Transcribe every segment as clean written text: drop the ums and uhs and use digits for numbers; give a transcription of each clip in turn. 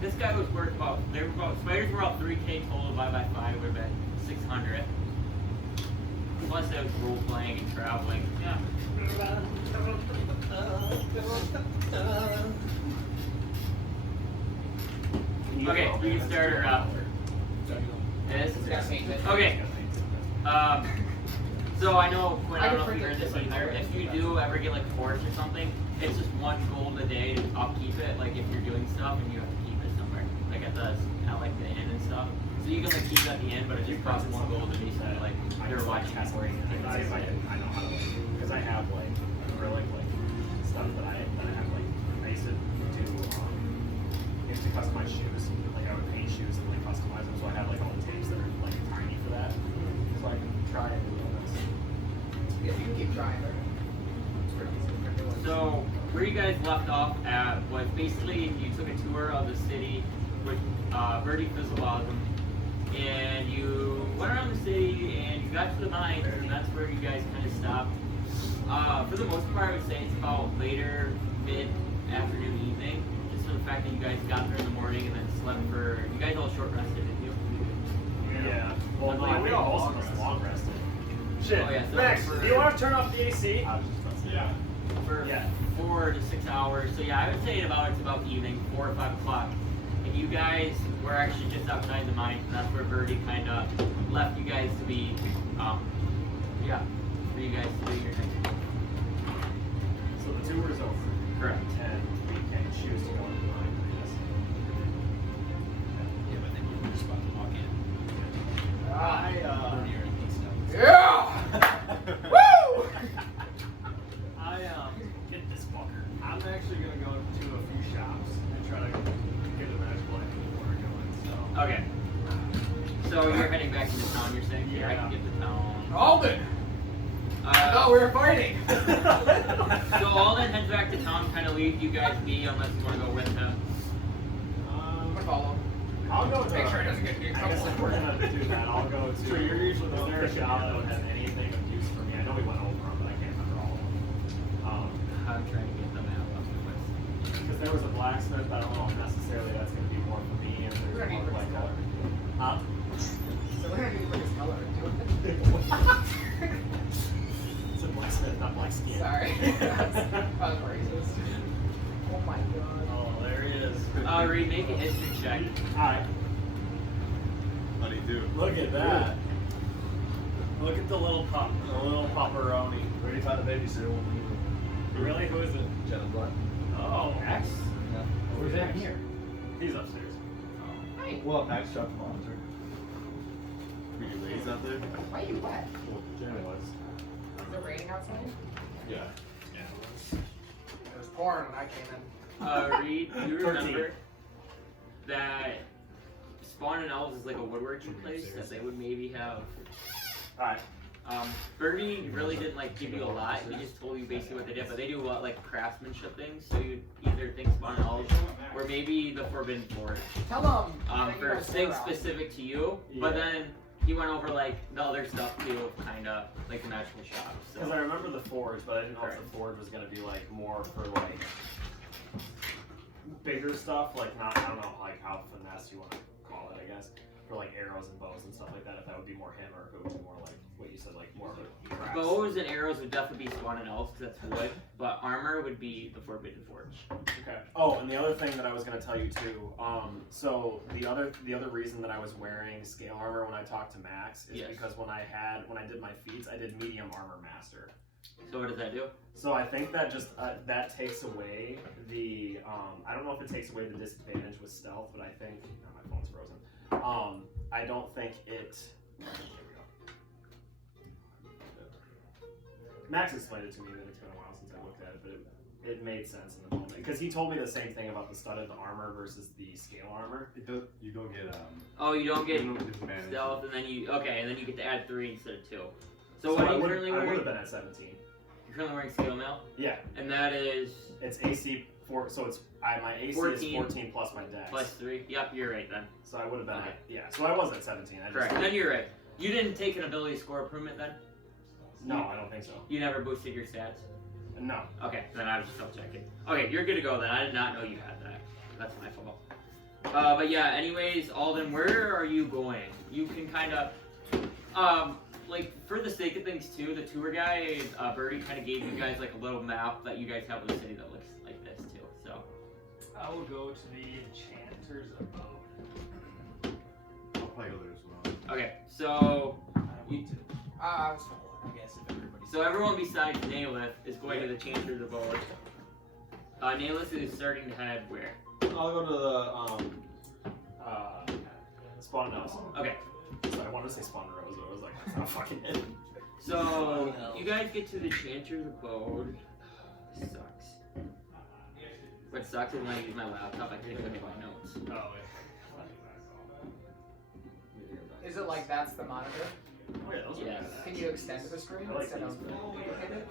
this guy was worth spiders were about 3K total divided by 5 would have been 600. Plus that was role playing and traveling. Yeah. Okay, we can start her up. This is okay. So I know Quinn, I don't know if you heard this either. If you do ever get like forced or something, it's just 1 gold a day to upkeep it. Like if you're doing stuff and you have to keep it somewhere, like at like the inn and stuff. So you can like keep it at the end, but it just costs 1 gold to basically like you're watching categories. I know how to because I have like acrylic like stuff that I have like I used to do I used to customize shoes. Like I would paint shoes and like customize them. So I have like all the tapes that are like tiny for that. So I can try and do all this. Yeah, you can keep trying. So where you guys left off at was basically you took a tour of the city with Birdie Fizzleblossom, and you went around the city and you got to the mines, and that's where you guys kind of stopped. For the most part, I would say it's about later, mid-afternoon, evening, just for the fact that you guys got there in the morning and then slept for. You guys all short rested, didn't you? Yeah. Well, no, we all also long rested. Shit. Oh, yeah, so Max, do you want to turn off the AC? Yeah. For 4 to 6 hours. So yeah, I would say it's about evening, 4 or 5 o'clock. And you guys were actually just outside the mines, and that's where Birdie kind of left you guys to be, for you guys to do your thing. So the tour is over. Correct. And we can choose to go into the mine, I guess. Yeah, but then you're just about to walk in. Yeah! Woo! Get this fucker. I'm actually gonna go to a few shops and try to get a magical item before we're going. So. Okay. So you're heading back into town, you're saying? Yeah. I can get to town. Alden! No, we were fighting! So Alden heads back to town, kind of leave you guys be unless you want to go with him. I'm gonna follow. I'll go to Make sure it doesn't get me in I guess trouble. if we're gonna do that, I'll go to. So you're usually is there a shop that would have anything of use for me? I know we went over them, but I can't remember all of them. I'm trying to get the map up the list. Because there was a blacksmith, but I don't know if necessarily that's gonna be more for me. And We're there's gonna need more this like color. Huh? So we're gonna need to put this color into it. It's a blacksmith, not black skin. Sorry. That was racist. Oh my god. Oh, there he is. Reed, make a history check. Alright. What do you do? Look at that. Look at the little pup, the little pupperoni. We already found a babysitter. Really? Who is it? Jenna Blunt. Oh, Max? Yeah. Where's that here? He's upstairs. Hey, Well, Max dropped him off. Were you ladies out there? why are you wet? Jenna was. Is it raining outside? Yeah. It was pouring when I came in. Reed, you 13. remember that Spawn and Elves is like a woodworking place that they would maybe have. Alright. Birdie really didn't like give you a lot. He just told you basically what they did, but they do a lot like craftsmanship things. So you either think Spawn and Elves or maybe the Forbidden Forge. Tell them. For things specific to you, but then he went over like the other stuff too, kind of like the magical shop. Because I So remember the forge, but I didn't know if the forge was gonna be like more for like bigger stuff, like not I don't know like how finesse you want to call it, I guess, for like arrows and bows and stuff like that. If that would be more him or if it would be more like what you said, like more of a crafts. bows and arrows would definitely be Spawn and Elves because that's wood, but armor would be the Forbidden Forge. Okay. Oh, and the other thing that I was gonna tell you too. So the other reason that I was wearing scale armor when I talked to Max is Yes. because when I did my feats, I did medium armor master. So what does that do? So I think that just that takes away the I don't know if it takes away the disadvantage with stealth, but I think my phone's frozen. I don't think it. Here we go. Max explained it to me that it's been a while since I looked at it, but it made sense in the moment because he told me the same thing about the studded armor versus the scale armor. You don't get Oh, you don't get you don't get advantage. stealth, and then you get to add 3 instead of 2. So So what I are you would currently I would wearing? have been at 17. You're currently wearing scale mail, Yeah, and that is it's AC 4, so it's my AC 14 is 14 plus my dex. plus 3. Yep, you're right then. So I would have been Okay. so I was at 17. I just, Correct. Then you're right. You didn't take an ability score improvement then? No, I don't think so. You never boosted your stats? No. Okay, then I was just double checking. Okay, you're good to go then. I did not know you had that. That's my fault. But yeah, anyways, Alden, where are you going? You can kind of, like, for the sake of things too, the tour guide, Birdie, kind of gave you guys like a little map that you guys have of the city that looks like this too. So I will go to the Enchanter's Abode. I'll play there as well. okay, so I was I guess if everybody. so everyone besides Naelith is going to the Chanter's Abode. Naelith is starting to head where? I'll go to the Spawn House. Okay. So I wanted to say Spawn Rose, but I was like, that's not fucking it. So you guys get to the Chanter's Abode. This sucks. What sucks is when I use my laptop, I can't look at my notes. Oh, Is it like that's the monitor? Oh, yeah, those are Yes. Can you extend the screen I like instead of these. duplicate it?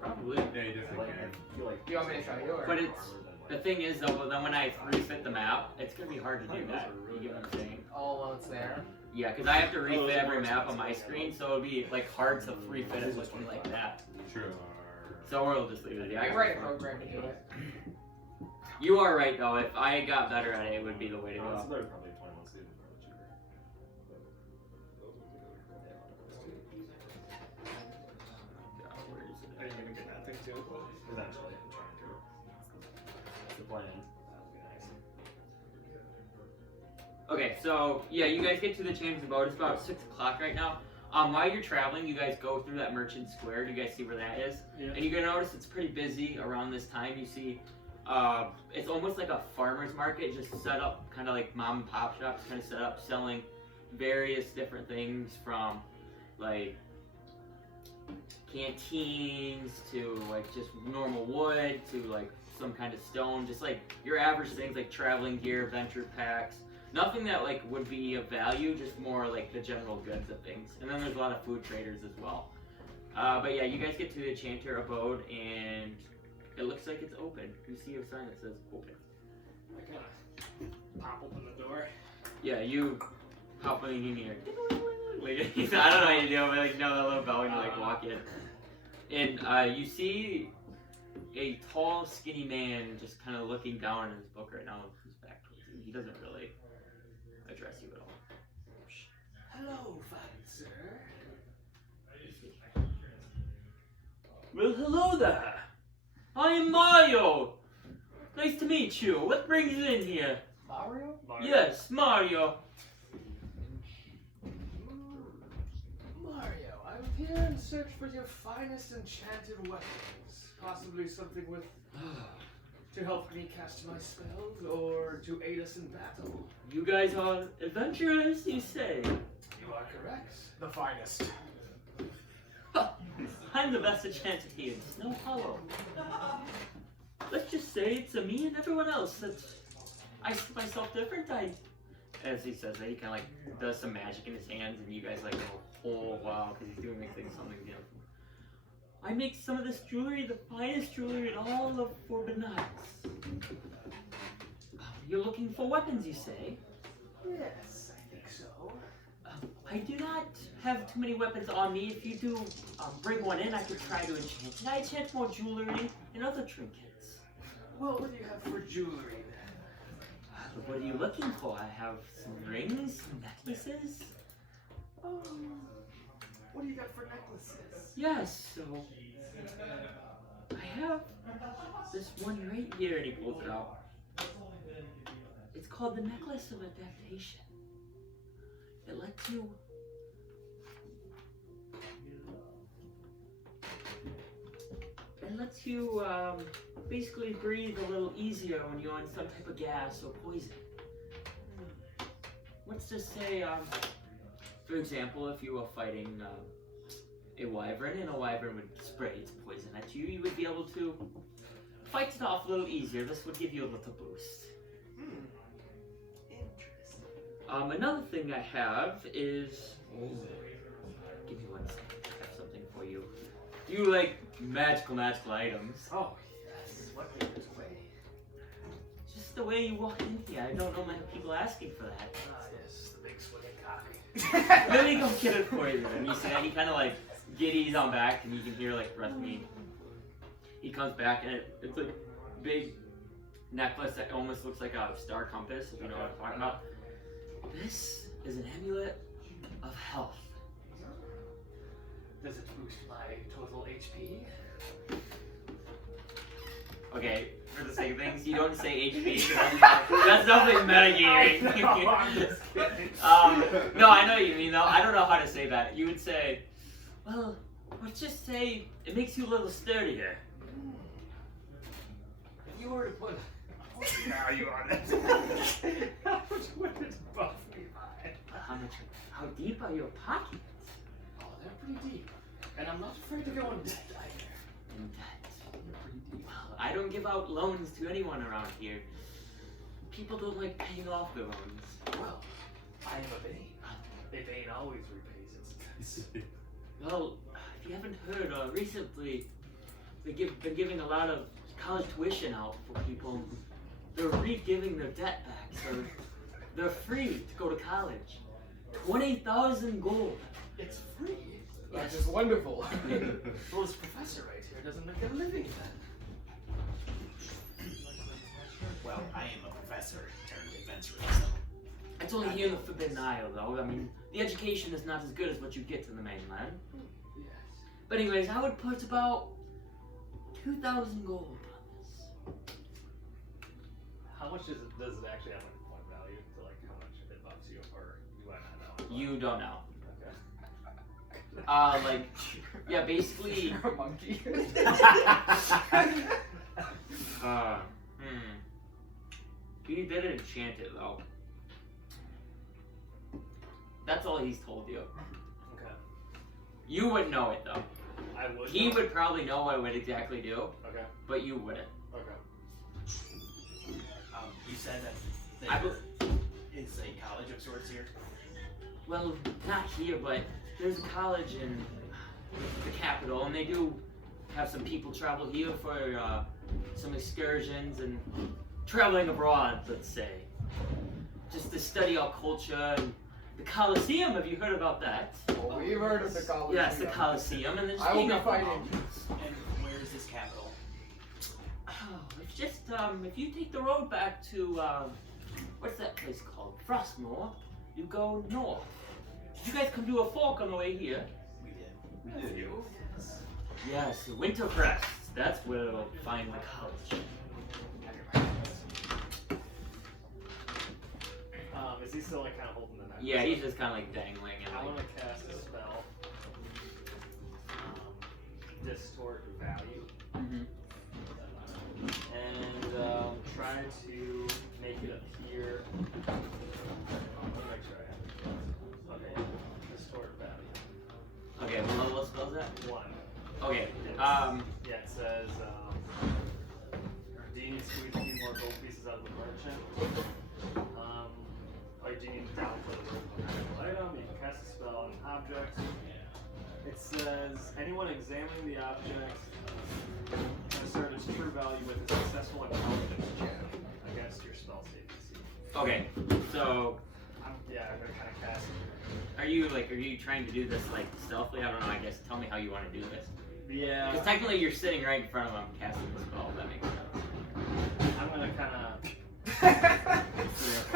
Probably. Yeah, you I definitely like, can. I feel like Do you want me to show you? Or? But it's the thing is though, then when I refit the map, it's gonna be hard to do that. You get what I'm saying? Oh, well, it's there. Yeah, because I have to refit every map on my screen, so it'll be like hard to refit it looking like that. True. So we'll just leave it. I I can write a program to do it. You are right though. If I got better at it, it would be the way to it's go. probably 21 seasons, probably cheaper. God, where is are it? you gonna get that thing too? Eventually, I'm trying to. That's the plan. Okay, so yeah, you guys get to the Chanter's Abode. It's about 6 o'clock right now. While you're traveling, you guys go through that Merchant Square. Do you guys see where that is? Yeah. And you're gonna notice it's pretty busy around this time. You see, it's almost like a farmer's market, just set up, kind of like mom and pop shops, kind of set up, selling various different things from like canteens to like just normal wood to like some kind of stone, just like your average things like traveling gear, adventure packs. Nothing that like would be of value, just more like the general goods of things. And then there's a lot of food traders as well. But yeah, you guys get to the Chanter Abode and it looks like it's open. You see a sign that says open. I gotta pop open the door. Yeah, you pop in here. Like, I don't know how you do it, but like you know that little bell when you like walk in. And you see a tall, skinny man just kind of looking down in his book right now with his back towards you. He doesn't really address you at all. Hello, fine sir. Well, hello there. I am Mario. Nice to meet you. What brings you in here? Mario? Yes, Mario. Mario, I'm here in search for your finest enchanted weapons. Possibly something with to help me cast my spells or to aid us in battle. You guys are adventurers, you say? You are correct. The finest. I'm the best enchanted here in Snow Hollow. Let's just say it's me and everyone else that I see myself different. As he says that, he kind of like does some magic in his hands, and you guys like go, oh wow, because he's doing like something beautiful. I make some of this jewelry, the finest jewelry in all of Forbidden Heights. You're looking for weapons, you say? Yes, I think so. I do not have too many weapons on me. If you do bring one in, I could try to enchant it. I enchant more jewelry and other trinkets. Well, what do you have for jewelry then? What are you looking for? I have some rings, some necklaces. Oh, what do you got for necklaces? Yes, so I have this one right here, and he pulls it out. It's called the Necklace of Adaptation. It lets you basically breathe a little easier when you're on some type of gas or poison. Let's just say, for example, if you were fighting a wyvern and a wyvern would spray its poison at you, you would be able to fight it off a little easier. This would give you a little boost. Interesting. Another thing I have is, give me 1 second, I have something for you. Do you like magical items? Oh, yes. What is way? Just the way you walk in here, I don't know many people asking for that. Ah, yes, the big swinging cock. Let me go get it for you. And you see that he kind of like giddies on back, and you can hear like breath me. He comes back, and it's like big necklace that almost looks like a star compass, if you know what I'm talking about. This is an amulet of health. Does it boost my total HP? Okay, for the sake of things, you don't say HP. That's definitely metagaming. No, I'm just kidding. No, I know what you mean though. I don't know how to say that. You would say, well, let's just say it makes you a little sturdier. If you were to put Value on it. How much would it buff me by? How deep are your pockets? oh, they're pretty deep, and I'm not afraid to go in debt either. In debt. They're pretty deep. Well, I don't give out loans to anyone around here. People don't like paying off their loans. Well, I am a Bane. A Bane always repays its debts. Well, if you haven't heard, recently they've been giving a lot of college tuition out for people. They're re-giving their debt back, so they're free to go to college. 20,000 gold. It's free. Yes. That is wonderful. Well, this professor right here doesn't make a living then. Well, I am a professor turned adventurer, so. It's only here in the Forbidden Isle, though. I mean, the education is not as good as what you get to the mainland. Yes. But anyways, I would put about 2,000 gold on this. How much does it actually have like point value to like how much it buffs you, or do I not know? You don't know. Okay. Like, yeah, basically. You're a monkey. He did enchant it though. That's all he's told you. Okay. You wouldn't know it though. I would. He know. would probably know what it would exactly do, Okay. but you wouldn't. Okay. You said that I there be- is a college of sorts here. Well, not here, but there's a college in the capital, and they do have some people travel here for some excursions and traveling abroad, let's say. Just to study our culture and the Colosseum. Have you heard about that? Well, we've heard of the Colosseum. Yes, the Colosseum, and then I will be up fighting. And where is this capital? Oh, it's just if you take the road back to what's that place called? Frostmoor. You go north. Did you guys come to a fork on the way here? We did. You? Yes, Wintercrest. That's where we'll find the college. Is he still like kind of holding the knife? Yeah, he's just kind of like dangling and I like. want to cast a spell. Distort value. Mhm. And try to make it appear. Let me make sure I have it. Okay. Distort value. Okay, what level of spell is that? 1. Okay. Yeah, it says. Do you need to squeeze a few more gold pieces out of the merchant? Do you need to downplay the worth of a magical item? You can cast a spell on an object. It says anyone examining the object can assert its true value with a successful intelligence check against your spell save DC. Okay. So, I'm gonna kind of cast it. are you trying to do this like stealthily? I don't know. I guess tell me how you want to do this. Yeah. Because technically you're sitting right in front of him casting the spell. If that makes sense. I'm gonna kind of.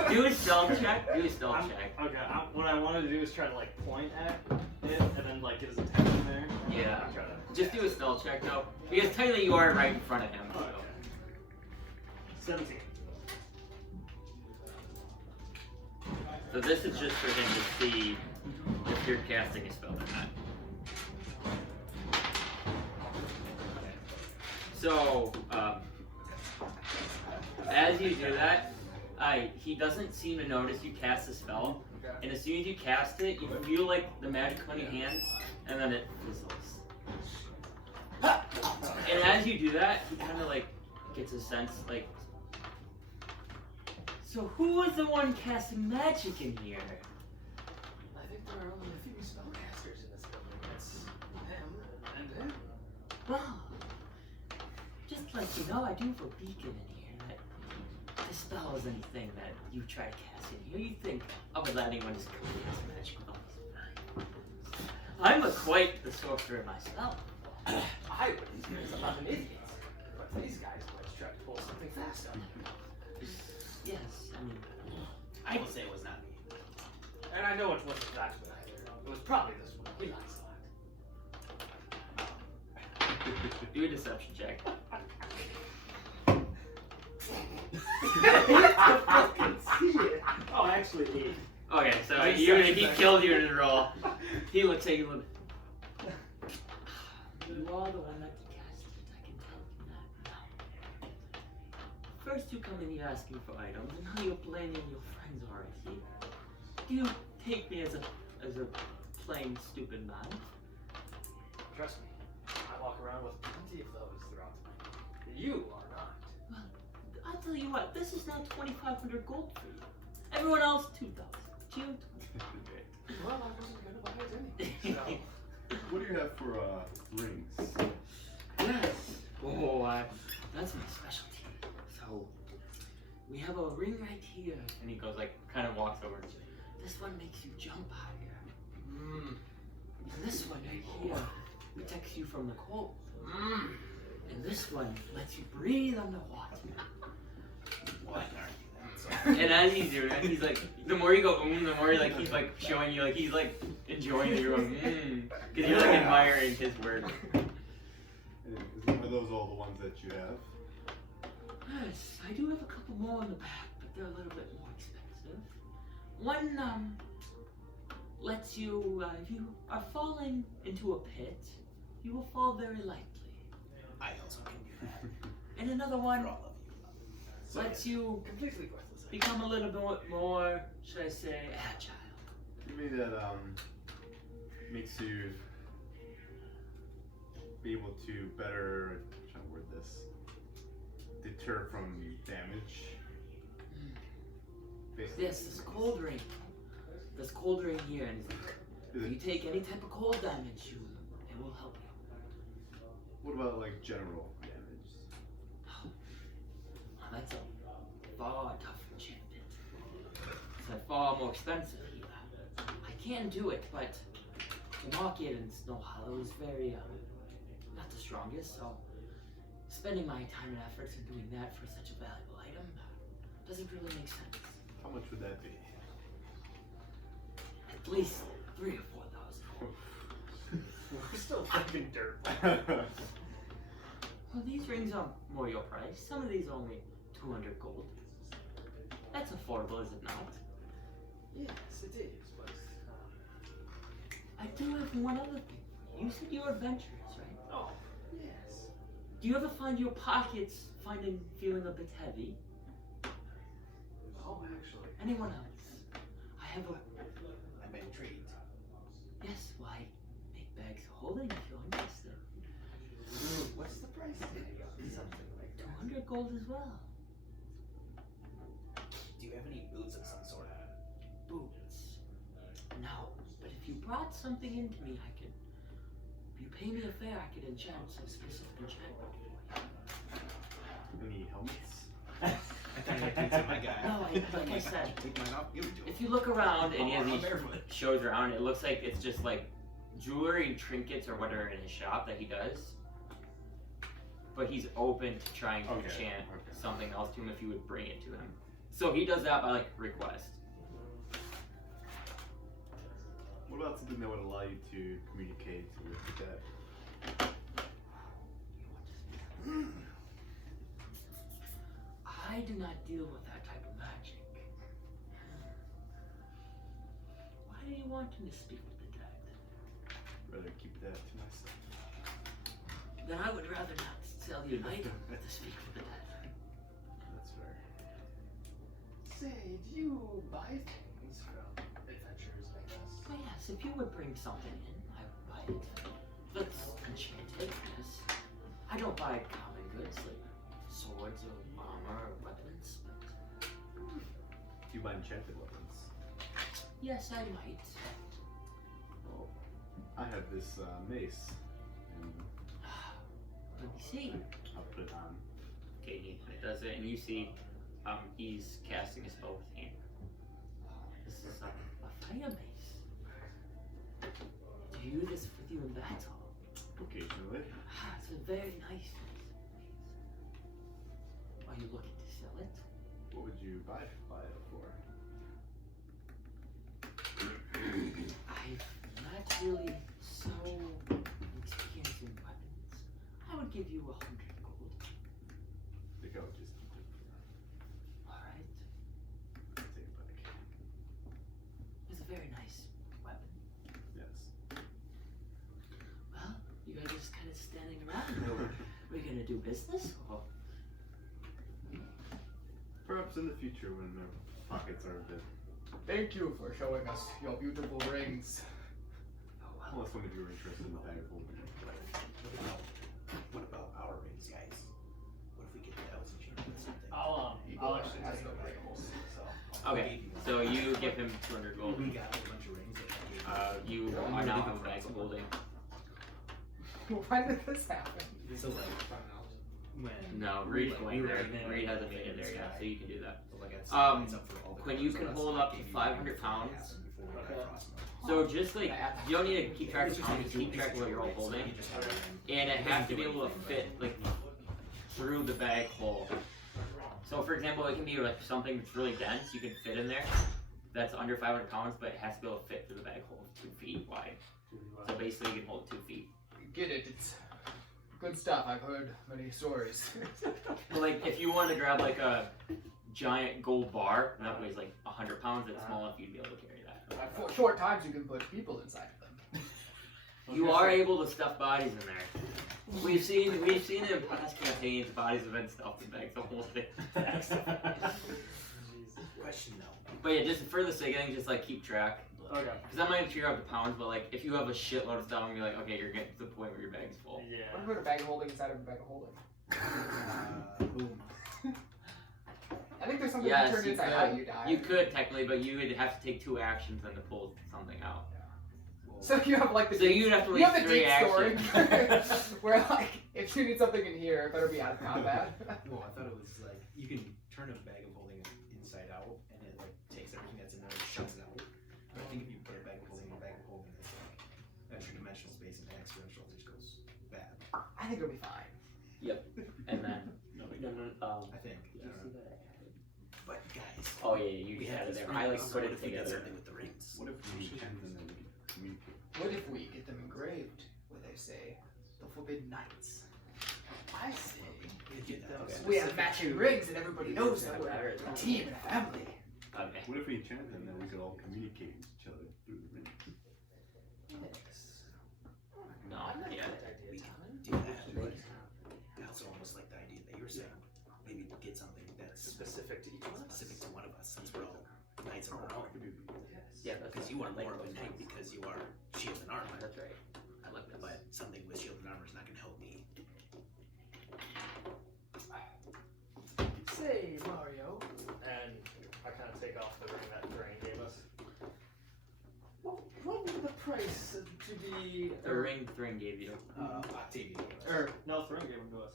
Do a stealth check. Do a stealth check. Okay. What I wanted to do is try to like point at it and then like get his attention there. Yeah. I'm trying to Just do a stealth check though, because technically you are right in front of him. So. Okay. 17. So this is just for him to see if you're casting a spell or not. So, as you do that, he doesn't seem to notice you cast the spell, and as soon as you cast it, you feel like the magic on your hands, and then it fizzles. And as you do that, he kind of like gets a sense like, so who is the one casting magic in here? I think there are only a few spellcasters in this building. It's him and him. Well, just like you know, I do have a beacon in here that dispels anything that you try to cast in here. You think I would let anyone just come and cast magic with all this? I'm quite the sorcerer myself. I wouldn't, because I'm not an idiot. But these guys might try to pull something fast on you. I will say it was not me. And I know it wasn't that one either. It was probably this one. He likes that. Do a deception check. Oh, actually, me. Okay, so Nice he deception killed you in his roll. He looks at you. You are the one that cast it. I can tell you that now. First you come in here asking for items, and now you're blaming your friends already. Do you take me as a plain stupid man? Trust me, I walk around with plenty of those throughout the night. You are not. Well, I'll tell you what. This is now 2,500 gold for you. Everyone else 2,000. You 2,500. Well, I wasn't gonna buy it anyway. So. What do you have for rings? Yes. Oh, that's my specialty. So, we have a ring right here. And he goes like, kind of walks over. This one makes you jump higher. And this one right here protects you from the cold. And this one lets you breathe underwater. What? And as he's doing it, he's like, the more you go, the more like he's like showing you, like he's like enjoying it. You're going, because you're like admiring his work. Are those all the ones that you have? Yes, I do have a couple more in the back, but they're a little bit more expensive. One lets you, if you are falling into a pit, you will fall very lightly. I also can do that. And another one For all of you. lets you Completely worthless. become a little bit more, should I say, agile. You mean that makes you be able to better, I'm trying to word this, deter from damage? Basically. Yes, this cold ring. This cold ring here, and if you take any type of cold damage, it will help you. What about like general damage? Well, that's a far tougher enchantment. It's a far more expensive here. I can do it, but the market in Snow Hollow is very, not the strongest, so spending my time and efforts in doing that for such a valuable item doesn't really make sense. How much would that be? At least 3,000 or 4,000. We're still fucking dirt. Well, these rings are more your price. Some of these are only 200 gold. That's affordable, is it not? Yes, it is, but I do have one other thing. You said you were adventurous, right? oh, yes. Do you ever find your pockets feeling a bit heavy? Oh, actually. Anyone else? I have a... I'm intrigued. Yes, why? Make bags of holding if you're interested. What's the price tag on something like that? 200 gold as well. Do you have any boots of some sort? Boots. No, but if you brought something into me, I could... If you pay me a fare, I could enchant some specific enchantment for you. Any helmets? I thought you had boots in my guy. No, like I said, Take mine off, give it to him. if you look around and I'm he barefoot. shows around, it looks like it's just like jewelry and trinkets or whatever in his shop that he does. But he's open to trying to enchant something else to him if you would bring it to him. So he does that by like request. What about something that would allow you to communicate with the dead? I do not deal with that type of magic. Why do you want him to speak with the dead? Rather keep that to myself. Then I would rather not tell you an item to speak with the dead. That's fair. Say, do you buy things from adventurers like us? Oh yes, if you would bring something in, I would buy it. Let's enchant it, yes. I don't buy common goods like swords or armor or weapons, but Do you buy enchanted weapons? yes, I might. Well, I have this mace, and Let me see. I'll put it on. Okay, he does it, and you see, he's casting a spell with hand. This is a fire mace. Do you use this with you in battle? Occasionally. It's a very nice mace. Are you looking to sell it? What would you buy it for? very nice weapon. Yes. Well, you guys are just kind of standing around. We're gonna do business? Or... Perhaps in the future when our pockets are a bit. Thank you for showing us your beautiful rings. Unless one of you are interested in the bag of holding. What about our rings, guys? What if we get the elves achievement or something? I'll actually take it back. Okay, so you give him 200 gold. We got a bunch of rings that I gave You are now have a bag of holding. When did this happen? So like, when No, Reed's we going were there. in there, Reed hasn't we made it there yet, so you can do that. So like I Um, up for all the Quinn, you can cards, hold so up I to gave you 500 before we pounds. got Okay. across them. So just like, you don't need to keep track of pounds, just keep track of what you're all So holding. you just have your ring. And it has to be able to fit like through the bag hole. So for example, it can be like something that's really dense, you can fit in there. That's under 500 pounds, but it has to be able to fit through the bag hole 2 feet wide. So basically you can hold 2 feet. Get it? It's good stuff. I've heard many stories. But like if you want to grab like a giant gold bar and that weighs like 100 pounds, it's small enough you'd be able to carry that. For short times, you can put people inside of them. You are able to stuff bodies in there. We've seen in past campaigns bodies have been stuffed in bags the whole thing. Question though. But yeah, just for the sake of things, just like keep track. Okay. Because I'm not even figure out the pounds, but like if you have a shitload of stuff and you're like, okay, you're getting to the point where your bag's full. What Yeah. if we put a bag of holding inside of a bag of holding? Boom. I think there's something Yes, you turn you inside could. out, you die. You could technically, but you would have to take 2 actions then to pull something out. So you have like the So you'd have to you wait have the 3 deep story actions. where like if you need something in here, it better be out of combat. Well, I thought it was like you can turn a bag of holding inside out, and it like takes everything that's in there and shuts it out. But I think if you put a bag of holding in a bag of holding, it's like extra dimensional space and exponential just goes bad. I think it'll be fine. And then I think. I don't know. But guys, oh yeah, you we just have had it this there. I like ring, so put what it if we did together. something with the rings? What if we can and then we can communicate? What if we get them engraved where they say the Forbidden Knights? I say We could get that. Okay. we have matching rings and everybody knows that we're a team and a family. Okay. What if we enchant them, then we could all communicate with each other through the ring? No, yeah. We can do that, but I also almost like the idea that you were saying. Maybe get something that's Specific to each one. specific to one of us, since we're all knights of our own. Yeah, that's Because you are more of a knight because you are shield and armor. That's right. I like this. But something with shield and armor is not going to help me. Say, Mario. And I kind of take off the ring that Drain gave us. What would the price to be? The ring Thring gave you. Octavia. Or no, Thring gave them to us.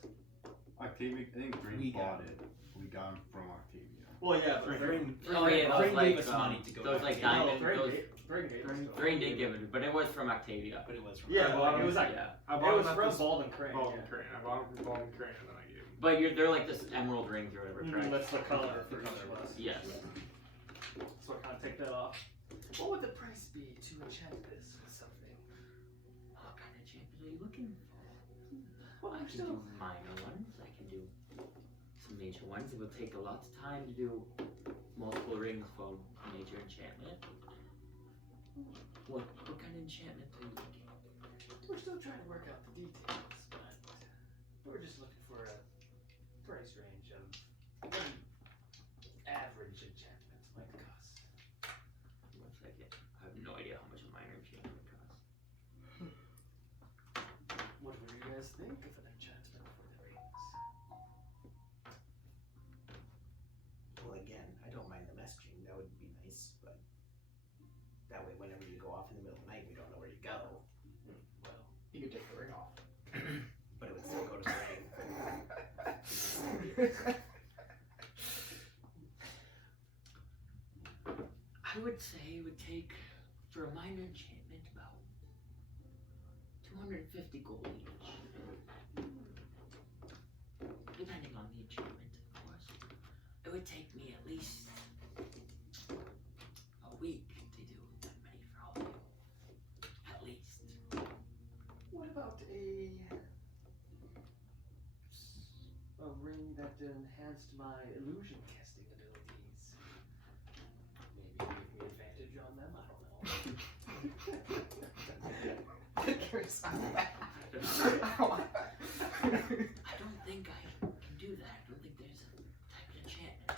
Octavia, I think Drain We bought got it. We got him from Octavia. Well, yeah, but Oh yeah, those Thring like gave us money to go those to like Octavia. diamond. Those Thring Thring did give it, but it was from Octavia. But it was from Yeah, well, it was like Yeah. I it was from Baldwin Crane. Baldwin yeah. Crane. I bought them from Baldwin Crane and then I gave them. But they're like this emerald rings or whatever, correct? That's the color for each of us. Yes. So I kind of take that off. What would the price be to enchant this with something? What kind of enchantment are you looking for? Well, I I'm can do minor ones. I can do some major ones. It will take a lot of time to do multiple rings for major enchantment. What kind of enchantment are you looking for? We're still trying to work out the details, but we're just looking for a price range of an average enchantment might cost. Looks like it. I have no idea how much a minor enchantment would cost. What do you guys think of an enchantment for the rings? Well, again, I don't mind the messaging. That would be nice, but that way, whenever you go off in the middle of the night, we don't know where you go. Well, You could take the ring off. But it would still go to the ring. I would say it would take, for a minor enchantment, about 250 gold each. Depending on the enchantment, of course. It would take me at least a week to do that many for all of you. At least. what about a ring that enhanced my illusion casting abilities? Maybe give me advantage on them. I don't know. figures on that. I don't think I can do that. I don't think there's a type of enchantment.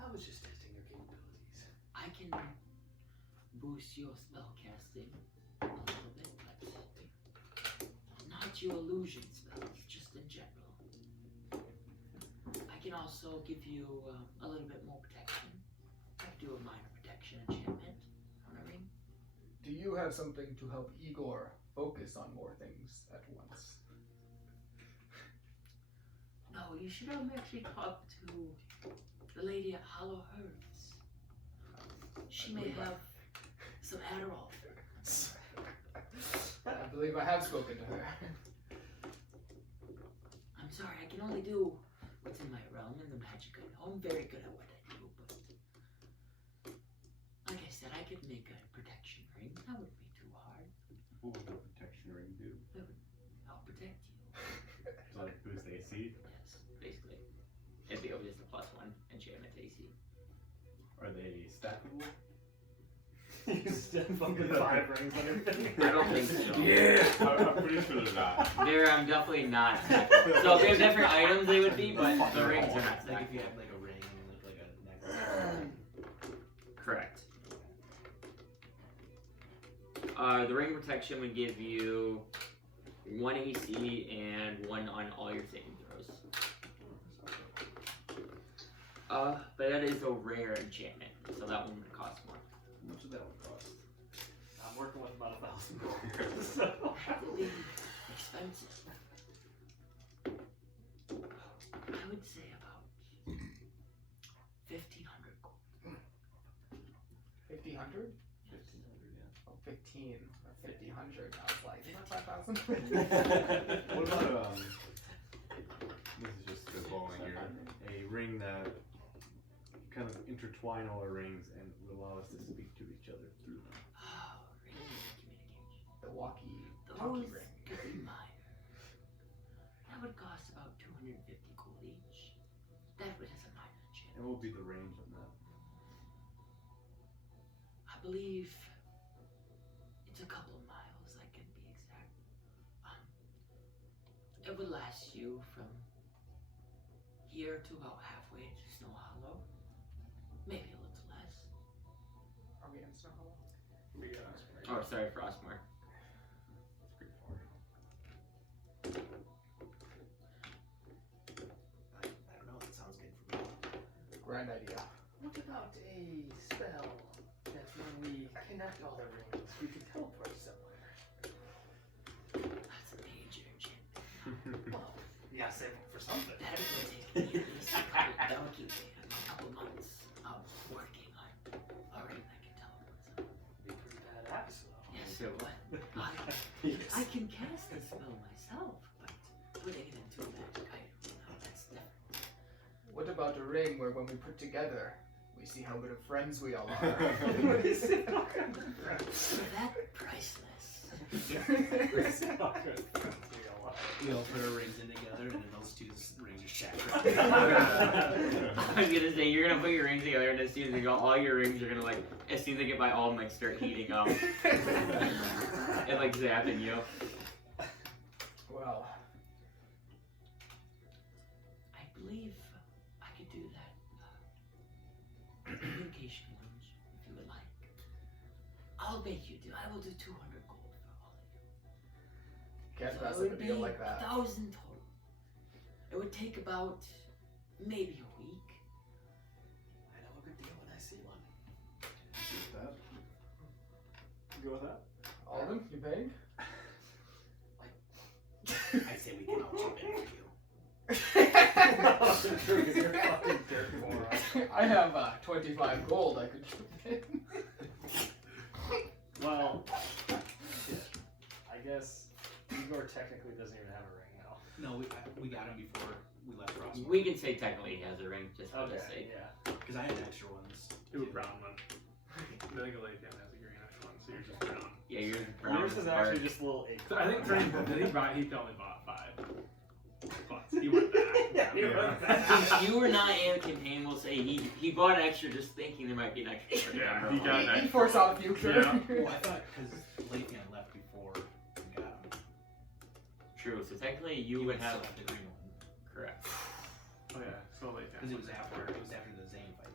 I was just testing your capabilities. I can boost your spell casting a little bit, but not your illusion spells, just in general. I can also give you a little bit more protection. I can do a minor protection enchantment on a ring. Do you have something to help Igor focus on more things at once? No, you should actually talk to the lady at Hollow Herbs. She may have some Adderall. I believe I have spoken to her. I'm sorry, I can only do what's in my realm and the magic I know. I'm very good at what I do, but like I said, I could make a protection ring. That wouldn't be too hard. What would the protection ring do? I'll protect you. So like boost AC? Yes, basically. It'd be just a +1 enchantment AC. Are they stackable? You stand fucking 5 rings on your finger. I don't think so. I'm pretty sure they're not. I'm definitely not. So if we have different items, they would be, but the rings are not Like if you stackable. had like a ring and like a necklace. Correct. The ring of protection would give you 1 AC and 1 on all your saving throws. But that is a rare enchantment, so that one would cost more. How much would that one cost? I'm working with about 1,000 gold. So. Heavily expensive. I would say about 1,500 gold. 1,500? 1,500, yeah. Oh, 15 or 1,500. I was like, not 5,000. What about, this is just spitballing here, a ring that kind of intertwine all our rings and would allow us to speak to each other through them. Oh, ring of communication. The walkie Those talkie ring. could be minor. That would cost about 250 gold each. That would is a minor And enchantment. what would be the range on that? I believe it's a couple miles, I can be exact. It would last you from here to about halfway to Snow Hollow. Maybe a little less. Are we in Snow Hollow? Oh, sorry, Frostmark. It's pretty far. I don't know. That sounds good for me. Grand idea. What about a spell that when we connect all the rings, we could teleport somewhere? That's a major enchantment. Well, you gotta save it for something. That would take me at least a couple, a couple months of working on a ring that can teleport somewhere. Be pretty badass, though. Yes, it would. I can cast the spell myself, but putting it into a magic item, no, that's different. What about a ring where when we put together, we see how good of friends we all are? That priceless. We all put our rings in together, and then those two rings are shattered. I was gonna say, you're gonna put your rings together, and as soon as they go, all your rings are gonna like, as soon as they get by, all of them like start heating up. And like zapping you. Well, I believe I could do that. Communication ones, if you would like. I'll make you do. I will do 200 gold for all of you. can't So pass it up a would deal be like that. 1,000 total. It would take about maybe a week. I know a good deal when I see one. Just that? Go with that? Alden, you paying? I say we can all chip in for you. True, 'cause you're fucking dirt moron. I have 25 gold I could chip in. Well, shit. I guess Igor technically doesn't even have a ring now. No, we got him before we left Frostmark. We can say technically he has a ring, just for the sake. yeah. Because I had extra ones. Do a brown one. I think Elakian has a greenish one, so you're just brown. Yeah, yours is brown. Yours is dark. actually just a little egg. So I think for him, he only bought 5. Plus, he went back. Yeah, he went back. Since you were not in a campaign, we'll say he bought extra just thinking there might be an extra. Yeah, he got an He extra. foresaw the future. Yeah. Well, I thought because Lathian left before we got him. True. So technically, you He would still have the green one. correct. Oh yeah, so late. Because it was after the Zane fight.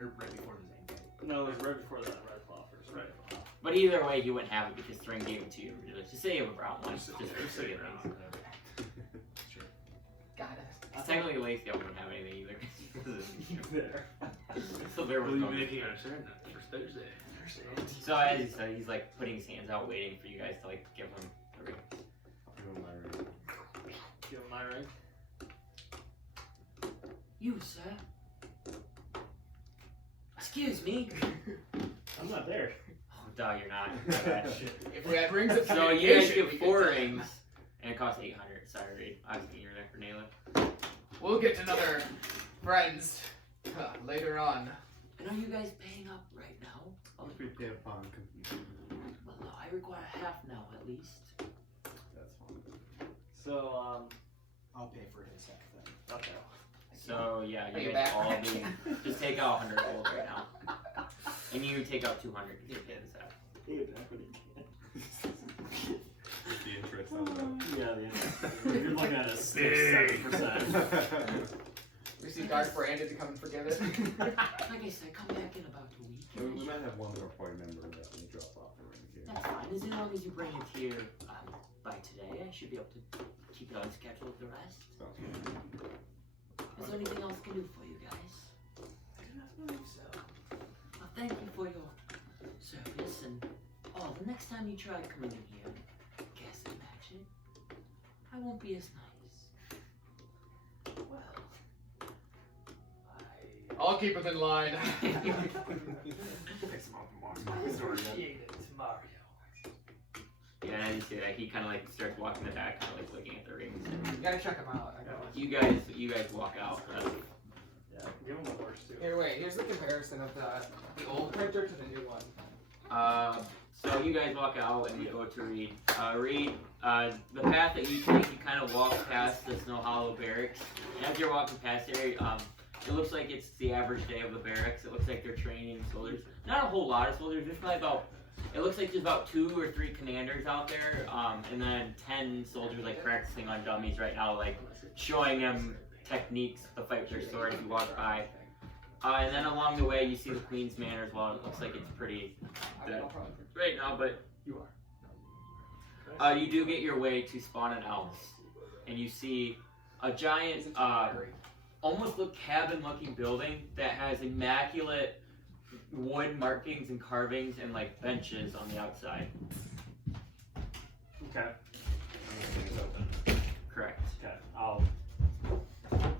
Or right before the Zane fight. No, it was right before that Red Claw first. Right. But either way, you wouldn't have it because Thring gave it to you. Just say you have a brown one. Just Just for say sake of brown. things. Sure. Got it. 'Cause technically, Lathiel wouldn't have anything either. There. So there was Will you no. be making our turn for Thursday? So as he said, he's like putting his hands out, waiting for you guys to like give him the ring. Give him my ring. Give him my ring. You, sir. Excuse me. I'm not there. Oh, duh, you're not. My bad. If we had rings of So you guys communication, get we 4 could- rings, and it costs 800. Sorry, Reed. I was thinking you were there for Nayla. We'll get another friends later on. And are you guys paying up right now? If we pay upon completion, Well, I require half now at least. that's fine. So, I'll pay for his half then. okay. So yeah, Are you you guys back? all be just take out 100 gold right now, and you take out 200 because you're paying this out. Pay it back when you can. The interest on that. Yeah, the interest. You're looking at a 6-7%. We see Dark Brandon to come and forgive it. Like I said, come back in about a week. We might have one more party member that will drop off the ring here. That's fine, as long as you bring it here by today. I should be able to keep you on schedule with the rest. Sounds good. Is there anything else I can do for you guys? I do not believe so. Well, thank you for your service, and the next time you try coming in here, casting magic, I won't be as nice. Well, I'll keep him in line. Piss him off and walk. I appreciate it, Mario. Yeah, and he kind of like starts walking the back, kind of like looking at the rings. You gotta check him out. I know. You guys walk out. Yeah, give him a horse too. Here, wait. Here's the comparison of the old printer to the new one. So you guys walk out and we go to Reed. Reed, the path that you take, you kind of walk past the Snow Hollow barracks. And as you're walking past there, it looks like it's the average day of the barracks. It looks like they're training soldiers. Not a whole lot of soldiers. There's probably it looks like there's about 2 or 3 commanders out there, and then 10 soldiers like practicing on dummies right now, like showing them techniques to fight with their sword as you walk by. And then along the way, you see the Queen's Manor as well. It looks like it's pretty dead right now, but You are. you do get your way to Spawn and Elves, and you see a giant, almost look cabin-looking building that has immaculate wood markings and carvings and like benches on the outside. Okay. Everything's open. Correct. Okay, I'll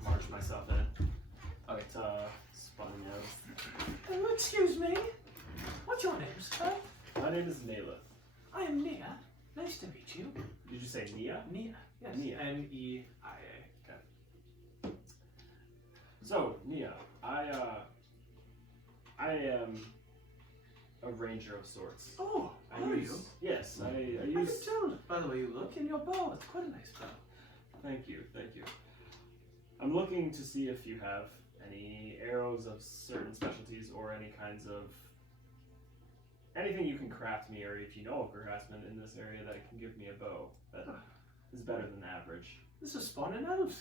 march myself in. Okay. Spawning Oh, excuse me. What's your name, sir? My name is Nayla. I am Nia. Nice to meet you. Did you say Nia? Nia. Yes. Nia. Neia. So, Nia, I am a ranger of sorts. Oh, I are use, you? Yes, I I can use. tell by the way you look, and your bow. It's quite a nice bow. Thank you, thank you. I'm looking to see if you have any arrows of certain specialties or any kinds of anything you can craft me, or if you know of craftsmen in this area that can give me a bow that is better than average. This is Spawn and Elves.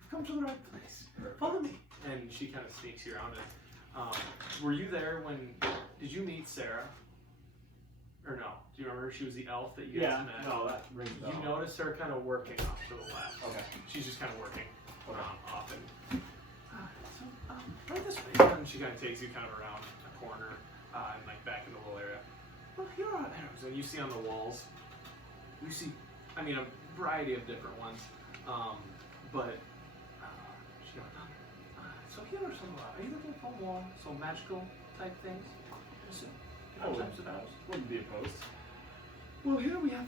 You've come to the right place. Follow me. And she kind of sneaks you around it. Were you there when? Did you meet Sarah? Or no? Do you remember she was the elf that you guys Yeah, met? no, that rings a bell. You noticed her kind of working off to the left. Okay. She's just kind of working Okay. off and Right this way. and she kind of takes you kind of around a corner and like back in the little area. Well, here are arrows, and you see on the walls. You see, I mean, a variety of different ones, but she goes, so here are some. Are you looking for more so magical type things? Yes, I would. types of arrows. Wouldn't be opposed. Well, here we have.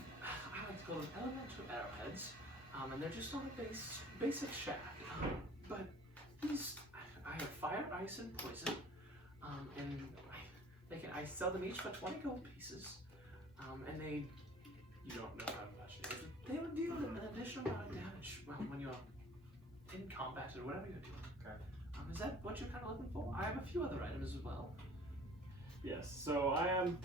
I like to call them elemental arrowheads, and they're just on a basic shaft. But these, I have fire, ice, and poison, and I sell them each for 20 gold pieces, and they. You don't know how much it is. They will deal an additional amount of damage when you're in combat or whatever you're doing. Okay. Is that what you're kind of looking for? I have a few other items as well. Yes. So I am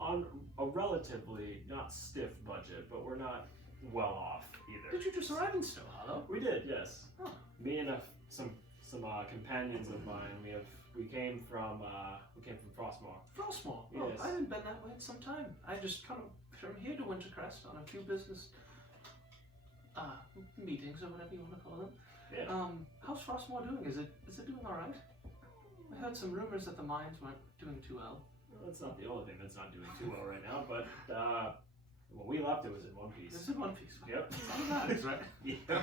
on a relatively not stiff budget, but we're not well off either. Did you just arrive in Snow Hollow? We did, yes. Oh. Me and some companions of mine. We came from Frostmoor. Frostmoor. Oh, Yes. I haven't been that way in some time. I just come from here to Wintercrest on a few business meetings or whatever you want to call them. Yeah. How's Frostmoor doing? Is it doing all right? I heard some rumors that the mines weren't doing too well. Well, that's not the only thing that's not doing too well right now, but when we left, it was in one piece. It's in one piece. Yep. All that is right. Yeah.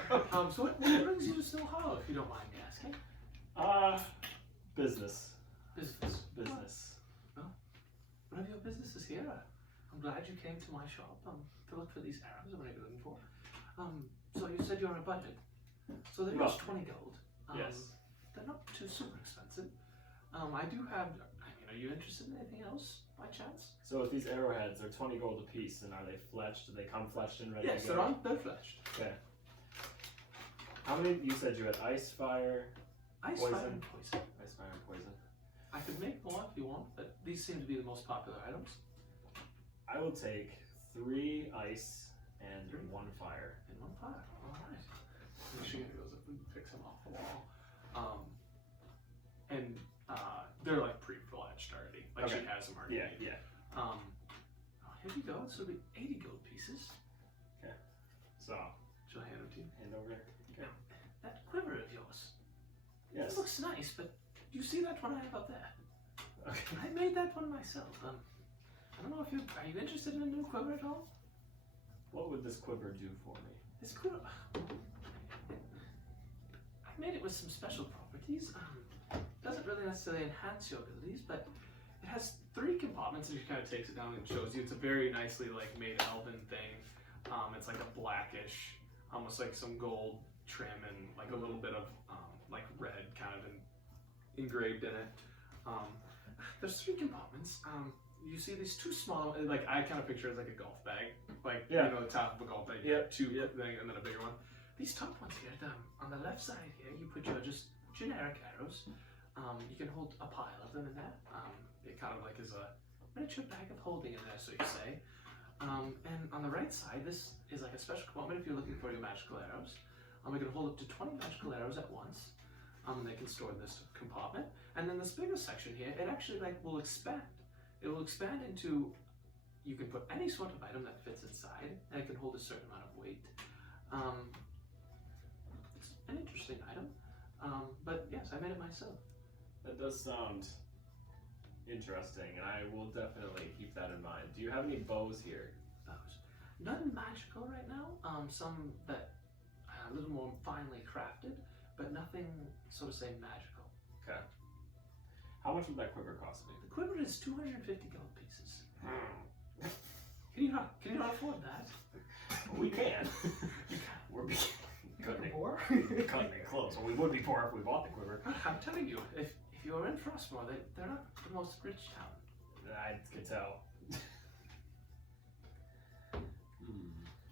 So what brings you to Snow Hollow, if you don't mind me asking? Business. Business. One of your businesses here. I'm glad you came to my shop to look for these arrows. What are you looking for? So you said you're on a budget. So they're just 20 gold. Yes. They're not too super expensive. I do have. I mean, are you interested in anything else by chance? So with these arrowheads, they're 20 gold a piece, and are they fletched? Do they come fletched and ready Yes, to they're go? on. They're fletched. Okay. How many? You said you had ice, fire, Ice, Poison. fire, and poison. ice, fire, and poison. I could make more if you want, but these seem to be the most popular items. I will take 3 ice and 1 fire. And 1 fire. All right. Michigan goes up and picks them off the wall. And they're like pre-fletched already. Like Okay. she has them already. Yeah, made. yeah. Oh, here you go. This will be 80 gold pieces. So, Shall I hand them to you? hand over. Okay. That quiver of yours. Yes. It looks nice, but do you see that one I have up there? Okay. I made that one myself. I don't know if are you interested in a new quiver at all? What would this quiver do for me? This quiver. I made it with some special properties. Doesn't really necessarily enhance your abilities, but it has 3 compartments, and she kind of takes it down and shows you. It's a very nicely like made elven thing. It's like a blackish, almost like some gold trim and like a little bit of like red kind of engraved in it. There's 3 compartments. You see these 2 small, like I kind of picture it as like a golf bag, like Yeah. you know the top of a golf bag. Yep. 2 thing and then a bigger one. These top ones here, on the left side here, you put your just generic arrows. You can hold a pile of them in there. It kind of like is a miniature bag of holding in there, so you say. And on the right side, this is like a special compartment if you're looking for your magical arrows. We can hold up to 20 magical arrows at once. And they can store in this compartment. And then this bigger section here, it actually like will expand. It will expand into, you can put any sort of item that fits inside, and it can hold a certain amount of weight. It's an interesting item. But yes, I made it myself. That does sound interesting, and I will definitely keep that in mind. Do you have any bows here? Those. None magical right now. Some that are a little more finely crafted, but nothing, so to say, magical. Okay. How much would that quiver cost me? The quiver is 250 gold pieces. Can you not afford that? We can. We're cutting it, Poor? cutting it close. Well, we would be poor if we bought the quiver. I'm telling you, if you're in Frostmoor, they're not the most rich town. I could tell.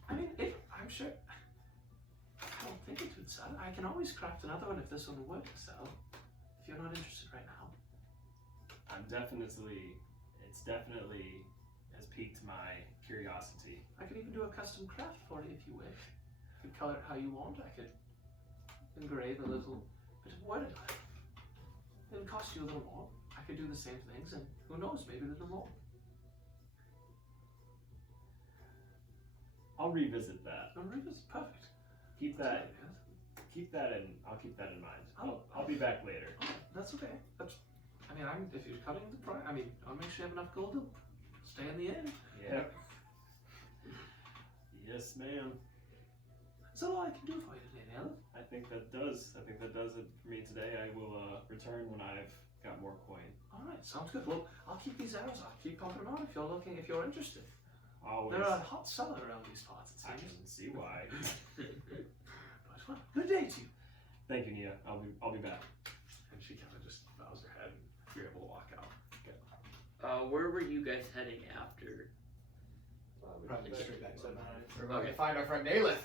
I mean, I'm sure. I don't think it would sell. I can always craft another one if this one would sell. If you're not interested right now. It's definitely has piqued my curiosity. I could even do a custom craft for you if you wish. You could color it how you want. I could engrave a little bit of wording on it. It would cost you a little more. I could do the same things, and who knows, maybe a little more. I'll revisit that. No, Reva's perfect. Keep That's that. what it is. Keep that in. I'll keep that in mind. Oh. I'll be back later. Oh, that's okay. If you're cutting the price, I'll make sure you have enough gold to stay in the inn. Yep. Yes, ma'am. Is that all I can do for you today, Neil? I think that does it for me today. I will return when I've got more coin. All right, sounds good. Well, I'll keep these arrows. I'll keep pumping them out if you're interested. Always. They're a hot seller around these parts, it I seems. can see why. But well, good day to you. Thank you, Nia. I'll be back. And she kind of just bows her head, and you're able to walk out. Where were you guys heading after? Probably straight back to the mine. We're Okay. going to find our friend Daleth.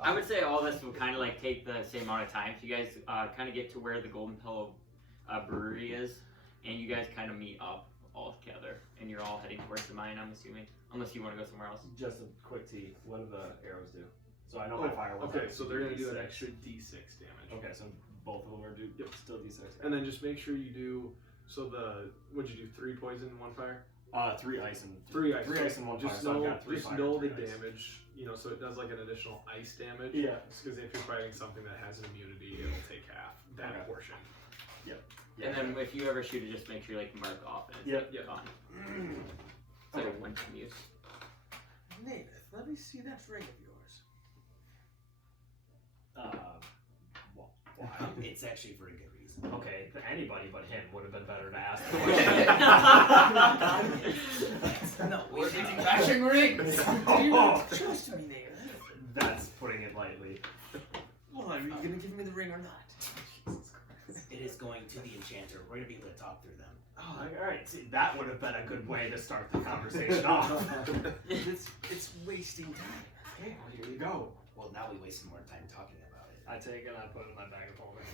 I would say all this will kind of like take the same amount of time. So you guys kind of get to where the Golden Pillow Brewery is, and you guys kind of meet up all together, and you're all heading towards the mine. I'm assuming, unless you want to go somewhere else. Just a quick T. What do the arrows do? So I know my fire ones. Okay, so they're gonna do an D6. extra D6 damage. Okay, so both of them are still D6. And then just make sure you do. So what'd you do? 3 poison, 1 fire. 3 ice and 3 ice. 3 ice and 1 fire. Just So I've know, got 3 just fire, know the 3 ice. damage. You know, so it does like an additional ice damage. Yeah. Because if you're fighting something that has an immunity, it'll take half that Okay. portion. And then if you ever shoot it, just make sure you like mark off and it's Yep. gone. It's like a one-time use. Nathith, let me see that ring of yours. Why? It's actually for a good reason. Okay, anybody but him would have been better to ask. No, we're getting matching rings. Do you not trust me, Nathith? That's putting it lightly. Well, are you gonna give me the ring or not? It is going to the enchanter. We're gonna be able to talk through them. Oh, Alright, see, that would have been a good way to start the conversation off. it's wasting time. Okay, well here you go. Well, now we wasted more time talking about it. I take it and I put it in my bag of holding.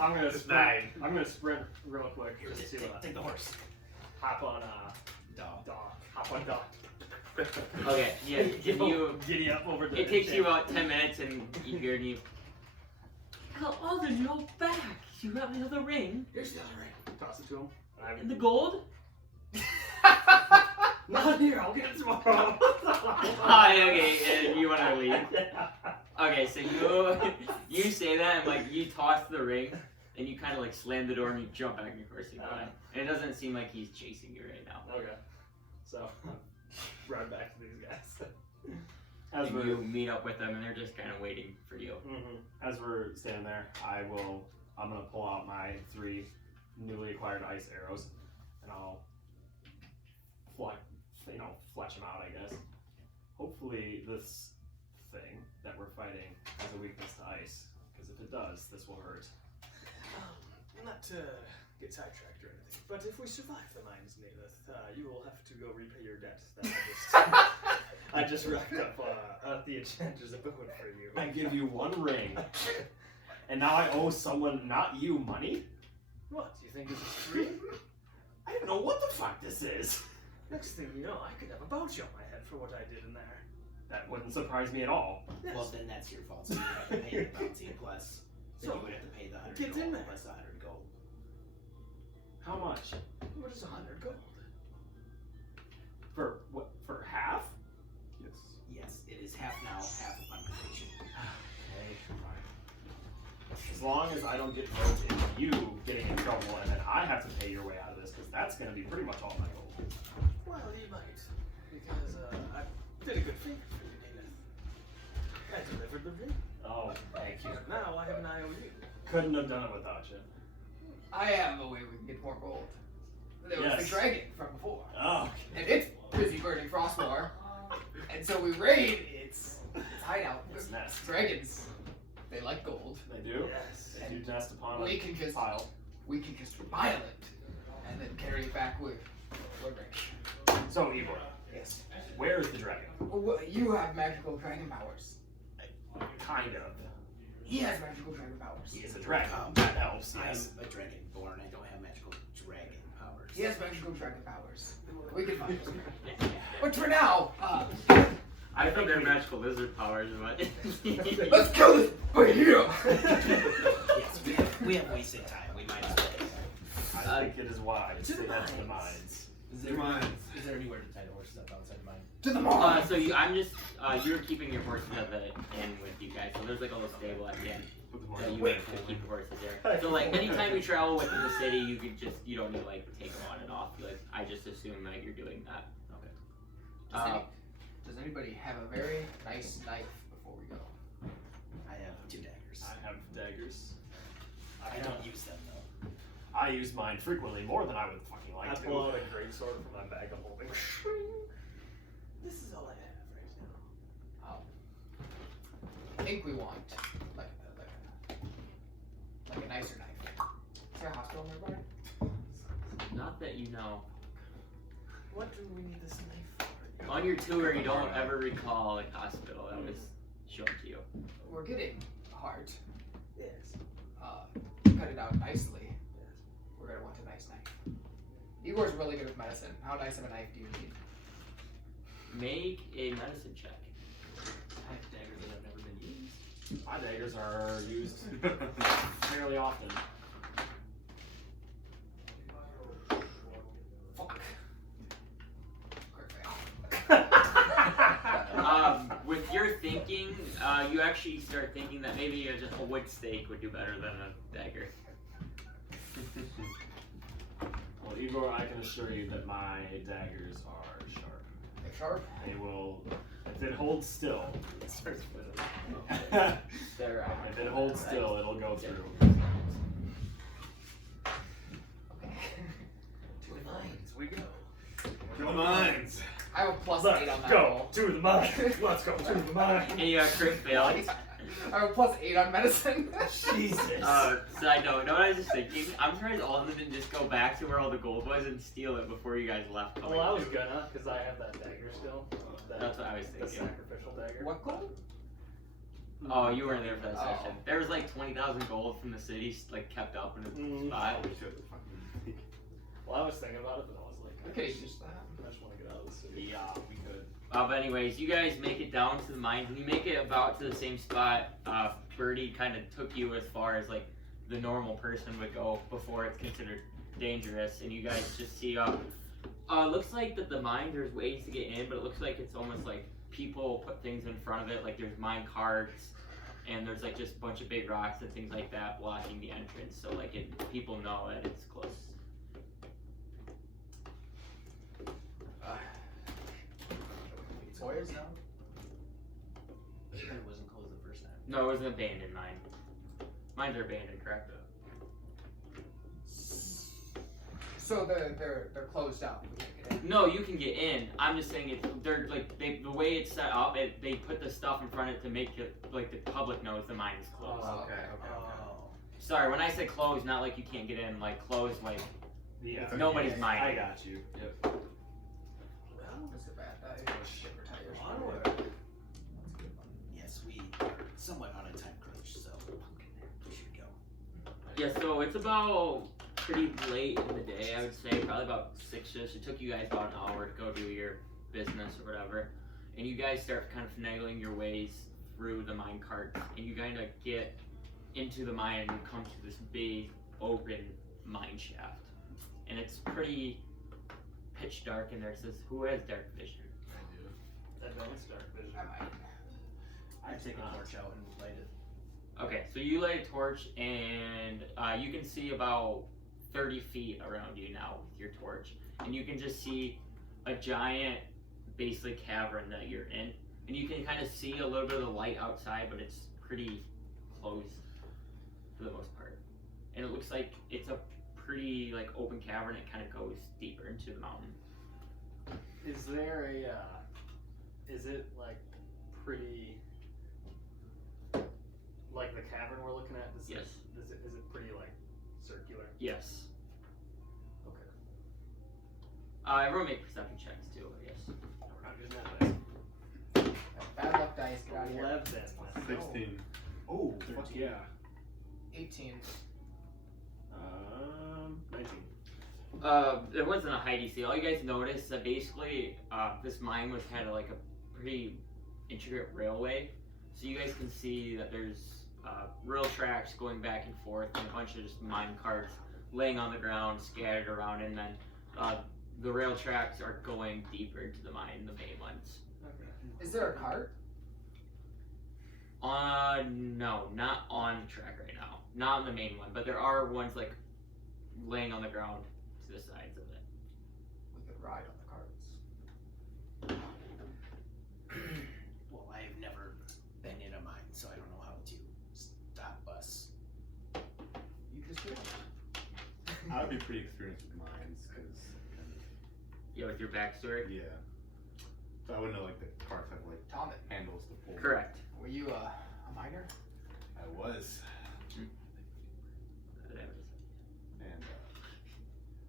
I'm gonna sprint real quick Here, just to see what take the horse. hop on Dog. Doc. Hop on Doc. Okay, yeah. If you, Giddy up over the it takes you about 10 minutes, and you hear you. How Alden, you're back. You have another ring. Here's the other ring. Toss it to him. And the gold? Not here, I'll get it tomorrow. Hi, okay, and you want to leave. Okay, so you say that, and like you toss the ring, and you kind of like slam the door, and you jump back in your horse and go in. And it doesn't seem like he's chasing you right now. Okay. So, run back to these guys. As And we're, you meet up with them, and they're just kind of waiting for you. as we're standing there, I'm gonna pull out my 3 newly acquired ice arrows, and I'll fletch them out, I guess. Hopefully this thing that we're fighting has a weakness to ice, because if it does, this will hurt. Not to get sidetracked or anything, but if we survive the mines, Nathith, you will have to go repay your debt that I just racked up at the enchanter's abode for you. I give you 1 ring, and now I owe someone, not you, money? What, do you think this is free? I don't know what the fuck this is. Next thing you know, I could have a bounty on my head for what I did in there. That wouldn't surprise me at all. Yes. Well, then that's your fault. So you have to pay the bounty plus. Then So, you would have to pay the 100 get in gold there. plus 100 gold. How much? What is 100 gold? For what? For half? Yes. Yes, it is half now, half upon completion. Okay, fine. As long as I don't get roped into you getting in trouble, and then I have to pay your way out of this, because that's going to be pretty much all my gold. Well, you might, because I did a good favor for you, Nathith. I delivered the ring. Oh, thank you. Now I have an IOU. Couldn't have done it without you. I have a way we can get more gold. There was Yes. the dragon from before, Oh, and it's busy burning Frostmoor, and so we raid its hideout. its nest. Dragons, they like gold. They do? Yes. They do nest upon We a can just pile. pile it, and then carry it back with rich. So, Igor, Yes. where is the dragon? Well, you have magical dragon powers. Kind of. He has magical dragon powers. He is a dragon. That helps, yes. I'm a dragonborn. I don't have magical dragon powers. He has magical dragon powers. We can find him. But for now, I think they're magical lizard powers, but. let's kill this behemoth. Yes, we have wasted time. We might as well. I think it is wise to head to the mines. Is there anywhere to tie the horses up outside the mine? To the mine. So you're keeping your horses at the inn with you guys. So there's like a little stable at the end that you guys can keep your horses there. So like anytime you travel within the city, you don't need to like take them on and off. I just assume that you're doing that. Okay. Does anybody have a very nice knife before we go? I have 2 daggers. I have daggers. I don't use them though. I use mine frequently, more than I would fucking I like to. pull out a greatsword from my bag of holding. This is all I have right now. I think we want like a nicer knife. Is there a hospital nearby? Not that you know. What do we need this knife for? On your tour, you don't ever recall a hospital that was shown to you. We're getting heart. Yes. Cut it out nicely. We're gonna want a nice knife. Igor's really good with medicine. How nice of a knife do you need? Make a medicine check. I have daggers that have never been used. My daggers are used fairly often. Fuck. Quick fail. With your thinking, you actually start thinking that maybe just a wood stake would do better than a dagger. Well, Igor, I can assure you that my daggers are sharp. They're sharp. They will, if it holds still, it starts with it. They're, If it holds still, it'll go through. Okay. To the mines we go. To the mines. I have a plus Let's 8 on that go roll. to the mine. Let's go to the mine. And you got crit fail. I have a plus 8 on medicine. Jesus. Side note, you know what I was just thinking? I'm surprised all of them didn't just go back to where all the gold was and steal it before you guys left. Well, I was gonna, because I have that dagger still. That's what I was The thinking. sacrificial dagger. What gold? Oh, you weren't there for that Oh. section. There was like 20,000 gold from the city, like kept up in a spot. Holy shit, the fucking- Well, I was thinking about it, but I was like, We could have used that. I just want to get out of the city. Yeah, we could. But anyways, you guys make it down to the mines. When you make it about to the same spot, Birdie kind of took you as far as like the normal person would go before it's considered dangerous. And you guys just see, looks like that the mine, there's ways to get in, but it looks like it's almost like people put things in front of it. Like there's mine carts, and there's like just a bunch of big rocks and things like that blocking the entrance. So like people know that it's close. Toys now? It wasn't closed the first time. No, it was an abandoned mine. Mines are abandoned, correct? So they're closed up. We can't get in. No, you can get in. I'm just saying they're like the way it's set up. They put the stuff in front of it to make it like the public knows the mine is closed. Oh, Okay. Sorry, when I say closed, not like you can't get in. Like closed, like Yeah. nobody's mine. I got you. Yep. Well, that's a bad die. Shit, we're tires. Onward. That's a good one. Yes, we are somewhat on a time crunch, so we should go. Yeah, so it's about pretty late in the day. I would say probably about 6ish. It took you guys about an hour to go do your business or whatever, and you guys start kind of finagling your ways through the mine cart, and you kind of get into the mine and you come to this big open mine shaft, and it's pretty pitch dark in there. It says, "Who has dark vision?" Advanced dark vision. I might. I take a torch out and light it. Okay, so you light a torch, and you can see about 30 feet around you now with your torch, and you can just see a giant, basically cavern that you're in, and you can kind of see a little bit of the light outside, but it's pretty closed for the most part, and it looks like it's a pretty like open cavern. It kind of goes deeper into the mountain. Is there a, is it like pretty, like the cavern we're looking at? Yes. Is it pretty like circular? Yes. Okay. Everyone make perception checks too, I guess. We're not using that dice. Bad luck dice. Get out of here. 11. 16. Oh, fuck 13. yeah. 18. 19. It wasn't a high DC. All you guys noticed that basically this mine was kind of like a pretty intricate railway. So you guys can see that there's rail tracks going back and forth and a bunch of just mine carts laying on the ground, scattered around, and then the rail tracks are going deeper into the mine, the main ones. Is there a cart? No, not on the track right now. Not on the main one, but there are ones like laying on the ground to the sides of it. We could ride on the carts. Well, I've never been in a mine, so I don't know how to stop us. You just do it. I would be pretty experienced with mines, because Yeah, with your backstory. yeah. So I would know like the carts have like Tommen, handles to pull. Correct. were you a miner? I was, and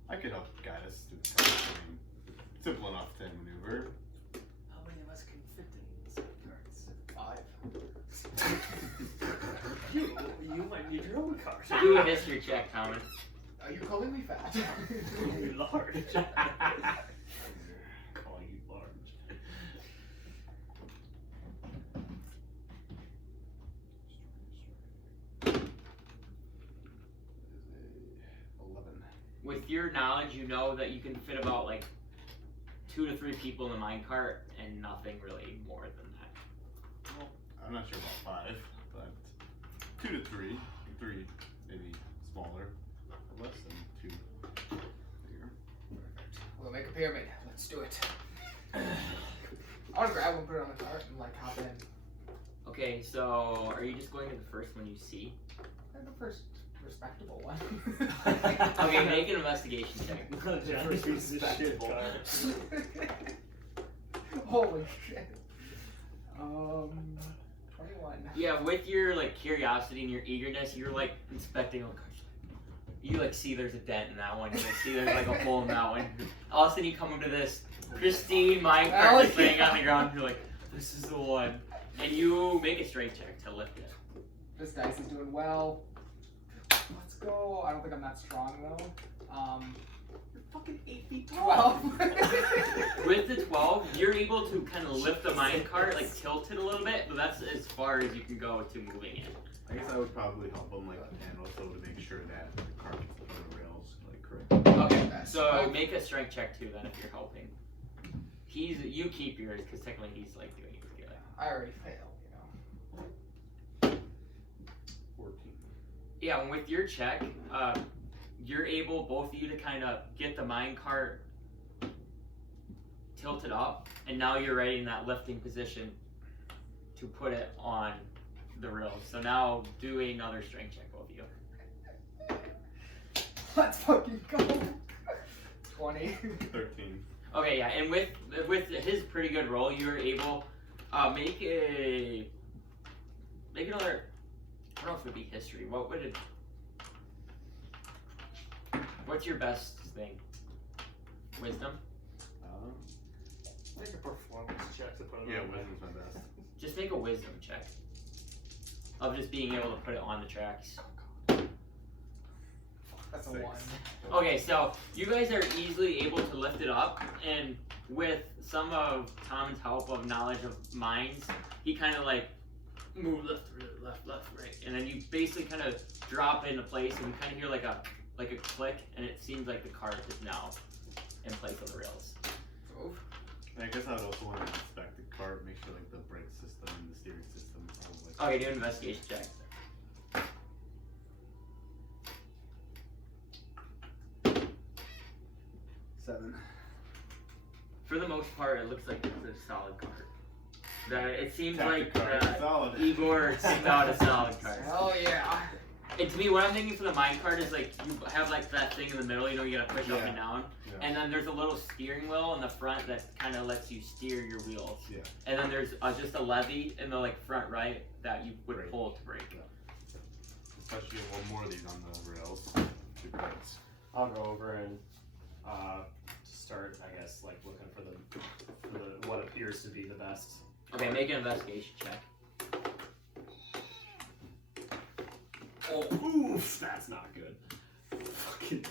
I could help guide us through the carts. I mean, simple enough to maneuver. How many of us can fit in these carts? 5. You might need your own car. So do a history check, Thomas. You're calling me fat. Large. Calling you large. Is a 11. With your knowledge, you know that you can fit about like 2 to 3 people in the minecart, and nothing really more than that. Well, I'm not sure about 5, but 2 to 3. 3 maybe smaller, less than 2 bigger. We'll make a pyramid. Let's do it. I'll grab one, put it on the cart, and like hop in. Okay, so are you just going to the first one you see? And the first respectable one. Okay, make an investigation check. Johnny piece of shit car. Holy shit. 21. Yeah, with your like curiosity and your eagerness, you're like inspecting all the cars. You like see there's a dent in that one. You like see there's like a hole in that one. All of a sudden you come into this pristine minecart just laying on the ground. You're like, this is the one. And you make a strength check to lift it. This dice is doing well. Let's go. I don't think I'm that strong though. You're fucking 8 feet tall. 12. With the 12, you're able to kind of lift the minecart, like tilt it a little bit, but that's as far as you can go to moving it. I guess I would probably help him and also to make sure that the cart is on the rails correct. Okay, so make a strength check too then if you're helping. You keep yours because technically he's like doing it together. I already failed, you know. 14. Yeah, and with your check, you're able, both of you, to kind of get the minecart tilted up, and now you're ready in that lifting position to put it on the rails. So now do another strength check, both of you. Let's fucking go. 20. 13. Okay, yeah, and with his pretty good roll, you're able make another. I don't know if it would be history. What would it? What's your best thing? Wisdom. Make a performance check to put it Yeah, on. wisdom's my best. Just make a wisdom check of just being able to put it on the tracks. That's a 6. 1. Okay, so you guys are easily able to lift it up, and with some of Tom's help of knowledge of mines, he kind of like move left, right, and then you basically kind of drop it into place, and you kind of hear like a click, and it seems like the cart is now in place on the rails. Move. And I guess I would also want to inspect the cart, make sure like the brake system and the steering system are like. Okay, do an investigation check. 7. For the most part, it looks like it's a solid cart. It seems Captain like cart, solid. Igor picked out a solid cart. Hell yeah. And to me, what I'm thinking for the minecart is like you have like that thing in the middle, you know, you gotta push up Yeah. and down, Yeah. and then there's a little steering wheel in the front that kind of lets you steer your wheels. Yeah. And then there's just a levy in the like front right that you would Brake. pull to brake. Especially one more of these on the rails. 2 brakes. I'll go over and start, I guess, like looking for the what appears to be the best. Okay, make an investigation check. Oh, oof, that's not good. Fucking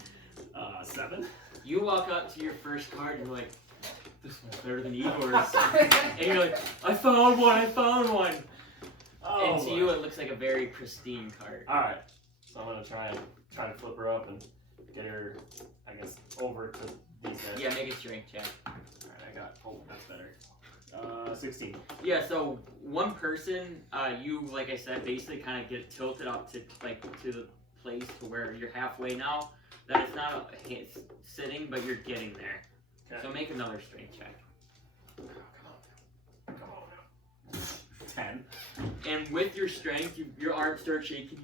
7. You walk up to your first cart and you're like, this one's better than Igor's. And you're like, I found one. Oh, And to you, it looks like a very pristine cart. all right. So I'm gonna try to flip her up and get her, I guess, over to these guys. Yeah, make a strength check. All right, I got. Oh, that's better. 16. Yeah, so one person, you, like I said, basically kind of get tilted up to the place to where you're halfway now. That it's not sitting, but you're getting there. Okay. So make another strength check. Come on now. 10. And with your strength, your arms start shaking.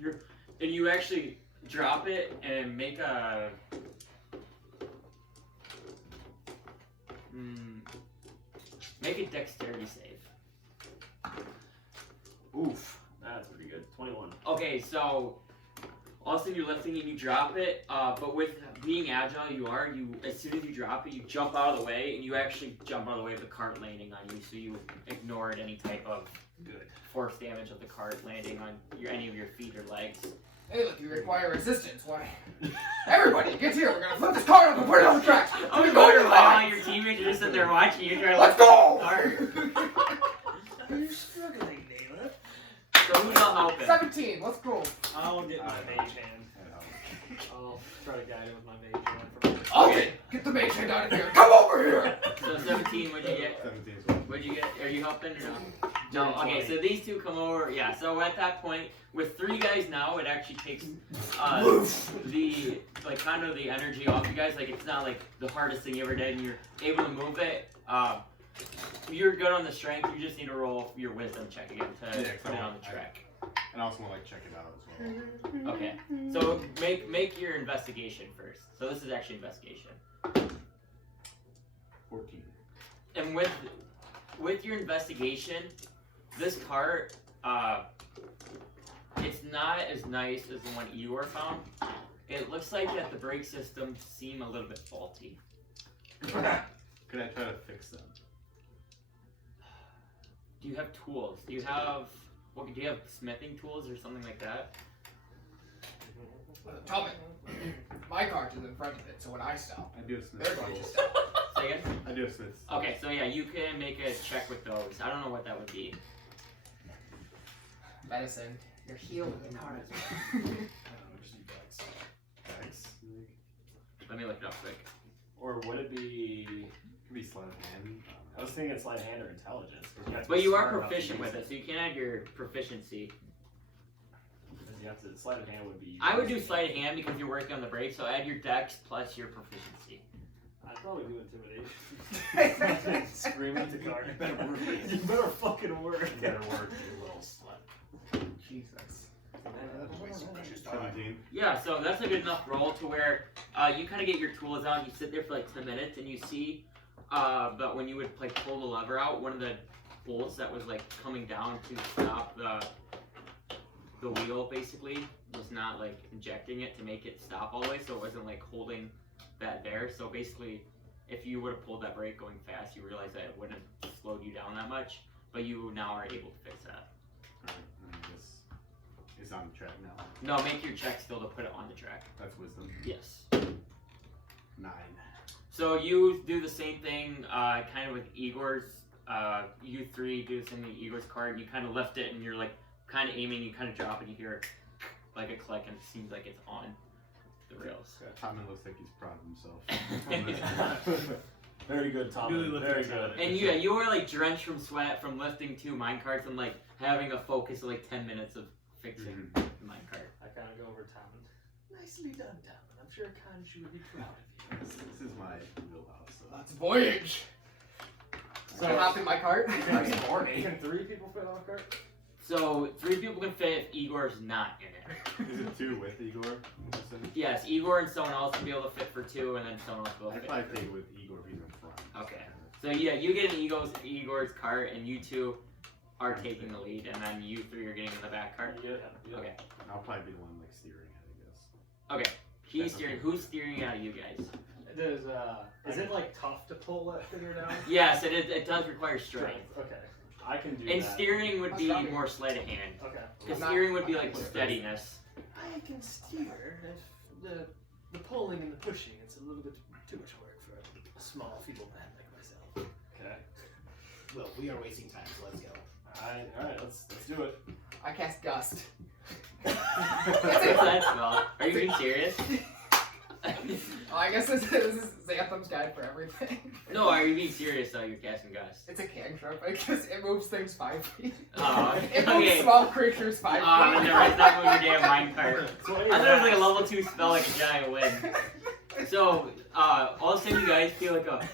And you actually drop it and make a. Make a dexterity save. Oof, that's pretty good. 21. Okay, so all of a sudden you're lifting and you drop it, but with being agile, as soon as you drop it, you jump out of the way, and you actually jump out of the way of the cart landing on you, so you ignored any type of Good. force damage of the cart landing on any of your feet or legs. Hey, look, you require assistance. Why? Everybody, get here. We're gonna flip this car up and put it on the track. I was Go wondering your why line. your teammates are just sitting there watching you try to Let's lift go! the car. You're struggling, Nayla. So who's all helping? 17. Let's go. I'll get my mage hand. I'll try to guide him with my mage hand. Okay, get the mage hand out of here. Come over here. So 17, what'd you get? 17 as well. What'd you get? Are you helping or no? No. Okay, so these two come over. Yeah. So at that point, with 3 guys now, it actually takes the like kind of the energy off you guys. Like it's not like the hardest thing you ever did, and you're able to move it. You're good on the strength. You just need to roll your wisdom check again to Yeah, put it on the track. And I also want to like check it out as well. Okay. So make your investigation first. So this is actually investigation. 14. And with your investigation, this cart, it's not as nice as the one Eeyore found. It looks like that the brake systems seem a little bit faulty. Could I try to fix them? Do you have tools? Do you have smithing tools or something like that? Tell my cart is in front of it, so when I stop, I do have they're Smith's going to tools. stop. Say again? I do have Smith's. Okay, so yeah, you can make a check with those. I don't know what that would be. Medicine. You're healed in the cart. I don't know, just do dex. Dex, Let me look it up quick. Or would it be? could be sleight of hand. I was thinking sleight of hand or intelligence. 'Cause have to But be you are smart enough to proficient use with it, so you can add your proficiency. 'Cause you have to. Sleight of hand would be. I would do sleight of hand because you're working on the brake, so add your dex plus your proficiency. I'd probably do intimidation. Scream at the car. You better work. You better fucking work. You better work, you little slut. Jesus. 17. Yeah, so that's a good enough roll to where you kind of get your tools out, you sit there for like 10 minutes, and you see that when you would like pull the lever out, one of the bolts that was like coming down to stop the wheel basically was not like injecting it to make it stop all the way, so it wasn't like holding that there. So basically, if you would have pulled that brake going fast, you realize that it wouldn't have slowed you down that much, but you now are able to fix that. Alright, and this is on the track now. No, make your check still to put it on the track. That's wisdom. Yes. 9. So you do the same thing, kind of with Igor's. You 3 do the same thing with Igor's cart. You kind of lift it, and you're like kind of aiming. You kind of drop it. You hear like a click, and it seems like it's on the rails. Tommen looks like he's proud of himself. Very good, Tom. Really looking Very at good. And you are like drenched from sweat from lifting 2 mine carts and like having a focus of like 10 minutes of fixing the mine cart. I kind of go over Tom. Nicely done, Talon. I'm sure Kanji would be proud of you. This is my wheelhouse. So. Let's voyage. So hop in my cart. Can 3 people fit on a cart? So 3 people can fit if Igor's not in it. Is it 2 with Igor? Yes, Igor and someone else will be able to fit for 2, and then someone else will I'd fit. probably for take 2. it with Igor if he's in front. Okay. So yeah, you get in Igor's cart, and you 2 are taking the lead, and then you 3 are getting in the back cart. Yeah. Okay. I'll probably be the one like steering it, I guess. Okay. He's steering. Who's steering out of you guys? There's Is it like tough to pull that figure down? Yes, it does require strength. Okay. I can do And that. steering would be That's right. more sleight of hand. Okay. Because Not- steering would be like steadiness. I can steer if the pulling and the pushing. It's a little bit too much work for a small, feeble man like myself. Okay. Well, we are wasting time, so let's go. Alright, let's do it. I cast Gust. What's that spell? Are you being serious? Oh, I guess this is Xanthem's guide for everything. No, are you being serious though? You're casting Gust. It's a cantrip. I guess it moves things 5 feet. Oh, It moves okay. small creatures 5 Oh, feet. never mind. It's not moving your damn minecart. So I thought it was like a level 2 spell like a giant wind. So, all of a sudden you guys feel like a...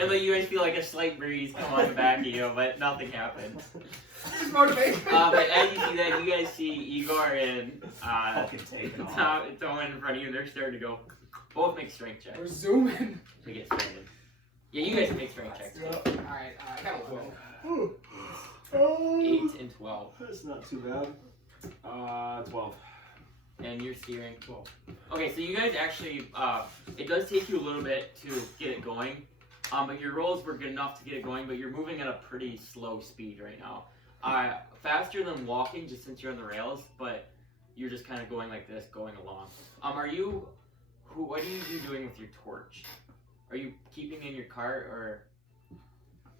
and then you guys feel like a slight breeze come on the back of you, but nothing happens. Just motivation. But as you see that, you guys see Igor and Fucking take it off. Tom in front of you, and they're starting to go. Both make strength checks We're zooming. to get started. Yeah, you guys can make strength checks. Alright, I got a 12. 8 and 12. That's not too bad. 12. And you're steering 12. Okay, so you guys actually, it does take you a little bit to get it going. But your rolls were good enough to get it going, but you're moving at a pretty slow speed right now. Faster than walking, just since you're on the rails, but you're just kind of going like this, going along. What are you doing with your torch? Are you keeping in your cart, or?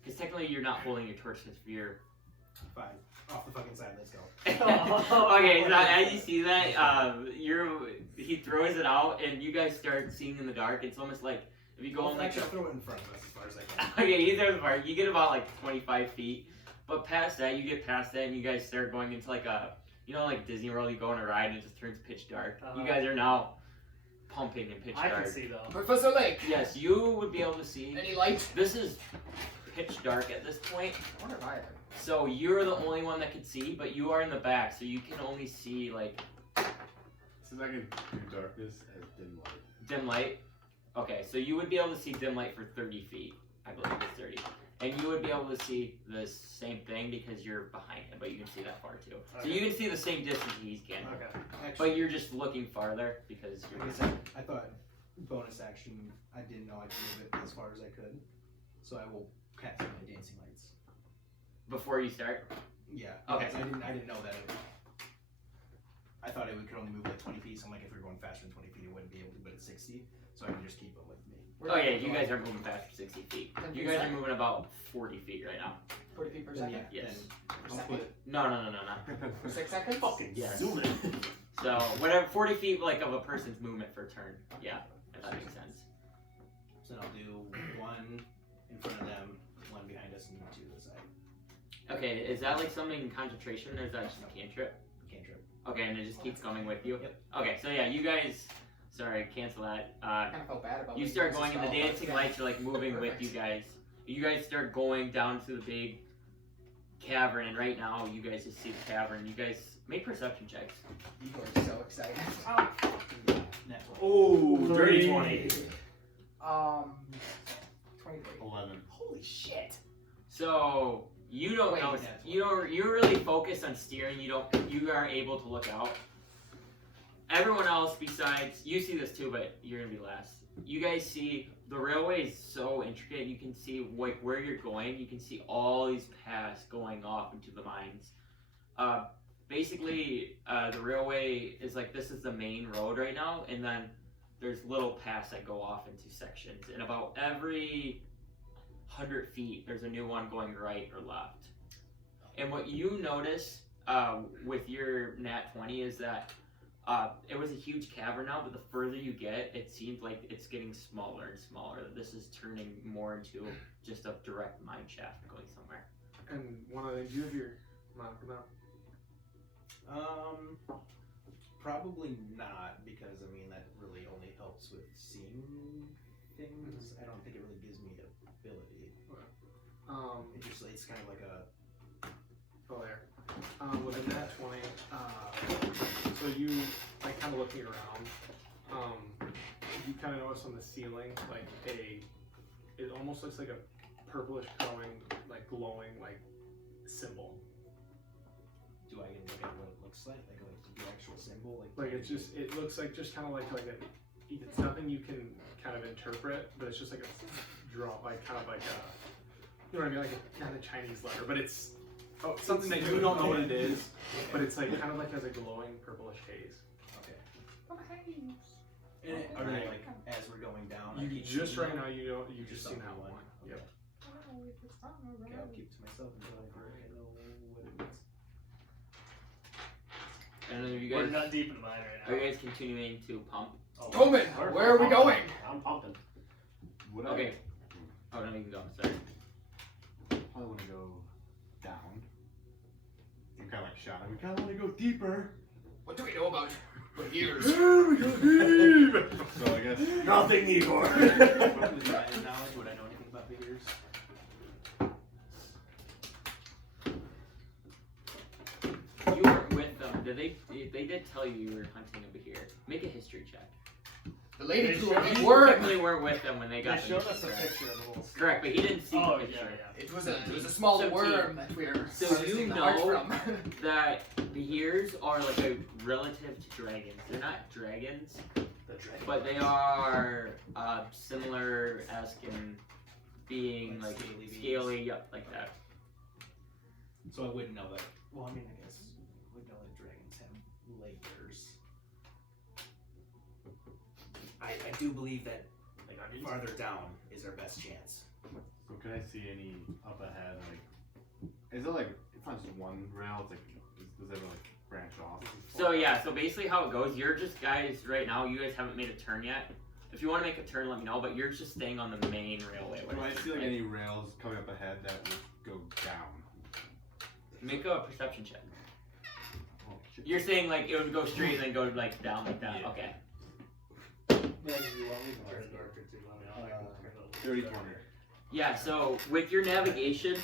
Because technically you're not holding your torch because you're. Fine. Off the fucking side, let's go. Okay, so as you see that, he throws it out, and you guys start seeing in the dark. It's almost like if you go on like. Actually, I'll throw it in front of us as far as I can. Okay, he throws the fire. You get about like 25 feet, but past that, you get past that, and you guys start going into like a, like Disney World. You go on a ride, and it just turns pitch dark. You guys are now pumping in pitch I dark. can see though. Professor Lake. Yes, you would be able to see. Any light? This is pitch dark at this point. I wonder if I have. So you're the only one that can see, but you are in the back, so you can only see like So I can do darkness as dim light. dim light. Okay, so you would be able to see dim light for 30 feet. I believe it's 30. And you would be able to see the same thing because you're behind him, but you can see that far too. So you can see the same distance he's can. Okay. Actually, But you're just looking farther because you're. like I said, I thought bonus action. I didn't know I could move it as far as I could, so I will cast my dancing lights. Before you start. Yeah. Okay. because I didn't know that. I thought it could only move like 20 feet. So I'm like, if we were going faster than 20 feet, it wouldn't be able to. But it's 60, so I can just keep them with me. Oh yeah, you guys are moving fast for 60 feet. You guys are moving about 40 feet right now. 40 feet per Then, second? yeah, Yes. Per I'll second? put No. For 6 seconds? Fucking Yes. zoom it. So whatever 40 feet like of a person's movement per turn. Yeah, if that makes sense. So then I'll do one in front of them, one behind us, and two to the side. Okay, is that like something in concentration or is that just a cantrip? Cantrip. Okay, and it just keeps coming with you? Yep. Okay, so yeah, you guys, sorry, cancel that. I kind of felt bad about You leaving start this going and the spell, but dancing yeah. lights are like moving with Perfect. you guys. You guys start going down to the big cavern, and right now you guys just see the cavern. You guys make perception checks. Igor is so excited. Net one. Oh, dirty 20. 23. 11. Holy shit. So you don't Wait, know. that's You're really focused on steering. You aren't able to look out. Everyone else besides you see this too, but you're gonna be last. You guys see the railway is so intricate. You can see like where you're going. You can see all these paths going off into the mines. Basically, the railway is like this is the main road right now, and then there's little paths that go off into sections. And about every 100 feet, there's a new one going right or left. And what you notice with your Nat 20 is that it was a huge cavern now, but the further you get, it seems like it's getting smaller and smaller. This is turning more into just a direct mine shaft going somewhere. And one of the things, you have your monocle now? Probably not, because I mean that really only helps with seeing things. I don't think it really gives me ability. It's kind of like a. Oh, there. With a nat 20, so you, like, kind of looking around, you kind of notice on the ceiling, like, it almost looks like a purplish glowing, like, symbol. Do I get to look at what it looks like the actual symbol? Like, it looks like just kind of like it's nothing you can kind of interpret, but it's just like a draw, like, kind of like a, you know what I mean, like not a Chinese letter, but it's something that you don't know what it is, but it's like kind of like has a glowing purplish haze. Okay. Okay. And are they like as we're going down? I You keep just seeing right them? now you Just seen something that one. one. Yep. Okay, I'll keep it to myself until I know what it is. And then you We're guys, not deep in mine right are now. you guys continuing to pump? Oh, Tobin, we're where are we pumping. going? I'm pumping. Would Okay. Oh no, you can go. Sorry. I probably want to go down. And kind of like shouting, we kind of want to go deeper. What do we know about years? So I guess. Nothing, Igor. With my knowledge, would I know anything about figures? You weren't with them. They did tell you were hunting over here. Make a history check. The lady They threw showed a big You worm. definitely weren't with them when they They got showed the us a picture of the little. Correct, but he didn't see Oh, the yeah, picture. yeah. It was a small 17. worm that we're So harvesting you the heart know from. That the Hears are like a relative to dragons. They're not dragons, The dragon. but they are similar-esque in being Like like scaly beings. scaly, yep, like that. So I wouldn't know that. Well, I mean, I guess I would know that dragons have layers. do believe that Like onions. farther down is our best chance. So can I see any up ahead? Like, is it like it's not just one rail? It's like does it like branch off? So yeah, so basically how it goes, you're just guys right now. You guys haven't made a turn yet. If you want to make a turn, let me know. But you're just staying on the main railway. Do I see like any rails coming up ahead that would go down? Make a perception check. Oh, shit. You're saying like it would go straight and then go like down like that. Yeah. Okay. Turn darker too. Let me know. I can turn it a little 30, darker. 20. Yeah. So with your navigation,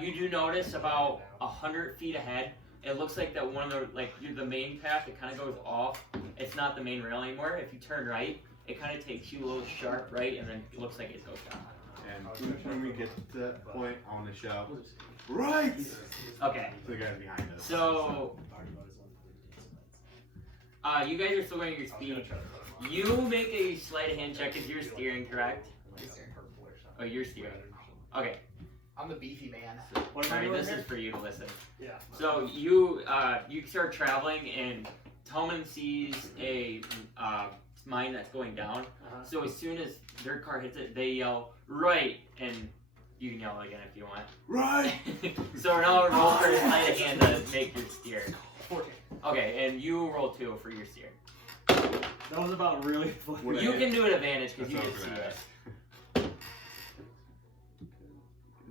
you do notice about 100 feet ahead. It looks like that one of the the main path. It kind of goes off. It's not the main rail anymore. If you turn right, it kind of takes you a little sharp right, and then it looks like it goes down. And when we get to that point, I want to shout, right! Okay. To the guys behind us. So you guys are still going at your I was gonna speed. try to put 'em on. You make a sleight of hand check. Is you're steering correct? Like a purplish something. Oh, you're steering. Okay. I'm the beefy man. What am I Sorry, doing this here? is for you to listen. Yeah. So you start traveling, and Tillman sees a mine that's going down. Uh-huh. So as soon as their car hits it, they yell right, and you can yell again if you want. Right! So now roll for a sleight of hand to make your steer. 14. Okay, and you roll 2 for your steer. That was about really funny. What You can do it advantage because That's you what I can was see gonna it. ask.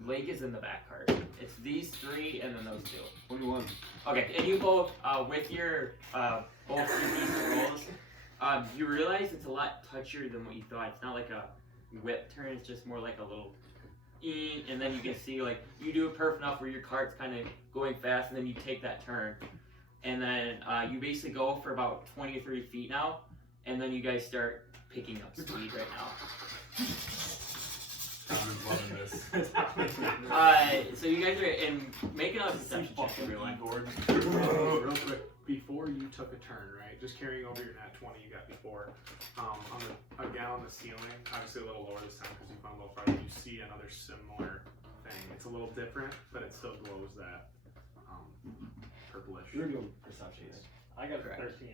Lake is in the back card. It's these 3 and then those 2. 21. Okay, and you both, with your both your decent rolls, you realize it's a lot touchier than what you thought. It's not like a whip turn, it's just more like a little and then you can see like you do it perfect enough where your cart's kind of going fast, and then you take that turn, and then you basically go for about 20 or 30 feet now, and then you guys start picking up speed right now. Connor's loving this. So you guys are in making a perception check, everyone. Real quick, before you took a turn, right? Just carrying over your nat 20 you got before. Again on the ceiling, obviously a little lower this time because you found a little farther. You see another similar thing. It's a little different, but it still glows that purplish. We're doing perceptions. I got a Correct. 13.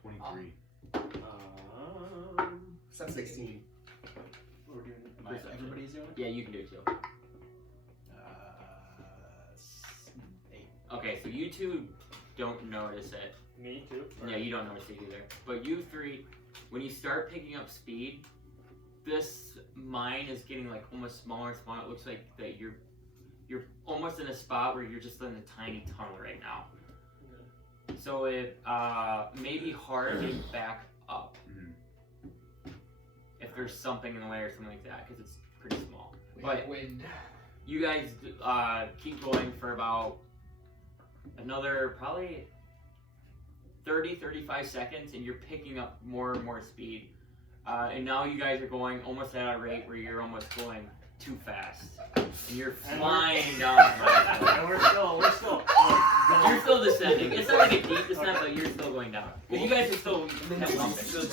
23. 16. We're doing Everybody's doing it? Yeah, you can do it too. 8. Okay, so you 2 don't notice it. me too. Yeah, you don't notice it either. But you 3, when you start picking up speed, this mine is getting like almost smaller and smaller. It looks like that you're almost in a spot where you're just in a tiny tunnel right now. So it may be hard getting back up if there's something in the way or something like that, because it's pretty small. We But- have wind. You guys keep going for about another probably 30-35 seconds, and you're picking up more and more speed. And now you guys are going almost at a rate where you're almost going too fast. And you're flying down the mountain. And we're still You're still descending. It's not like a deep descent, but you're still going down. But you guys are still have something. The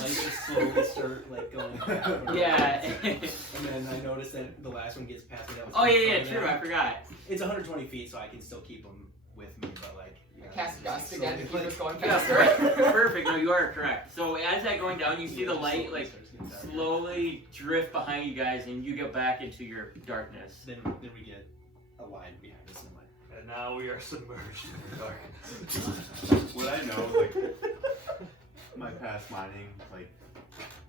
lights just slowly start like going down. Yeah. And then I noticed that the last one gets past me. That was Oh yeah, coming true. down. I forgot. It's 120 feet, so I can still keep them with me, but like. Yeah, Cast it's gust slowly again to keep like- us going Yeah, faster. perfect. No, you are correct. So as that going down, you see the light like slowly drift behind you guys, and you get back into your darkness. Then we get a line behind us and like. And now we are submerged in darkness. Would I know, like, my past mining, like,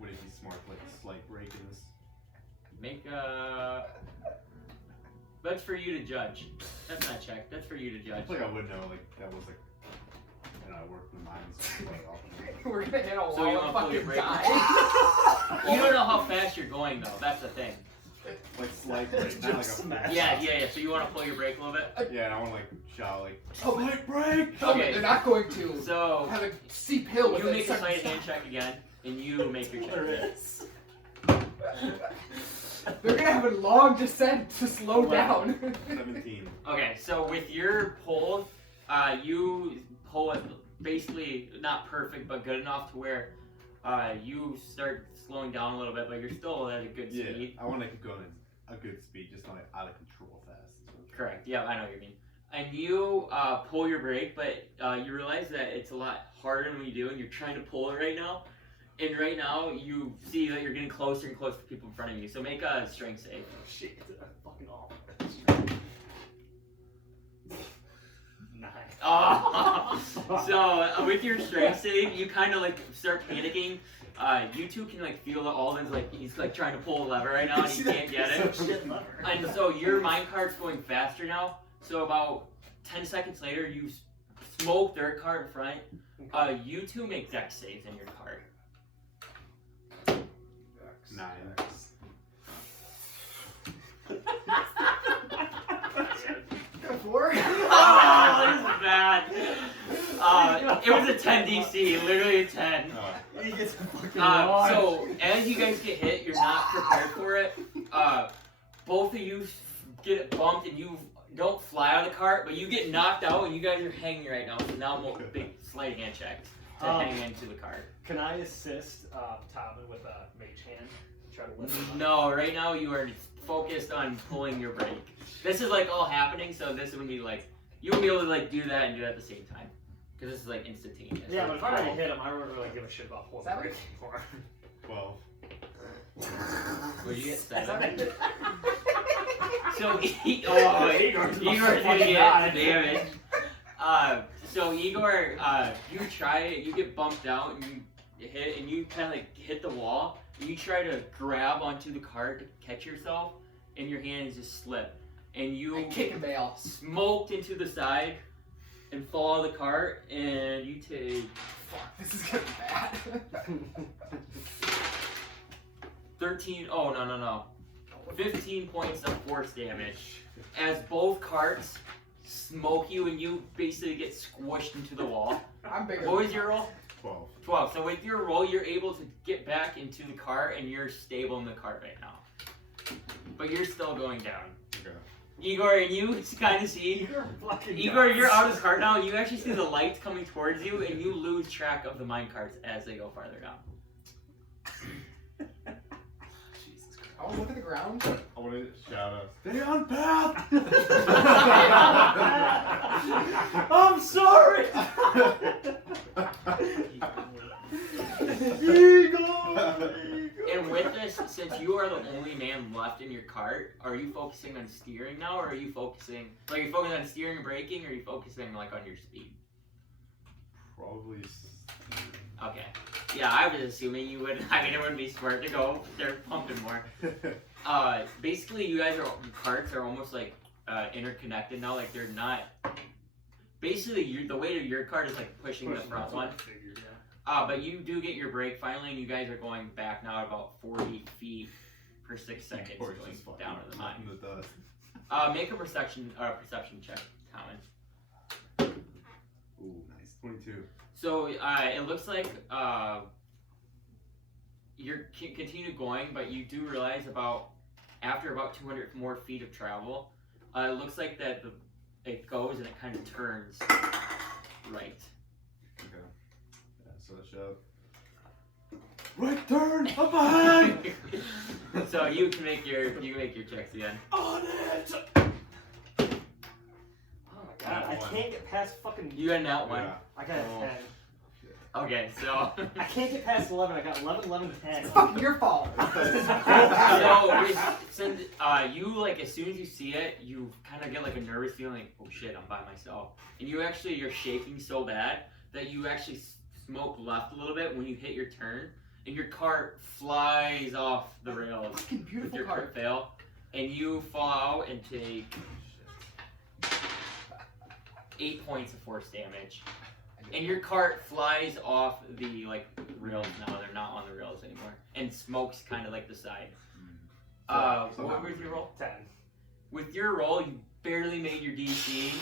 would it be smart, like, slight break in this? Make a. That's for you to judge. That's not check. That's for you to I judge. feel like I would know, like, that was, like, you know, I worked in the mines, so like, often. We're gonna hit a wall So you and wanna pull your fucking brake? die. You don't know how fast you're going though. That's the thing. Like, slight break, not like Just a smash. Yeah. So you want to pull your brake a little bit? Yeah, and I want to, like, shout, like, Oh, slight break! Tell me Okay. they're not going to So have a steep hill with you it. make a Start- sleight of hand check again, and you make your check. There is. They're gonna have a long descent to slow down. 17. Okay, so with your pull, you pull it basically not perfect, but good enough to where you start slowing down a little bit, but you're still at a good Yeah, speed. I want to keep going at a good speed, just not, like, out of control fast. Correct. Yeah, I know what you mean. And you pull your brake, but you realize that it's a lot harder than when you do, and you're trying to pull it right now, And right now, you see that you're getting closer and closer to people in front of you. So make a strength save. Shit, I'm fucking awful. 9. Oh. So with your strength save, you kind of like start panicking. You two can like feel that Alden's like he's like trying to pull a lever right now and he can't get it. Shit lever. And so your minecart's going faster now. So about 10 seconds later, you smoke their cart in front. You two make dex saves in your cart. 9. 4? Oh, this is bad. It was a 10 DC, literally a 10. He gets fucking So as you guys get hit, you're not prepared for it. Both of you get bumped and you don't fly out of the cart, but you get knocked out and you guys are hanging right now. So now more big sleight hand checks to hang into the cart. Can I assist Talbot with a mage hand? Try to lift him up? No, right now you are focused on pulling your brake. This is like all happening, so this is when you like you will be able to like do that and do it at the same time, because this is like instantaneous. Yeah, but if I already hit him, I don't really give a shit about pulling the 7? brake anymore. 12. Would you get 7? 7. So Igor's Igor's fucking gonna get die. damage. So Igor, you try it, you get bumped out and you hit, and you kind of like hit the wall. And you try to grab onto the cart to catch yourself, and your hands just slip, and you I kick a bail. smoked into the side and fall out of the cart, and you take Fuck, this is getting bad. 13. Oh no. 15 points of force damage as both carts smoke you, and you basically get squished into the wall. I'm bigger. What was your roll? 12. 12. So with your roll, you're able to get back into the cart, and you're stable in the cart right now. But you're still going down. Okay. Igor, and you kind of see. You're fucking Igor, nuts. you're out of the cart now. You actually see the lights coming towards you, and you lose track of the mine carts as they go farther down. Jesus Christ. I want to look at the ground. I want to shout out, stay on path! I'm sorry! And with this, since you are the only man left in your cart, are you focusing on steering now, or are you focusing on steering and braking, or are you focusing like on your speed? Probably. Okay. Yeah, I was assuming you would. I mean, it wouldn't be smart to go. They're pumping more. Basically, you guys are carts are almost like interconnected now. Like they're not. Basically, the weight of your cart is like pushing the front one. Figured, yeah. But you do get your brake finally, and you guys are going back now at about 40 feet per 6 seconds, Or going just fucking down to the mine. in the dust. Make a perception check, Talon. Ooh, nice. 22. So it looks like you're continue going, but you do realize after about 200 more feet of travel, it looks like that it goes and it kind of turns right. Okay. Yeah, so I shout, right turn, up ahead! So you can make your checks again. On it! Oh my god, I can't get past fucking. You got an out one. Yeah. I got a Oh. 10. Okay, so I can't get past 11. I got 11, 11, 10. It's fucking your fault. since you like as soon as you see it, you kind of get like a nervous feeling. Like, oh shit, I'm by myself, and you're shaking so bad that you actually smoke left a little bit when you hit your turn, and your cart flies off the rails Fucking with beautiful your cart. crit fail, and you fall out and take 8 points of force damage. And your cart flies off the like rails now; they're not on the rails anymore, and smokes kind of like the side. What was your roll? 10. With your roll, you barely made your DC.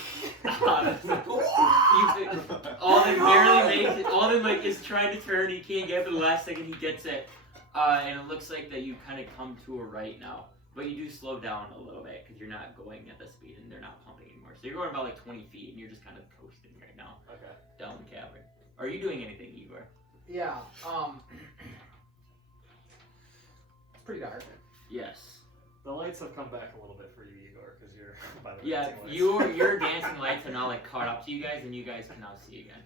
Alden barely makes it. Alden like is trying to turn, he can't get it, but the last second he gets it. And it looks like that you kind of come to a right now, but you do slow down a little bit because you're not going at the speed and they're not pumping anymore. So you're going about like 20 feet and you're just kind of coasting right now Okay. down the cavern. Are you doing anything, Igor? Yeah. It's pretty dark. Yes. The lights have come back a little bit for you, Igor, because you're by the Yeah, dancing lights. your dancing lights are now like caught up to you guys, and you guys can now see again.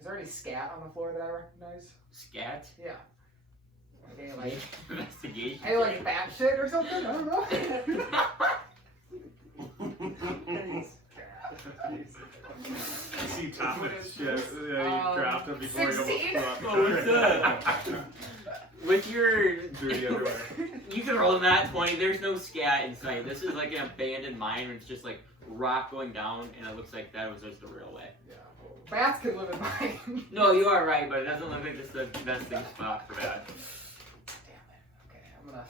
Is there any scat on the floor that I recognize? Scat. Yeah. Okay, like Investigation. hey, like bat shit or something. I don't know. You see Thomas shit. You dropped him before he 16? almost Oh, what's that? With your Dirty underwear. You can roll that 20. There's no scat inside. This is like an abandoned mine where it's just like rock going down, and it looks like that was just the railway. Yeah. Bats can live in mine. No, you are right, but it doesn't look like just the best spot for that. Damn it. Okay, I'm gonna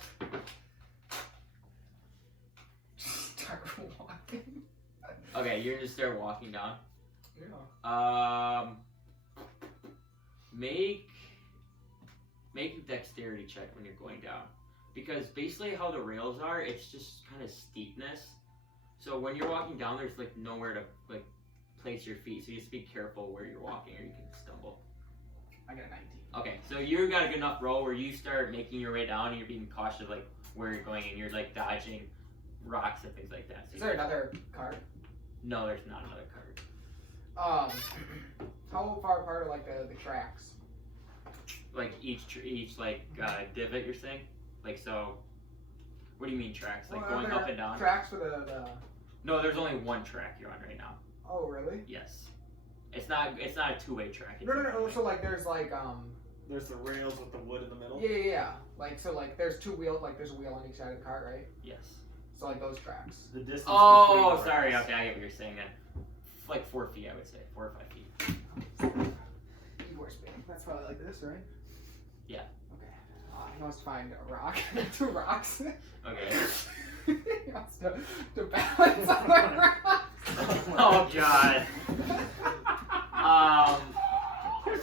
start walking. Okay, you're gonna start walking down. Yeah. Make a dexterity check when you're going down, because basically how the rails are, it's just kind of steepness. So when you're walking down, there's like nowhere to like place your feet, so you just be careful where you're walking, or you can stumble. I got a 19. Okay, so you got a good enough roll where you start making your way down, and you're being cautious like where you're going, and you're like dodging rocks and things like that. So Is there another card? No, there's not another card. How far apart are like the tracks? Like each like divot, you're saying? Like so. What do you mean tracks? Like Well, are going there up and down? Tracks for the. No, there's only one track you're on right now. Oh really? Yes. It's not a two-way track. It's No. a one-way. So like there's like There's the rails with the wood in the middle. Yeah. Like so like there's two wheels, like there's a wheel on each side of the cart, right? Yes. So like those tracks. The distance. Oh, between the sorry. rails. Okay, I get what you're saying then. Like 4 feet, I would say. 4 or 5 feet. Igor spinning. That's probably like this, right? Yeah. Okay. He wants to find a rock. 2 rocks. Okay. He wants to balance on the rocks. Oh God.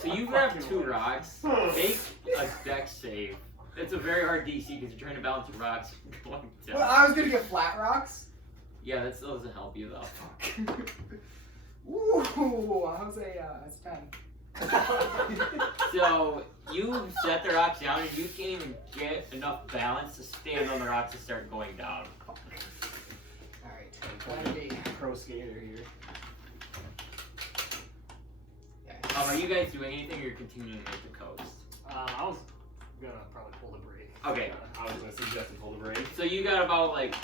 So you grab 2 rocks. Make a dex save. It's a very hard DC because you're trying to balance your rocks going down. Well, I was gonna get flat rocks. Yeah, that still doesn't help you though. Ooh, I was that's 10. So you set the rocks down, and you can't even get enough balance to stand on the rocks and start going down. Alright, Pro skater here. Are you guys doing anything, or you're continuing with the coast? I was gonna probably pull the brake. Okay. I was gonna suggest to pull the brake. So you got about like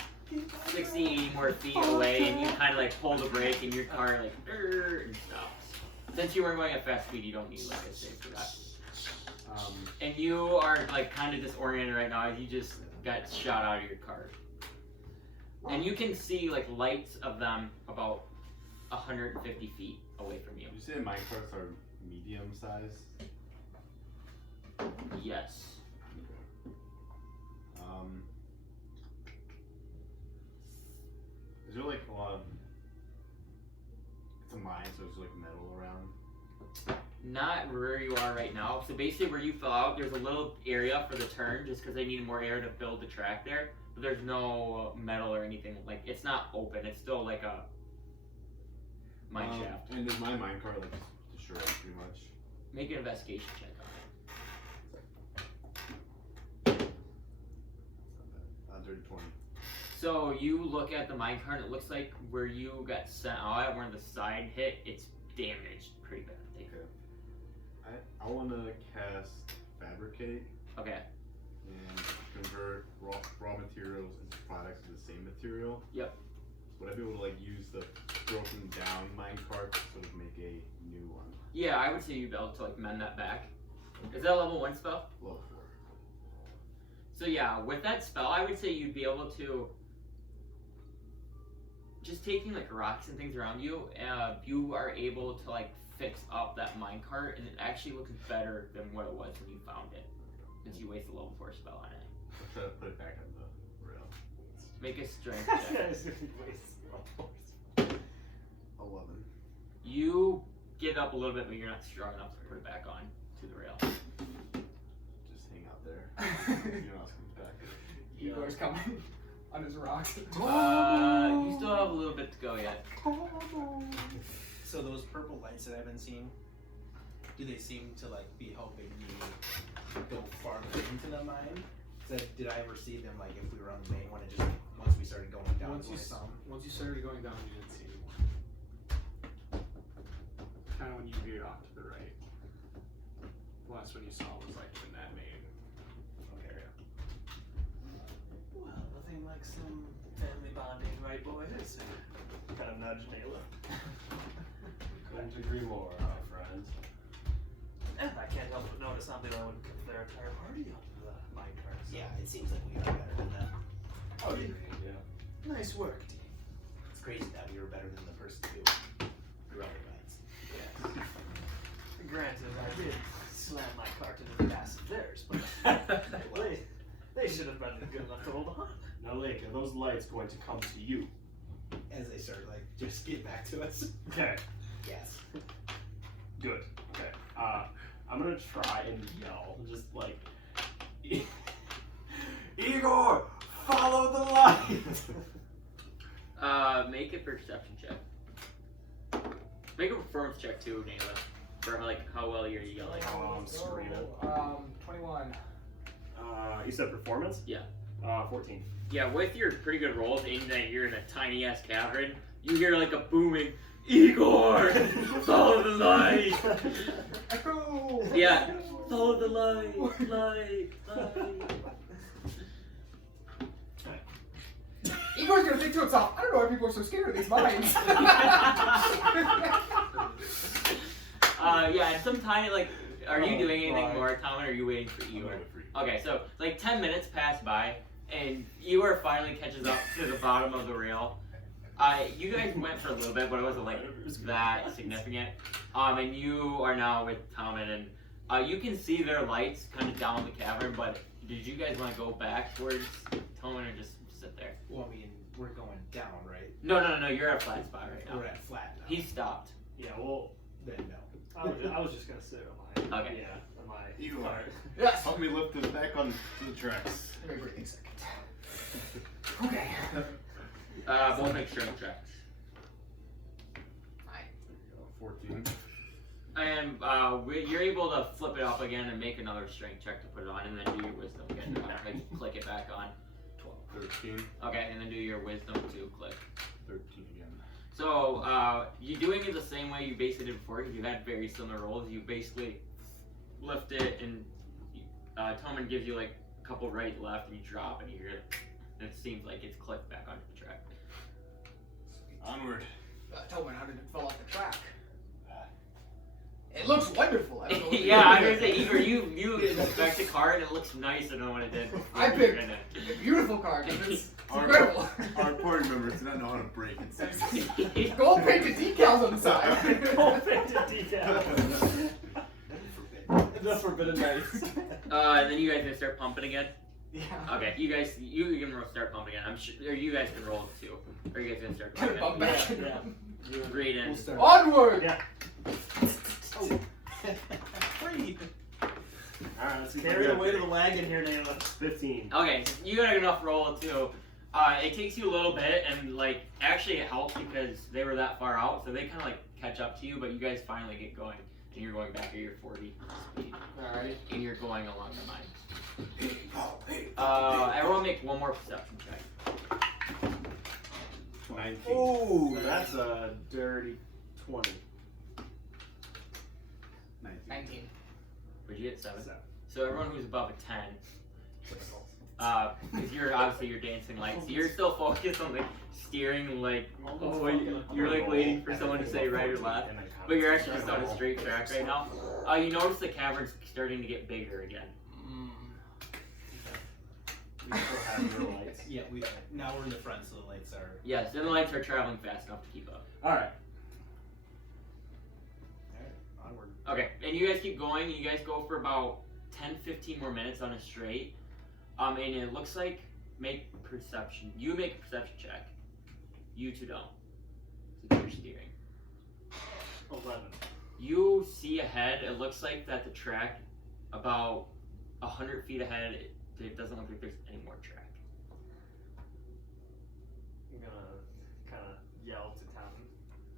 60 more feet away, and you kind of like pull the brake, and your car like and stops. Since you weren't going at fast speed, you don't need like a save for that. And you are like kind of disoriented right now as you just got shot out of your car. And you can see like lights of them about 150 feet away from you. Did you say minecarts are medium size? Yes. Is there like a lot of? It's a mine, so there's like metal around. Not where you are right now. So basically where you fell out, there's a little area for the turn just because they need more air to build the track there. But there's no metal or anything. Like, it's not open. It's still like a mine shaft. And is my minecart like destroyed pretty much? Make an investigation check on it. Dirty 20. So you look at the minecart, and it looks like where you got sent out at, where the side hit, it's damaged pretty badly. Okay. I want to cast Fabricate Okay. and convert raw materials into products of the same material. Yep. Would I be able to like use the broken down minecart to sort of make a new one? Yeah, I would say you'd be able to like mend that back. Is that a level 1 spell? Level 4. So yeah, with that spell, I would say you'd be able to, just taking like rocks and things around you, you are able to like fix up that minecart, and it actually looks better than what it was when you found it, since you wasted a level 4 spell on it. I'll try to put it back on the rail. Make a strength check. 11. You get up a little bit, but you're not strong enough to put it back on to the rail. Just hang out there. You know, comes back. Igor's coming on his rocks. You still have a little bit to go yet. So those purple lights that I've been seeing, do they seem to like be helping you go farther into the mine? Did I ever see them like if we were on the main one and just once we started going down? Once you started going down, you didn't see anymore. Kind of when you veered off to the right. West when you saw was like in that main area. Well, nothing like some family bonding, right, boys? Kind of nudge Nayla. Couldn't agree more, our friends. And I can't help but notice I'm the only one who kept their entire party on the mind track. So. Yeah, it seems like we are better than them. Oh, yeah. Yeah. Nice work, team. It's crazy that we were better than the first two. Gorilla rides. Yes. Granted, I did slam my cart into the ass of theirs, but they should have been good enough to hold on. Now, Lake, are those lights going to come to you? As they start like just get back to us. Okay. Yes. Good. Okay. I'm gonna try and yell, just like, Igor, follow the light. Make a perception check. Make a performance check too, Nayla, for like how well you're yelling. Oh, I'm screaming. 21. You said performance? Yeah. 14. Yeah, with your pretty good rolls, and that you're in a tiny ass cavern, you hear like a booming, Igor, follow the light. Echo! Yeah, follow the light, light. Igor's gonna think to himself, I don't know why people are so scared of these mines. Yeah, and some tiny like, are you doing anything more, Tom, or are you waiting for Igor? Okay, so like 10 minutes pass by, and Igor finally catches up to the bottom of the rail. You guys went for a little bit, but it wasn't like that significant. And you are now with Tommen, and you can see their lights kind of down the cavern. But did you guys want to go back towards Tommen or just sit there? Well, I mean, we're going down, right? No, you're at a flat spot right now. We're at flat now. He stopped. Yeah, well, Then no. I was just gonna sit on my Okay. yeah, on my Igor. cart. Yes! Help me lift this back onto the tracks. Give me a breathing second. Okay. Both make strength checks. 14. And you're able to flip it up again and make another strength check to put it on, and then do your wisdom again. Like, click it back on. 13. Okay, and then do your wisdom to click. 13 again. So, you're doing it the same way you basically did before. You had very similar rolls. You basically lift it, and Tommen gives you like a couple right, left, and you drop, and you hear it. And it seems like it's clicked back onto the track. Onward. Tobin, how did it fall off the track? It looks wonderful. I don't know what Yeah, I'm you're gonna say, Igor, you inspect the car, and it looks nicer than what it did before. I you picked were in it. a beautiful card. It's Our, incredible. our party members do not know how to break and save. Gold painted decals on the side. Gold painted detail. The forbidden knife. And then you guys gonna start pumping again? Yeah. Okay, you guys, you can start pumping again. I'm sure, or you guys can roll it too. Or you guys gonna start Kind pumping of bump again? back. Yeah. Great in. Onward! Yeah. Free. Alright, let's see. Carry the weight of the wagon here, Nayla. 15. Okay, so you got enough roll too. It takes you a little bit, and like actually it helps because they were that far out, so they kind of like catch up to you. But you guys finally get going, and you're going back at your 40 speed, Alright. and you're going along the mine. Everyone make one more perception check. 19. Ooh, that's a dirty 20. 19. 19. Would you get 7? 7. So everyone who's above a 10, because you're obviously you're dancing lights, so you're still focused on like steering, like you're like waiting for someone to say right or left, but you're actually just on a straight track right now. You notice the cavern's starting to get bigger again. We still have your lights. Yeah, now we're in the front, so the lights are. Yes, and the lights are traveling fast enough to keep up. Alright. Alright, onward. Okay, and you guys keep going. You guys go for about 10-15 more minutes on a straight. And it looks like make perception. You make a perception check. You two don't. Since you're steering. 11. You see ahead. It looks like that the track about 100 feet ahead. It doesn't look like there's any more track. I'm gonna kind of yell to town.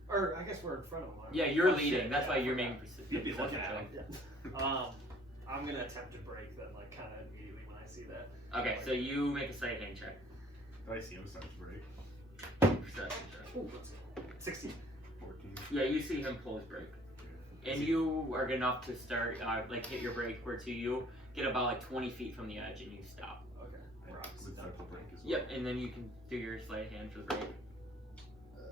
Or I guess we're in front of them. aren't we? Yeah, you're Oh, leading. shit, That's yeah, why I you're forgot. making You'd be perception looking at check. Yeah. I'm gonna attempt to break them, like kind of immediately when I see that. Okay, so you make a psychic check. Do I see him start to break? Perception check. Ooh, 16. 14. Yeah, you see him pull his brake. And you are good enough to start, like hit your brake where to you get about like 20 feet from the edge and you stop. Okay. I We're would opposite start the break as well. Yep, and then you can do your sleight of hand for the brake.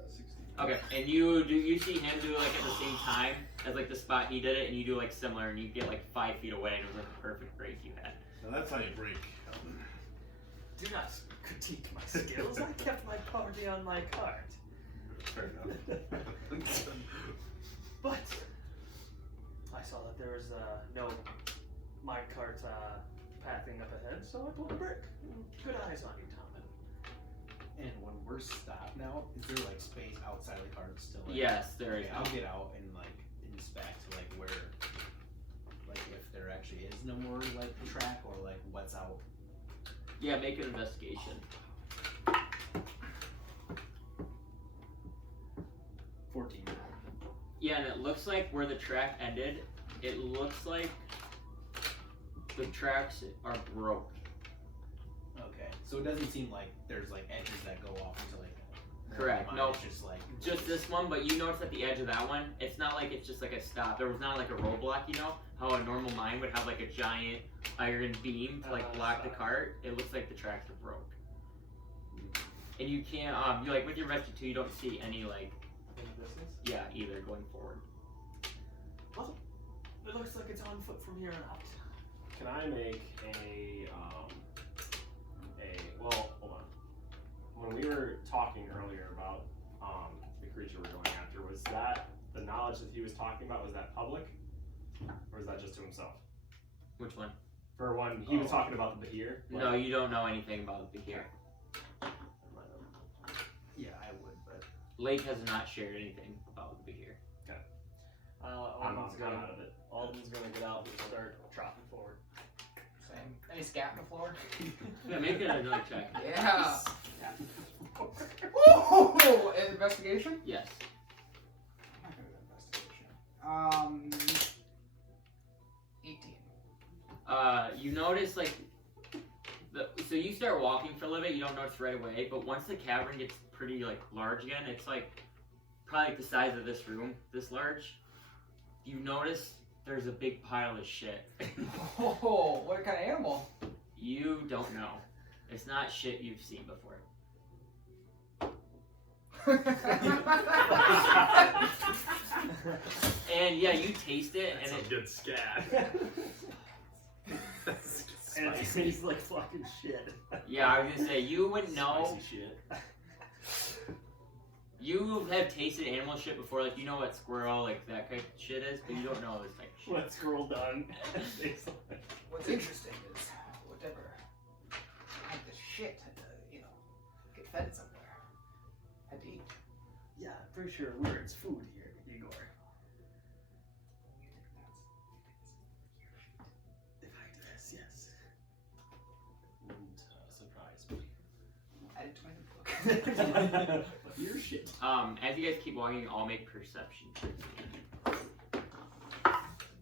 16. Okay, and you see him do like at the same time as like the spot he did it, and you do like similar, and you get like 5 feet away, and it was like a perfect break you had. Now that's how you break. Do not critique my skills. I kept my party on my cart. Fair enough. But I saw that there was no minecart pathing up ahead, so I pulled the brake. Good eyes on you, Tommen. And when we're stopped now, is there like space outside of the cart still? Like, Yes, there is. okay, I'll get out and like inspect like where, like if there actually is no more like track or like what's out. Yeah, make an investigation. 14. Yeah, and it looks like where the track ended, it looks like the tracks are broke. Okay, so it doesn't seem like there's like edges that go off into like. Correct, mine, no. It's just like. Just this one, but you notice at the edge of that one, it's not like it's just like a stop. There was not like a roadblock, you know? How a normal mine would have like a giant iron beam to like block the cart. It looks like the tracks are broke. And you can't, you like with your rescue 2, you don't see any like, In the distance? yeah, either going forward. Well, it looks like it's on foot from here on out. Can I make well, hold on. When we were talking earlier about the creature we're going after, was that the knowledge that he was talking about, was that public? Or is that just to himself? Which one? For when he was talking about the Bahir? No, you don't know anything about the Bahir. Yeah, I would, but. Lake has not shared anything about the Bahir. I'm out of it. Alden's gonna get out and start trotting forward. Same. Any scat on the floor? Yeah, make it another check. Yeah. Woo! Investigation? Yes. I'm not gonna do investigation. 18. You notice like, so you start walking for a little bit, you don't notice right away, but once the cavern gets pretty like large again, it's like probably like the size of this room, this large, you notice there's a big pile of shit. Oh, what kind of animal? You don't know. It's not shit you've seen before. And yeah, you taste it, and it good scat. And it tastes like fucking shit. yeah, I was gonna say you would know. Spicy shit. You have tasted animal shit before, like you know what squirrel, like that kind of shit is, but you don't know this type of shit. What squirrel done? What's interesting is whatever had this shit had to, get fed somewhere. Had to eat. Yeah, I'm pretty sure we're its food here, Igor. If I guess, yes. Wouldn't surprise me. Add it to my book. Your shit. As you guys keep walking, I'll make perception checks.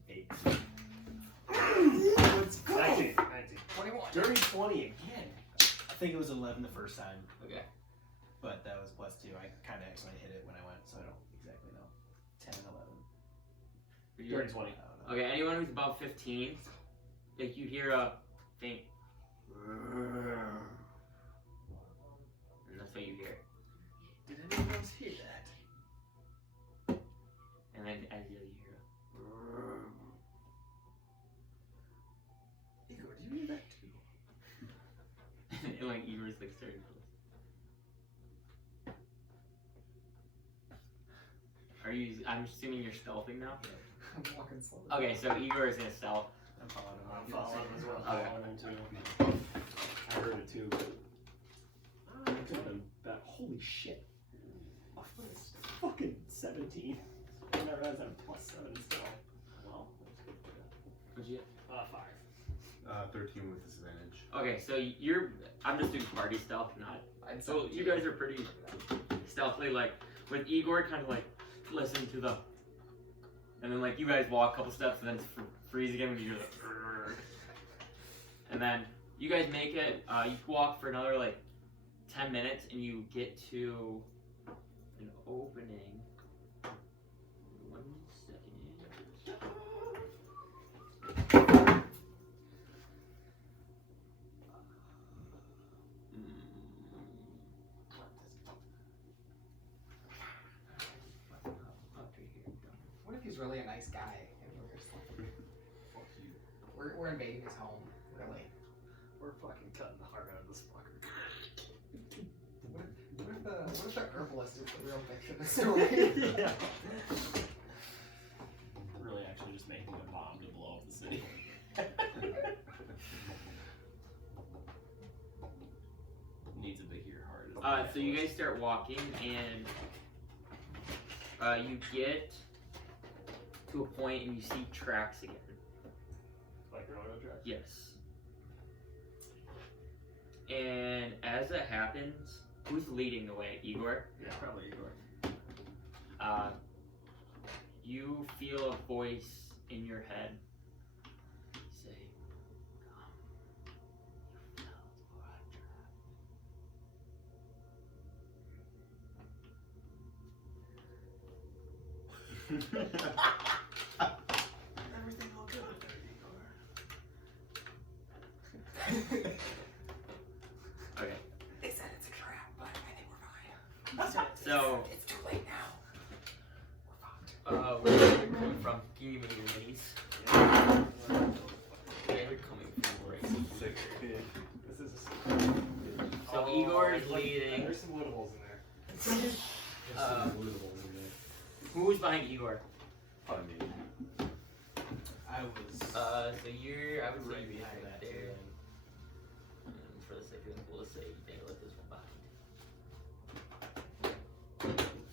8. Let's go! 19. 21. Dirty 20 again. I think it was 11 the first time, Okay. but that was plus 2. I kind of accidentally hit it when I went, so I don't exactly know. 10 and 11. Dirty 20. I don't know. Okay, anyone who's above 15, like you hear a faint, and that's what you hear. Did anyone else hear that? And then as you hear, Igor, do you hear that too? and like Igor's like starting to listen. Are you? I'm assuming you're stealthing now. I'm walking slowly. Okay, so Igor is gonna stealth. I'm following him. I'm following him as well. Okay. Following him too. I heard it too. I could have been that. Holy shit. Oh, fucking 17. I never realized I had a plus 7 still. Well, that's good for that. What'd you get? 5. 13 with disadvantage. Okay, so I'm just doing party stealth, not. I'd So you guys are pretty stealthily, like with Igor, kind of like listen to the, and then like you guys walk a couple steps and then freeze again when you hear the, and then you guys make it. You walk for another like 10 minutes and you get to an opening. 1 second. really a nice guy, and we're just like, fuck you. We're invading his home, really. We're fucking cutting the heart out of this fucker. What if the herbalist is the real victim of the story? Yeah. Really, actually, just making a bomb to blow up the city. Needs a bigger heart. So you guys start walking, and you get to a point, and you see tracks again. Like railroad tracks? Yes. And as that happens, who's leading the way? Igor? Yeah, probably Igor. You feel a voice in your head say, "Come, you fell for a Everything all good there, Igor. Okay. They said it's a trap, but I think we're fine. So, It's too late now. We're fucked. where are you coming from? Can you give me your minis? They're coming from right. Sick kid. This is So Igor is leading. There's some lootables in there. Who's behind Igor? Pardon me. I was. So you're, I would say Right you're behind right that, there. For the sake of it, we'll just say you take a look this one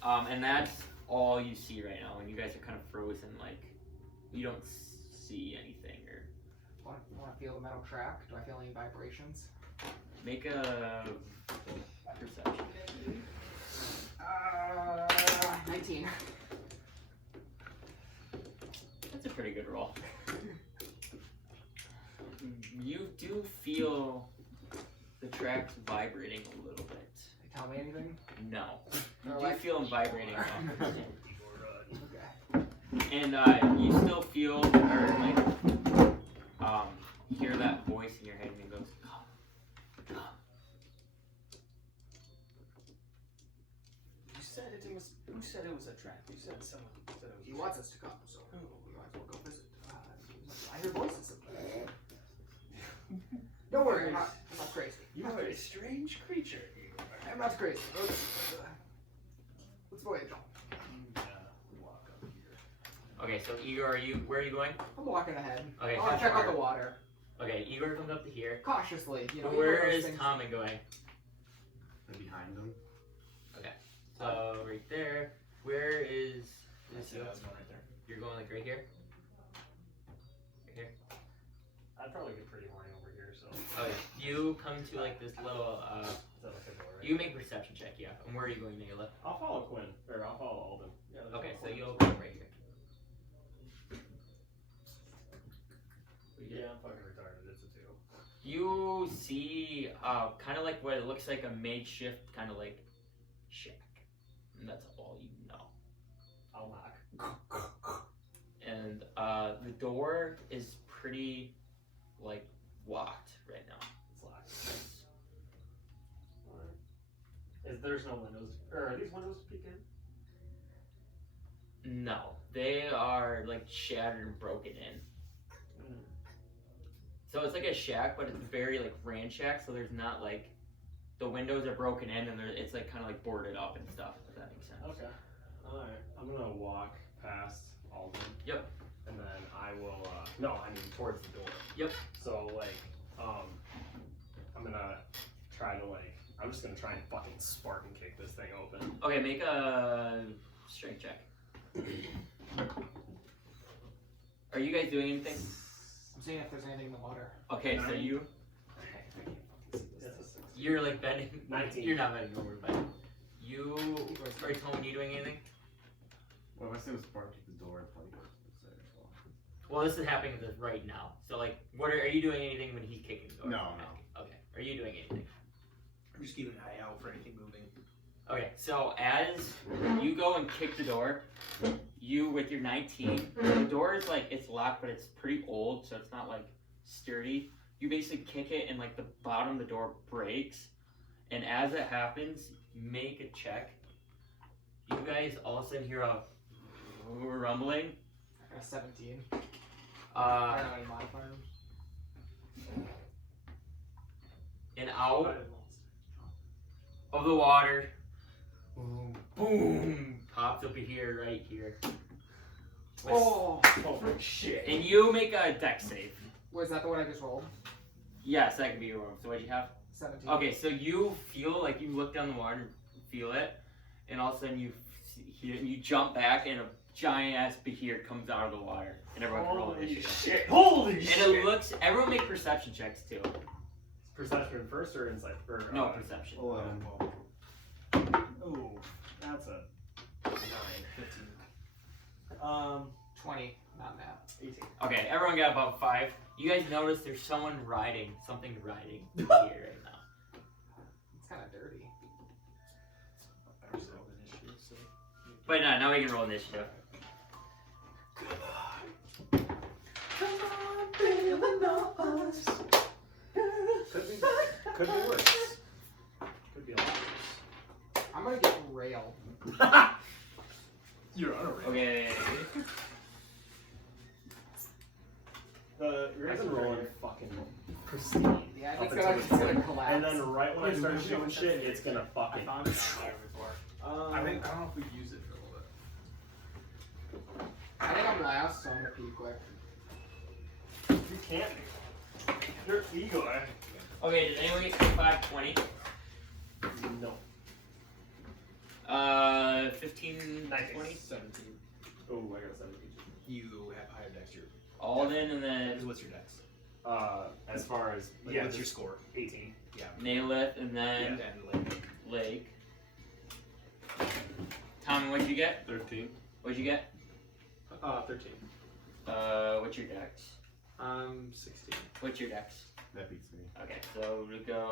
behind. And that's all you see right now, and you guys are kind of frozen, like, you don't see anything, or Want to feel the metal track? Do I feel any vibrations? make a perception. 19. That's a pretty good roll. You do feel the tracks vibrating a little bit. They tell me anything? No. You They're do like- feel them vibrating now. Okay. And you still feel, or like, hear that voice in your head and it goes, "Come, come." You said it was. Who said it was a trap? You said someone said it was. He wants us to come, so we might as well go visit. I hear voices. Don't worry, I'm not crazy. You are a strange creature, Igor. I'm not crazy. Let's voyage on. Walk up here. Okay, so Igor, where are you going? I'm walking ahead. Okay, I want to check out the water. Okay, Igor comes up to here. Cautiously, you know. Where one of those is things- Tommy going? Behind them. So right there. Where is this? Yeah, that's one right there. You're going like right here? Right here? I'd probably get pretty horny over here, so. Okay. You come to like this little Is that like a door? Right? you make a perception check, yeah. And where are you going, Nayla? I'll follow Quinn, or I'll follow Alden. Yeah, let's Okay, so follow you'll Quinn. go right here. Yeah, I'm fucking retarded. It's a 2. You see kind of like what it looks like a makeshift kind of like shack. And that's all you know. I'll knock. And the door is pretty like locked right now. It's locked. Alright. There's no windows, or are these windows peek in? No, they are like shattered and broken in. So it's like a shack, but it's very like ransacked. So there's not like the windows are broken in, and it's like kind of like boarded up and stuff. If that makes sense. Okay. Alright. I'm gonna walk past Alden. Yep. And then I will, towards the door. Yep. So, like, I'm gonna try to, like, I'm just gonna try and fucking Spartan kick this thing open. Okay, make a strength check. Are you guys doing anything? I'm seeing if there's anything in the water. Okay, so you That's a 6. you're like bending. 19. You're not bending over, but you are Tony. You doing anything? Well, if I see the spark kick the door, I'd probably go inside as well. Well, this is happening right now. So like, what are you doing anything when he's kicking the door? No. Okay. Are you doing anything? I'm just keeping an eye out for anything moving. Okay, so as you go and kick the door, you with your 19, the door is like, it's locked, but it's pretty old, so it's not like sturdy. You basically kick it and like the bottom of the door breaks. And as it happens, make a check. You guys all of a sudden hear a rumbling a 17. I don't Uh, know any modifiers. and out of the water, boom, boom, pops up here, right here. With- Oh! Oh shit. And you make a deck save. Was that the one I just rolled? Yes, that could be your one. So what'd you have? 17. Okay, so you feel like you look down the water and feel it, and all of a sudden you hear it, and you jump back, and a giant ass behir comes out of the water, and everyone can roll Holy initiative. shit. Holy And shit. it looks. Everyone make perception checks too. Perception first or insight? Or, No perception. 11. Ooh, that's a 9. 15. 20. Not that. 18. Okay, everyone got about 5. You guys notice there's someone riding something riding here right now. It's kind of dirty. But no, now we can roll initiative. Could be worse. Could be a lot worse. I'm gonna get railed. You're on a rail. Okay. You're even rolling fucking pristine. Yeah, Up it's until gonna, the it's gonna point. collapse. And then right when I start shooting shit, it's gonna I fucking. found it down there before. I don't know if we've used it for a little bit. I think I'm last, so I'm gonna pee quick. You can't be. You're Igor. Okay, did anyone get 25, 20? No. 15, 19. 20? 17. Oh, I got 17. You have higher dex. Alden, and then What's your dex? As far as Like, yeah, what's your just score? 18. Yeah. Naileth, and then And like Lake. Tommy, what'd you get? 13. What'd you get? 13. What's your dex? 16. What's your dex? That beats me. Okay, so we'll go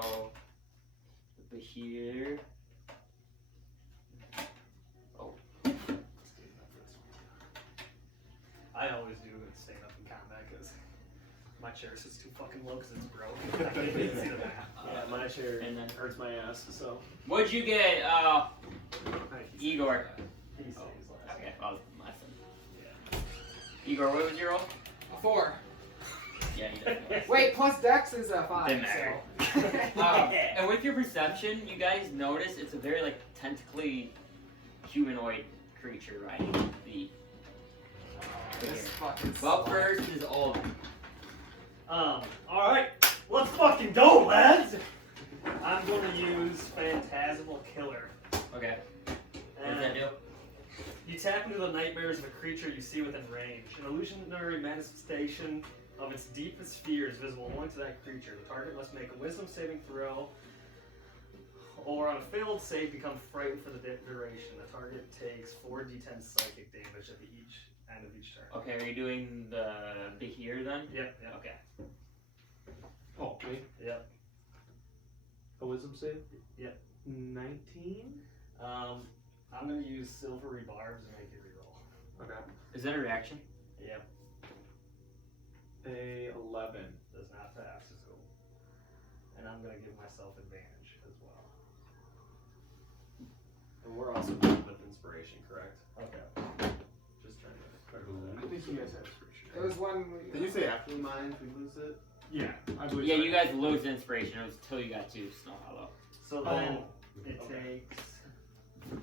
over here. I always do stand up in combat because my chair is too fucking low because it's broke. I can't even see the map. Yeah, my chair And then hurts my ass, so. what'd you get, Igor? He stays last. Okay, I was lesson. Yeah. Igor, what was your roll? A 4. Yeah, you did. Wait, plus Dex is a 5. Didn't matter. So. And with your perception, you guys notice it's a very like tentacly humanoid creature riding the. This fucking Well, slut. first is Alden. Alright, let's fucking go, lads! I'm gonna use Phantasmal Killer. Okay. What does that do? You tap into the nightmares of a creature you see within range. An illusionary manifestation of its deepest fear is visible only to that creature. The target must make a wisdom saving throw, or on a failed save, become frightened for the duration. The target takes 4d10 psychic damage at the end of each turn. Okay, are you doing the Behir then? Yep, yep. Okay. Oh, wait. Yep. A wisdom save? Yep. 19? I'm gonna use silvery barbs and make you reroll. Okay. Is that a reaction? Yep. A 11. Does not pass. So. And I'm gonna give myself advantage as well. And we're also good with inspiration, correct? Okay. Just trying to. I think you guys have inspiration. It was one. Did you say after the mines we lose it? Yeah. I believe Yeah, so. you guys lose inspiration. It was until you got to Snow Hollow. So then it Okay. takes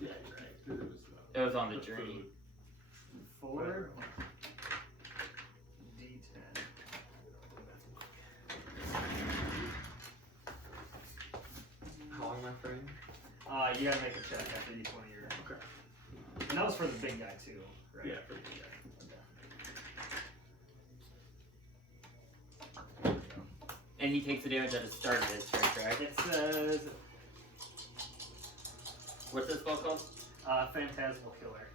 Yeah, you're right. 'Cause it was, It was on the journey. 4 d10. How long, my friend? You gotta make a check after each one of your. Okay. And that was for the big guy too, right? Yeah, for the big Okay. And he takes the damage at the start of his turn, correct? It says What's this spell called? Phantasmal Killer.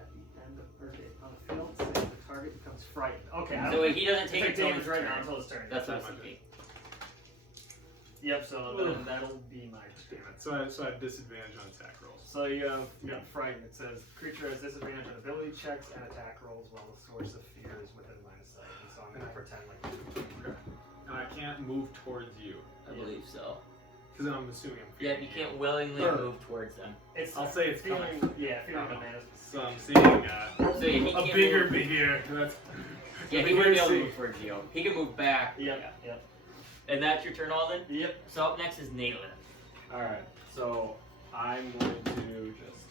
At the end of on a failed save, the target becomes frightened. Okay. I So don't he doesn't take take it damage his right turn. now until his turn. That's what I was That's thinking. Yep. So then that'll be my payment. So I have disadvantage on attack rolls. So you have Yeah. frightened. It says creature has disadvantage on ability checks and attack rolls while the source of fear is within line of sight. And so I'm gonna pretend like. Okay. And I can't move towards you. I believe so. Because then I'm assuming I'm Yeah, feeling you can't willingly Or- move towards them. It's I'll say it's feeling, coming. yeah, feeling Uh-huh. bananas. So I'm seeing So yeah, he a can't bigger move. beer. That's Yeah, he bigger wouldn't be able to sea. move towards you. He can move back. Yep, yep, And that's your turn, Alden? yep. So up next is Nayland. Alright, so I'm going to just.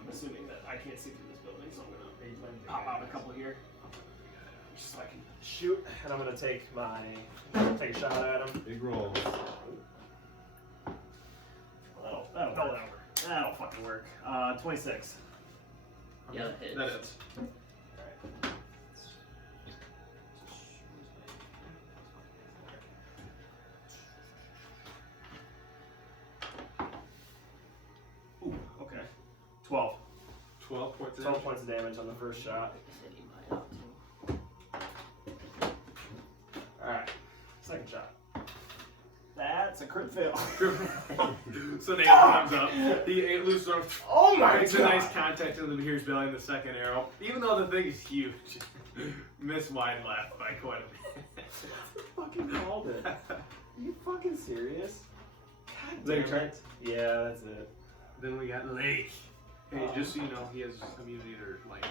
I'm assuming that I can't see through this building, so I'm gonna pop out a couple here. Just so I can shoot. And I'm gonna take a shot at him. Big rolls. That'll work. That'll fucking work. 26. Yeah, that hits. That is. Alright. Ooh, okay. 12. 12 points of 12 damage. points of damage on the first shot. Said he might not too. Alright. Second shot. That's a crit fail. So Nathan comes up. He loses arm. Oh my Makes a god! nice contact to the Beheer's belly in the second arrow. Even though the thing is huge. Miss wide left by quite a bit. Fucking called it. Are you fucking serious? God Is that your damn turn? it. Yeah, that's it. Then we got Lake. Hey, just so you know, he has immunity to lightning.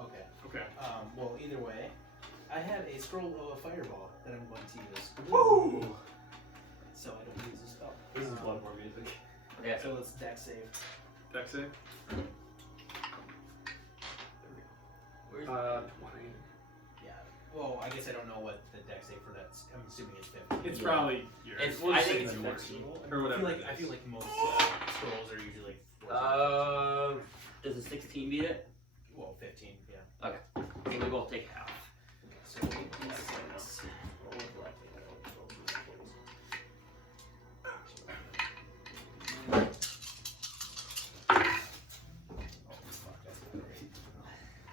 Okay. Okay. Well, either way, I have a scroll of a fireball that I'm going to use. Woo! So I don't use a spell. This is Bloodborne music. Yeah. So let's dex save. Dex save? Where's 20. Yeah. Well, I guess I don't know what the dex save for that. I'm assuming it's 15. It's probably yours. It's- We'll I just think say it's yours. 14. Or whatever. I feel like most scrolls are usually like 14. Does a 16 beat it? Well, 15. Yeah. So we both take half. So 8d6. Oh fuck, that's not right.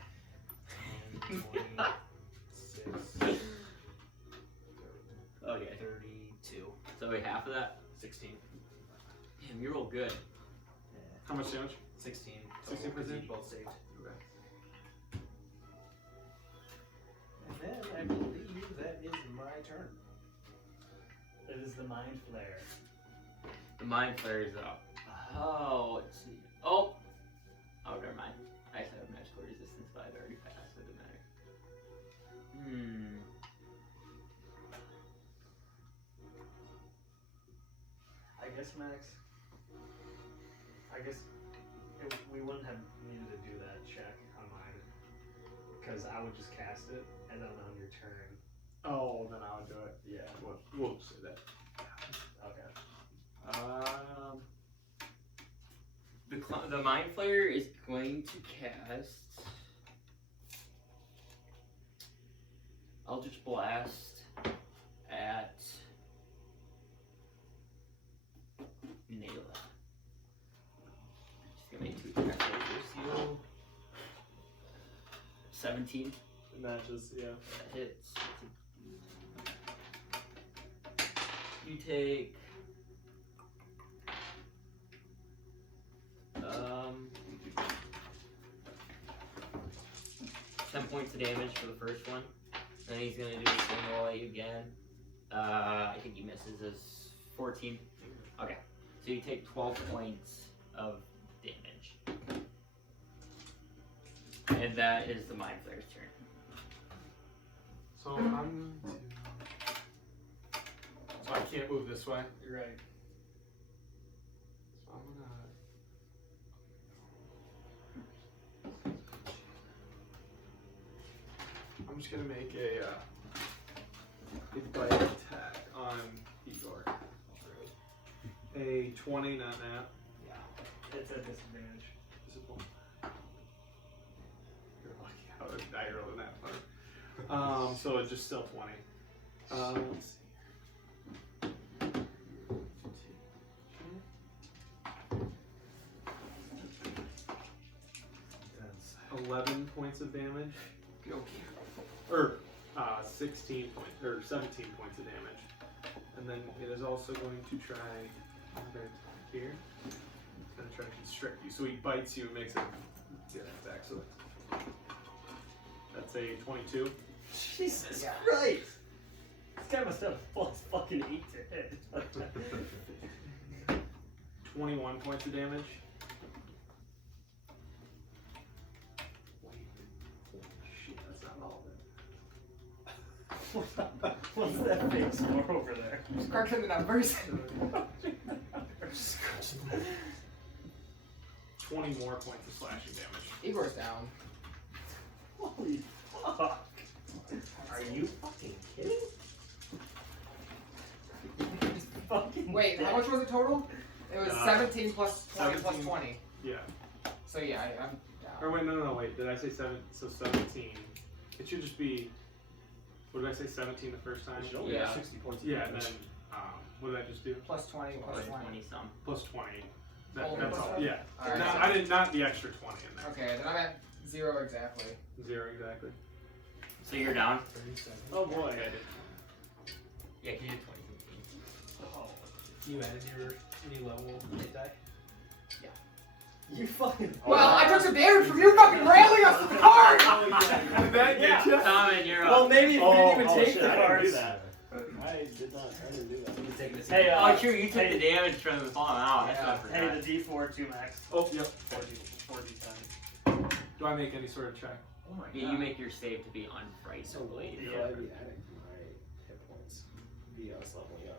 26, Okay. 32, So we half of that? 16. Damn, you roll good. Yeah. How much damage? 16. 16 because you percent? both saved. Okay. And then I believe that is my turn. It is the Mind Flare. The mind flares up. Oh, let's see. Oh, never mind. I actually have magical resistance, but I've already passed. It doesn't matter. I guess, Max. We wouldn't have needed to do that check on mine. Because I would just cast it, and then on your turn. Oh, then I would do it. Yeah. We'll say that. Okay. The mind flayer is going to cast Eldritch Blast at Nayla. She's gonna make 2 attacks over you. 17. It matches, yeah. That hits. You take 10 points of damage for the first one. Then he's gonna do the same roll at you again. I think he misses as 14. Okay. So you take 12 points of damage. And that is the Mind Flayer's turn. So I'm. So I can't move this way. You're right. So I'm gonna. I'm just gonna make a bite attack on Igor. A 20, not that. It's a disadvantage. Visible. You're lucky how the die roll in that far. So it's just still 20. Let's see. 11 points of damage. Or 16 points, or 17 points of damage. And then it is also going to try another attack here. It's going to try to constrict you. So he bites you and makes a attack. So that's a 22. Jesus Christ! guy must have plus fucking 8 to hit. 21 points of damage. Holy shit, that's not all of it. What's that fake score over there? Just crunching the numbers. 20 more points of slashing damage. Igor's down. Holy fuck. Are you fucking kidding? Fucking Wait, how much was it total? It was 17 plus 20 plus 17. 20. Yeah. So yeah, I'm Or down. wait, no, wait. Did I say 7? So 17. It should just be. What did I say? 17 the first time? You should only Yeah. have 60 points of Yeah, and damage. then what did I just do? Plus 20 plus 20. 20 some. Plus 20. Only That's plus all. 20? Yeah. Alright, No, so- I did not the extra 20 in there. Okay, then I'm at 0 exactly. 0 exactly. So you're down? 37. Oh boy. Okay, I did. Yeah, because you did 20. Oh. You added your new level hit die? You fucking. Well, I took some damage from you fucking railing us hard! Did that get you? Simon, you're Well, up. maybe if you didn't even take shit, the I didn't do cards. that. I did not. I didn't do that. Hey, Oh, true, you took the damage from the falling out. That's Yeah. what I Hey, forgot. the D4 2 max. Oh, yep. 4D10. Do I make any sort of check? Oh my Yeah, you make your save to be unfrightened. Yeah. I'd be adding to my hit points via us leveling up.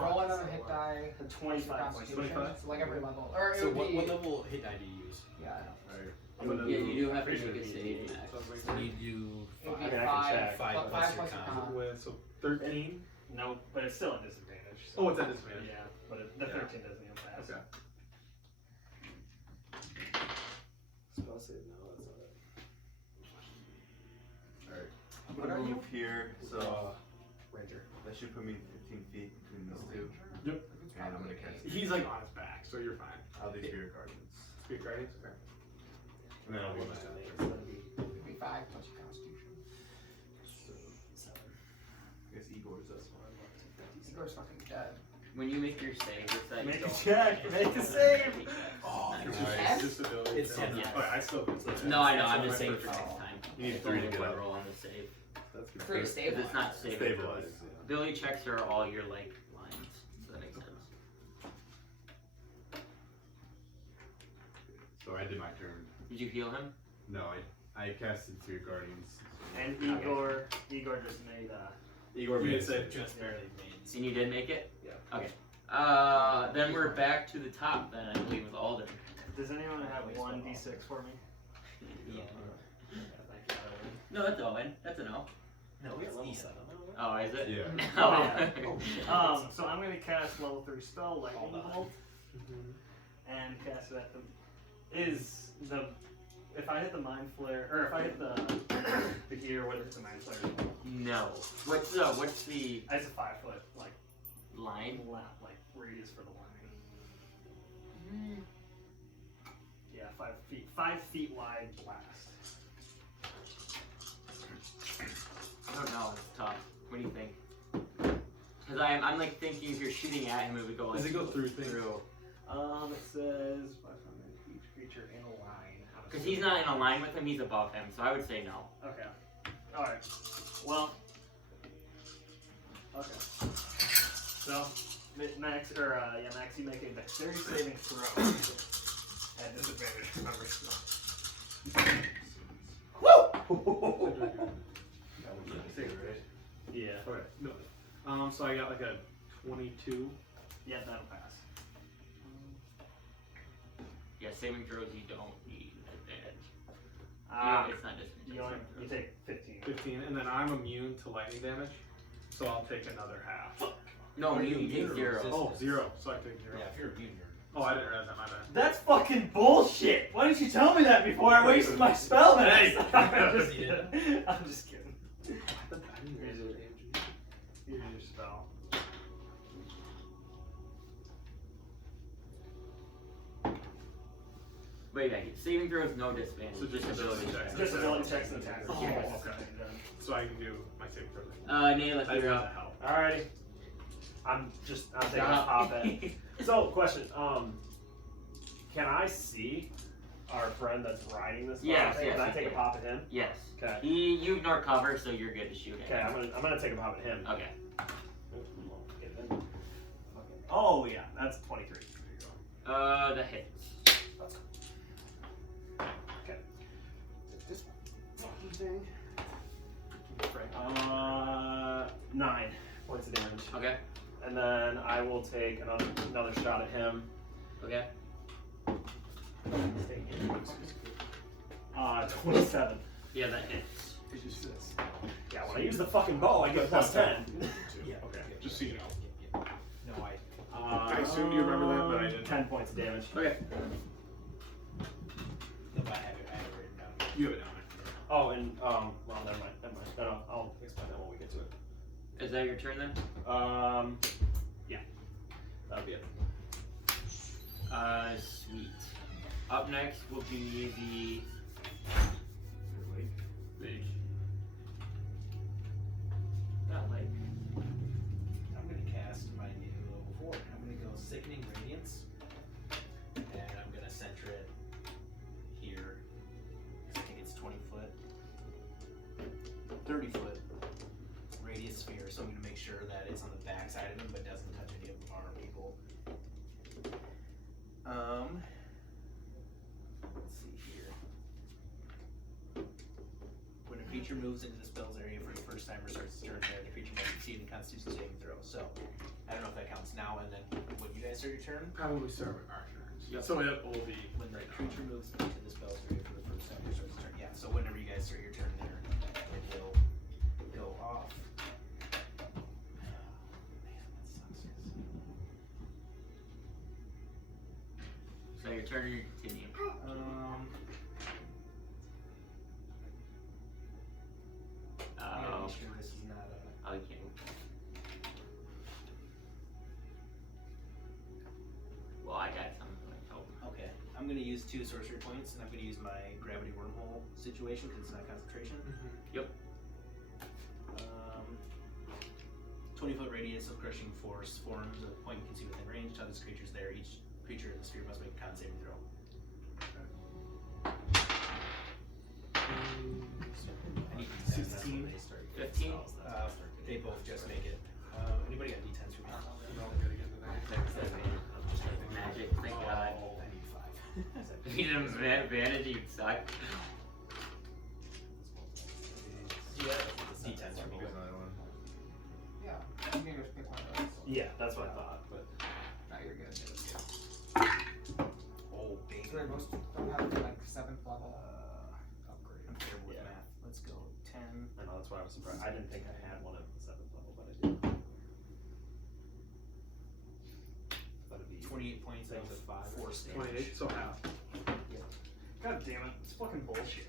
Roll another hit die. 25 points. Constitution, 25? So like every level. Or it So would what, be. what level hit die do you use? Yeah, I know. Yeah, you do have to Pretty make a sure save, it'd be Max. So it's And like you do It would be I mean, I can 5, check. 5 5 plus plus your your con. con. with so 13. No, but it's still a disadvantage. So. Oh, it's at disadvantage. Yeah, but the Yeah. 13 doesn't even pass. Okay. Spell save? No, that's not it. Alright. I'm What gonna are you? move here, so Ranger. that should put me 15 feet between these two. Yep. And I'm gonna cast He's like on his back, so you're fine. all these Spirit Guardians. Speak Guardians? Okay. And then I'll be It's mad. gonna be It would be 5 plus your constitution. So, 7. I guess Igor's this one. Igor's fucking dead. When you make your save, it's that Make you a don't check, make a save. Oh, Nice. Nice. Disability. It's 10, yeah. Oh, I still. No, I know, I'm That's just saying my for first next roll. time. You need It's 3 to only get one up. roll on the save. That's good. Pretty If stable. it's not stabilized. Stabilized, yeah. Ability checks are all your like lines, so that makes sense. So I did my turn. Did you heal him? No, I casted Spirit Guardians. And Igor just made Igor You made did a say save. Just barely made. And you did make it? Yeah. Okay. Then we're back to the top then, I believe, with Alden. Does anyone have 1d6 for me? Yeah. Thank you. No, that's Owen. That's an O. No, it's Issa. Oh, is it? Yeah. Oh. So I'm gonna cast level 3 spell, Lightning Bolt, Mm-hmm. and cast it at the. If I hit the Mind Flare, or if I hit the gear, whether it's a Mind Flare as well. No. What's the It's a 5 foot like line? like radius for the line. Yeah, 5 feet. 5 feet wide blast. I don't know. It's tough. What do you think? Because I'm like thinking if you're shooting at him, it would go like. Does it go through things? It says 500 each creature in a line. Because he's not in a line with him, he's above him, so I would say no. Okay. Alright. Well. Okay. So, Max, you make a dexterity saving throw. At disadvantage, remember. Yeah. Okay. No. So I got like a 22. Yeah, that'll pass. Yeah, saving throws you don't need advantage. It's not disadvantage. You take 15. 15, and then I'm immune to lightning damage, so I'll take another half. No, Are you you take immune or 0. resistant? Oh, 0. So I take 0. Yeah, if you're immune, you're. Oh, I didn't realize that. My bad. That's fucking bullshit! Why didn't you tell me that before I wasted my spell Hey. I'm just kidding. I'm just kidding. Here's Here's your spell. Wait, yeah, saving throws no disadvantage. So just ability ability checks. checks. Disability checks and attacks. Oh, Yes. okay. So I can do my saving throw. Nayla, I you're didn't up. help. Alrighty. I'm taking a Stop. pop at. So, question. Can I see our friend that's riding this. Yes, thing, yes, Can I you take a can. pop at him? Yes. Okay. You ignore cover, so you're good to shoot Okay, at I'm him. gonna take a pop at him. Okay. Get it in. Oh yeah, that's 23. That hits. Okay. This fucking thing. 9 points of damage, Okay. and then I will take another shot at him. Okay. 27. Yeah, that hits. Yeah, when I use the fucking bow, I get plus 10. Yeah. Okay. Just so you know. No, I assumed you remember that, but I didn't. 10 points of damage. Okay. no, but I have it written down. You have it down Oh, and well, never mind. Then I'll explain that when we get to it. Is that your turn then? Yeah, that'll be it. Sweet. Up next will be the Mage. Not like. I'm gonna cast my new level 4. I'm gonna go Sickening Radiance, and I'm gonna center it here. I think it's 20 foot, 30 foot radius sphere. So I'm gonna make sure that it's on the back side of him, but doesn't touch any of our people. Let's see here. When a creature moves into the spell's area for the first time or starts its turn there, the creature must succeed in Constitution saving throw. So, I don't know if that counts now, and then when you guys start your turn, Probably start with our turns. Yep. So it will be. when the creature moves into the spell's area for the first time or starts its turn, yeah, so whenever you guys start your turn there, it will go off. Man, that sucks. So your turn, you continue. I'm gonna Oh, make sure this is not a. okay. Well, I got something. Oh. Okay, I'm gonna use 2 sorcery points, and I'm gonna use my gravity wormhole situation because it's not concentration. Yep. 20-foot radius of crushing force forms a point you can see within range. Touches creatures there. Each creature in the sphere must make a con saving throw. I need D10s, that's when they start. 15? They both just make it. Anybody got D10s for me? Magic, thank God. I need 5. If you didn't have advantage, you'd suck. D10s for me. Here's another one. Yeah, you can just pick one of those. Yeah, that's what I thought. But No, you're good. Oh, baby. So they most don't have like 7th level upgrade. I'm terrible with Yeah. math. Let's go 10. I know that's why I was surprised. I didn't think I had one at the 7th level, but I do. That'd be 28 points of force damage. 28, so half. God damn it! It's fucking bullshit.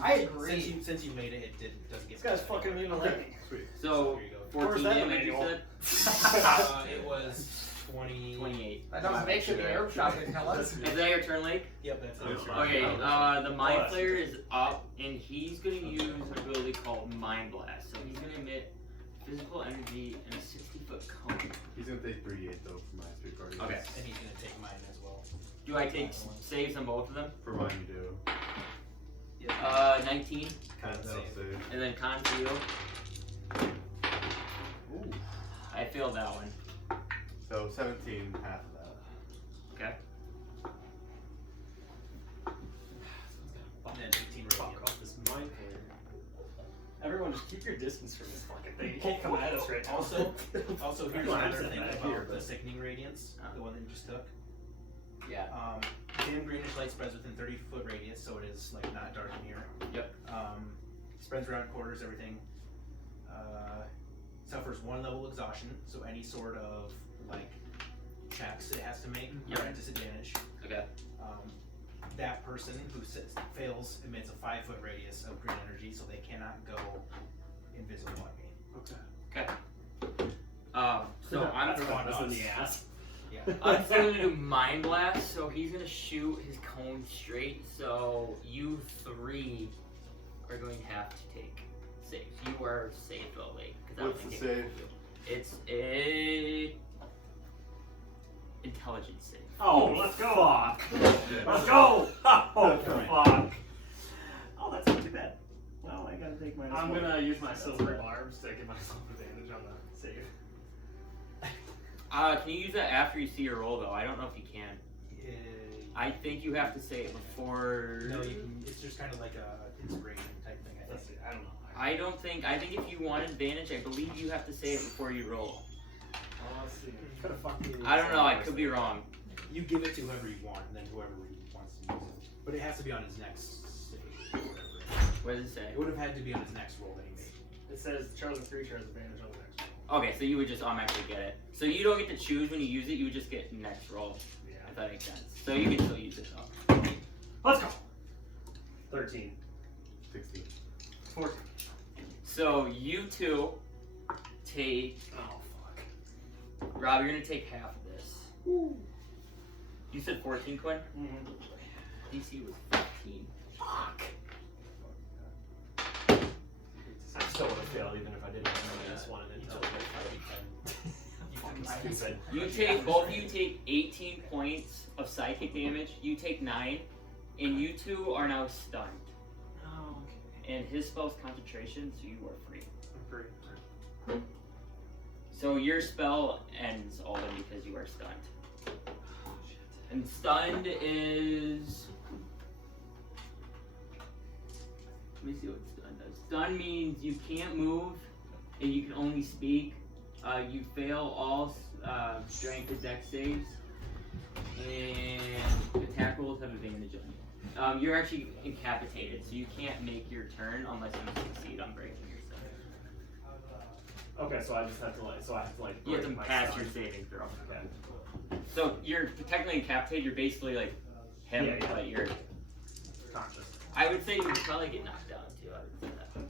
I agree. Since you made it, doesn't get. This guy's fucking mean to let me. Sweet. So, here you go. 14 that damage, you manual? said? It was 20. 28. That doesn't make it the arrow shot, they tell us. Is that your turn, Lake? Yep, that's it. Okay, the Mind Flayer is up, and he's gonna use an ability called Mind Blast. So he's gonna emit physical energy in a 60-foot cone. He's gonna take 38 though for my 3 parties. Okay. And he's gonna take mine as well. Do I take saves on both of them? For mine you do. Yep. 19, Con That'll save. save. and then Con Seal. Ooh. I failed that one. So 17, half of that. Okay. And then 18 Fuck radiant. off this mind player. Everyone, just keep your distance from this fucking thing. You can't come at us right now. Also, here's You don't have another to thing come about out here, the but- Sickening Radiance, the one that you just took. Yeah. Dim greenish light spreads within 30-foot radius, so it is like not dark in here. Yep. Spreads around quarters, everything. Suffers 1 level exhaustion, so any sort of like checks it has to make Yep. are at disadvantage. Okay. That person who fails emits a 5-foot radius of green energy, so they cannot go invisible on me. Okay. Okay. So I'm That's fun us in the ass. Yeah. I'm still gonna do Mind Blast, so he's gonna shoot his cone straight, so you 3 are going to have to take saves. You are safe though, Lake, because I don't What's think the it will save? you. It's a intelligence save. Oh, let's go! Let's go! Oh, fuck. Oh, that's not too bad. Well, I gotta take my. I'm gonna use my silver barbs to give myself advantage on the save. Can you use that after you see your roll though? I don't know if you can. I think you have to say it before. No, you can. It's just kind of like a inspiration type thing. I Let's think. see. I don't know. I don't think. I think if you want advantage, I believe you have to say it before you roll. Let's see. Could have fucking. I don't know. I could be wrong. You give it to whoever you want, and then whoever wants to use it. But it has to be on his next save or whatever. What does it say? It would have had to be on his next roll anyway. It says chosen creature has advantage on the next one. Okay, so you would just automatically get it. So you don't get to choose when you use it. You would just get next roll. Yeah. If that makes sense. So you can still use it though. Let's go. 13. 16. 14. So you two take. Oh fuck. Rob, you're gonna take half of this. You said 14, Quinn? Mm-hmm. DC was 15. Fuck. I still would have failed even if I didn't know this one, and then told me you fucking stupid. You take both of you take 18 points of psychic damage. You take 9, and you two are now stunned. Oh, And his spell's concentration, so you are free. I'm free. So your spell ends, Alden, because you are stunned. And stunned is. Let me see what stun does. Stun means you can't move, and you can only speak. You fail all strength and dex saves, and attack rolls have advantage on you. You're actually incapacitated, so you can't make your turn unless you succeed on breaking yourself. Okay, so I just have to like. You have to break my pass stun. your saving throw. Okay. So you're technically incapacitated. You're basically like him, Yeah, yeah. but you're. Conscious. I would say you would probably get knocked down too. I would say that.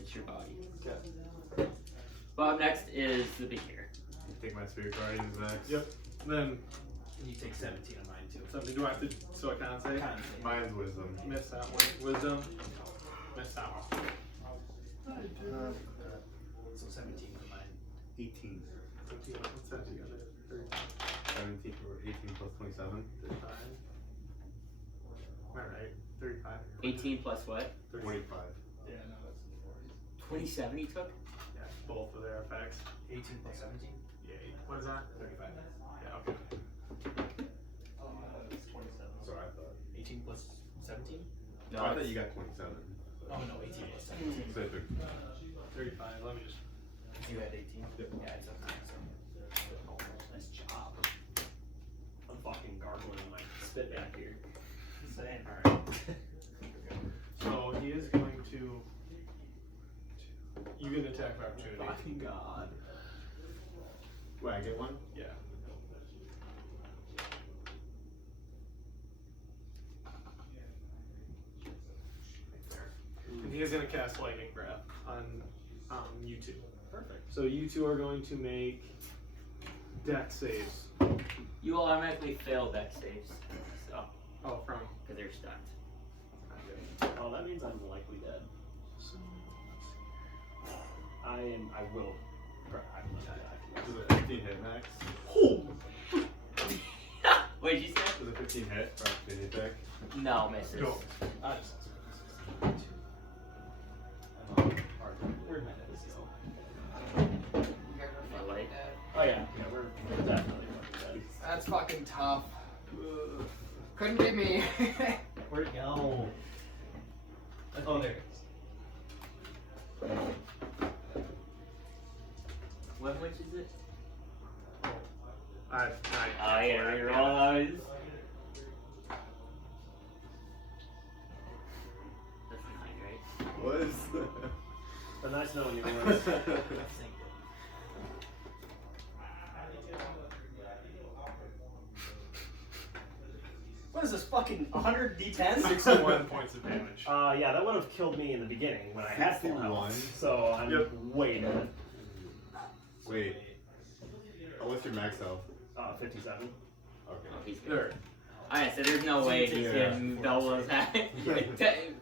It's your body. Okay. But up next is the Behir. Take my spirit guardians next. Yep. Then And you take 17 on mine too. something. Do I have to? So I can't say. Mine's wisdom. Miss that one. Wisdom. Miss that one. So 17 for mine. 18. What's that together? 17 or 18 plus 27. 35. Alright. 35. 18 plus what? 25. Yeah, no, that's in the 40s. 27 you took? Yeah, both of their effects. 18 plus 17. Yeah. What is that? 35. Yeah. Okay. It's 27. So I thought. 18 plus 17? No, I thought it's- you got 27. Oh no, 18 plus 17. So I took 35. Let me just. You had 18? Yeah, it's up to Nice job. I'm fucking gargling my spit back here. Same. Alright. So he is going to. You get an attack of opportunity. Fucking god. Wait, I get one? Yeah. And he is going to cast Lightning Breath on you two. Perfect. So you two are going to make dex saves. You will automatically fail dex saves. So, Oh, from. because they're stunned. Oh, that means I'm likely dead. I will. Was it 15 hit max? What did you say? Was it 15 hit for opportunity attack? No, misses. Go. Where'd my notes go? Like, Oh yeah, we're definitely fucking dead. That's fucking tough. Couldn't be me. Where'd it go? Oh, there it is. what much is it? I Oh, yeah, reroll those. That's 9, right? Was. But nice knowing you guys. What is this fucking 100 d10? 61 points of damage. Yeah, that would have killed me in the beginning when I had full 61? health. So I'm Yep. way dead. Wait. Oh, what's your max health? 57. Oh, Okay. he's good. There. Alright, so there's no way he's Yeah. getting double his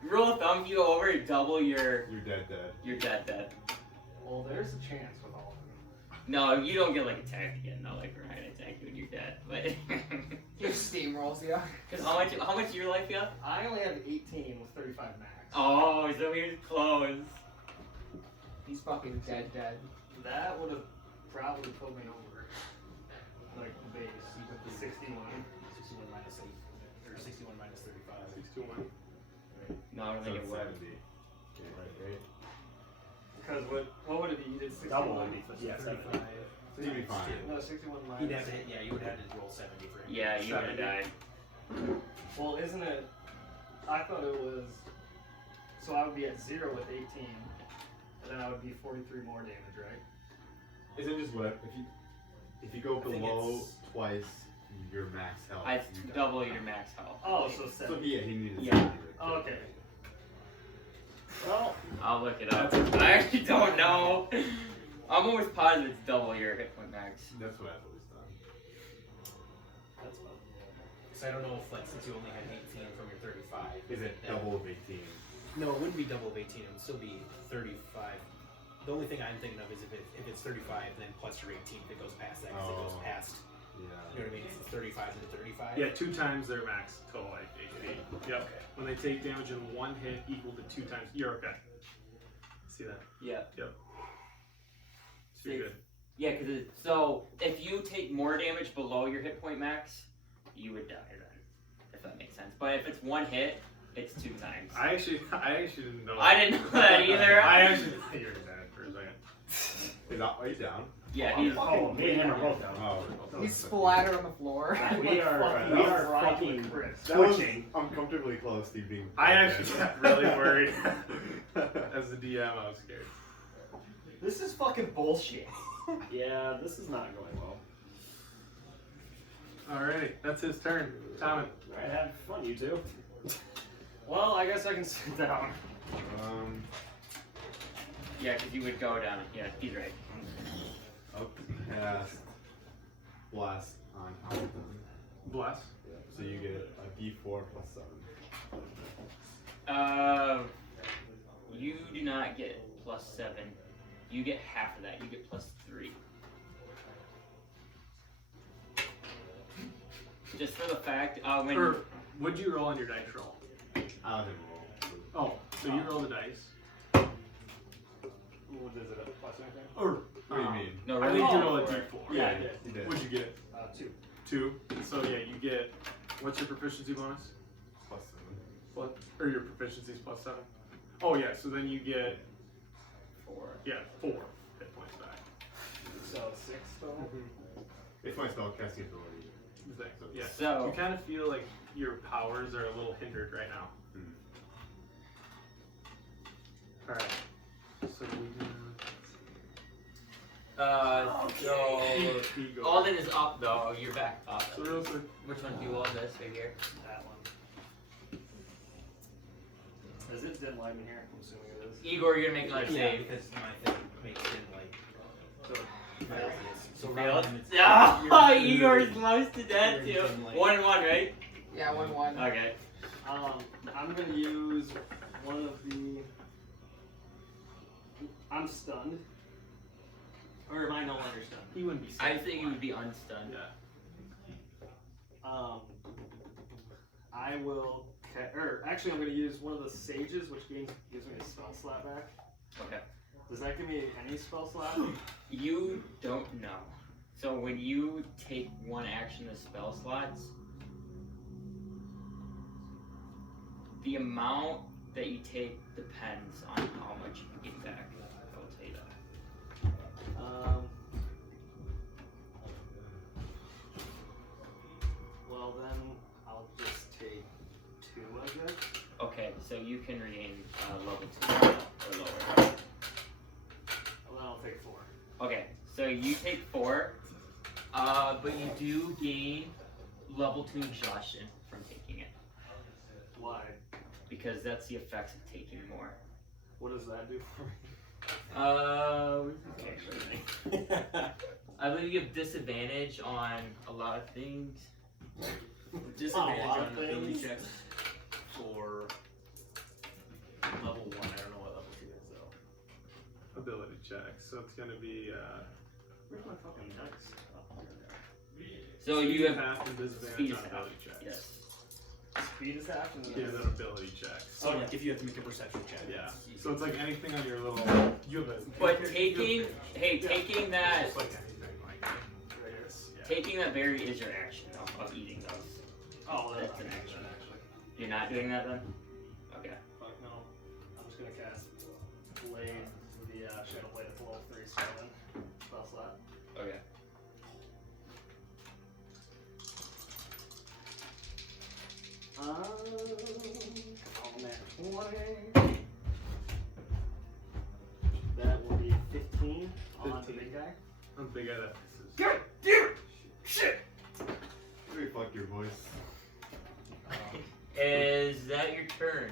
Rule of thumb, you go over, double your You're dead. dead. Well, there's a chance with all of them. No, you don't get like attacked again. Not like Ryan attack you when you're dead. But He steamrolls you. because how much your life you have? I only have 18 with 35 max. Oh, so he's close. He's fucking dead. That would have probably put me over. Like the base. 61. 61 minus 8, or 61 minus 35. 61. No, I don't think it would. 70. Okay, right? Because what would it be? You did 61. Double would be, yeah, 35. So you'd be fine. No, 61 minus. He'd have to hit, yeah, you would have to roll 70 for him. Yeah, you would have 70. died. Well, isn't it? I thought it was. So I would be at 0 with 18, and then I would be 43 more damage, right? Isn't just what if you go I think below it's- twice your max health? I you die. double your max health. Oh, so So 70. yeah, he needed. Yeah. 70 right Oh, there. okay. Well, I'll look it up. I actually don't know. I'm almost positive it's double your hit point max. That's what I've always done. that's fun. So I don't know if, like, since you only had 18 from your 35. Is it that- double of 18? No, it wouldn't be double of 18. It would still be 35. The only thing I'm thinking of is if it's 35, then plus your 18 if it goes past that. Because it goes Oh. past, Yeah. you know what I mean? It's 35 and 35. Yeah, 2 times their max total HP. Yep. When they take damage in one hit equal to 2 times, you're okay. See that? Yeah. So you're good. Yeah, because so if you take more damage below your hit point max, you would die then. If that makes sense. But if it's one hit, it's 2 times. I actually didn't know. I didn't know that either. I actually thought you were dead for a second. Are you down? Yeah, he's. Oh, me and him are both down. Oh. He's splattered on the floor. We are fucking That was twitching. uncomfortably close to you being. I actually got really worried. As the DM, I was scared. This is fucking bullshit. Yeah, this is not going well. Alright, that's his turn. Tommen. Alright, have fun, you two. Well, I guess I can sit down. Yeah, because you would go down. Yeah, he's right. Up past blast on Hamilton. Bless. So you get a D4 plus 7. You do not get +7. You get half of that. You get +3. Just for the fact, when Or would you roll on your dice roll? I didn't roll. Oh, so you roll the dice. What is it, a plus anything? Or What do you mean? no, I really think you do roll a it for- d4. Yeah, I did. You did. What'd you get? 2. 2. So yeah, you get. What's your proficiency bonus? Plus What? Or your proficiency's +7. Oh yeah, so then you get 4. 4 hit points back. So 6 total? 7. It's my spell casting ability. So, yeah. So- you kind of feel like your powers are a little hindered right now. All right. So we So Igor. Alden is up though. You're back up. So real quick, Which one do you want this right here? That one. Is it dim light in here? I'm assuming it is. Igor, you're gonna make another Yeah, save. because my thing makes it like. So, So Failed? round it's- Ah, Igor's close to death You're too. in, like- 1 and 1, right? Yeah, 1-1. Okay. I'm gonna use one of the. I'm stunned. Or am I no longer stunned? he wouldn't be. I safe. think he would be unstunned. Yeah. I will. Actually, I'm gonna use one of the sages, which gives me a spell slot back. Okay. Does that give me any spell slot? You don't know. So when you take one action to spell slots, the amount that you take depends on how much you can get back. I will tell you that. Well then, I'll just take 2 of it. Okay, so you can regain level 2 or lower. Well, then I'll take 4. Okay, so you take 4, but you do gain level 2 exhaustion from taking it. Why? Because that's the effects of taking more. What does that do for me? I believe you have disadvantage on a lot of things. Disadvantage lot on of ability things? checks for level 1. I don't know what level 2 is though. Ability check. So it's gonna be Where's my fucking dice? Oh, So you have half and disadvantage speed is on half. ability checks. Yes. speed is half and Yeah, then ability checks. So like if you have to make a perception check. Yeah. So it's like anything on your little. You have a. But taking taking that It's like anything like this. Yeah. taking that berry is your action of eating those. Oh, That's an action. You're not doing that then? Okay. Fuck no. I'm just gonna cast Blade, the Shadow Blade at level 3 spell slot. Okay. On that 20. That will be 15 on the 15. big guy. I'm big at it. God damn it! Shit! Very fuck your voice. Is that your turn?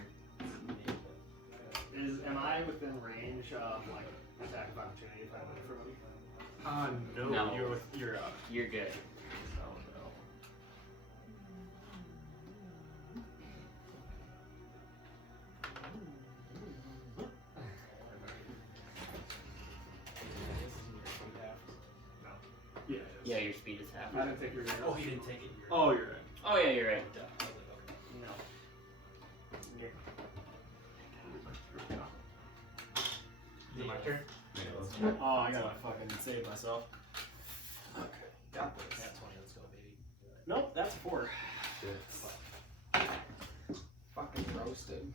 Am I within range of like attack of opportunity if I win from him? No, No. you're You're good. Oh no. Yeah. Yeah, your speed is half. I didn't take your. Oh, he didn't take it. Oh, you're right. Oh yeah, you're right. No. Yeah. Is it my turn? Oh, I gotta fucking save myself. Got this. Nat 20, let's go, baby. Nope, that's 4. Fucking roasted.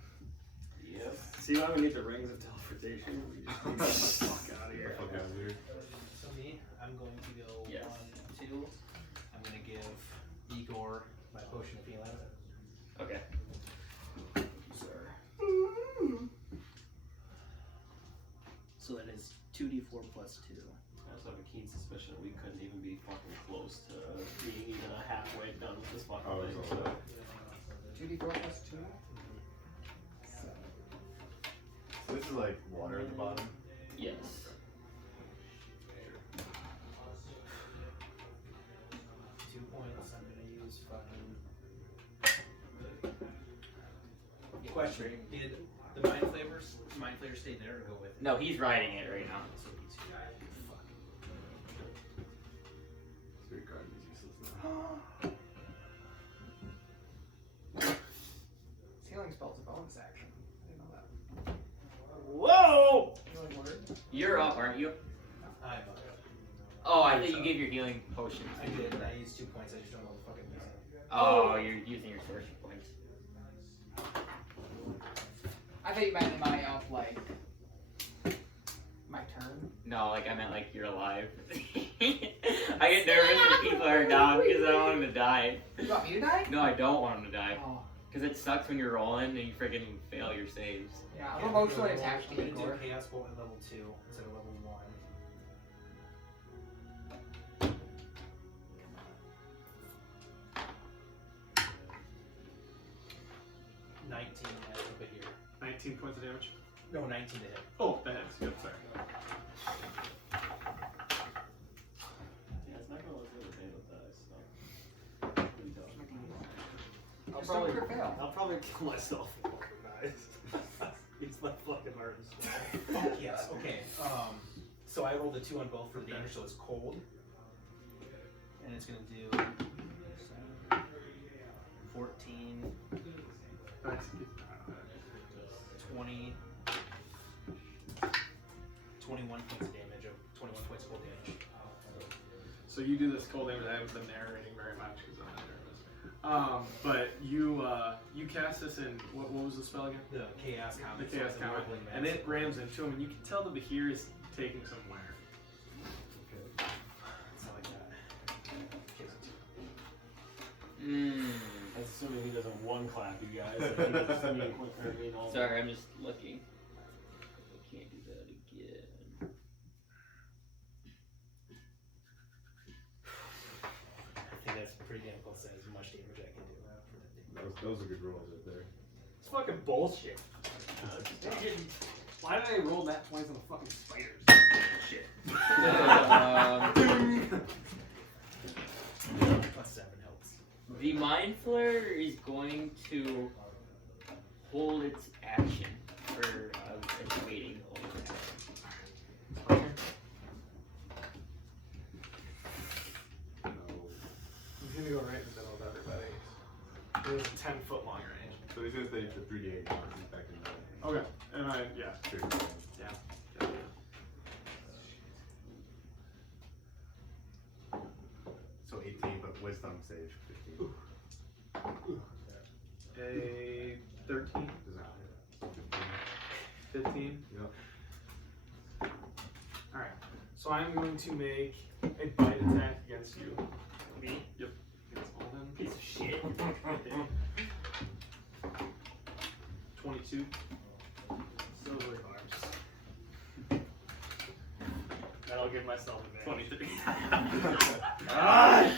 Yep. See why we need the rings of teleportation? We just need to get the fuck out of here. Fuck out of here. So me, I'm going to go Yes. 1, 2. I'm gonna give Igor my potion of healing. Okay. So that is 2d4 plus 2. I also have a keen suspicion that we couldn't even be fucking close to being even a halfway done with this fucking Oh, thing. it's So. all 2d4 plus 2. So this is like water at the bottom. Yes. 2 points. I'm gonna use fucking. Question: did the mind flavor stay there or go with it? No, he's riding it right now. So he's fuck. So your card is useless now. Healing spell's a bonus action. I didn't know that. Whoa! Healing word? You're up, aren't you? I'm Oh, I thought you gave your healing potion. I did. I used 2 points. I just don't know the fucking reason. Oh, you're using your sorcery points. I thought you meant am I up like my turn? No, like I meant like you're alive. I get nervous when people are down because I don't want them to die. You want me to die? No, I don't want them to die. Oh, Because it sucks when you're rolling and you freaking fail your saves. yeah, I'm emotionally attached I'm to gonna do Igor. Chaos Bolt at level 2 instead of level 1. Over here. 19 points of damage. No, 19 to hit. Oh, that hits. Yep, sorry. Yeah, it's not gonna look good with Halo dice, so. Pretty tough. I'll Just probably, don't fail. I'll probably kill myself with fucking knives. It's my fucking heart. Fuck yes. Okay. So I rolled a 2 on both for damage, so it's cold. And it's gonna do 14, 20, 21 points of damage, of 21 points of cold damage. So you do this cold damage. I haven't been narrating very much because I'm nervous. But you cast this in what was the spell again? The Chaos The Comet. Chaos Comet, and it rams into him, and you can tell the Bahir is taking some wear. It's not like that. Mm. That's assuming he doesn't one clap you guys. Like he does me and quick, I mean, all Sorry, I'm just looking. I can't do that again. I think that's pretty damn close to as much damage I can do for that thing. Those are good rolls right there. It's fucking bullshit. Why did I roll that twice on the fucking spiders? Shit. Plus 7 helps. The Mind Flare is going to hold its action for it's waiting. he's gonna say the 3d8 damage. He's back in the Okay. And yeah. trigger. Yeah. So 18, but wisdom save 15. A 13, Does not hit. So 15. Yep. Alright. So I'm going to make a bite attack against you. Me? Yep. Against Alden. Piece of shit. 22. Silver arms. That'll give myself advantage. 23. Ah!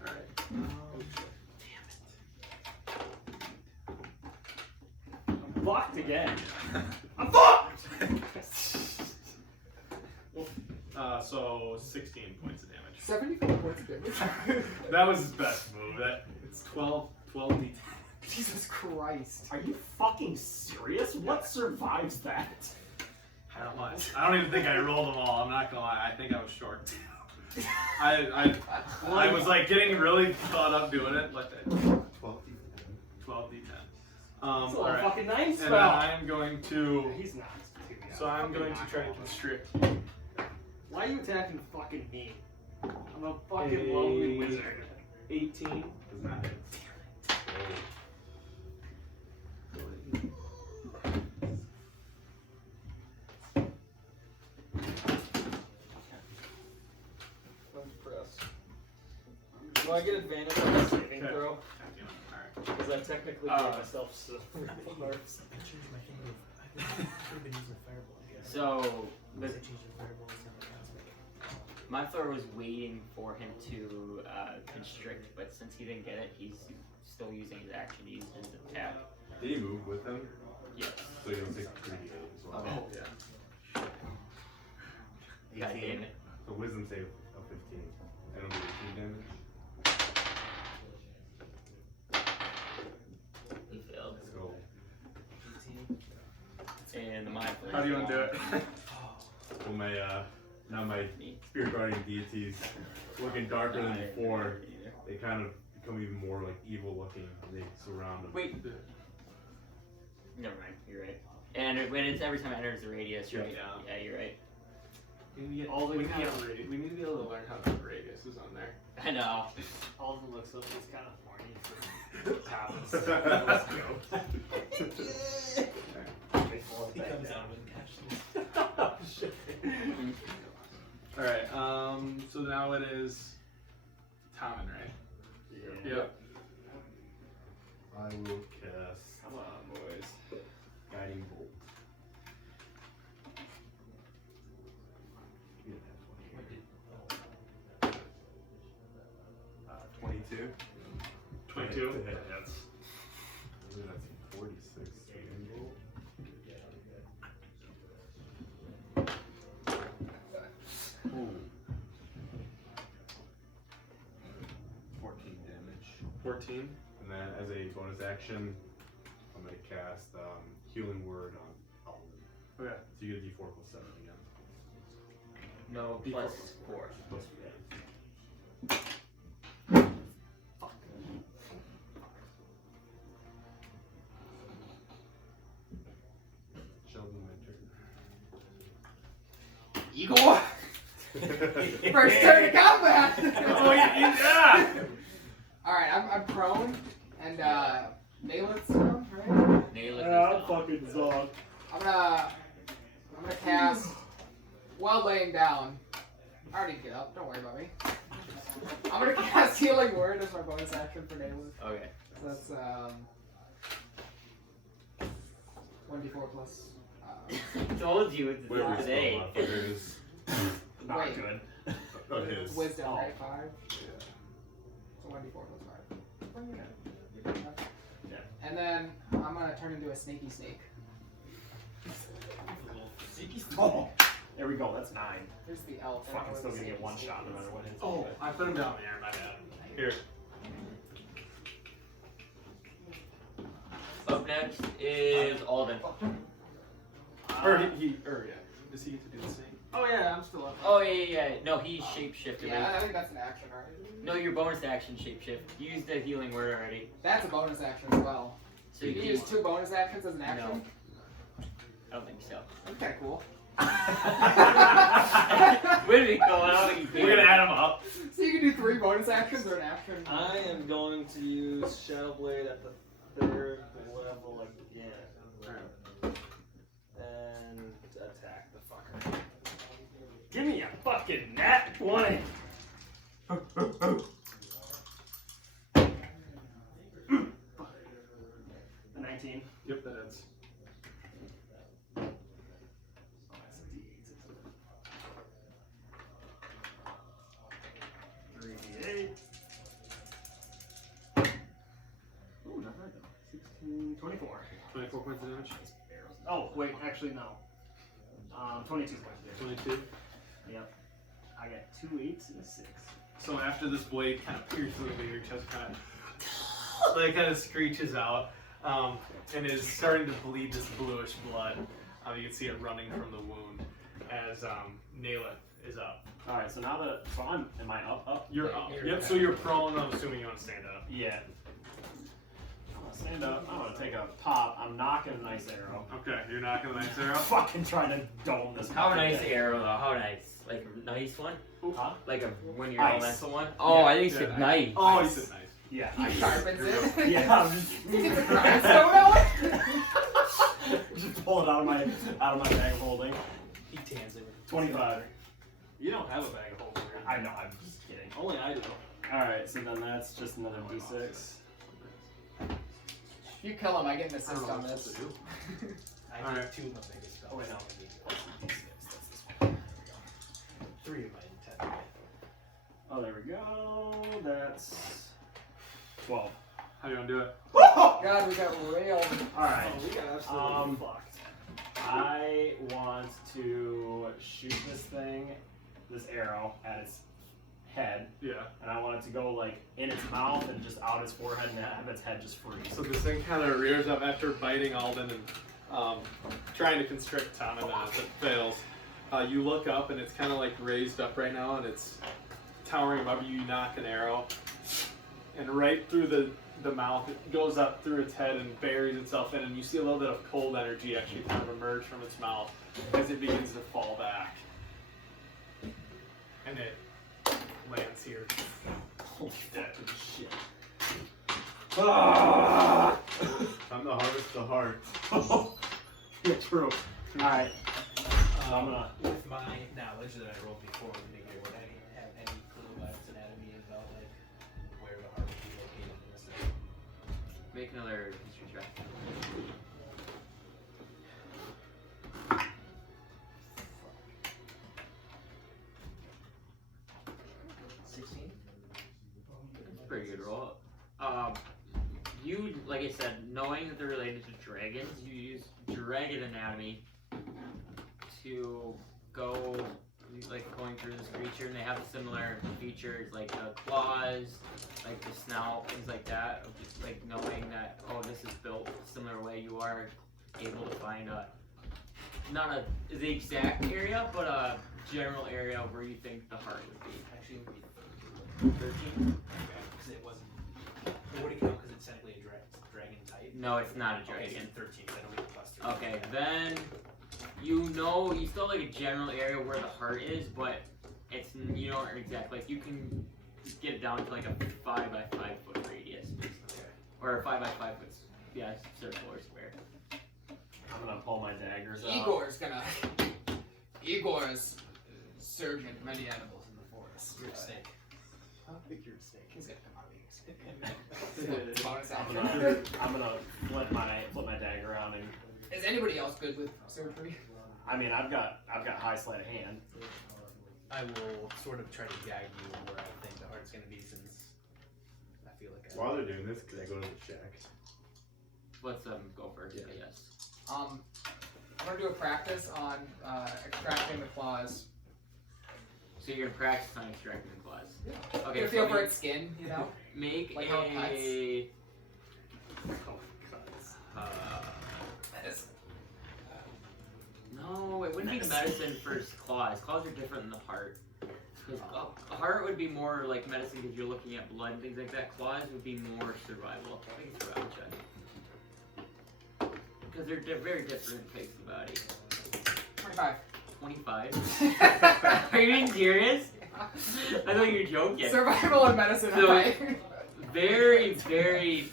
Alright. I'm fucked again. I'm fucked! So 16 points of damage. 74 points of damage. That was his best move. It's 12 d10. Jesus Christ. Are you fucking serious? What survives that? Not much. I don't even think I rolled them all. I'm not gonna lie. I think I was short. I was like getting really caught up doing it. Like that. 12 d10. It's a All right. fucking nice And spell. then I'm going to. He's not. So I'm going to try to constrict you. Why are you attacking fucking me? I'm a fucking lonely wizard. 18. Does not hit. I'm impressed. Do I get advantage on the saving Okay. throw? Alright. Because I technically gave myself silver marks. So, my Thor was waiting for him to constrict, but since he didn't get it, he's still using his action to use his attack. Did he move with him? Yes. So you don't take 3d8 as well. Okay. Oh, yeah. God damn it. So wisdom save of 15. And it'll be 18 damage. He failed. So And the mind. How do you want to do it? well, my now my spirit guardian deities looking darker than before. They kind of become even more like evil looking. And they surround them. Wait. Never mind. You're right. And when it's every time it enters the radius, right? Yeah. Yeah, you're right. We need to All the we need to count. be able to learn how to put radiuses on there. I know. Alden looks up. He's kind of horny for towels. Let's go. He comes out with Oh, shit. Alright, so now it is Tommen, right? Yeah. Yep. I will cast Come on, boys. guiding bolt. 22. 22. To hit. That's 46. Guiding bolt. Ooh. 14 damage. 14. And then as a bonus action, I'm going to cast Healing Word on Alden. Okay. So you get a d4 plus 7 again. No, D4 plus 4. Plus 4. Fuck. Sheldon, my turn. Igor! First turn of combat! yeah! Alright, I'm prone, and Nayleth's prone, right? Nail it. I'm fucking zonked. I'm gonna cast while laying down. I already get up, don't worry about me. I'm gonna cast Healing Word as my bonus action for Nayleth. Okay. So that's 1d4 plus. Told you it's Whatever his today. spell modifier is. Not Wait. good. Oh, his. Wisdom, Oh. right? 5. Yeah. So 1d4 plus 5. Yeah. And then I'm gonna turn into a snaky snake. Oh. There we go. That's 9. Here's the elf. Fucking still gonna get one shot no matter what hits. Oh, I put him down there, my bad. Here. Up next is Alden. Or yeah. Does he get to do the same? Oh yeah, I'm still up. Oh yeah. No, he shapeshifted. Yeah, I think that's an action, right? No, your bonus action shapeshift. You used the healing word already. That's a bonus action as well. So You can use 2 bonus actions as an action? No. I don't think so. Okay, cool. Where did we go? I don't think you We're gonna can. add them up. So you can do 3 bonus actions or an action? I am going to use Shadow Blade at the 3rd level again. And attack the fucker. Give me a fucking nat 20. The 19. Yep, that ends. Oh, that's a D8. 3D8. Ooh, not bad though. 16, 24. 24 points of damage. Oh, wait, actually, no. 22 points of damage. 22. Yep. I got 2 8s and a 6. So after this blade kind of pierces into your chest, kind of screeches out, and is starting to bleed this bluish blood. You can see it running from the wound as Nayla is up. Alright, so now that. So am I up? You're up. You're Yep. okay. So you're prone. I'm assuming you want to stand up. Yeah. I'm gonna stand up. I'm gonna take a pop. I'm knocking a nice arrow. Okay. You're not gonna nice arrow. I'm fucking trying to dome this. How fucking nice thing. arrow though? How nice? Like a nice one? Huh? Like a when you're Ice. elemental one? Oh, I think you Yeah. said nice. Oh, you said nice. Yeah. He sharpens it. Yeah. I'm just. Grindstone out? Just pull it out of my bag of holding. He tans it. 25. You don't have a bag of holding. I know. I'm just kidding. Only I do. All right. So then that's just another D6. You kill him, I get an I assist don't know on what I'm this. supposed to do. I did Alright. 2 of my biggest spells. Oh wait, no. D6. That's this one. 3 of my 10. Oh, there we go. That's 12. How do you want to do it? God, we got railed. All right. Oh, we got absolutely fucked. I want to shoot this arrow at its head, Yeah. and I want it to go like in its mouth and just out its forehead and have its head just freeze. So this thing kind of rears up after biting Alden and trying to constrict Tom, and it fails. You look up, and it's kind of like raised up right now, and it's towering above you. You knock an arrow, and right through the mouth, it goes up through its head and buries itself in, and you see a little bit of cold energy actually kind of emerge from its mouth as it begins to fall back. And it lands here. Holy shit. Time to harvest the heart. Yeah, true. Alright. I'm gonna. With my knowledge that I rolled before, would I have any clue about its anatomy and about like where the heart would be located in this thing? Make another history check. Pretty good roll. You, like I said, knowing that they're related to dragons, you use dragon anatomy to go, like, going through this creature, and they have similar features, like the claws, like the snout, things like that. Of just, like, knowing that, oh, this is built a similar way, you are able to find not the exact area, but a general area where you think the heart would be. Actually, it would be 13. Because it wasn't. It wouldn't count because it's technically a dragon type. No, it's not a Okay, dragon. so 13. I don't get the plus 3. Okay, then you know, you still have, like, a general area where the heart is, but it's, you don't exactly, like, you can get it down to like a 5 by 5 foot radius, basically. Or a 5 by 5 foot, yeah, circle or square. I'm gonna pull my daggers out. Igor's surgeon many animals in the forest. You're a snake. I think you're a snake. He's gonna come out of you. Bonus action. I'm gonna flip my dagger out and. Is anybody else good with surgery? I mean, I've got high sleight of hand. I will sort of try to guide you where I think the heart's going to be since I feel like While they're doing this, can I go to the shack? Let's go first, Yeah. I guess. I'm gonna do a practice on extracting the claws. So you're gonna practice on extracting the claws. Yeah. Okay, Get a feel so for its skin, you know? make Like how it a. Medicine. No, it wouldn't be medicine for claws. Claws are different than the heart. Because a heart would be more like medicine because you're looking at blood and things like that. Claws would be more survival. I think it's survival check. because they're very different types of body. 25. 25. Are you being serious? I thought you were joking. Survival and medicine. So, Okay. Very, very.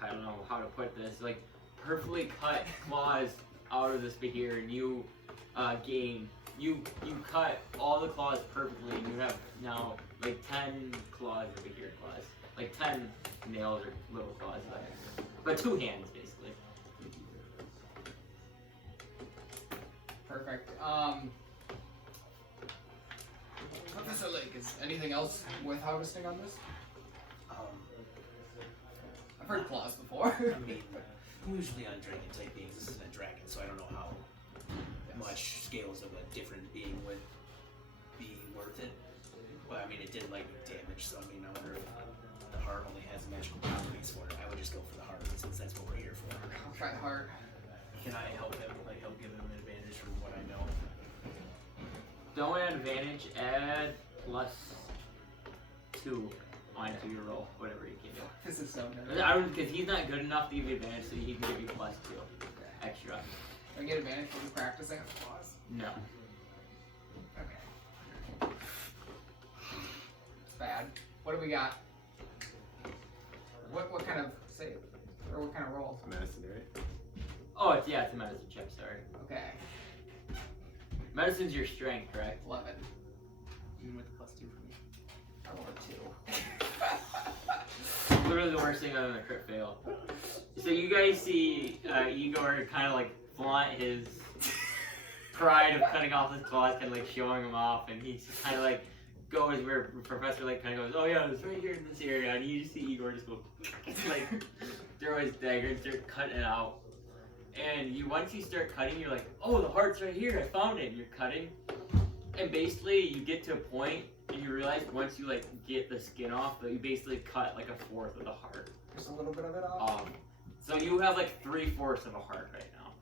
I don't know how to put this. Like perfectly cut claws out of this here, and you gain. You cut all the claws perfectly, and you have now like 10 claws over here. Claws, like 10 nails or little claws there, but 2 hands basically. Perfect. Professor Lake, is anything else worth harvesting on this? I've heard claws before. I mean, usually on dragon type beings, this isn't a dragon, so I don't know how much scales of a different being would be worth it. But I mean, it did like damage, so I mean, I wonder if the heart only has magical properties for it. I would just go for the heart since that's what we're here for. I'll try the heart. Can I help him? Like, help give him an advantage from what I know? Don't add advantage. Add +2 onto your roll, whatever you can do. This is so good. I don't, because he's not good enough to give you advantage, so he can give you +2 extra. Do I get advantage for you practicing with claws? No. Okay. It's bad. What do we got? What kind of save? Or what kind of roll? Medicine, right? Oh, it's a medicine check. Sorry. Okay. Medicine's your strength, correct? 11. Even with +2 for me. I rolled a 2. Literally the worst thing other than a crit fail. So you guys see Igor kind of like flaunt his pride of cutting off his claws, kind of like showing him off, and he's just kind of like goes where Professor like kind of goes, oh yeah, it's right here in this area, and you just see Igor just go like throw his dagger and start cutting it out. And once you start cutting, you're like, oh, the heart's right here, I found it. And you're cutting, and basically you get to a point, and you realize once you like get the skin off, that you basically cut like 1/4 of the heart. Just a little bit of it off. So you have like 3/4 of a heart right now,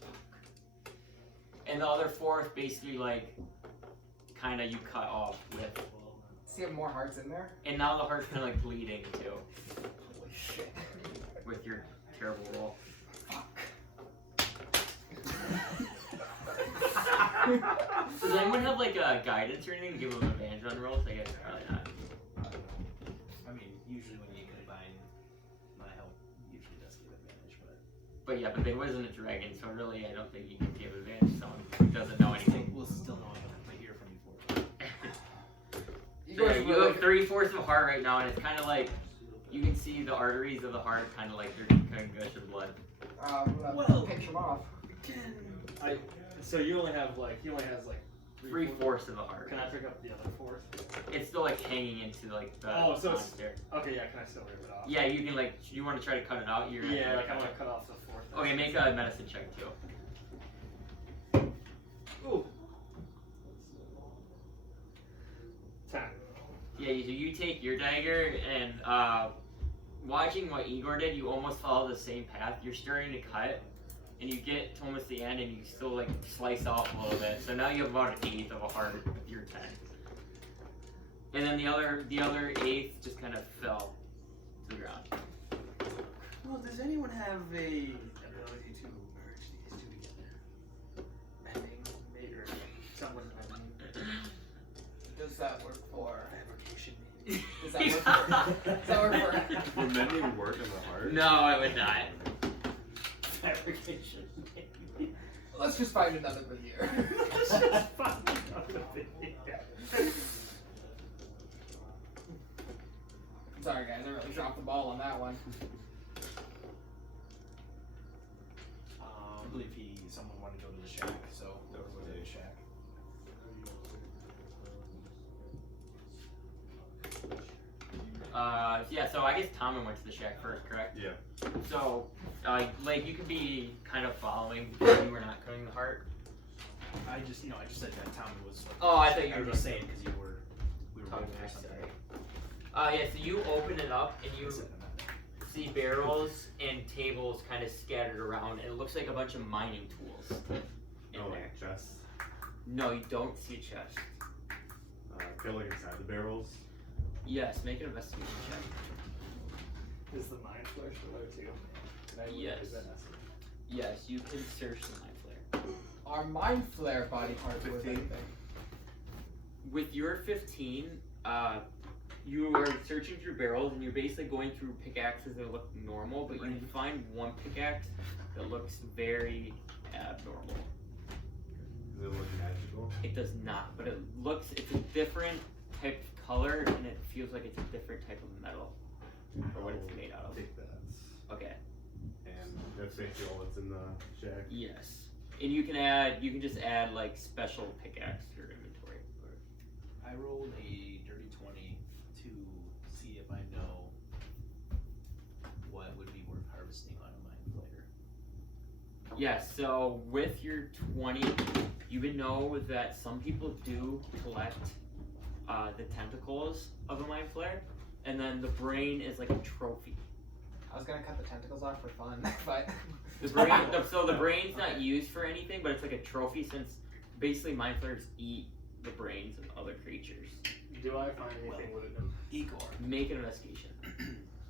and the other 1/4 basically like kind of you cut off with. See, have more hearts in there? And now the heart's kind of like bleeding too, Holy shit. with your terrible roll. Fuck. Does anyone have like a guidance or anything to give them advantage on rolls? I guess probably not. I mean, usually when you combine my help, usually does give advantage, But yeah, but it wasn't a dragon, so really I don't think you can give advantage to someone who doesn't know anything. we'll still know I have to hear from you for it. So yeah, you have 3/4 of a heart right now, and it's kind of like you can see the arteries of the heart kind of like they're kind of gushing blood. Well, pinch them off. So he only has like 3/4 of the heart. Can I pick up the other 4th? It's still like hanging into like the Oh, so it's- monster. Okay, yeah. Can I still rip it off? Yeah, you can like. You want to try to cut it out? You're not Yeah, gonna like I cut want it. to cut off the 4th. Okay, make a medicine check too. Ooh. 10. Yeah, you take your dagger and watching what Igor did, you almost follow the same path. You're starting to cut, and you get to almost the end, and you still like slice off a little bit. So now you have about 1/8 of a heart with your 10. And then the other 1/8 just kind of fell to the ground. Well, does anyone have a ability to merge these two together? Mending, maybe, or someone mending. Does that work for? Fabrication. Does that work for? Does that work for? Would mending work in the heart? No, I would not. Fabrication. Let's just find another video. Sorry guys, I really dropped the ball on that one. I believe someone wanted to go to the shack, so we'll go to the shack. Yeah, so I guess Tommen went to the shack first, correct? Yeah. So, like, you could be kind of following because you were not cutting the heart. I just said that Tommy was. Like, Oh, I thought you I were was just saying because we were Oh, moving or okay, something. Yeah, so you open it up and you see barrels and tables kind of scattered around, and it looks like a bunch of mining tools in Oh, there. like chests. No, you don't see a chest. Go like inside the barrels. Yes, make an investigation check. Is the mind flash below too? Can I Yes. use that message? Yes, you can search the mind flare. Are mind flare body parts worth 15. anything? With your 15, you are searching through barrels and you're basically going through pickaxes that look normal, but you find one pickaxe that looks very abnormal. Does it look magical? It does not, but it's a different type of color and it feels like it's a different type of metal for what it's made out I'll of. take that. Okay. And that's basically all that's in the shack. Yes. And you can just add like special pickaxe to your inventory. I rolled a dirty 20 to see if I know what would be worth harvesting on a mind flayer. Yeah, so with your 20, you would know that some people do collect the tentacles of a mind flare, and then the brain is like a trophy. I was gonna cut the tentacles off for fun, but The brain, so the brain's not used for anything, but it's like a trophy since basically mind flares eat the brains of other creatures. Do I find anything with them? Igor, Make an investigation.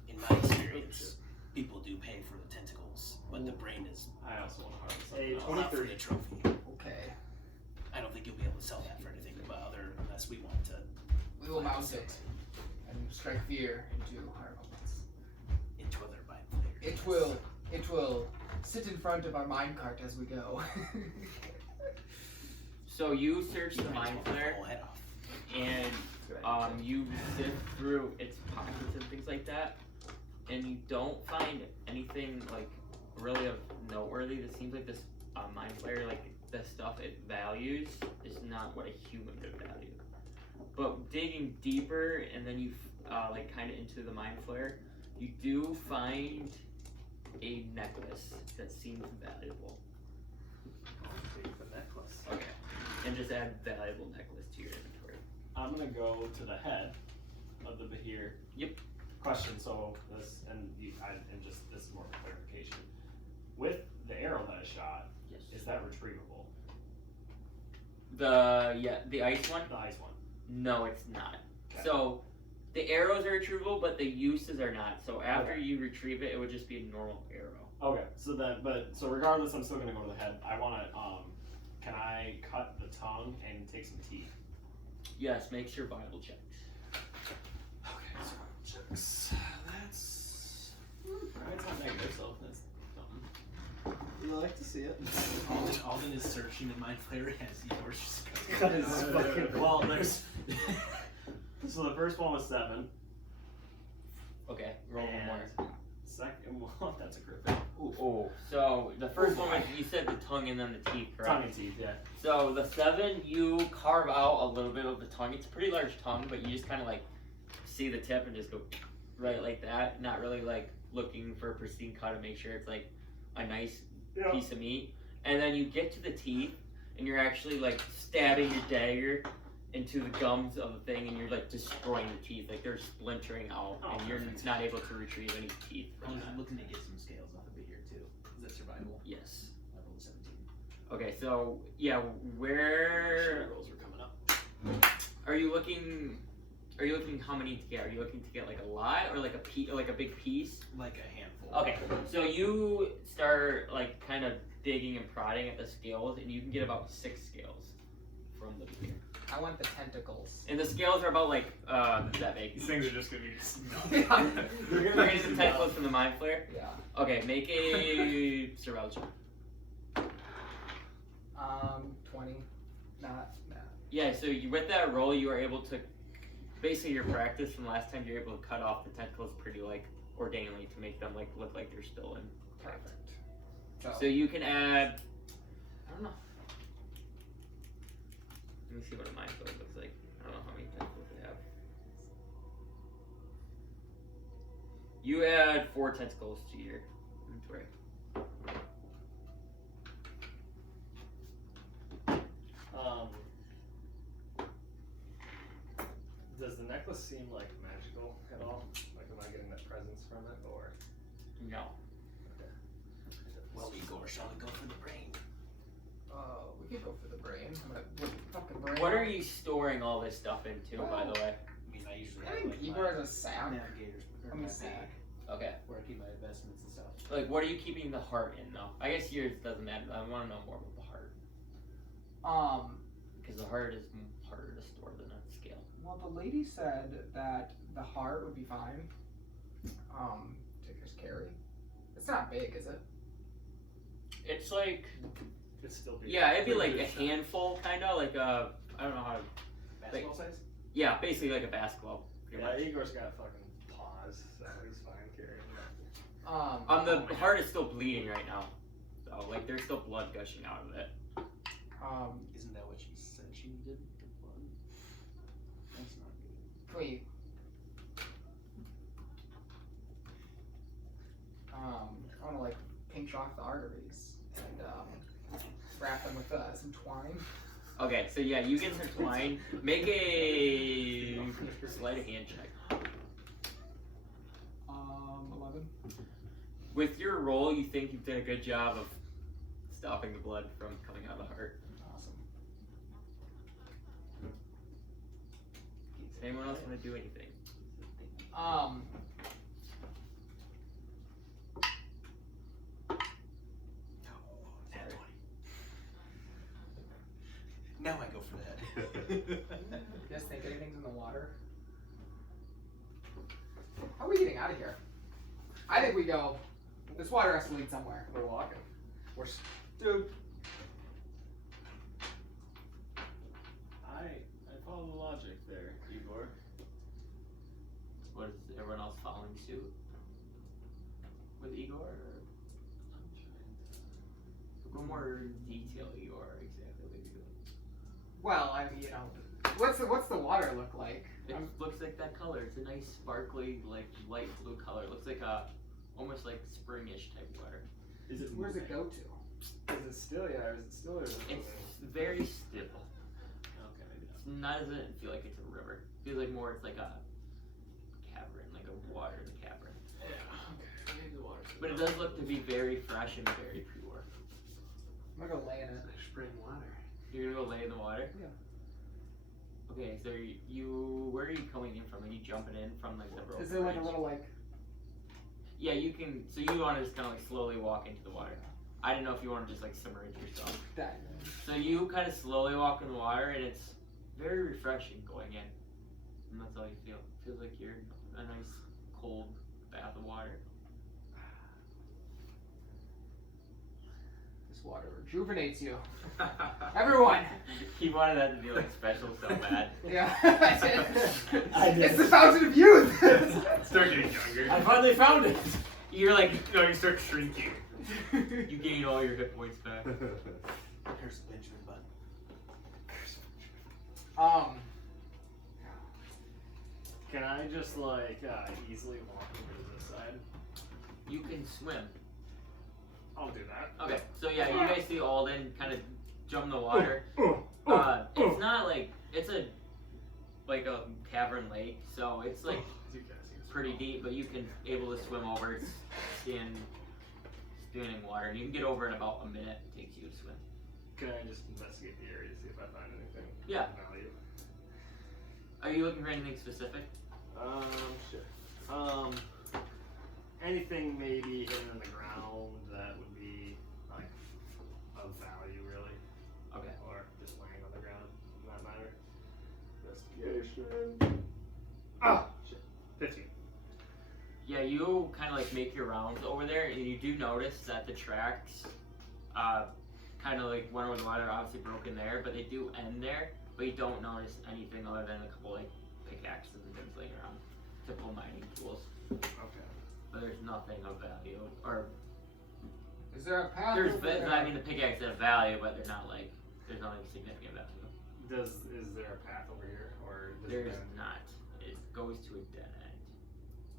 in my experience, people do pay for the tentacles, but the brain is I also want to harvest Hey, something else. not for the trophy. okay. I don't think you'll be able to sell that for anything unless we want to. We will mount it and strike fear into our opponents. Into other mind flayers. It will sit in front of our minecart as we go. So you search the mind flare, Whole head off. and you sift through its pockets and things like that, and you don't find anything like really of noteworthy. It seems like this mind flare, like the stuff it values, is not what a human would value. But digging deeper, and then you like kind of into the mind flare, you do find a necklace that seems valuable. Take the necklace. Okay, and just add valuable necklace to your inventory. I'm gonna go to the head of the Bahir. Yep. Question. So this and just this is more of a clarification. With the arrow that I shot, Yes. is that retrievable? The ice one? The ice one. No, it's not. Okay. So the arrows are retrievable, but the uses are not. So after Okay. you retrieve it, it would just be a normal arrow. Okay. So regardless, I'm still gonna go to the head. I want to. Can I cut the tongue and take some teeth? Yes, make survival checks. Okay. So checks. That's. It's not negative, so that's something. You like to see it. Alden is searching in mind flayer as Igor's just Cut his fucking. Well, there's. So the first one was 7. Okay, roll one more. And second one, that's a crit fail. Oh, so the first one was, you said the tongue and then the teeth, correct? Tongue and teeth, yeah. So the 7, you carve out a little bit of the tongue. It's a pretty large tongue, but you just kind of like see the tip and just go right like that. Not really like looking for a pristine cut to make sure it's like a nice Yeah. piece of meat. And then you get to the teeth and you're actually like stabbing your dagger into the gums of the thing and you're like destroying the teeth. Like they're splintering out Oh, and you're perfect. not able to retrieve any teeth I from was that. looking to get some scales off of it here too. Is that survival? Yes. I rolled a 17. Okay, so yeah, where Rolls are coming up. are you looking? Are you looking how many to get? Are you looking to get like a lot or like a big piece? Like a handful. Okay, so you start like kind of digging and prodding at the scales, and you can get about 6 scales from the beer. I want the tentacles. And the scales are about like that big. These things are just gonna be just. Yeah. You're gonna get some tentacles from the mind flare. Yeah. Okay, make a survival check. 20. Not. Yeah, so with that roll, you are able to, basically your practice from last time, you're able to cut off the tentacles pretty like ordainedly to make them like look like they're still in. Perfect. So you can add, I don't know. Let me see what a mind flare looks like. I don't know how many tentacles they have. You add 4 tentacles to your inventory. Does the necklace seem like magical at all? Like, am I getting that presence from it, or? No. Well, Igor, shall we go for the brain? We could go for the brain. I'm gonna put the fucking brain. What are you storing all this stuff into, by the way? I mean, I usually I have think like Igor my has a sack. navigators or Let me my see. pack. Okay. where I keep my investments and stuff. Like, what are you keeping the heart in, though? I guess yours doesn't matter. I want to know more about the heart. Because the heart is harder to store than a scale. Well, the lady said that the heart would be fine. To just carry. It's not big, is it? It's like, It's still big. yeah, it'd be like Pretty a good shot. handful, kind of like a, I don't know how to, Basketball size? yeah, basically like a basketball. Pretty Yeah, much. Igor's got fucking paws, so he's fine carrying that. The heart is still bleeding right now. So, like, there's still blood gushing out of it. Isn't that what she said she needed? The blood? That's not good. Wait. I want to like pinch off the arteries and wrap them with some twine. Okay, so yeah, you get some twine. Make a sleight of hand check. 11. With your roll, you think you've done a good job of stopping the blood from coming out of the heart. Awesome. Does anyone else want to do anything? Now I go for that. You guys think anything's in the water? How are we getting out of here? I think we go. This water has to lead somewhere. We're walking. Dude. I follow the logic there, Igor. What is everyone else following suit with Igor? Or? Go more detail, Igor. Exactly what you're doing. Well, I mean, what's the water look like? It looks like that color. It's a nice, sparkly, like light blue color. It looks like almost like springish type water. Is it Where's it go to? Is it still? Yeah, or is it still? Or is it It's very still. Okay, maybe It's not. It doesn't feel like it's a river. It feels like more. It's like a cavern, like a water in a cavern. Yeah. Okay. Maybe the water's But it does look to be very fresh and very pure. I'm gonna go lay in it. spring water. You're gonna go lay in the water? Yeah. Okay, so where are you coming in from? Are you jumping in from like the rope? Is there like a bridge? little like? Yeah, you can. So you want to just kind of like slowly walk into the water. I didn't know if you want to just like submerge yourself. That. So you kind of slowly walk in the water, and it's very refreshing going in. And that's all you feel. It feels like you're in a nice cold bath of water. This water rejuvenates you. Everyone. He wanted that to be like special so bad. Yeah. I did. It's the fountain of youth. Start getting younger. I finally found it. You're like, no, you start shrinking. You gain all your hit points back. Here's the Benjamin Button. Can I just like easily walk over to this side? You can swim. I'll do that. Okay, so yeah, you guys see Alden kind of jump in the water. It's not like it's a cavern lake, so it's like pretty deep, but you can able to swim over. It's standing water, and you can get over in about a minute. It takes you to swim. Can I just investigate the area to see if I find anything Yeah. of value? Are you looking for anything specific? Sure. Anything maybe hidden in the ground that would be like of value, really, Okay. or just laying on the ground, for that matter. Investigation. Ah, shit. 15. Yeah, you kind of like make your rounds over there, and you do notice that the tracks, kind of like went over the water, obviously broken there, but they do end there. But you don't notice anything other than a couple like pickaxes and things laying around, typical mining tools. Okay. But there's nothing of value, or Is there a path? there's. over there? I mean, the pickaxes have value, but they're not like there's nothing significant value. Is there a path over here, or does There's it not. It goes to a dead end.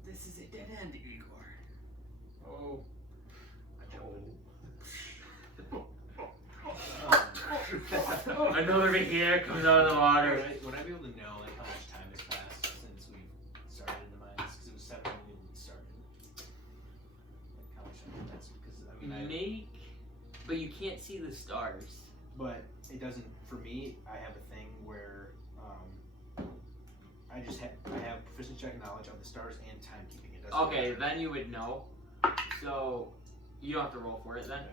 This is a dead end, Igor. Oh. Another big hair comes out of the water. Would I be able to know like how much time has passed since we started in the mines? Because it was 7 when we started. Like how much time has passed? Because I mean, But you can't see the stars. but it doesn't. For me, I have a thing where I have proficiency check knowledge of the stars and timekeeping. It doesn't Okay, matter. then you would know. So you don't have to roll for it then.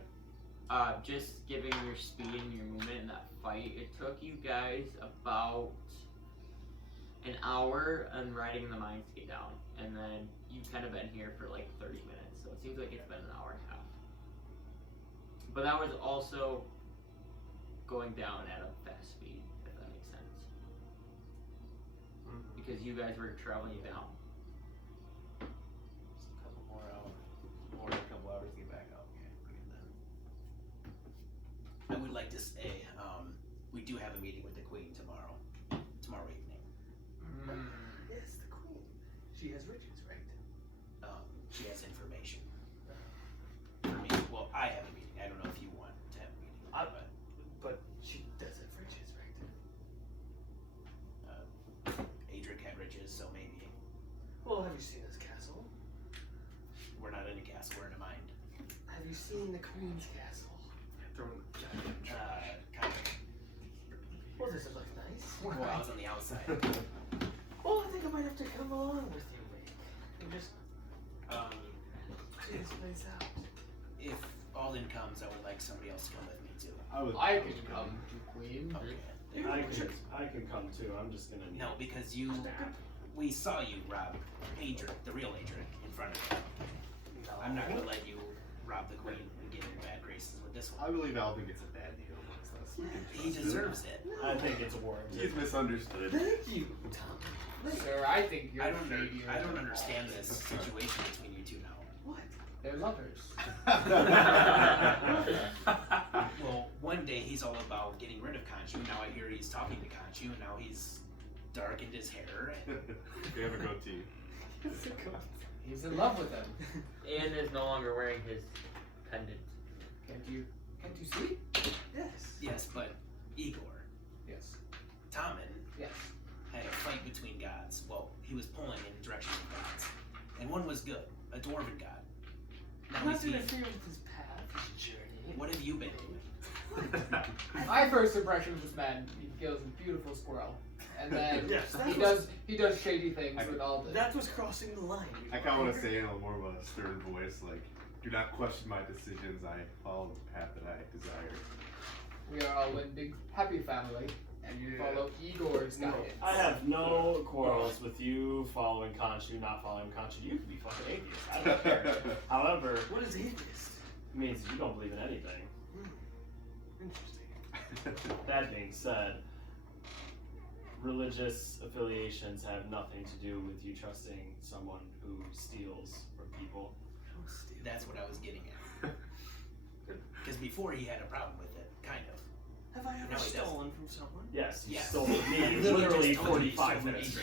Just giving your speed and your movement in that fight, it took you guys about an hour on riding the mines to get down, and then you've kind of been here for like 30 minutes, so it seems like it's been an hour and a half. But that was also going down at a fast speed, if that makes sense. Because you guys were traveling down. Just a couple more hours. More than a couple hours to get back up. Okay, pretty good then. I would like to say, we do have a meeting with the Queen tomorrow evening. Yes, the queen. She has riches, right? She has information. For me, well, I have a meeting. I don't know if you want to have a meeting. But she does have riches, right? Adric had riches, so maybe. Well, have you seen this castle? We're not in a castle, we're in a mind. Have you seen the queen's castle? Kind of. Well, does it look nice? Well, I was on the outside. Well, I think I might have to come along with you, Rick. And just check this place out. If Alden comes, I would like somebody else to come with me too. I can come to Queen. Okay. I can come too. I'm just gonna need. No, because we saw you rob Adric, the real Adric, in front of him. I'm not gonna let you rob the Queen and get into bad graces with this I one. believe Alvin gets a bad deal amongst us. We can He trust him. deserves it. I think it's warranted. He's misunderstood. Thank you, Tom. Sir, I think you're I don't shadier I don't than understand all. this situation between you two now. What? They're lovers. Well, one day he's all about getting rid of Khonshu. Now I hear he's talking to Khonshu, and now he's darkened his hair. We have a goatee. He's in love with him. And is no longer wearing his pendant. Can't you see? Yes. Yes, but Igor, Yes. Tommen, Yes. had a fight between gods. Well, he was pulling in directions of gods. And one was good, a dwarven god. Now I'm he's not evil. interfering with his path, his journey. What have you been doing? My first impression of this man, he kills a beautiful squirrel. And then Yes, that he does shady things I- with Alden. That was crossing the line. I kind of want to say in a more of a stern voice, like, do not question my decisions. I follow the path that I desire. We are all one big happy family, and you follow Igor's guidance. I have no quarrels with you following Khonshu, not following Khonshu. You could be fucking atheist. I don't care. However, What is atheist? it means you don't believe in anything. Interesting. That being said, religious affiliations have nothing to do with you trusting someone who steals from people. Don't steal. That's what I was getting at. Because before he had a problem with it, kind of. Have I ever No, he doesn't. stolen from someone? Yes, you Yes. stole from me I literally just told you you 45 stole from minutes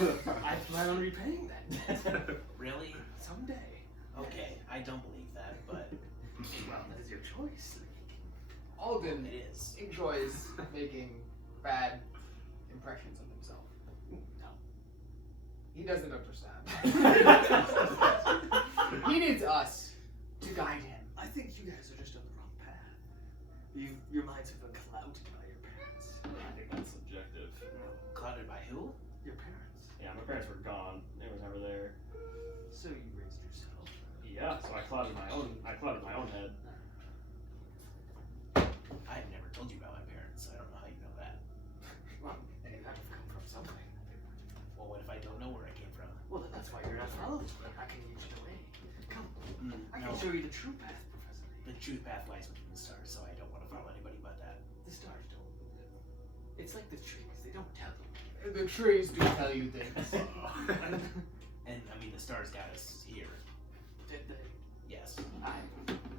ago. I plan on repaying that Really? someday. Okay, I don't believe that, but Well, that is your choice. Alden it is. enjoys making bad impressions of himself. No. He doesn't understand. He needs us to guide him. I think you guys are just on the wrong path. Your minds have been clouded by your parents. I think that's subjective. Clouded by who? Your parents. Yeah, my parents were gone. They were never there. So you raised yourself. Yeah, so I clouded my own head. I've never told you about my parents. I don't know how you know that. Well, you have to come from something. Well, what if I don't know where I came from? Well, then that's why you're not following me. I can lead you the way. Come, I No, can show you the true path, Professor. the truth path lies between the stars, so I don't want to follow anybody but that. The stars don't. It's like the trees. They don't tell you. The trees do tell you things. And I mean, the stars got us here. Did they? Yes.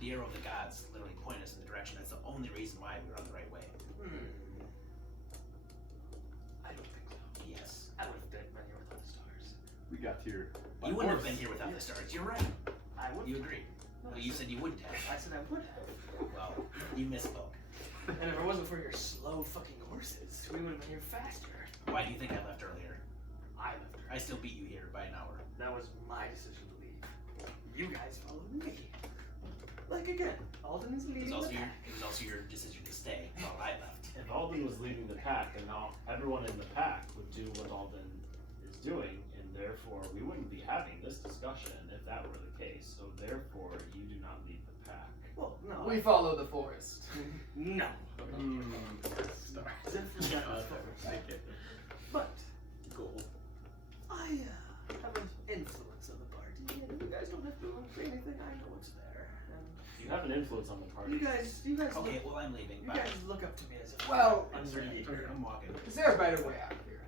The arrow of the gods literally point us in the direction. That's the only reason why we were on the right way. I don't think so. Yes. I would have been here without the stars. We got here. by You wouldn't have force. been here without the stars. You're right. I would. You agreed. No, Well, you said you wouldn't have. I said I would have. Well, you misspoke. And if it wasn't for your slow fucking horses, we would have been here faster. Why do you think I left earlier? I left her. I still beat you here by an hour. That was my decision to leave. You guys followed me. Like again, Alden is It leading was the pack. also your decision to stay while I left. If Alden was leading the pack, and now everyone in the pack would do what Alden doing, and therefore we wouldn't be having this discussion if that were the case. So therefore, you do not lead the pack. Well, no. We follow the forest. No. Stars. Definitely not the forest. But Gold. I have an influence on the party, and you guys don't have to say anything. I know it's there. And You have an influence on the party. you guys Okay, look, well I'm leaving. you Bye. guys look up to me as a Well, leader. I'm walking. Is there a better way out of here?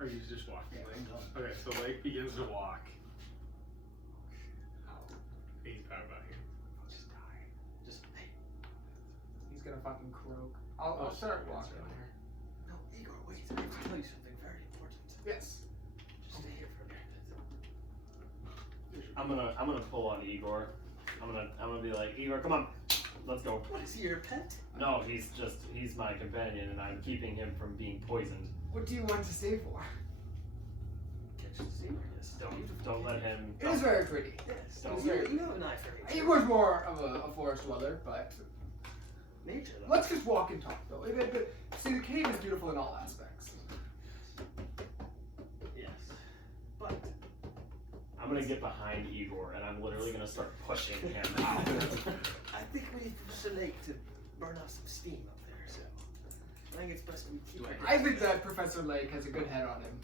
Or he's just walking. Yeah, I'm done. Okay, so Lake begins to walk. He's probably about here. Just die. Just hey, He's gonna fucking croak. I'll start walking there. no, Igor, wait. I have to tell you something very important. Yes. Just stay here for a minute. I'm gonna pull on Igor. I'm gonna be like, Igor, come on, let's go. What is he, your pet? No, he's my companion, and I'm keeping him from being poisoned. What do you want to stay for? Catch the sea. Yes. Don't let him. It is very pretty. Yes. Don't. You have an eye for nature. It was more of a forest dweller, but Nature, though. let's just walk and talk, though. See, the cave is beautiful in all aspects. Yes. But I'm gonna get behind Igor, and I'm literally gonna start pushing him out. I think we need Professor Lake to burn off some steam up there, so I think it's best we keep it. I think that Professor Lake has a good head on him.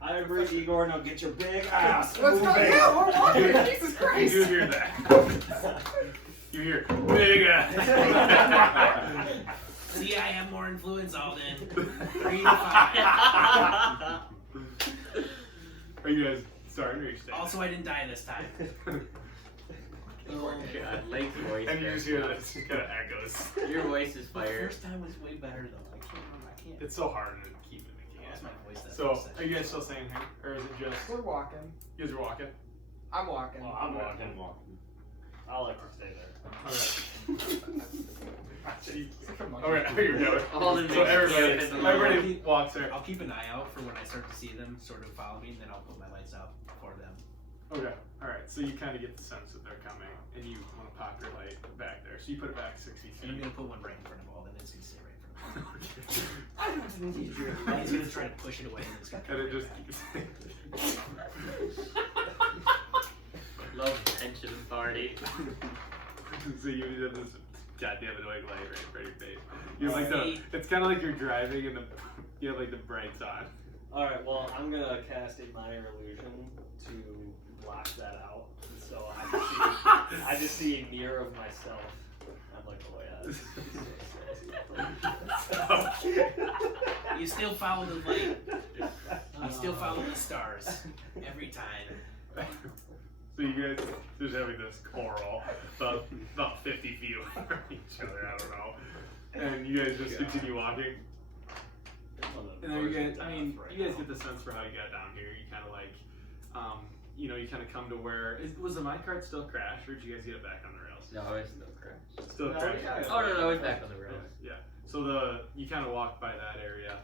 I agree, Igor. Now get your big ass Let's moving. go! Yeah, we're walking! Jesus You Christ! do hear that. You hear big ass. See, I have more influence, Alden. 3 to 5. Are you guys starting or are you staying? Also, I didn't die this time. Oh god, Lake's voice. And you just hear this kind of echoes. Your voice is The fire. first time was way better though. I can't remember. I can't. It's so hard to keep in the I lost can. my voice that So, first are you guys session. still staying here? Or is it just. We're walking. You guys are walking? I'm walking. Well, I'm walking. I like to stay there. Come on. Okay, here we go. All the So big everybody kids. walks there. I'll keep an eye out for when I start to see them sort of follow me, and then I'll put my lights out for them. Okay, alright, so you kind of get the sense that they're coming, and you want to pop your light back there. So you put it back 60 And I'm feet. gonna put one right in front of Alden, and it's gonna stay right in front of I don't need your him. He's gonna try to push it away, and it's gonna And it just Love tension party. so you have this goddamn annoying light right in front of your face. You have like it's kind of like you're driving and you have like the brights on. Alright, well, I'm gonna cast a minor illusion to block that out. So I just see a mirror of myself. I'm like, oh yeah. You still follow the light. You still follow the stars every time. So you guys just having this coral about 50 feet away from each other, I don't know. And you guys just continue walking. And then you guys, you guys get the sense for how you got down here. You kind of like, you kind of come to where, was the minecart still crashed or did you guys get it back on the rails? No, it's still crashed. Still crashed. Oh no, it's back on the rails. Yeah. So you kind of walk by that area,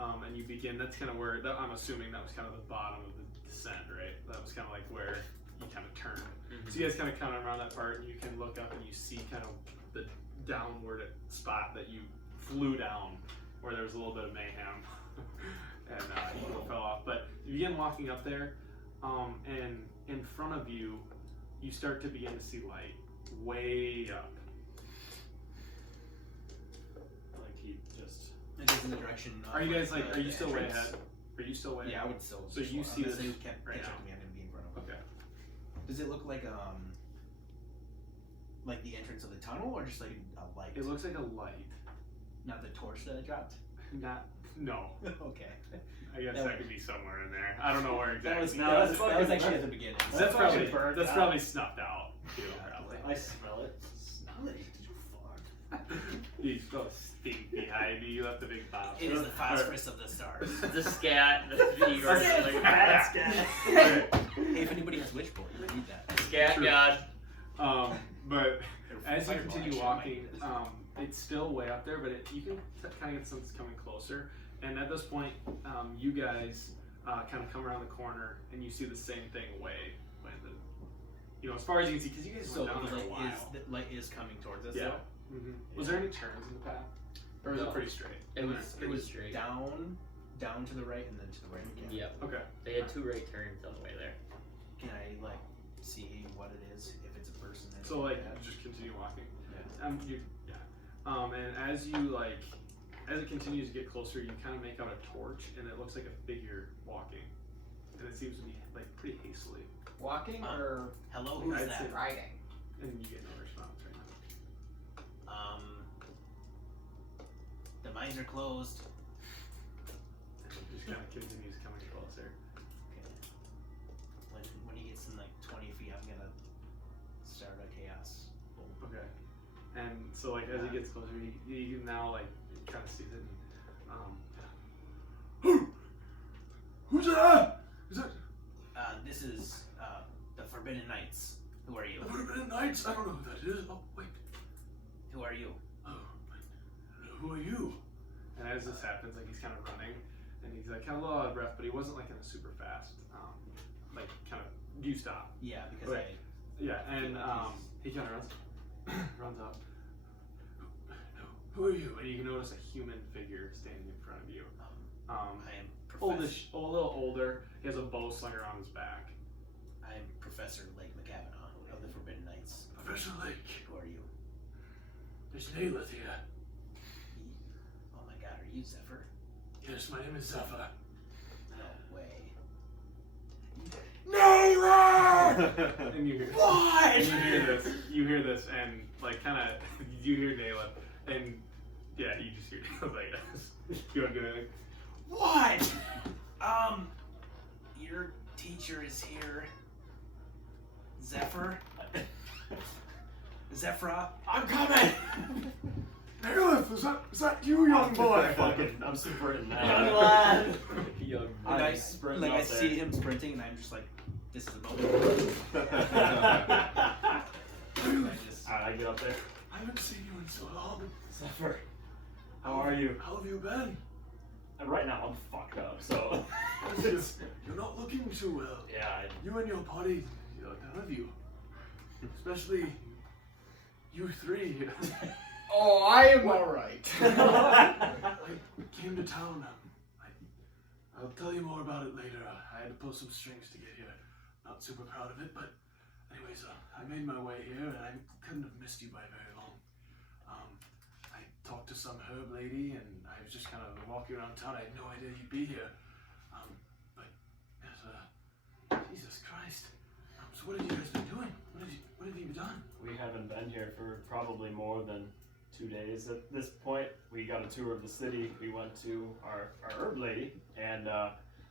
and you begin. That's kind of where I'm assuming that was kind of the bottom of the descent, right? That was kind of like where you kind of turned. Mm-hmm. So you guys kind of come around that part, and you can look up and you see kind of the downward spot that you flew down, where there was a little bit of mayhem, and you fell off. But you begin walking up there, and in front of you, you start to begin to see light way up. Like he just. It goes in the direction. Of, Are you guys the are you still way entrance. ahead? Are you still way Yeah, I ahead? would still. So you see unless this they kept right catching now. me, I'm gonna be in front of them. Okay. Does it look like the entrance of the tunnel, or just like a light? It looks like a light. Not the torch that I dropped. No. Okay. I guess That that would- could be somewhere in there. I don't know where exactly. That was actually at the beginning. That's fucking probably burned out. probably snuffed out too. Probably. I smell it. Smell it. Did you fart? You still stink behind you. You left the big pop. It is the phosphorus of the stars. The scat, the Igor, like, That's good. Okay. Hey, if anybody has Witch Bolt, you need that. scat True. god. But as you Fireball continue actually walking, might be it's still way up there, but you can kind of get the sense it's coming closer. And at this point, you guys kind of come around the corner and you see the same thing way as far as you can see, because you guys So went down the there a while. light is coming towards us. Yeah. Though? Was there any turns in the path? Or was No. it pretty straight? It was It pretty was straight. down to the right, and then to the right again. Yep. Okay. They had 2 right turns on the way there. Can I like see what it is if it's a person? or So like, anything like just continue walking. Yeah. And as you like, as it continues to get closer, you kind of make out a torch, and it looks like a figure walking, and it seems to be like pretty hastily. Walking or Hello, who's I'd that? say- riding? And you get no response right now. The mines are closed. And it just kind of continues coming closer. Okay. When he gets in like 20 feet, I'm gonna start a chaos. Okay. And so like as he gets closer, you can now like kind of sees it. And, who's that? Is that This is the Forbidden Knights. Who are you? the Forbidden Knights? I don't know who that is. Oh wait. Who are you? Oh, who are you? And as this happens, like he's kind of running, and he's like kind of low out of breath, but he wasn't like in a super fast, like kind of. You stop. Yeah, because Right. Yeah, and he kind of runs up. Who are you? And you can notice a human figure standing in front of you. I am Professor. Oldish, a little older. He has a bow slung around his back. I am Professor Lake McCavanaugh of the Forbidden Knights. Professor Lake, Who are you? there's Nayleth here. Oh my God, are you Zephyr? Yes, my name is Zephyr. No way. Nayleth! And you hear What? And you hear this, and like kind of you hear Nayleth, and yeah, you just hear Nayleth like this. You want to do anything? What? Your teacher is here. Zephyr? Zephra? I'm coming! Nayleth, is that you, young boy? I'm sprinting now. Young lad! Young And I'm sprinting I out see there. him sprinting, and I'm just like, this is about I get up there. I haven't seen you in so long. Zephyr, how are you? How have you been? And right now I'm fucked up, so. You're not looking too well. Yeah, You and your party, none of you. Especially you 3. Oh, I am alright. I came to town. I'll tell you more about it later. I had to pull some strings to get here. Not super proud of it, but anyways, I made my way here, and I couldn't have missed you by very long. I talked to some herb lady, and I was just kind of walking around town. I had no idea you'd be here. But yes, Jesus Christ. So what have you guys been doing? What have you done? we haven't been here for probably more than 2 days at this point. We got a tour of the city. We went to our herb lady, and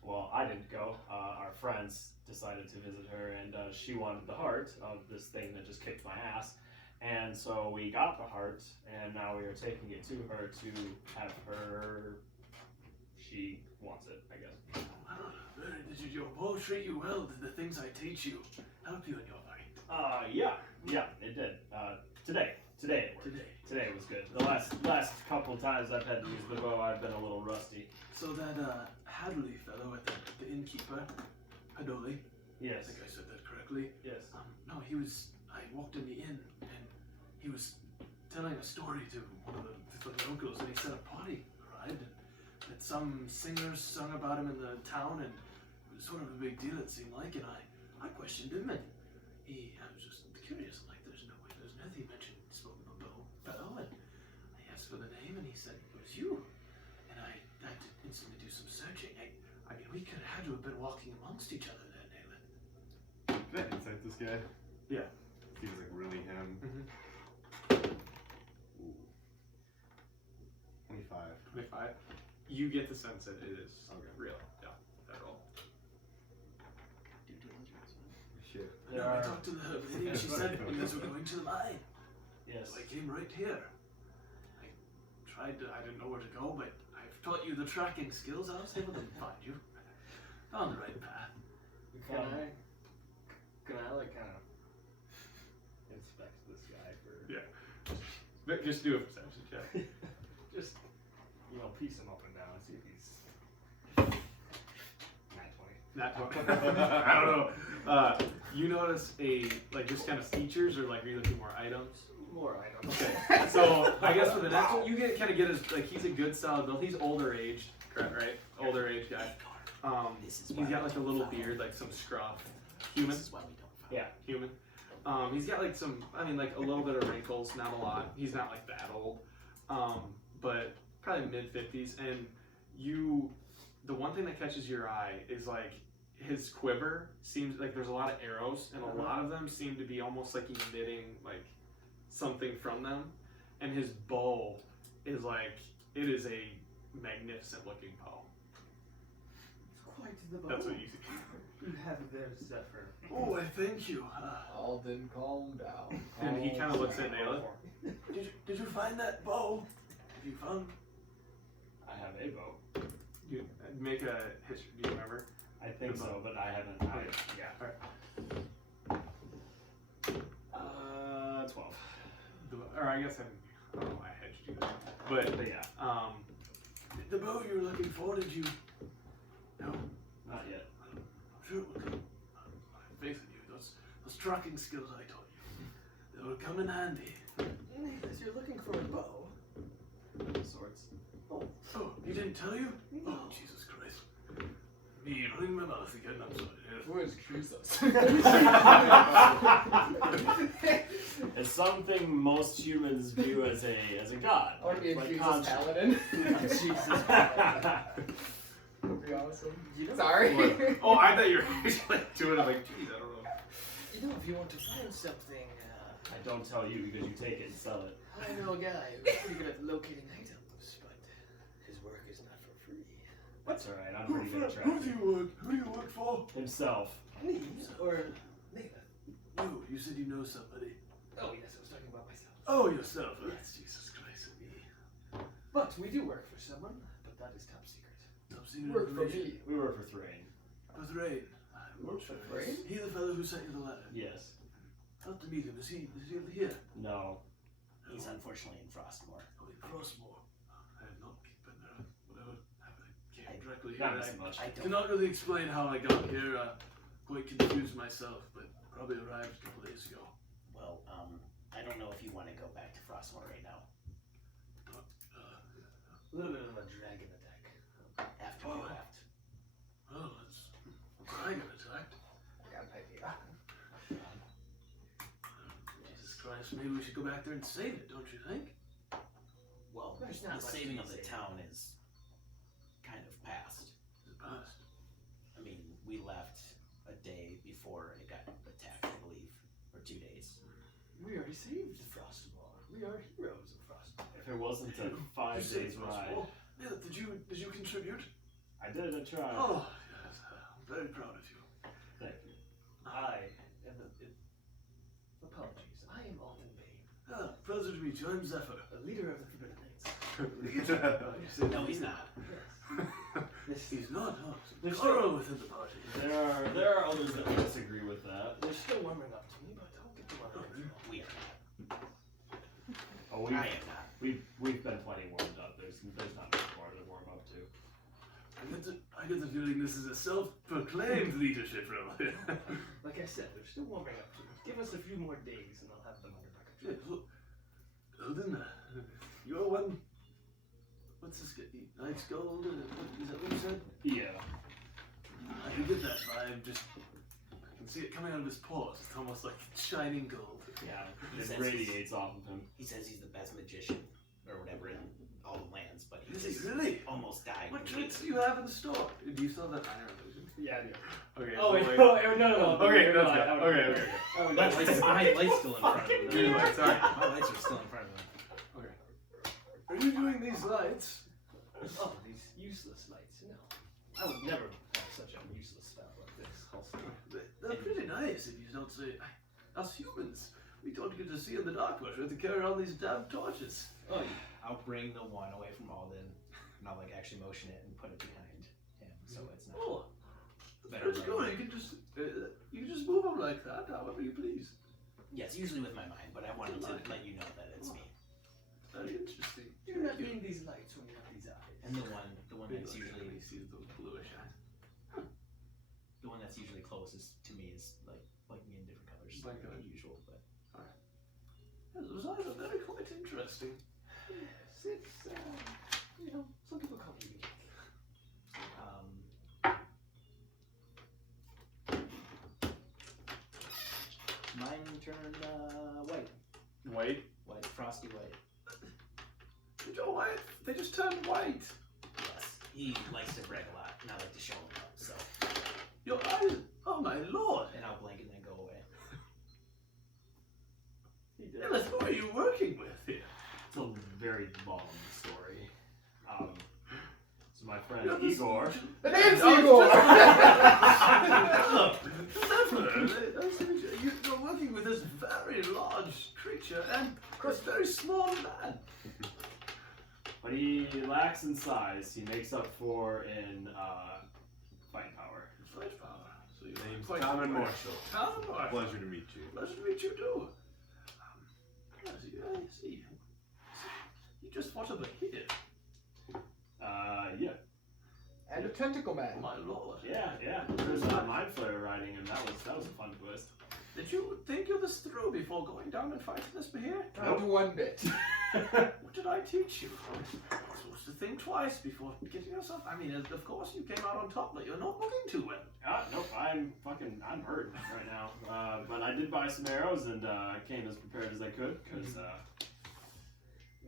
well, I didn't go. Our friends decided to visit her, and she wanted the heart of this thing that just kicked my ass. And so we got the heart, and now we are taking it to her to have her. She wants it, I guess. Did your bow treat you well? Did the things I teach you help you in your fight? Yeah, it did. Today it worked. Today was good. The last couple times I've had to use the bow, I've been a little rusty. So that Hadley fellow at the innkeeper, Hadley, I Yes. think I said that correctly. Yes. No, I walked in the inn, and he was telling a story to one of the locals, and he said a party arrived, and that some singers sung about him in the town, and it was sort of a big deal, it seemed like, and I questioned him, and I was just curious, like, there's nothing he mentioned, spoke of a fellow, and I asked for the name, and he said it was you, and I had to instantly do some searching. I mean, we had to have been walking amongst each other there, Nayland. Can I insight this guy? Yeah. Seems like really him. Ooh. 25. 25. You get the sense that it is Okay. real. Yeah, that roll. Shit. There I are. talked to the herb lady, and she said you guys were going to the mine. Yes. So I came right here. I didn't know where to go, but I've taught you the tracking skills. I was able to find you. On the right path. Can I like kind of inspect this guy for Yeah. But just do a perception check. just piece him up and down and see if he's nat 20. Not 20. I don't know. You notice just kind of features, or like are you looking more items? more items. Okay. So I guess for the next one, you kind of get his like he's a good solid build. He's older age, correct? Right? Older age guy. He's got like a little beard, like some scruff. Human. Yeah. Human. He's got like some, I mean, like a little bit of wrinkles, not a lot. He's not like that old, but probably mid-50s. And the one thing that catches your eye is like his quiver seems like there's a lot of arrows, and a lot of them seem to be almost like he's knitting like something from them. And his bow is like, it is a magnificent looking bow. Quite the bow. That's what you see. You have there, Zephyr. Oh, I thank you. Alden, calm down. And he kind of looks at Naylor. Did you find that bow? Have you found? I have a bow. You make a history. Do you remember? I think The so, bow. but I haven't. Yeah. 12. Or I guess I don't know why I hedged you there. But yeah, the bow you were looking for, did you? No, not yet. I'm sure it will come. I have faith in you. Those tracking skills I taught you, they will come in handy. As you're looking for a bow. Swords. Oh, he didn't tell you? Oh, Jesus Christ. Me running my mouth again, I'm sorry. Where's Jesus? It's something most humans view as a god. I want to be a Like Jesus conscience. paladin. Jesus. That'd be awesome. You know, Sorry. Oh, I thought you were like doing it like, geez, I don't know. you know, if you want to find something, I don't tell you because you take it and sell it. I know a guy who's pretty good at locating items, but his work is not for free. That's alright, I'm pretty good at Who tracking. do you work for? Himself. Me? Or Nathan? You. You said you know somebody. Oh, yes, I was talking about myself. Oh, yourself. Oh, that's Jesus Christ and me. But we do work for someone, but that is top secret. Top secret Work for information. me. We work for Thrain. With Rain. Work for Thrain? He the fellow who sent you the letter. Yes. How to meet him? Is he here? No. He's unfortunately in Frostmore. Oh, in Frostmore. I have not been there. Whatever happened, I came directly here. Not as much. I don't. Cannot really explain how I got here. Quite confused myself, but probably arrived a couple days ago. Well, I don't know if you want to go back to Frostmore right now. A little bit of a dragon attack. After we Oh. left. Oh, it's dragon attacked. I got an idea. Jesus Christ, maybe we should go back there and save it, don't you think? Well, There's the not much saving to of the save. town is kind of past. Is it past? I mean, we left a day before it got attacked, I believe, or 2 days. We already saved Frostmore. We are heroes of Frostmore. If it wasn't a 5 You days saved ride. Frostmore. Yeah, did you contribute? I did, I tried. Oh, yes, I'm very proud of you. Thank you. I am apologies. I am Alden Bane, Ah, pleasure to meet you. I'm Zephyr. a leader of the Forbidden Knights. You said No, he's not. Yes. He's not, huh? There's Quarrel within the party. There are others that would disagree with that. They're still warming up to me, but I'll get them on you. We are not. Oh, I am not. we've been plenty warmed up. There's not much more to warm up to. I get the feeling this is a self-proclaimed leadership role. Like I said, they're still warming up to me. Give us a few more days and I'll have them under my control. Yeah, look, Odin, you're one. What's this? Knight's Gold? Is that what you said? Yeah. I can get that vibe. Just I can see it coming out of his pores. It's almost like shining gold. Yeah. He It says radiates off of him. He says he's the best magician, or whatever, in all the lands, but he Is he just really? almost died. What when tricks do you have in store? Do you still have that iron illusion? Yeah, I do. Okay. Oh, wait, wait. no, no. Okay, no, that's good. Okay. Oh, My light's still in front of him. You're like, sorry. My lights are still in front of him. Okay. Are you doing these lights? Oh, these useless lights. No. I would never have such a useless spell like this. Also. They're pretty nice if you don't say. Us humans, we don't get to see in the dark much. We have to carry around these damn torches. Oh, yeah. I'll bring the one away from Alden, and I'll like actually motion it and put it behind him, so it's not. Oh, Better that's than- good. You can just move them like that, however you please. Yes, usually with my mind, but I wanted to let you know that it's me. Very interesting. You're not getting these lights when you have these eyes. And the one that's Maybe usually he sees those bluish eyes. the one that's usually closest to me is like me in different colors, Like than a- usual. But Yes, those eyes are very quite interesting. Yes, it's, you know, some people call me unique. Mine turned white. White. White, frosty white. Your white, they just turned white. Yes. He likes to brag a lot, and I like to show him up, so. Your eyes, oh my lord. And I'll blink and then go away. Ellis, who are you working with here? It's a very long story. So my friend You're the- Igor. The name's Oh, Igor! You're working with this very large creature and this very small man. But he lacks in size. He makes up for in fighting power. Fight power. So you're Name's quite Common aware. Marshall. Common Marshall. Pleasure to meet you. Pleasure to meet you too. I see. You just fought over here. Yeah. And a tentacle man. Oh my lord. Yeah. There's a mind flayer riding him. That was a fun twist. Did you think of this through before going down and fighting this here? Not one bit. What did I teach you? You're supposed to think twice before getting yourself. I mean, of course you came out on top, but you're not looking too well. Nope. I'm hurt right now. But I did buy some arrows and came as prepared as I could because.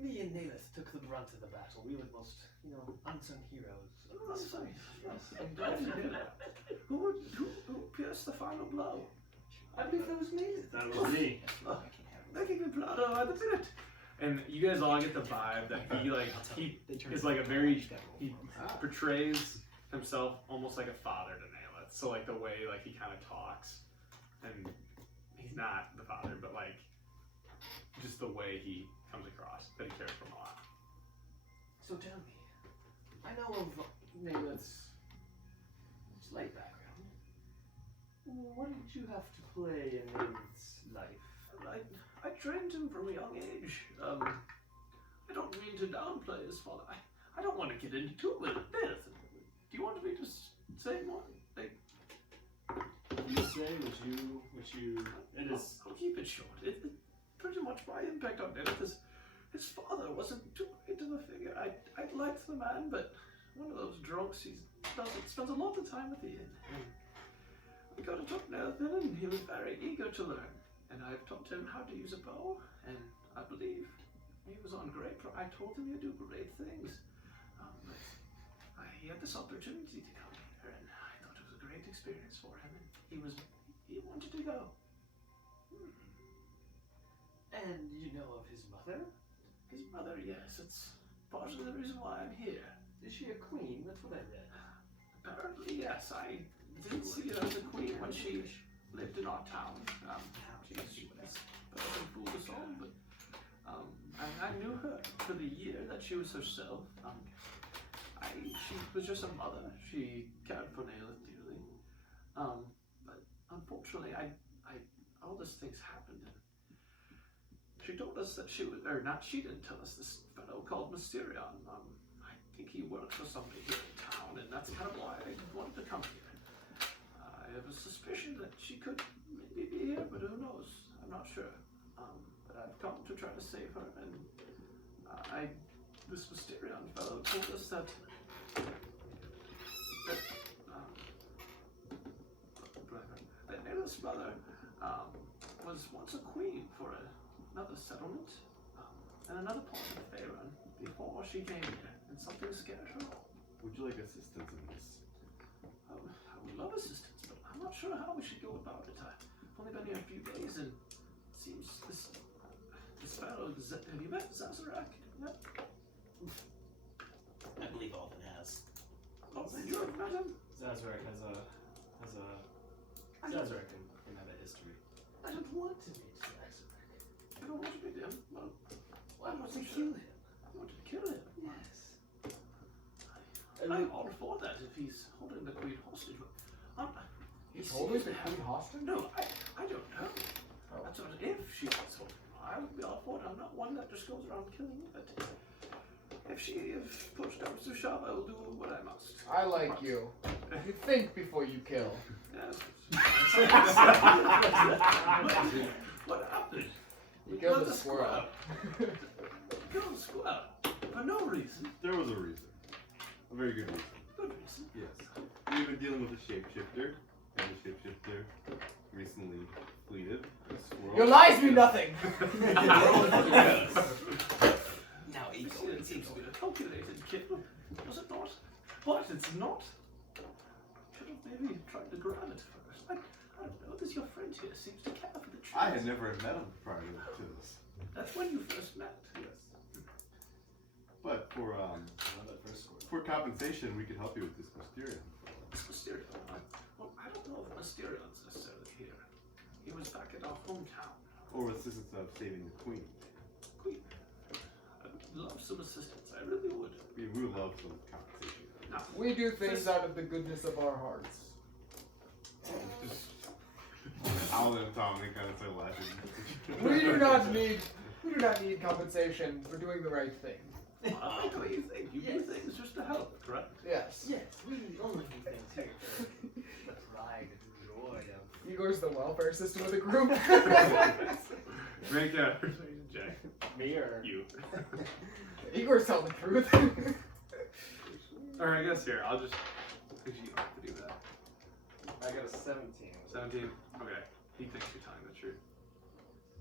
Me and Nalith took the brunt of the battle. We were the most, unsung heroes. Oh, I'm sorry. Yes, I'm glad to hear that. Who pierced the final blow? I believe that was Nalith. That was me. Oh, making me proud of the minute. And you guys all get the vibe that he is like a very, he portrays himself almost like a father to Nalith. So like the way he kind of talks, and he's not the father, but just the way he comes across, that he cares for him a lot. So tell me, I know of Nalith's slight background. What did you have to play in Nalith's life? I trained him from a young age. I don't mean to downplay his father. I don't want to get into it with Nalith. Do you want me to say more? You say what you. It is. I'll keep it short. It pretty much my impact on Nalith is his father wasn't too great of a figure. I liked the man, but one of those drunks spends a lot of time at the inn. I got to talk Nalith in, and he was very eager to learn. And I've taught him how to use a bow, and I believe he was on I told him he'd do great things. But he had this opportunity to come here, and I thought it was a great experience for him, and he wanted to go. And you know of his mother? His mother, yes, it's part of the reason why I'm here. Is she a queen? That's what I read. Apparently, yes. I didn't see her as a queen when she lived in our town. She was probably fooled us all, but I knew her for the year that she was herself. She was just a mother. She cared for Nalith dearly. But unfortunately, all these things happened. And she told us that she didn't tell us this fellow called Mysterion. I think he worked for somebody here in town, and that's kind of why I wanted to come here. I have a suspicion that she could maybe be here, but who knows? I'm not sure. But I've come to try to save her, and this Mysterion fellow told us that Nalith's mother was once a queen for another settlement and another part of Faerun before she came here, and something scared her. Would you like assistance in this? I would love assistance, but I'm not sure how we should go about it. I've only been here a few days, and it seems this fellow, have you met Zazarak? Yep. I believe Alvin has. Oh, you have met him? Zazarak can have a history. I don't want to meet Zazarak. You don't want to meet him? Well, I want to kill him. I want to kill him. Yes. I'm all for that if he's holding the queen hostage. He's holding the queen hostage? No, I don't know. That's not if she was holding him. I would be all for it. I'm not one that just goes around killing, but if push comes to shove, I will do what I must. I like you. You think before you kill. Yes. What happened? You killed Not a squirrel. Killed a squirrel for no reason. There was a reason. A very good reason. Good reason. Yes. We've been dealing with a shapeshifter, and the shapeshifter recently fleeted a squirrel. Your lies mean nothing. Now, You Eagle, see, it seems to be a calculated kill, does it not? But it's not. Should have maybe tried to grab it first. I don't know. This your friend here seems to care for the trees. I had never met him prior to this. That's when you first met. Yes. But for compensation, we could help you with this Mysterion. Mysterion. Well, I don't know if Mysterion's necessarily here. He was back at our hometown. Or assistance of saving the Queen. Queen. I'd love some assistance. I really would. We would love some compensation. Now, We do things out of the goodness of our hearts. Owl and Tom, they kind of start laughing. We do not need compensation for doing the right thing. I like what you think. You do things just to help, correct? Yes. Yes, we only do things here for the pride and joy of. Igor's the welfare system of the group. Make a Jay. Me or You. Igor's telling the truth. Alright, I guess here, I'll just push you off to do that. I got a 17. 17? Okay. He thinks you're telling the truth.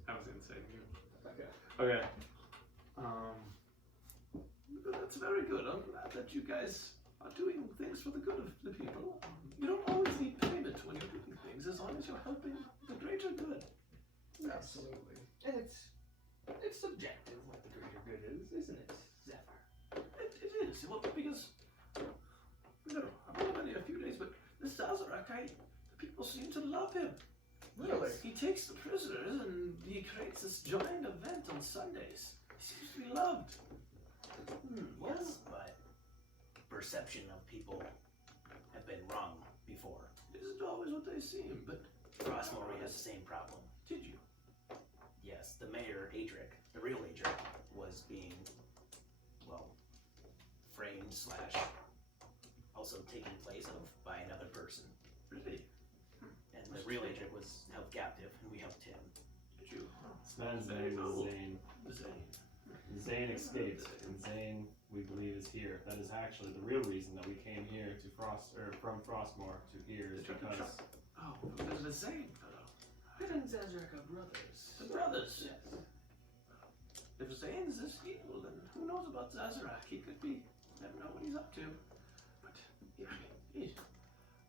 I was gonna say you. Okay. Okay. That's very good. I'm glad that you guys are doing things for the good of the people. You don't always need payment when you're doing things, as long as you're helping the greater good. Absolutely. And it's subjective what the greater good is, isn't it, Zephyr? It is. Well, because, you know, I've only been here a few days, but this Zazarak, the people seem to love him. Really? He takes the prisoners and he creates this giant event on Sundays. He seems to be loved. Yes, but perception of people have been wrong before. Isn't always what they seem, but Frostmore has the same problem. did you? Yes, the mayor, Adric, the real Adric, was being, well, framed / also taken place of by another person. Really? And the real Adric was held captive, and we helped him. Did you? Man's name is Zane. Zane. Zane escaped, and Zane, we believe, is here. That is actually the real reason that we came here to from Frostmore to here is because Oh, there's the Zane fellow. Pit and Zazarak are brothers. The brothers. Yes. If Zane's this evil, then who knows about Zazarak? He could be. Never know what he's up to. But yeah,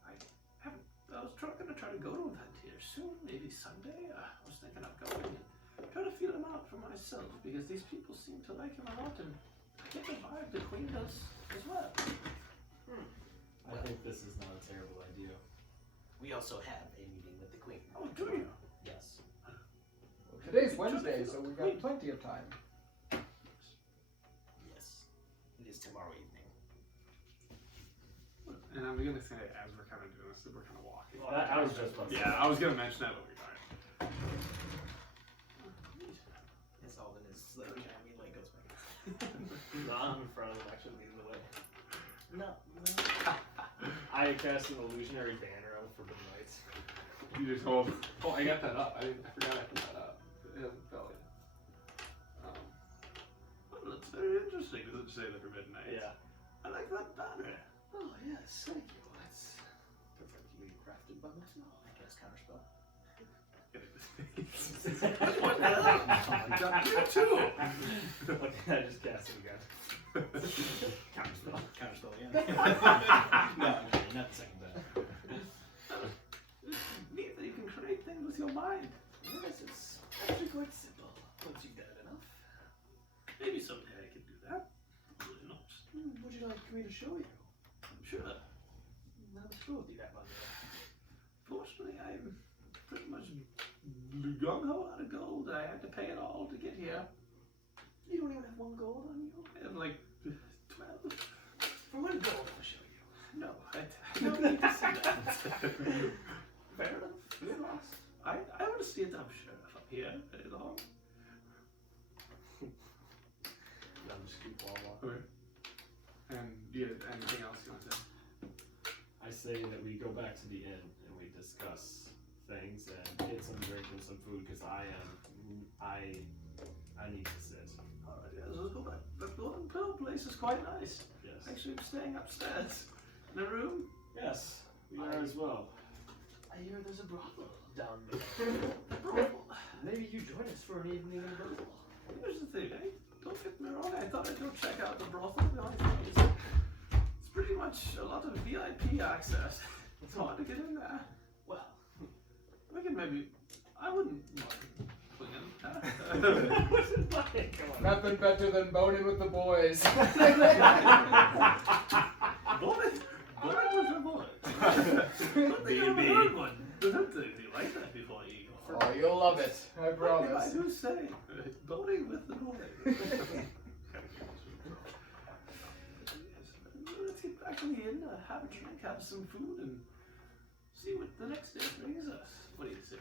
I was gonna try to go to an event here soon, maybe Sunday. I was thinking of going and try to feel him out for myself because these people seem to like him a lot, and I get the vibe the Queen does as well. I think this is not a terrible idea. We also have a meeting with the Queen. Oh, do you? Yes. Today's Wednesday, so we've got plenty of time. Yes. It is tomorrow evening. And I'm gonna say, as we're kind of doing this, we're kind of walking. I was just about to say. Yeah, I was gonna mention that, but we're fine. It's all in his sledgehammer like goes back. Not in front of him, actually leading the way. No. I cast an illusionary banner on Forbidden Lights. You just hold. Oh, I got that up. I forgot I put that up. It hasn't fell yet. Well, that's very interesting. Does it say the Forbidden Nights? Yeah. I like that banner. Oh yes, thank you. That's perfectly crafted by myself. I cast counterspell. You too. Okay, I just cast it again. Counterspell. Counterspell again. No, I'm kidding, not the second time. Neat that you can create things with your mind. Yes, it's actually quite simple once you've done it enough. Maybe someday I can do that. Probably not. Would you like me to show you? Sure. Not sure with you that much. Fortunately, I'm pretty much gung-ho out of gold. I had to pay it all to get here. You don't even have one gold on you? I have like 12. For one gold, I'll show you. No, I don't need to see that. Fair enough. You're lost. I want to see it, I'm sure, if I'm here very long. I'm just keep walking. Okay. And anything else you want to say? I say that we go back to the inn and we discuss things and get some drink and some food because I need to sit. Alright, yes, let's go back. The Golden Pill place is quite nice. Yes. Actually, I'm staying upstairs in a room. Yes, we are as well. I hear there's a brothel down there. Brothel. Maybe you join us for an evening in Bristol. Here's the thing, eh? Don't get me wrong, I thought I'd go check out the brothel. The only thing is, it's pretty much a lot of VIP access. It's hard to get in there. Well, We can maybe. I wouldn't mind swinging. Nothing better than boning with the boys. Bullet with the bullet. B&B. Don't do anything like that before you go. Oh, you'll love it. I I promise. do say, boating with the bullet. Let's get back in the inn, have a drink, have some food, and see what the next day brings us. What do you say?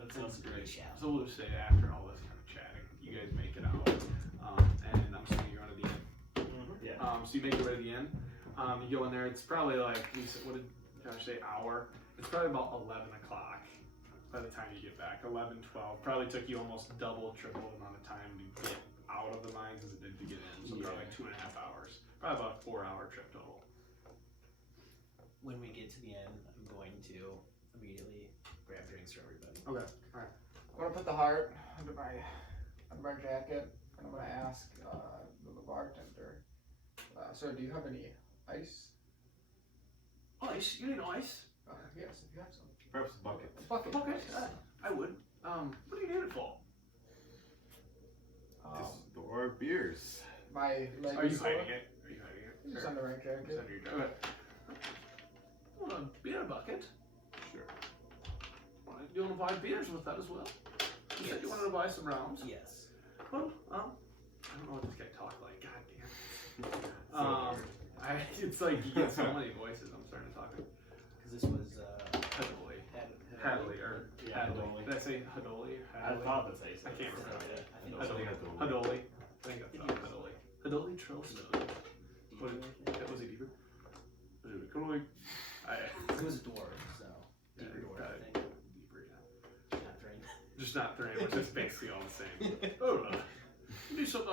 That sounds great. So we'll just say after all this kind of chatting, you guys make it out, and I'm assuming you're on the end. Yeah. So you make your way to the end. You go in there. It's probably like you said. What did Josh say? Hour. It's probably about 11 o'clock by the time you get back. 11, 12. Probably took you almost double, triple the amount of time to get out of the mines as it did to get in. So probably like 2.5 hours. Probably about a 4-hour trip total. when we get to the end, I'm going to immediately grab drinks for everybody. Okay. All right. I'm gonna put the heart under my jacket, and I'm gonna ask the bartender, sir, do you have any ice? Ice? You need ice? Yes, if you have some. Perhaps a bucket. Bucket. Okay. I would. What do you need it for? This or beers. My leg Are you is sore. hiding it? Are you hiding it? It's Or- under my jacket. It's under your jacket. Well, a beer bucket. Sure. Right. You want to buy beers with that as well? You said you wanted to buy some rounds. Yes. Well, I don't know what this guy talked like. God damn. It's like you get so many voices. I'm starting to talk like Because this was Hadley. Hadley. Hadley or Yeah, Hadley. Hadley. Did I say Hadley? I thought that's how you I said it. can't remember. I think it I was think that's Hadley. I think that's Hadley. Hadley Trilstone. What was he deeper? Was it Hadley? It was a dwarf, so deeper dwarf, I think. Deeper, yeah. Not very. Just not three, which is basically all the same. Oh, you need some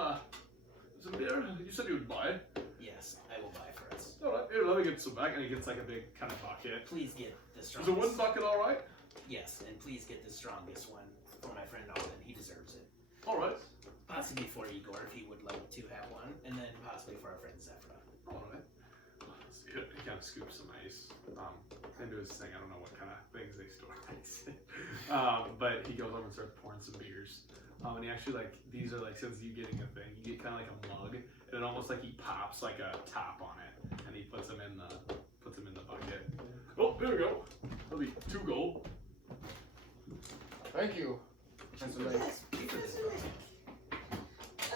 beer? You said you would buy. Yes, I will buy for us. Alright, here, let me get some back. And he gets like a big kind of bucket. Please get the Is strongest. a wooden bucket alright? Yes, and please get the strongest one for my friend Alden. He deserves it. Alright. Possibly for Igor if he would like to have one, and then possibly for our friend Zephyra. Alright. He kind of scoops some ice into his thing. I don't know what kind of things they store ice in. But he goes over and starts pouring some beers. And he actually, like, these are like, since you getting a thing, you get kind of like a mug, and it almost like he pops like a top on it, and he puts them in the bucket. Oh, there we go. That'll be 2 gold. Thank you, Mr. Lake.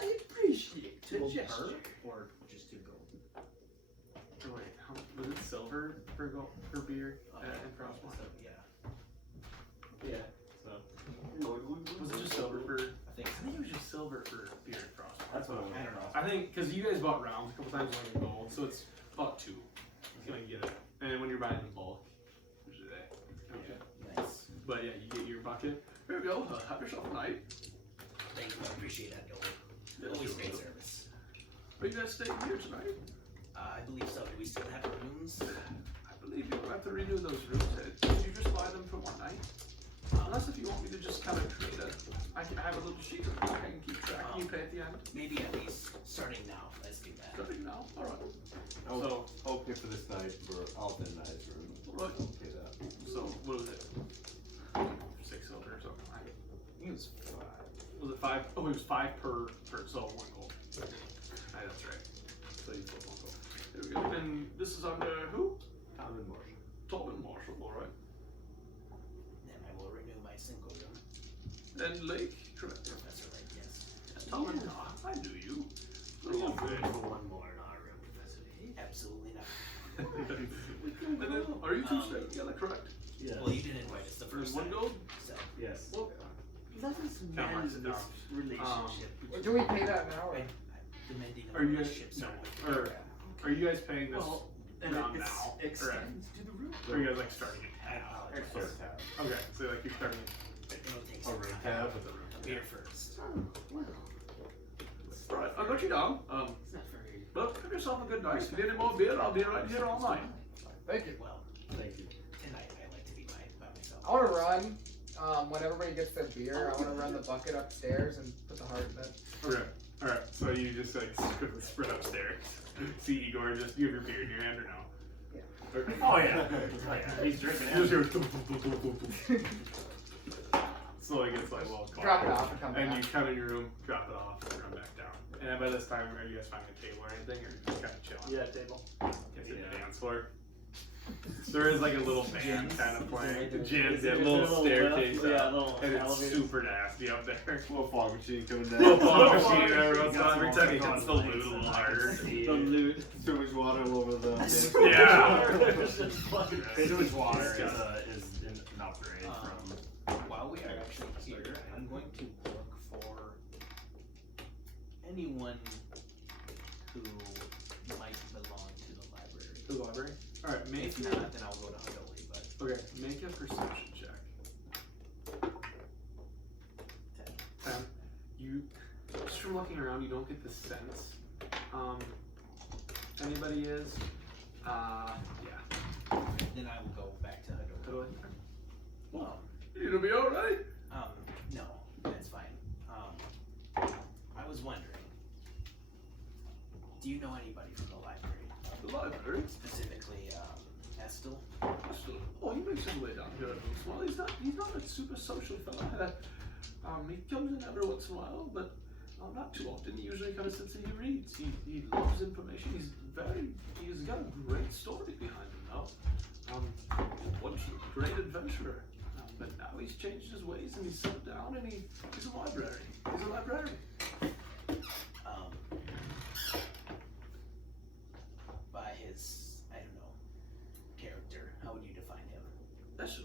I appreciate the Gold gesture. per, or just 2 gold? Oh, wait, was it silver for gold for beer in Frostmourne? So, yeah. Yeah. So. Was it just silver for? I think so. it was just silver for beer in Frostmourne. That's what I don't know. I think because you guys bought rounds a couple times when you gold, so it's about 2. It's gonna get it, and when you're buying in bulk, usually that. Okay. Nice. But yeah, you get your bucket. Here we go. Have yourself a night. Thank you, I appreciate that, Joel. Yeah, Always sure. great service. Are you guys staying here tonight? I believe so. Do we still have rooms? I believe you will have to renew those rooms. Did you just buy them for one night? Unless if you want me to just kind of create I can have a little sheet of I can keep track. You pay at the end. Maybe at least starting now. Let's do that. Starting now. All right. I'll pay for this night for Alton and I's room. Right. I'll pay that. So what was it? 6 silver or something. I think it was 5. Was it 5? Oh, it was 5 per so 1 gold. That's right. So you put 1 gold. There we go. And this is under who? Alton Marshall. Tobin Marshall. All right. Then I will renew my single room. And Lake, correct? Professor Lake, yes. Tobin, I knew you. For one more in our room, Professor Lee. Absolutely not. And then, are you 2 staying together, correct? Yes. Well, you didn't invite us the first 1 time. gold? So, Yes. Well, Let us Can't mend mark it this down. relationship. Do we pay that now? Or? I'm demanding a Are you guys? relationship, so No. I'm with Or are you guys paying this? Well, And Now. it extends to the room. Or you guys like starting I a apologize. tab? Okay, so like you're starting It'll take a some room time. tab. A beer first. Alright, I'll let you down. It's not very. But have yourself a good night. If you need any more beer, I'll be right here all night. Thank you. Well, Thank you. tonight I like to be by myself. I want to run. When everybody gets their beer, I want to run the bucket upstairs and put the heart in it. Okay. Alright, so you just like sprint upstairs. See Igor, just you have your beer in your hand or no? Yeah. Oh yeah. Oh yeah. He's drinking You it. just hear so it gets like a little Drop it off and come and back. you come in your room, drop it off, and run back down. And then by this time, are you guys finding a table or anything, or just kind of chilling? Yeah, table. Is it a dance floor? There is like a little band kind of playing. The gym, Is that it little a little staircase lift? Yeah, up, little and it's elevator. super nasty up there. Little fog machine coming down. Little fog machine every once in a Got while. Every some time you hits the lights loot a little and harder. The loot. Too much water all over the. Yeah. Sewage water is an upgrade from. While we are actually here, I'm going to look for anyone who might belong to the library. The library. Alright, make If your. not, then I'll go to Hadoli, but Okay, make a perception check. 10. You, just from looking around, you don't get the sense. Anybody is. Yeah. Then I will go back to Hadoli. Totally. You gonna be alright? No, that's fine. I was wondering, do you know anybody from the library? The library. Specifically, Estel? Oh, he makes his way down here every once in a while. He's not a super social fella. He comes in every once in a while, but not too often. He usually kind of sits and he reads. He loves information. He's got a great story behind him though. Once a great adventurer. But now he's changed his ways and he's settled down and he's a library. He's a librarian. By his, I don't know, character, how would you define him? That's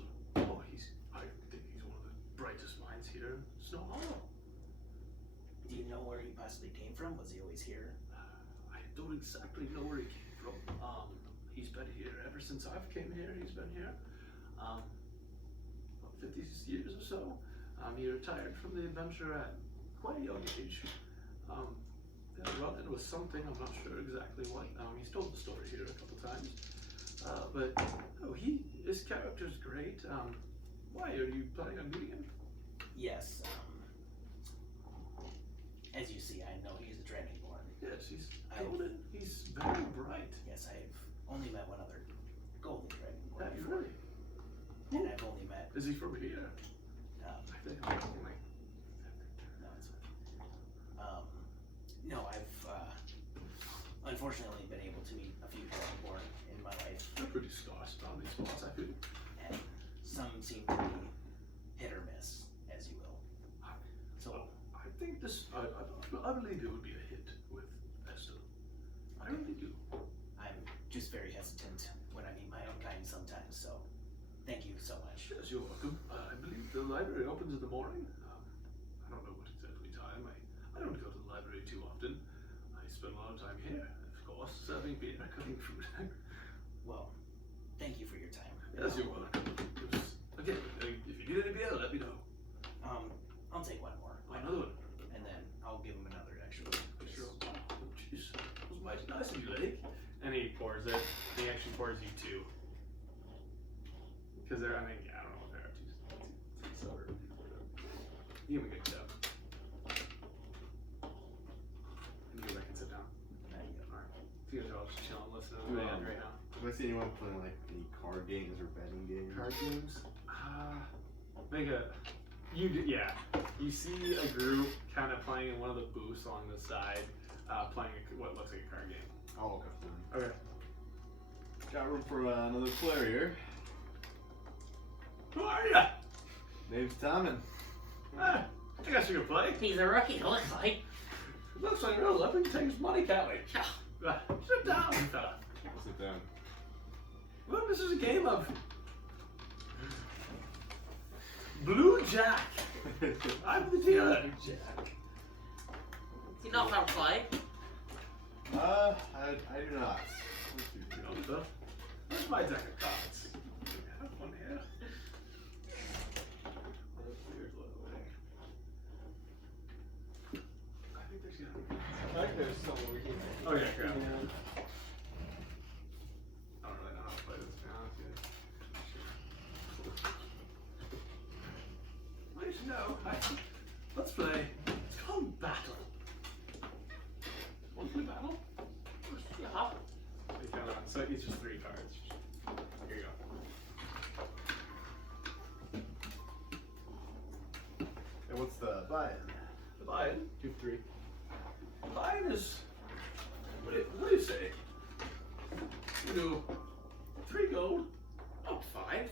I think he's one of the brightest minds here in Snow Hollow. Do you know where he possibly came from? Was he always here? I don't exactly know where he came from. He's been here ever since I've came here. He's been here, about 50 years or so. He retired from the adventure at quite a young age. Run-in was something, I'm not sure exactly what. He's told the story here a couple times. But his character's great. Why are you planning on meeting him? Yes. As you see, I know he's a Dragonborn. Yes, he's golden. He's very bright. Yes, I've only met one other golden Dragonborn. Have you before, really? And I've only met. Is he from here? I think I'm only. No, it's no, I've unfortunately been able to meet a few Dragonborn in my life, They're pretty scarce around these spots, I feel. and some seem to be hit or miss, as you will. So I think this, I believe it would be a hit with Esther. I really do. I'm just very hesitant when I meet my own kind sometimes. So thank you so much. Yes, you're welcome. I believe the library opens in the morning. I don't know what exactly time. I don't go to the library too often. I spend a lot of time here, of course, serving beer, cooking food. Well, thank you for your time. Yes, you're welcome. Again, if you need any beer, let me know. I'll take one more, Another one. and then I'll give him another extra. Sure. Oh, jeez. That was mighty nice of you, Lake. And he pours it. He actually pours you two. Because I don't know if there are two sober people. You have a good job. And you go back and sit down. Alright. So you guys are all just chilling, listening to the band right now. Do I see anyone playing like any card games or betting games? Card games? Yeah. You see a group kind of playing in one of the booths along the side, playing what looks like a card game. Oh, okay. Okay. Got room for another player here. Who are ya? Name's Tommen. I guess you can play. He's a rookie, it looks like. Looks like a real living takes money, can't we? Sit down, fella. Sit down. Well, this is a game of Blue Jack. I'm the dealer. Do you know how to play? I do not. Where's my deck of cards? I have one here. I think there's gonna I think there's some over here. Oh yeah, crap. I don't really know how to play this, to be honest with you. Wait, no. Let's play. It's called Battle. Want to play Battle? Yeah. You cannot. So it's just 3 cards. Here you go. And what's the buy-in? The buy-in? 2-3. The buy-in is. What do you say? You do 3 gold, up 5.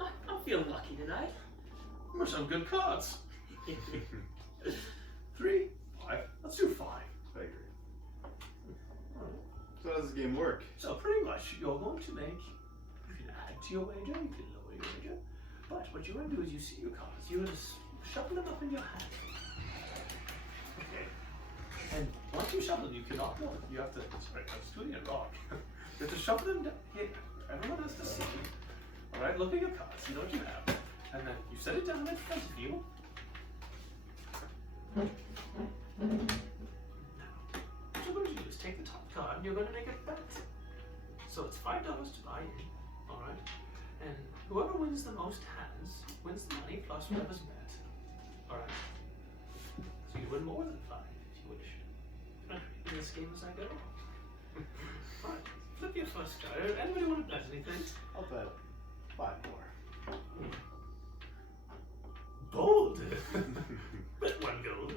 I'm feeling lucky tonight. Those are some good cards. 3, 5. Let's do 5. I agree. So how does this game work? So pretty much you're going to make, you can add to your wager, you can lower your wager, but what you're going to do is you see your cards, you're going to shuffle them up in your hand. Okay. And once you shuffle them, you cannot roll. You have to, sorry, I was doing it wrong. You have to shuffle them down here. Everyone has to see. Alright, look at your cards, you know what you have. And then you set it down in front of you. What you're going to do is take the top card and you're going to make a bet. So it's $5 to buy in, alright? And whoever wins the most hands wins the money plus whatever's bet. Alright? So you win more than 5 if you wish. Can I play this game as I go? Alright, flip your first card. Anybody want to bet anything? I'll bet 5 more. Bold! Bet 1 gold.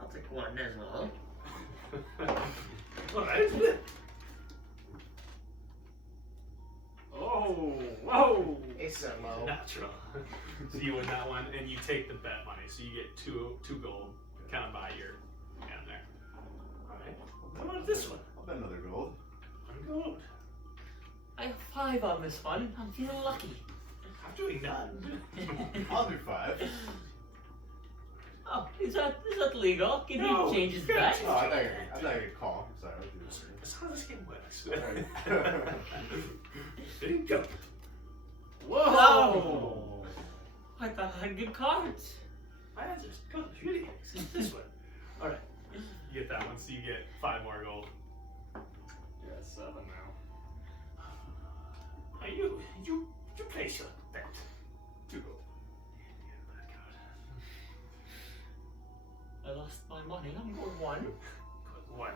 I'll take 1 as well. Alright. Oh, whoa! It's so low. Natural. So you win that one, and you take the bet money. So you get two gold, kind of by your hand there. Alright. What about this one? I'll bet another gold. 1 gold. I have 5 on this one. I'm feeling lucky. I'm doing none. I'll do 5. Oh, is that legal? Can No, he change his you can't bet? change Oh, I thought I could call. I'm sorry, I'll do this. That's how this game works. There you go. Whoa! I thought I had good cards. My answer's good. Really? This one. Alright. You get that one, so you get 5 more gold. You're at 7 now. Are you place your bet. 2 gold. I lost my money. I'm going 1. Put 1.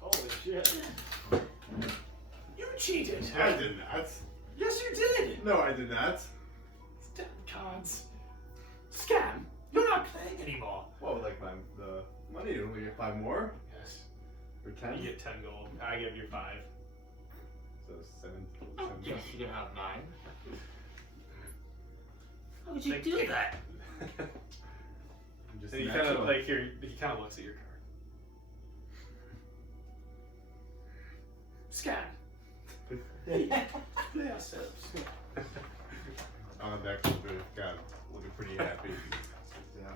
Holy shit. You cheated. I did not. Yes, you did. No, I did not. Damn cards. Scam. You're not playing anymore. Well, like the money, you only get 5 more? Yes. Or 10? You get 10 gold. I give you 5. So 7. Yes, you can have 9. How would you do that? I'm just And he kind of natural. like here. He kind of looks at your card. Scam. Play ourselves. On the deck, God, looking pretty happy. Yeah.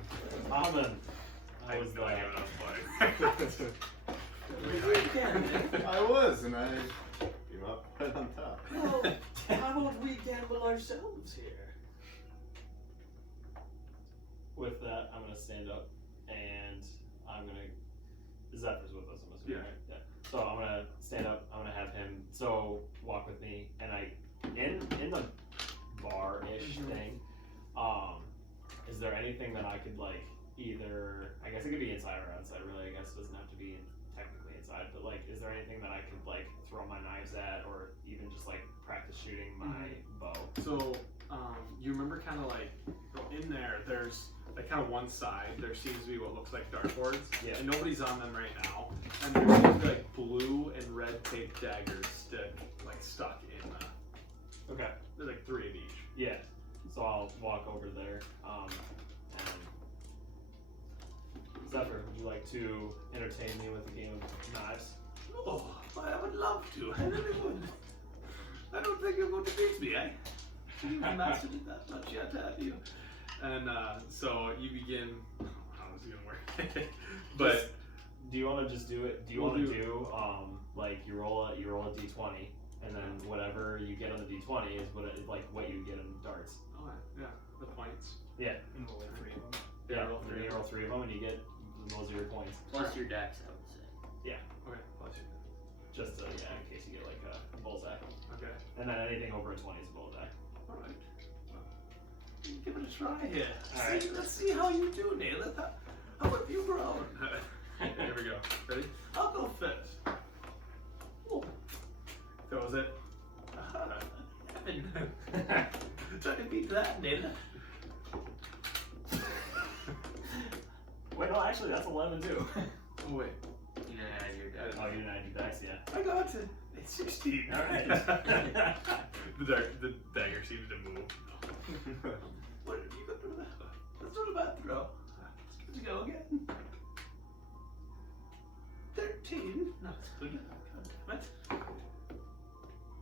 Amen. I was no idea what I was playing. I was, and I came up right on top. Well, how about we gamble ourselves here? With that, I'm gonna stand up and I'm gonna. Zephyr's with us, I'm assuming, Yeah. right? Yeah. So I'm gonna stand up. I'm gonna have him walk with me, and in the bar-ish thing. Is there anything that I could like either? I guess it could be inside or outside. Really, I guess it doesn't have to be technically inside. But like, is there anything that I could like throw my knives at, or even just like practice shooting my bow? So, you remember kind of like in there, there's like kind of one side, there seems to be what looks like dartboards. Yeah. And nobody's on them right now. And there's seems to be like blue and red tape daggers stuck in Okay. there's like 3 of each. Yeah. So I'll walk over there. And Zephyr, would you like to entertain me with a game of knives? Oh, I would love to. I really would. I don't think you're going to beat me, eh? You haven't mastered it that much yet, have you? And so you begin this is gonna work. But Do you want to just do it? Do you We'll want to do- do like you roll a d20, and then whatever you get on the d20 is what you get in darts. oh yeah, the points. Yeah. And roll like 3 of them. Yeah, roll and three. You roll 3 of them, and you get those are your points. Plus your dex, I would say. Okay, plus you. Just in case you get like a bullseye, Okay. and then anything over a 20 is a bullseye. All right. Give it a try here. All right. Let's see how you do, Neil. How have you grown? Here we go. Ready? I'll go first. Oh. Throws it. Try to beat that, Neil. Wait, no, actually, that's 11 too. Oh, wait. You know, add your dex. Oh, you didn't add your dice, yeah. I got it. It's 16. All right. the dagger seems to move. What have you got to do that? That's not a bad throw. Let's give it a go again. 13. That's good enough. Damn it.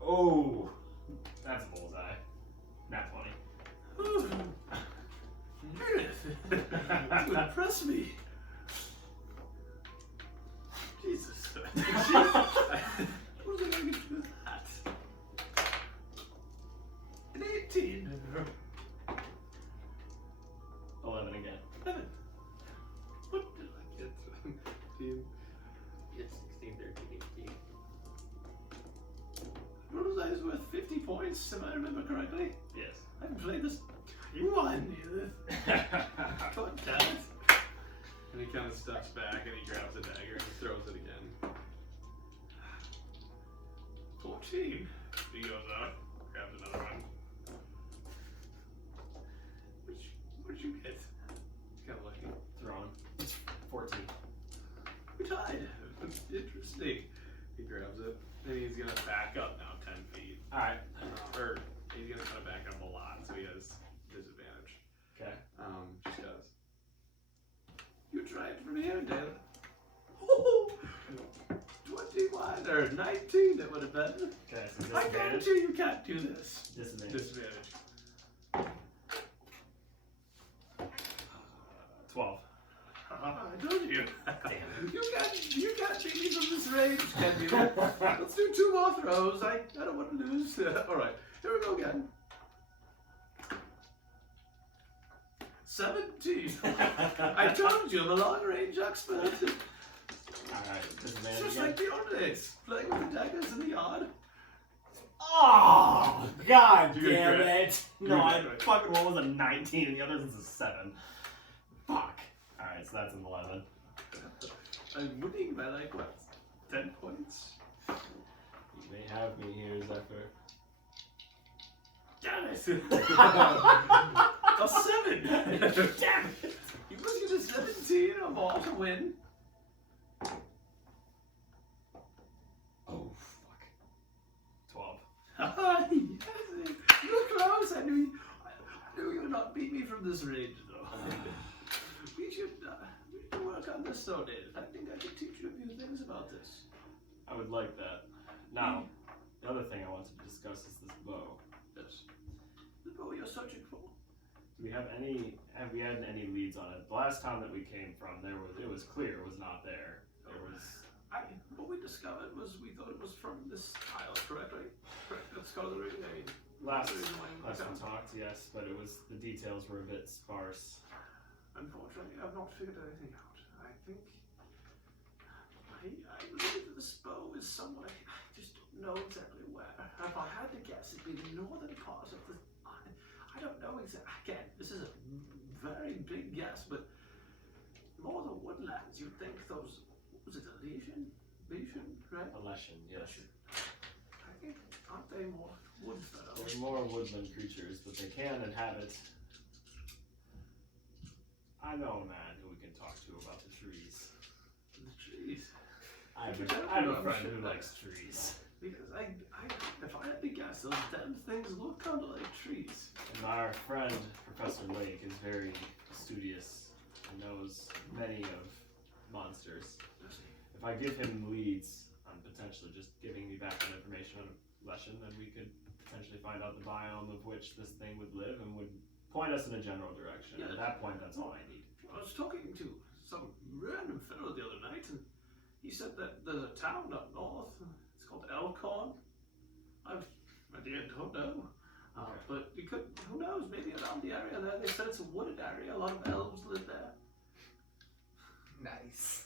Oh, that's a bullseye. Nat 20. Ooh. You impress me. Jesus. What was I going to do with that? An 18. 11 again. 11. What did I get? 15. You get 16, 13, 18. Bullseye's worth 50 points, if I remember correctly. Yes. I haven't played this. You won, Edith. God damn it. And he kind of steps back and he grabs the dagger and he throws it again. 14. He goes up, grabs another one. What'd you get? It's kind of lucky. Thrown. 14. We tied. Interesting. He grabs it and he's gonna back up now 10 feet. Alright. Or he's gonna kind of back up a lot, so he has disadvantage. Okay. Just does. You try it from here, Dale. Oh, 21 or 19 it would have been. Okay, so I disadvantage. guarantee you can't do this. Disadvantage. Disadvantage. 12. I told you. Damn. You can't beat me from this range, can you? Let's do 2 more throws. I don't want to lose. Alright, here we go again. 17. I told you I'm a long range expert. Alright, It's disadvantage just again. like the old days, playing with the daggers in the yard. Oh, god You damn regret it. No, You I regret. fucking one was a 19 and the other was a 7. Fuck. Alright, so that's an 11. I'm winning by like what? 10 points? You may have me here, Zephyr. Damn it! A 7! Damn it! You must get a 17 or more to win. Oh, fuck. 12. Yes, you were close. I knew you would not beat me from this range, though. we should work on this, though, David. I think I could teach you a few things about this. I would like that. Now, the other thing I wanted to discuss is this bow. Yes. The bow you're searching for. Do we have we had any leads on it? The last time that we came from, it was clear it was not there. There was, What we discovered was we thought it was from this tile, correctly? Correct. That's coloring. I mean, last that's the reason why we we found- talked, yes, but the details were a bit sparse. Unfortunately, I've not figured anything out. I think I believe that this bow is somewhere. I just don't know exactly where. If I had to guess, it'd be the northern part of the. I don't know exactly. Again, this is a very big guess, but more the woodlands. You'd think those. Was it a legion? Legion, right? A lesson, yes. I think aren't they more woods though? They're more woodland creatures, but they can inhabit. I know a man who we can talk to about the trees. The trees. I have a friend who likes trees. Because if I had to guess, those damn things look kind of like trees. And our friend, Professor Lake, is very studious and knows many of monsters. If I give him leads on potentially just giving me back that information on Leshen, then we could potentially find out the biome of which this thing would live and would point us in a general direction. Yeah. At that point, that's all I need. I was talking to some random fellow the other night, and he said that there's a town up north. It's called Elkhorn. I don't know. But you could, who knows, maybe around the area there. They said it's a wooded area. A lot of elves live there. Nice.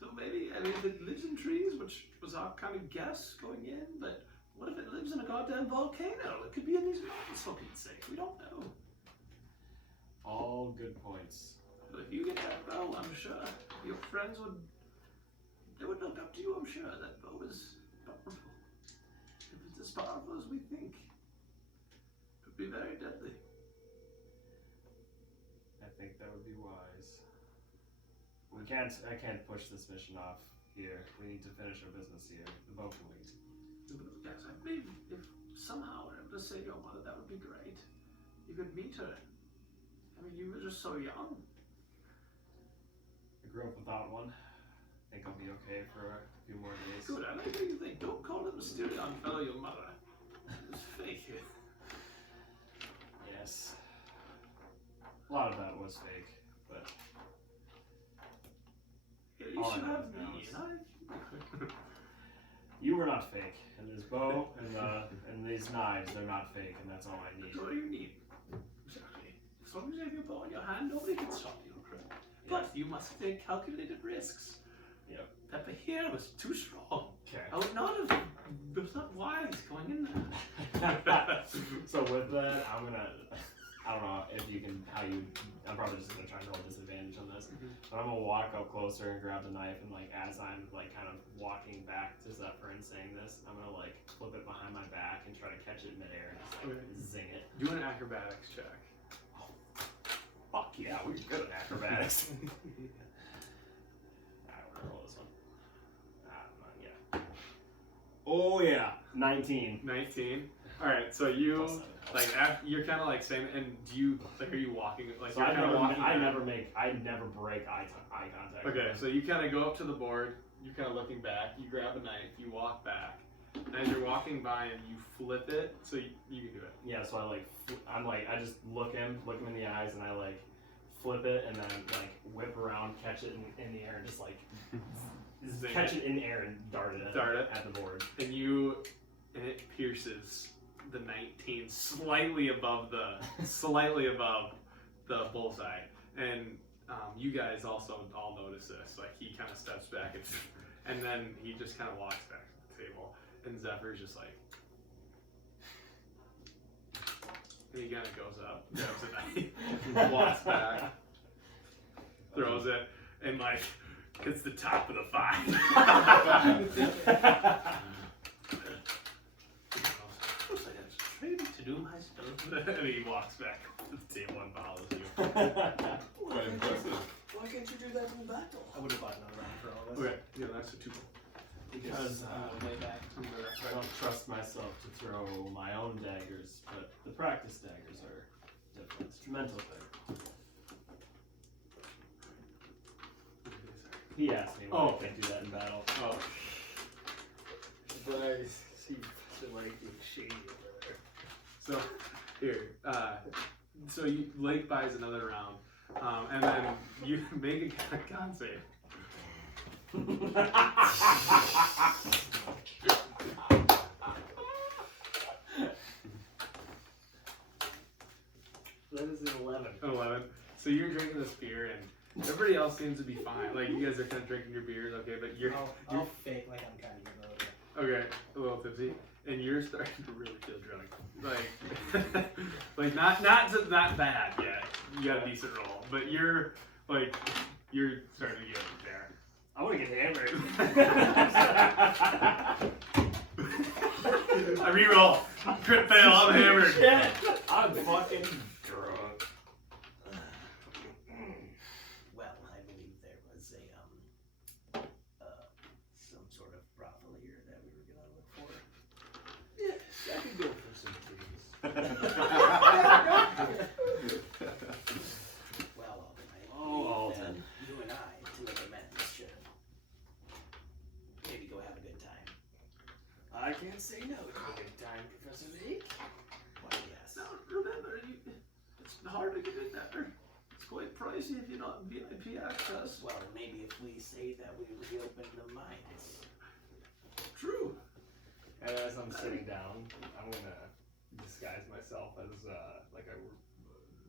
So maybe, I mean, if it lives in trees, which was our kind of guess going in, but what if it lives in a goddamn volcano? It could be in these mountains, for Pete's sake. We don't know. All good points. But if you get that bow, I'm sure your friends would look up to you, I'm sure. That bow is powerful. If it's as powerful as we think, it could be very deadly. I think that would be wise. I can't push this mission off here. We need to finish our business here. The boat can wait. Yes, I believe if somehow we're able to save your mother, that would be great. You could meet her. I mean, you were just so young. I grew up without one. I think I'll be okay for a few more days. Good, I like what you think. Don't call it Mysterion fellow your mother. It's fake. Yes. A lot of that was fake, but At least all I you know have is now me, is- and I... you were not fake. And this bow and these knives, they're not fake, and that's all I need. That's all you need. Exactly. As long as you have your bow in your hand, nobody can stop you. But you must take calculated risks. Yep. Pepper here was too strong. Okay. I was not wise going in there. So with that, I don't know if you can, I'm probably just gonna try and roll disadvantage on this. But I'm gonna walk up closer and grab the knife, and like as I'm like kind of walking back to Zephyr and saying this, I'm gonna like flip it behind my back and try to catch it midair and just like zing it. Do an acrobatics check. Fuck yeah, we're good at acrobatics. Alright, we're gonna roll this one. Yeah. Oh yeah, 19. 19. All right, so you like you're kind of like saying, and do you like are you walking like So you're I kind of walking? never break eye contact. Okay, so you kind of go up to the board. You're kind of looking back. You grab a knife. You walk back. And as you're walking by him, you flip it so you can do it. Yeah, so I just look him in the eyes, and I like flip it, and then like whip around, catch it in the air, and just like catch it in the air and dart it at the board. And it pierces the 19 slightly above the bullseye. And you guys also all notice this. Like he kind of steps back and then he just kind of walks back to the table. And Zephyr's just like, and he kind of goes up, grabs a knife, walks back, throws it, and like hits the top of the 5. Maybe to do my stuff. And he walks back to the table and follows you. Quite impressive. Why can't you do that in battle? I would have bought another round for all this. Okay, yeah, that's a 2. Because way back. I don't trust myself to throw my own daggers, but the practice daggers are different. It's a mental thing. He asked me why I can't do that in battle. Oh. But I see the like being shady over there. So, here, so Lake buys another round, and then you make a con save. That is an 11. 11. So you're drinking this beer, and everybody else seems to be fine. Like, you guys are kind of drinking your beers, okay, but you're I'll fake like I'm kind of a little bit. okay, a little tipsy, and you're starting to really feel drunk. Like, like not bad yet. You got a decent roll, but you're starting to get there. I want to get hammered. I reroll. Crit fail. I'm hammered. Shit. I'm fucking drunk. Well, I believe there was some sort of brothel here that we were gonna look for. Yes, I can go for some things. Well, I Oh, believe that Alton. you and I, two other men, should maybe go have a good time. I can't say no to a good time, Professor Lake. Why, yes. Now, remember, it's hard to get in there. It's quite pricey if you're not VIP access. Well, maybe if we say that we reopen the mines. True. And as I'm sitting down, I'm gonna disguise myself as like I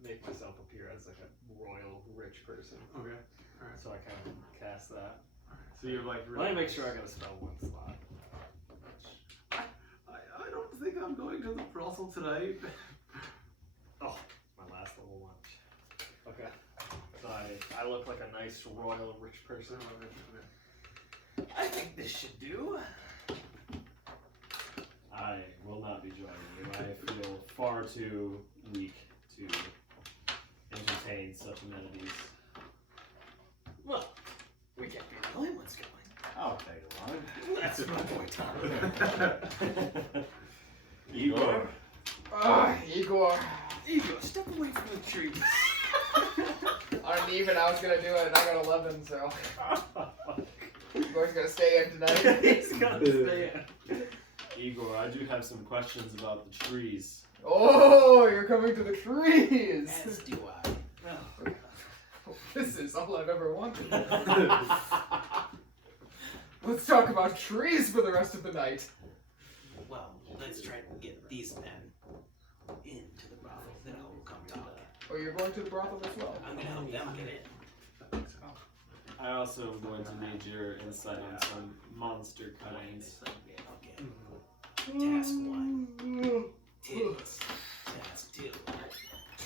make myself appear as like a royal rich person. Okay. Alright. So I kind of cast that. So you're like Let me make sure I gotta spell one slot. I don't think I'm going to the brothel tonight. Oh, my last little lunch. Okay. So I look like a nice royal rich person. I think this should do. I will not be joining you. I feel far too weak to entertain such amenities. Well, we can't be the only ones going. I'll tag along. That's my boy Tom. Igor. Igor. Igor, step away from the tree. On an even, I was gonna do it, and I got 11, so. Igor's gonna stay in tonight. He's gonna stay in. Igor, I do have some questions about the trees. Oh, you're coming to the trees! As do I. This is all I've ever wanted. Let's talk about trees for the rest of the night. Well, let's try to get these men into the brothel, then I'll come talk. Oh, you're going to the brothel as well? I'm gonna help them get in. I also am going to need your insight on some monster kinds. Okay. Task 1. Titties. Task 2.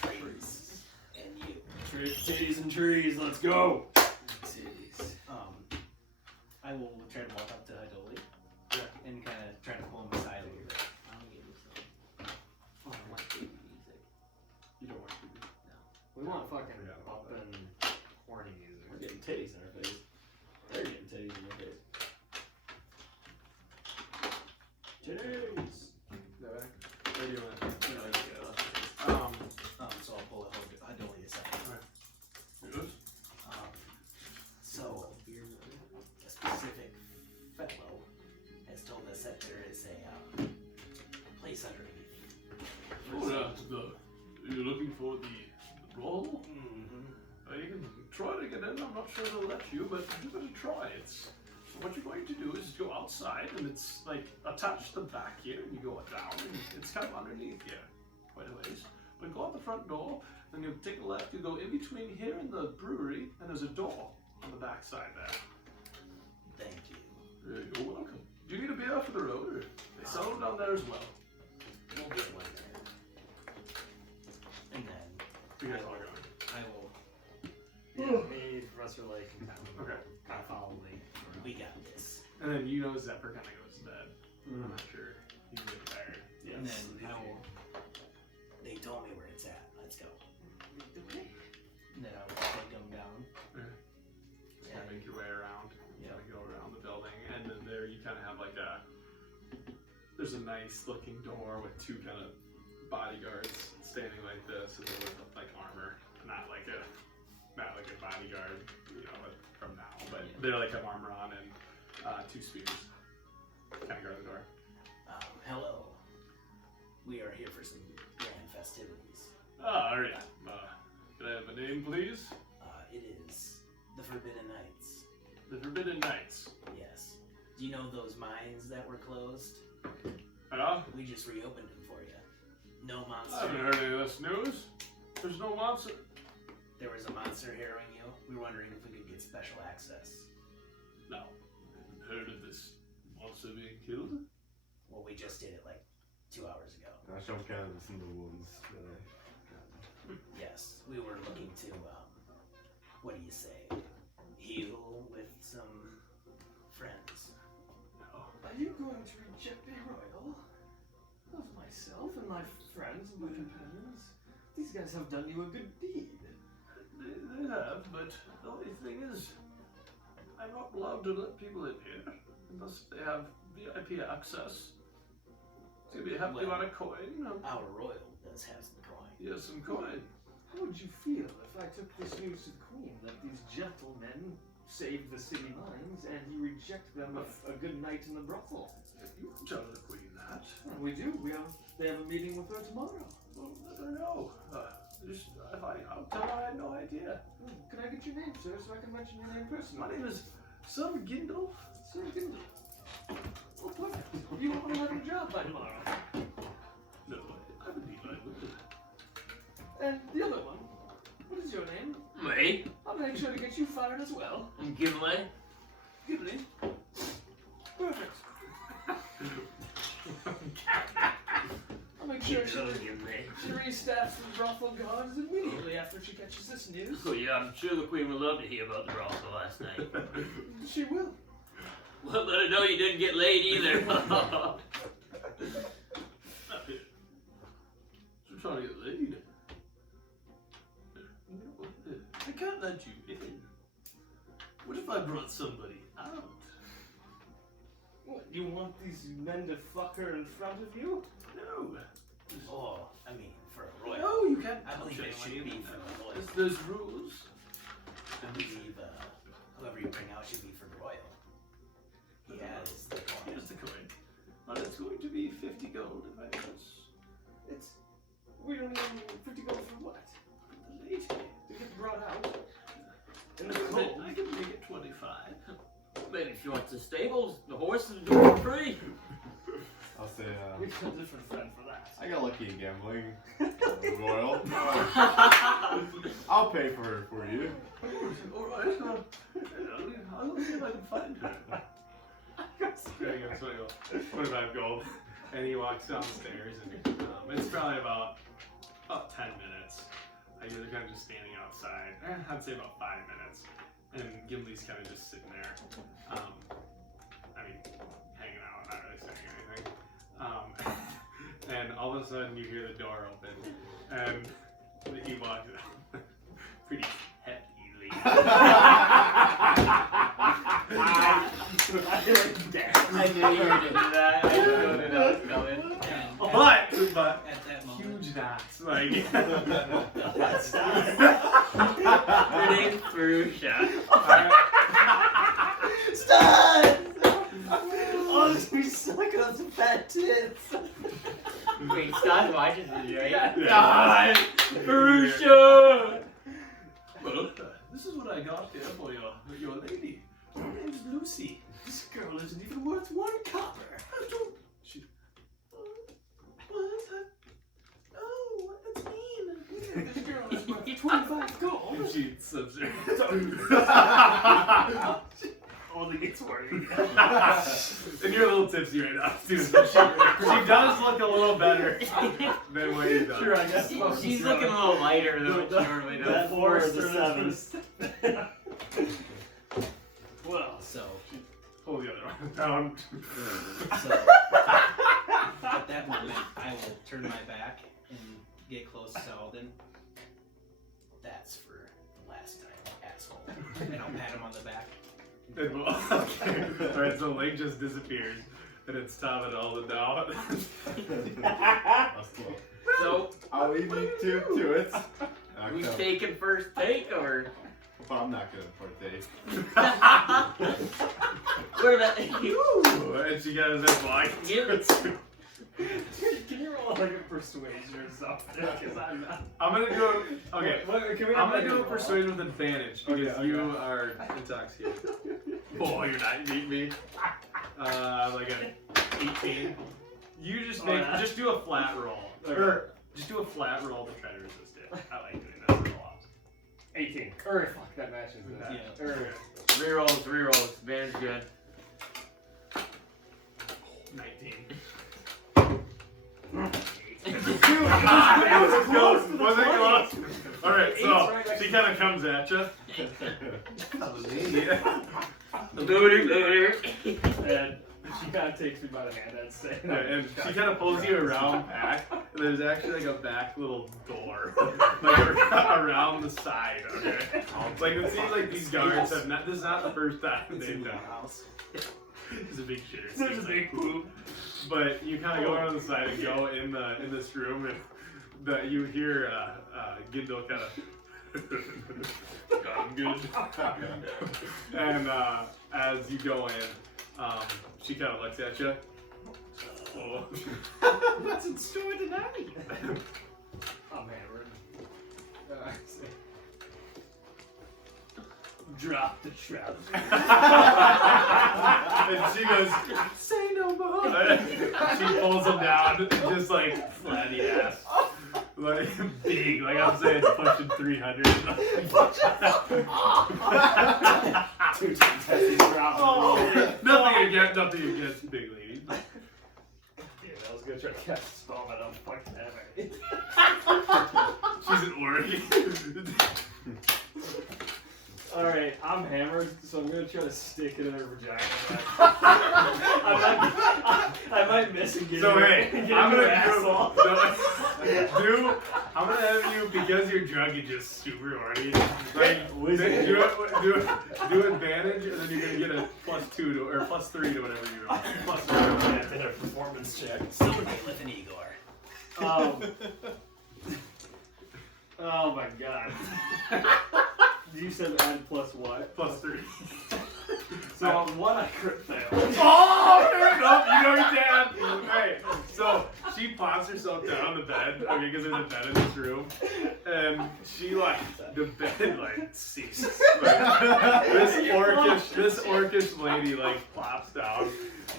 Trees. And you. Titties and trees, let's go! Titties. I will try to walk up to Idoli and kind of try to pull him aside a little bit. I'll give you some. Oh, I like baby music. You don't want to. We want fucking bumping, horny music. We're getting titties in our face. They're getting titties in their face. Titties! Where do you want to So I'll pull Idoli aside. So, a specific fellow has told us that there is a place underneath. You're looking for the brothel? Mm-hmm. You can try to get in. I'm not sure they'll let you, but give it a try. It's what you're going to do is go outside, and it's like attached to the back here, and you go down, and it's kind of underneath here, quite a ways. But go out the front door, then you take a left. You go in between here and the brewery, and there's a door on the back side there. Thank you. You're welcome. Do you need a beer for the road? Or they sell them down there as well. We'll get one there. And then You guys all going. I will. Yeah, me, Professor Lake, and Okay. kind of follow me. We got this. And then you know Zephyr kind of goes to bed. I'm not sure. He's getting tired. And then I will. They told me where it's at. Let's go. And then I will take him down. Just kind of make your way around. Yeah. Go around the building, and then there you kind of have like a. There's a nice looking door with two kind of bodyguards standing like this, and they're with like armor, not like a bodyguard, you know, from now, but they're like have armor on and two spears. Kind of guard the door. Hello. We are here for some grand festivities. Oh, yeah. Can I have a name, please? It is the Forbidden Nights. The Forbidden Nights. Yes. Do you know those mines that were closed? Yeah? We just reopened them for you. No I monster. haven't heard any of this news. There's no monster. There was a monster harrowing you. We were wondering if we could get special access. No. I haven't heard of this monster being killed. Well, we just did it like 2 hours ago. I shall gather some of the wounds that I Yes, we were looking to, what do you say, heal with some friends. Are you going to reject a royal? Of myself and my friends and my companions? These guys have done you a good deed. They have, but the only thing is, I'm not allowed to let people in here unless they have VIP access. It's gonna be a hefty amount of coin. Our royal does have some coin. Yes, some coin. How would you feel if I took this news to the Queen that these gentlemen saved the city mines and you reject them of a good night in the brothel? You can tell the Queen that. We do. They have a meeting with her tomorrow. Well, let her know. Just if had no idea. Can I get your name, sir, so I can mention your name personally? My name is Sir Gindle. Sir Gindle. Oh, perfect. You want to have a job by tomorrow. No, I would be fine with it. And the other one, what is your name? Me? I'll make sure to get you fired as well. Gimli? Gimli. Perfect. I'll make sure she restaffs the brothel guards immediately after she catches this news. Oh yeah, I'm sure the Queen would love to hear about the brothel last night. She will. Well, let her know you didn't get laid either. So trying to get laid. I can't let you in. What if I brought somebody out? What, you want these men to fuck her in front of you? No. Oh, I mean, for a royal. No, you can't. I believe it should be for a royal. There's rules. I believe whoever you bring out should be for the royal. He has the coin. Here's the coin. Well, it's going to be 50 gold if I guess. We don't even 50 gold for what? The lady. To get brought out. In the cold. I can make it 25. Maybe if you want the stables, the horses do it for free. I'll say, We got a different friend for that. I got lucky in gambling. Royal. I'll pay for her for you. Alright, I'll see if I can find her. There you go, 25 gold. And he walks downstairs, and it's probably about 10 minutes. You're kind of just standing outside. I'd say about 5 minutes. And Gimli's kind of just sitting there. I mean, hanging out, not really saying anything. And all of a sudden, you hear the door open, and he walks out. Pretty heavily. I knew you were gonna do that. I knew that was coming. But At that moment. huge knots, like. Her name's Ferusha. Stop! Oh, we suck on some fat tits. Wait, Scott watches this, right? Yeah. God! Ferusha! Well, this is what I got here for your lady. Her name's Lucy. This girl isn't even worth 1 copper. I don't. She. What? Oh, that's mean. This girl is worth 25 gold. And she slips her. Only gets worried. And you're a little tipsy right now, too. So she does look a little better than what you done. Sure, I guess. She's looking a little lighter than what she normally The does. 4 or the 7. Well, so Pull the other one down. at that moment, I will turn my back and get close to Alden. That's for the last time, asshole. And I'll pat him on the back. Okay. Alright, so Link just disappears. And it's Tom and Alden now. So, I'll leave you to it. who's taking first take, or? Well, I'm not gonna partake. What about you? And she got his head blocked. Can you roll like a persuasion or something? Because I'm not. I'm gonna go. Okay. What, can we I'm have gonna like go a persuade with advantage because Okay. you are intoxicated. Oh, you're not. You beat me. Like a 18. You just make. Just do a flat roll. Or just do a flat roll to try to resist it. I like doing that for a lot. 18. Or fuck, that matches with that. Yeah. Or, Rerolls. Van's good. 19. That was close. Was it close? Alright, so she kind of comes at you. Looter. And she kind of takes me by the hand and says, And she kind of pulls you around back. And there's actually like a back little door, like around the side. Okay, like it seems like these guards have not. This is not the first time they've done house. It's a big shit. There's a big poop. But you kind of go around the side and go in this room, and you hear Gindle kind of. I'm good. And as you go in, she kind of looks at you. Oh. What's in store tonight? Oh man, we're Drop the trousers. And she goes, say no more. She pulls him down, just like flatty ass. Like big, like I'm saying, pushing 300. Nothing against big ladies. Yeah, that was good trying to cast a spell, but I don't fucking have She's an orgy. Alright, I'm hammered, so I'm gonna try to stick it in her vagina. I might miss and get So her, hey, get I'm her gonna asshole. I'm gonna have you, because you're drunk, you're just super horny. Like, Wizard. do advantage, and then you're gonna get a +2 to, or +3 to whatever you roll. +3. Yeah, to a performance check. Silvergate and Igor. Oh my god. You said add plus what? +3. So on one I crit fail. Oh, fair enough. You know you can. Hey, so she pops herself down on the bed. Okay, because there's a bed in this room, and she like the bed like ceases. Like, this orcish lady like plops down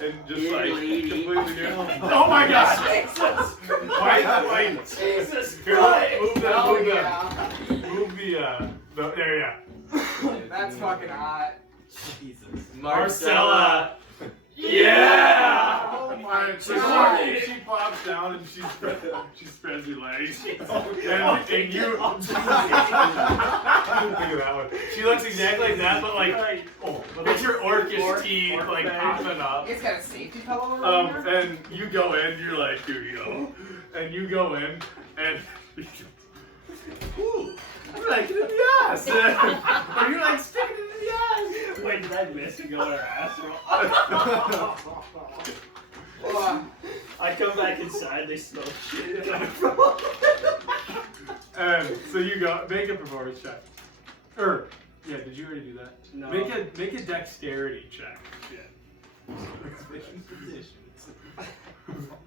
and just like completely new. Oh my god! Jesus! Why? Jesus Here, Christ! move the there, yeah. That's fucking hot. Jesus. Marcella. Yeah. Oh my So god. she pops down and she spreads her legs. And you look at that one. She looks exactly like that, but like it's your orcish teeth like popping up. It's got a safety pillow around there. And you go in, you're like, here you go. And you go in and ooh, I'm like it in the ass. Or you're like sticking it in the ass. Wait, did I miss and go in her ass? I come back inside, they smell shit coming from. And so you go make a performance check. Or yeah, did you already do that? No. Make a dexterity check.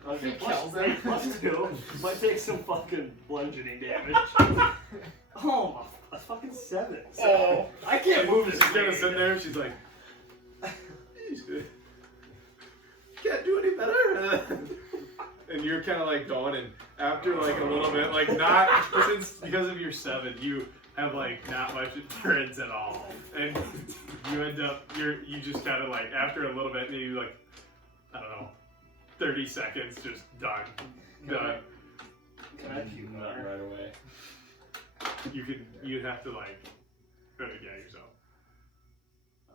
Okay, He kills him. +2. Might take some fucking bludgeoning damage. Oh, a fucking 7. So I can't move this. She's gonna sit there and she's like, can't do any better. And you're kind of like going, and after like a little bit, like not since because of your 7, you have like not much endurance at all, and you end up you just kind of like after a little bit, maybe like I don't know, 30 seconds, just done. Can I puke on her? right away. You'd have to like yeah yourself. I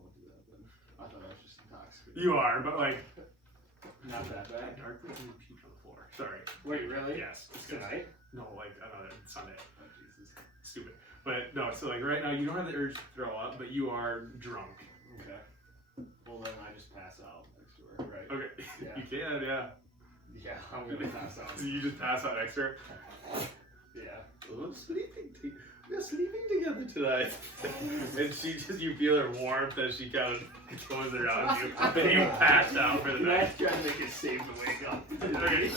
won't do that then. I thought I was just intoxicated. You are, but like Not that bad. darkly and you puke on the floor. Sorry. Wait, really? Yes. Tonight? No, like another Sunday. Oh, Jesus. Stupid. But no, so like right now you don't have the urge to throw up, but you are drunk. Okay. Well, then I just pass out next to her, right? Okay. Yeah. You can, yeah. Yeah, I'm gonna pass out. So you just pass out next to her. Yeah. We're sleeping together tonight. And you feel her warmth as she kind of goes around you, and you pass out for the Can night. I try to make it safe to wake up? Okay.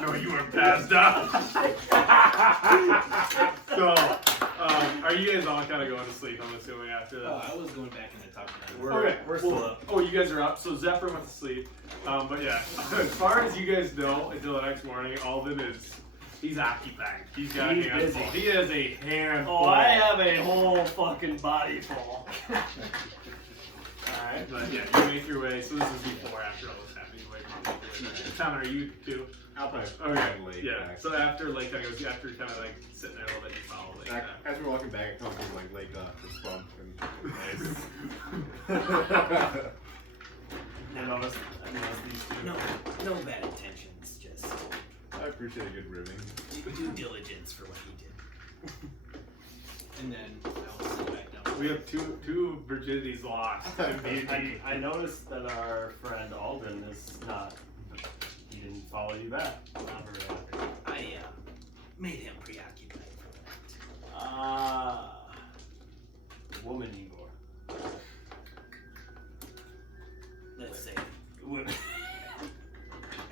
No, you are passed out. So, are you guys all kind of going to sleep? I'm assuming after that. I was going back in the top nine. We're still up. Oh, you guys are up. So Zephyr went to sleep. But yeah, as far as you guys know, until the next morning, Alden he's occupied. He's got He's hands full. busy. He has a handful. Oh, I have a whole fucking body full. Alright, but yeah, you make your way. So this is before, after all this happening. Tommy, are you too? I'll probably Okay. late Yeah. back. So after like kind of after kind of like sitting there a little bit, you follow like that. As we're walking back, it comes from like Lake this bump and I noticed these two. No bad intentions, just I appreciate a good ribbing. due diligence for what he did. And then I will sit back down. We have two virginities lost in D&D. I noticed that our friend Alden is not. He didn't follow you back. Not very happy. I made him preoccupied for the night. Ah. Woman Igor. Let's say Women.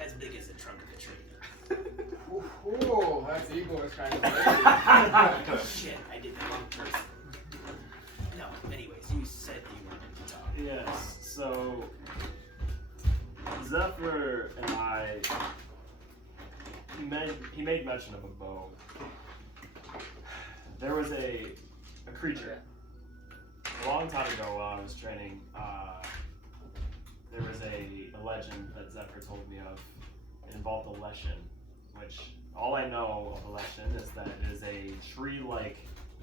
as big as the trunk of a tree. Ooh, that's Igor's kind of lady. Shit, I did that on purpose. Zephyr and I, he made mention of a bow. There was a creature. A long time ago while I was training, there was a legend that Zephyr told me of. It involved a Leshen, which all I know of a Leshen is that it is a tree-like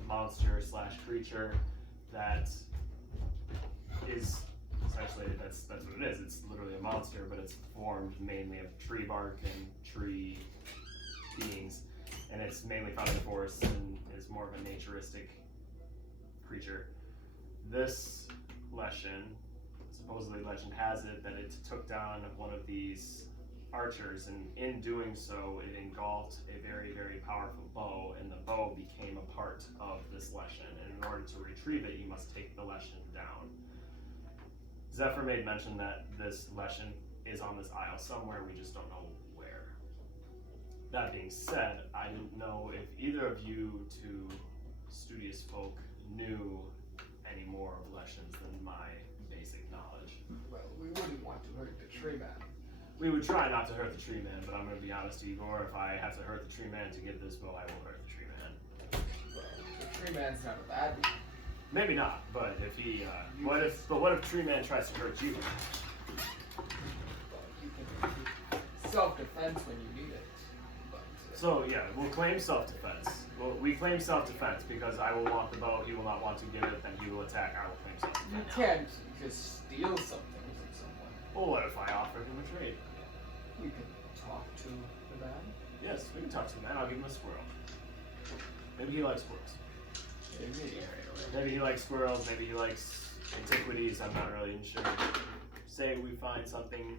monster / creature that is essentially, that's what it is. It's literally a monster, but it's formed mainly of tree bark and tree beings, and it's mainly found in the forests and is more of a naturistic creature. This Leshen, supposedly legend has it that it took down one of these archers, and in doing so, it engulfed a very, very powerful bow, and the bow became a part of this Leshen. And in order to retrieve it, you must take the Leshen down. Zephyr made mention that this Leshen is on this isle somewhere, we just don't know where. That being said, I didn't know if either of you two studious folk knew any more of Leshens than my basic knowledge. Well, we wouldn't want to hurt the tree man. We would try not to hurt the tree man, but I'm going to be honest, Igor, if I have to hurt the tree man to get this bow, I will hurt the tree man. Well, the tree man's not a bad man. Maybe not, but if he, what if tree man tries to hurt you? Well, you can self-defense when you need it. But, So yeah, we'll claim self-defense. Well, we claim self-defense because I will want the bow, he will not want to give it, then he will attack, I will claim you self-defense. can't just steal something from someone. Well, what if I offer him a trade? You can talk to the man. Yes, we can talk to the man, I'll give him a squirrel. Maybe he likes squirrels. Maybe he likes squirrels, maybe he likes antiquities, I'm not really sure. Say we find something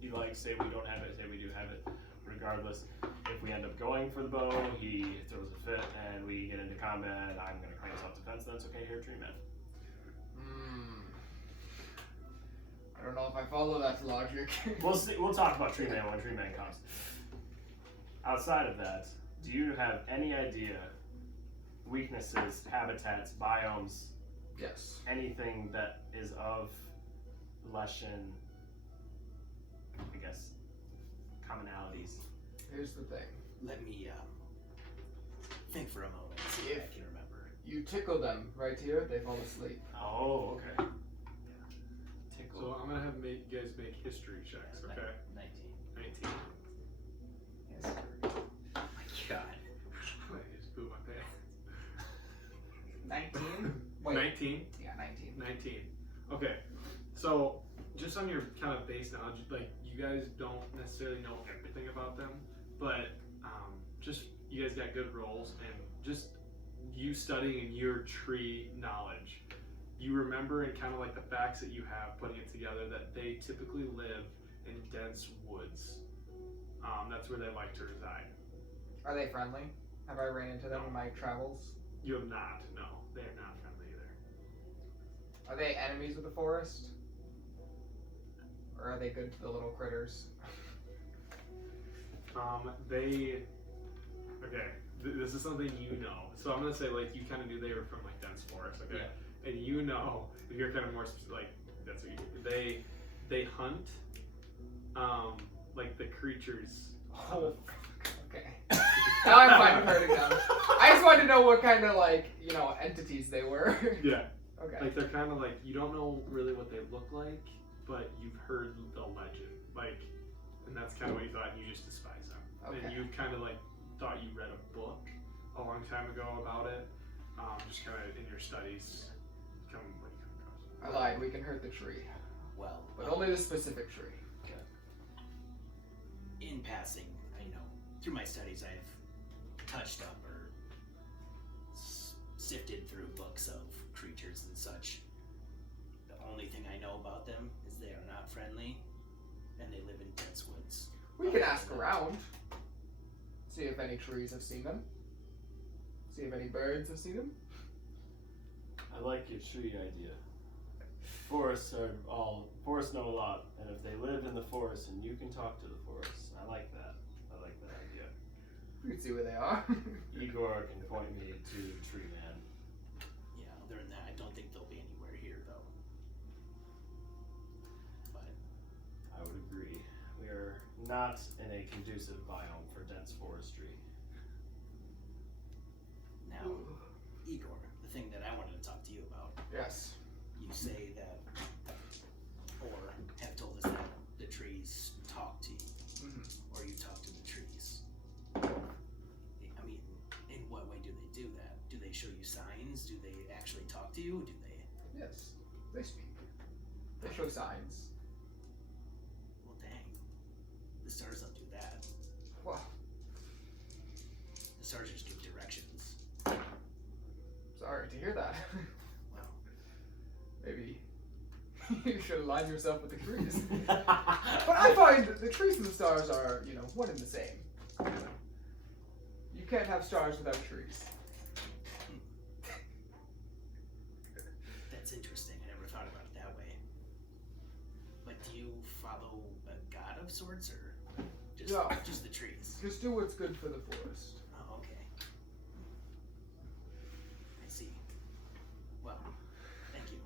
he likes, say we don't have it, say we do have it. Regardless, if we end up going for the bow, he throws a fit, and we get into combat, I'm going to claim self-defense, then it's okay here, tree man. I don't know if I follow that logic. We'll see, we'll talk about tree man when tree man comes. Outside of that, do you have any idea weaknesses, habitats, biomes, Yes. anything that is of Leshen, I guess, commonalities? Here's the thing. Let me think for a moment, see if I can remember. You tickle them right here, they fall asleep. Oh, okay. Tickle. So I'm gonna have you guys make history checks, okay? 19. 19. Yes, sir. Oh my god. I just blew my pants. 19? Wait. 19? Yeah, 19. 19. Okay. So, just on your kind of base knowledge, like, you guys don't necessarily know everything about them, but just, you guys got good rolls, and just you studying your tree knowledge, you remember in kind of like the facts that you have, putting it together, that they typically live in dense woods. That's where they like to reside. Are they friendly? Have I ran into them in my travels? You have not, no. They are not friendly either. Are they enemies of the forest? Or are they good to the little critters? This is something you know. So I'm gonna say, like, you kind of knew they were from, like, dense forest, okay? Yeah. And you know, if you're kind of more specific, like, that's what you, they hunt, like, the creatures. Oh, okay. Now I'm fine with hurting them. I just wanted to know what kind of, like, you know, entities they were. Yeah. Okay. Like, they're kind of like, you don't know really what they look like, but you've heard the legend. Like, and that's kind of what you thought, and you just despise them. Okay. And you kind of, like, thought you read a book a long time ago about it, just kind of in your studies, what you come across. I lied, we can hurt the tree. Well, But only the specific tree. in passing, through my studies, I've touched up or sifted through books of creatures and such. The only thing I know about them is they are not friendly, and they live in dense woods. We can ask around. See if any trees have seen them. See if any birds have seen them. I like your tree idea. Forests know a lot, and if they live in the forest and you can talk to the forest, I like that. I like that idea. We can see where they are. Igor can point me to Tree Man. Yeah, other than that, I don't think they'll be anywhere here, though. But I would agree. not in a conducive biome for dense forestry. Now, Igor, the thing that I wanted to talk to you about. Yes. You say that, or have told us that the trees talk to you, or you talk to the trees. I mean, in what way do they do that? Do they show you signs? Do they actually talk to you? Do they? Yes. They speak. They show signs. Well, dang. The stars don't do that. Well, The stars just give directions. sorry to hear that. Well, Maybe you should align yourself with the trees. But I find that the trees and the stars are, one and the same. You can't have stars without trees. that's interesting. I never thought about it that way. But do you follow a god of sorts, or just the trees? Just do what's good for the forest. Oh, okay. I see. Well, thank you.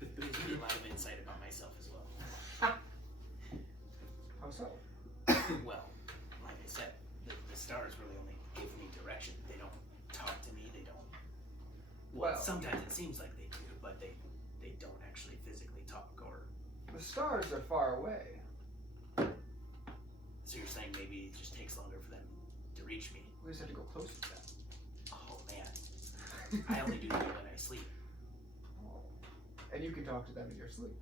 It gives me a lot of insight about myself as well. How so? Well, like I said, the stars really only give me direction. They don't talk to me. They don't. Well, Well- sometimes it seems like they do, but they don't actually physically talk. Or The stars are far away. so you're saying maybe it just takes longer for them to reach me? We just have to go closer to them. Oh man, I only do that when I sleep. Oh. And you can talk to them in your sleep.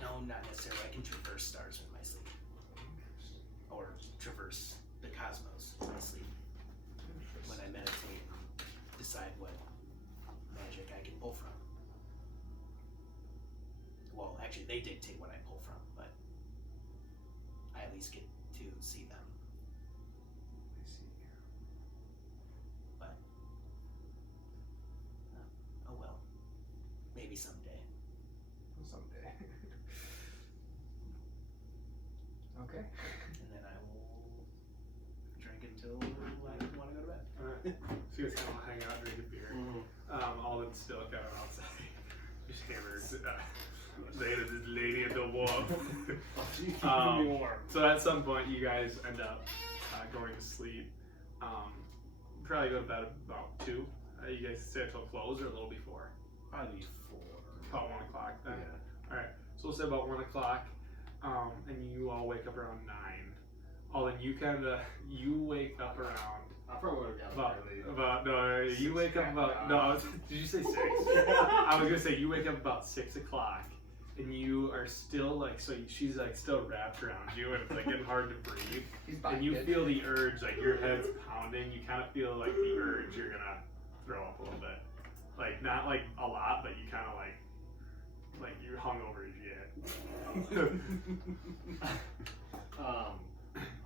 No, not necessarily. I can traverse stars in my sleep, or traverse the cosmos in my sleep. When I meditate and decide what magic I can pull from. Well, actually, they dictate what I pull from, but I at least get to see them. I see. But oh well, maybe someday. Someday. Okay. And then I will drink until I want to go to bed. Alright. So you guys kind of hang out, drink a beer. Alden's still kind of outside. Just hammered. Later, this lady at the wall. So at some point, you guys end up going to sleep. Probably go to bed about 2. You guys stay until close or a little before? Probably 4. About 1 o'clock then? Yeah. Alright, so we'll say about 1 o'clock, and you all wake up around 9. Alden, you wake up around I probably would have gotten early. you wake up about, did you say 6? I was gonna say, you wake up about 6 o'clock, and you are still like, so she's like still wrapped around you, and it's like getting hard to breathe, and you feel the urge, like your head's pounding, you kind of feel like the urge you're gonna throw up a little bit. Like, not like a lot, but you kind of like you're hungover as yet.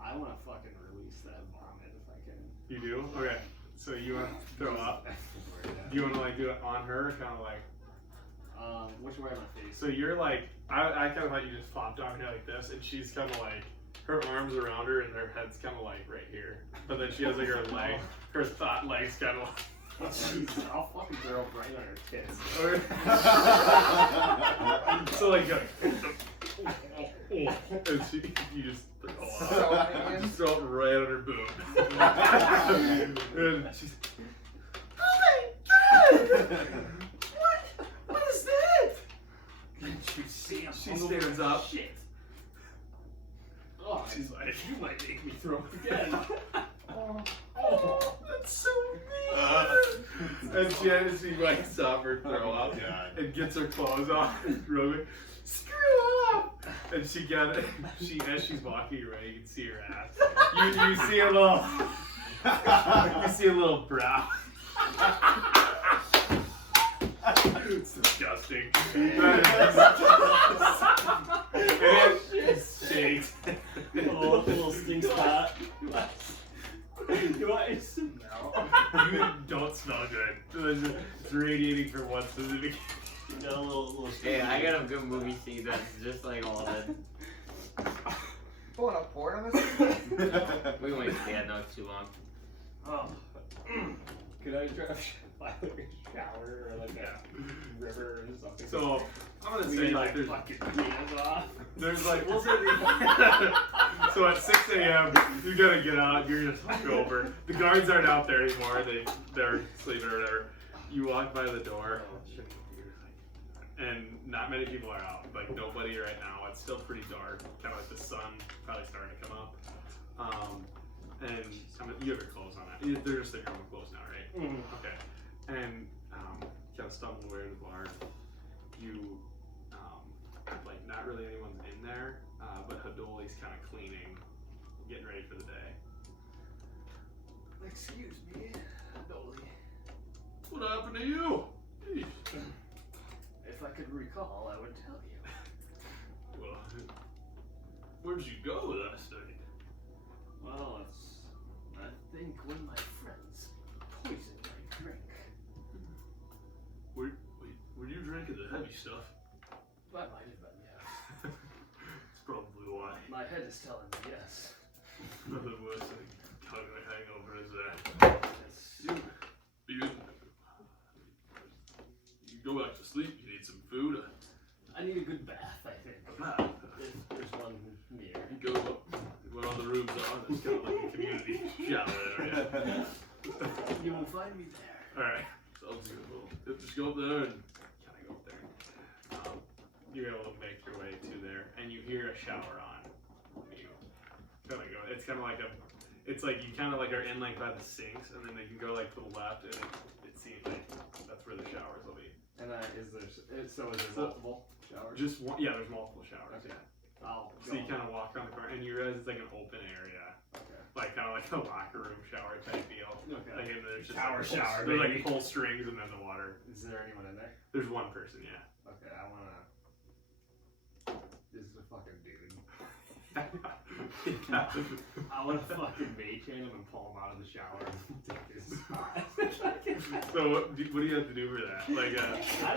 I want to fucking release that vomit if I can. You do? Okay. So you want to throw up? Do you want to like do it on her, or kind of like? Which way am I facing? So you're like, I kind of thought you just flopped on her like this, and she's kind of like, her arms around her, and her head's kind of like right here. But then she has like her leg, her legs kind of like. Oh, Jesus, I'll fucking throw up right on her tits. So like, and you just throw up. Just throw it right on her boob. And she's, Oh my god! What is that? she stands up. Shit. Oh, She's like, you might make me throw up again. Oh, that's so mean. and she wakes up her throw up and gets her clothes off real quick. Screw up! And she got it. As she's walking away, you can see her ass. You see a little. You see a little brow. It's disgusting. And it shakes. A little stink spot. Do I smell? You don't smell good. It's radiating from one specific. You got a little Hey, I got a good movie scene that's just like Alden. Pulling up porn on this? We won't stand out too long. Oh. Could I try to find like a shower or like a river or something? So I'm gonna we say can, like there's fucking hands off. there's like we'll say So at 6 a.m., you gotta get out. You're just hungover. The guards aren't out there anymore. They're sleeping or whatever. You walk by the door, and not many people are out. Like nobody right now. It's still pretty dark. Kind of like the sun probably starting to come up. And you have your clothes on. They're just their normal clothes now, right? Mm. Okay. And kind of stumble away to the bar. You like not really anyone's in there, but Hadoli's kind of cleaning, getting ready for the day. Excuse me, Dolly. What happened to you? If I could recall, I would tell you. Well, where'd you go last night? Well, I think when my friends poisoned my drink. Were you drinking the heavy stuff? I might have been, yes. It's probably why. My head is telling me yes. Nothing worse than having a hangover is that. Yes. You go back to sleep, you need some food. I need a good bath, I think. Ah, There's one near. you go up, where all the rooms are, there's kind of like a community shower area. You will find me there. Alright, sounds good. Well, just go up there and kind of go up there. You're able to make your way to there, and you hear a shower on. You kind of go. It's kind of like it's like you kind of like are in like by the sinks, and then they can go like to the left, and it seems like that's where the showers will be. And is there multiple showers? Just one. Yeah, there's multiple showers. Okay. Yeah. I'll So you kind of walk around the corner, and you realize it's like an open area, Okay. like kind of like a locker room shower type deal. Okay. Like and there's just Tower like, shower, There's baby. like pull strings, and then the water. Is there anyone in there? There's one person. Yeah. Okay, I wanna. This is a fucking dude. I wanna fucking mage hand him and pull him out of the shower and take his spot. So what do you have to do for that? Like,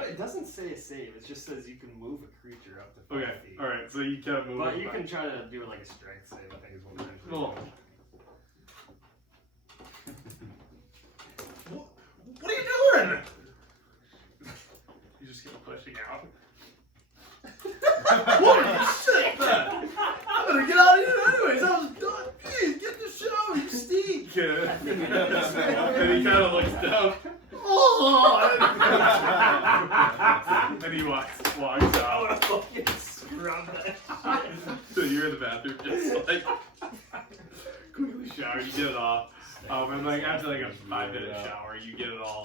It doesn't say a save. It just says you can move a creature up to 5 okay, feet. all right. So you kind of move. But it you back. can try to do like a strength save. I think is what we're actually Well, doing. what are you doing? You just keep pushing out. What are you saying? I'm gonna get out of here anyways. I was done. Please get in the shower. You stink. Yeah. And he kind of looks down. Oh! And he walks I out. wanna fucking scrub that shit. So you're in the bathroom, just like quickly shower. You get it off. And like after like a 5-minute shower, you get it all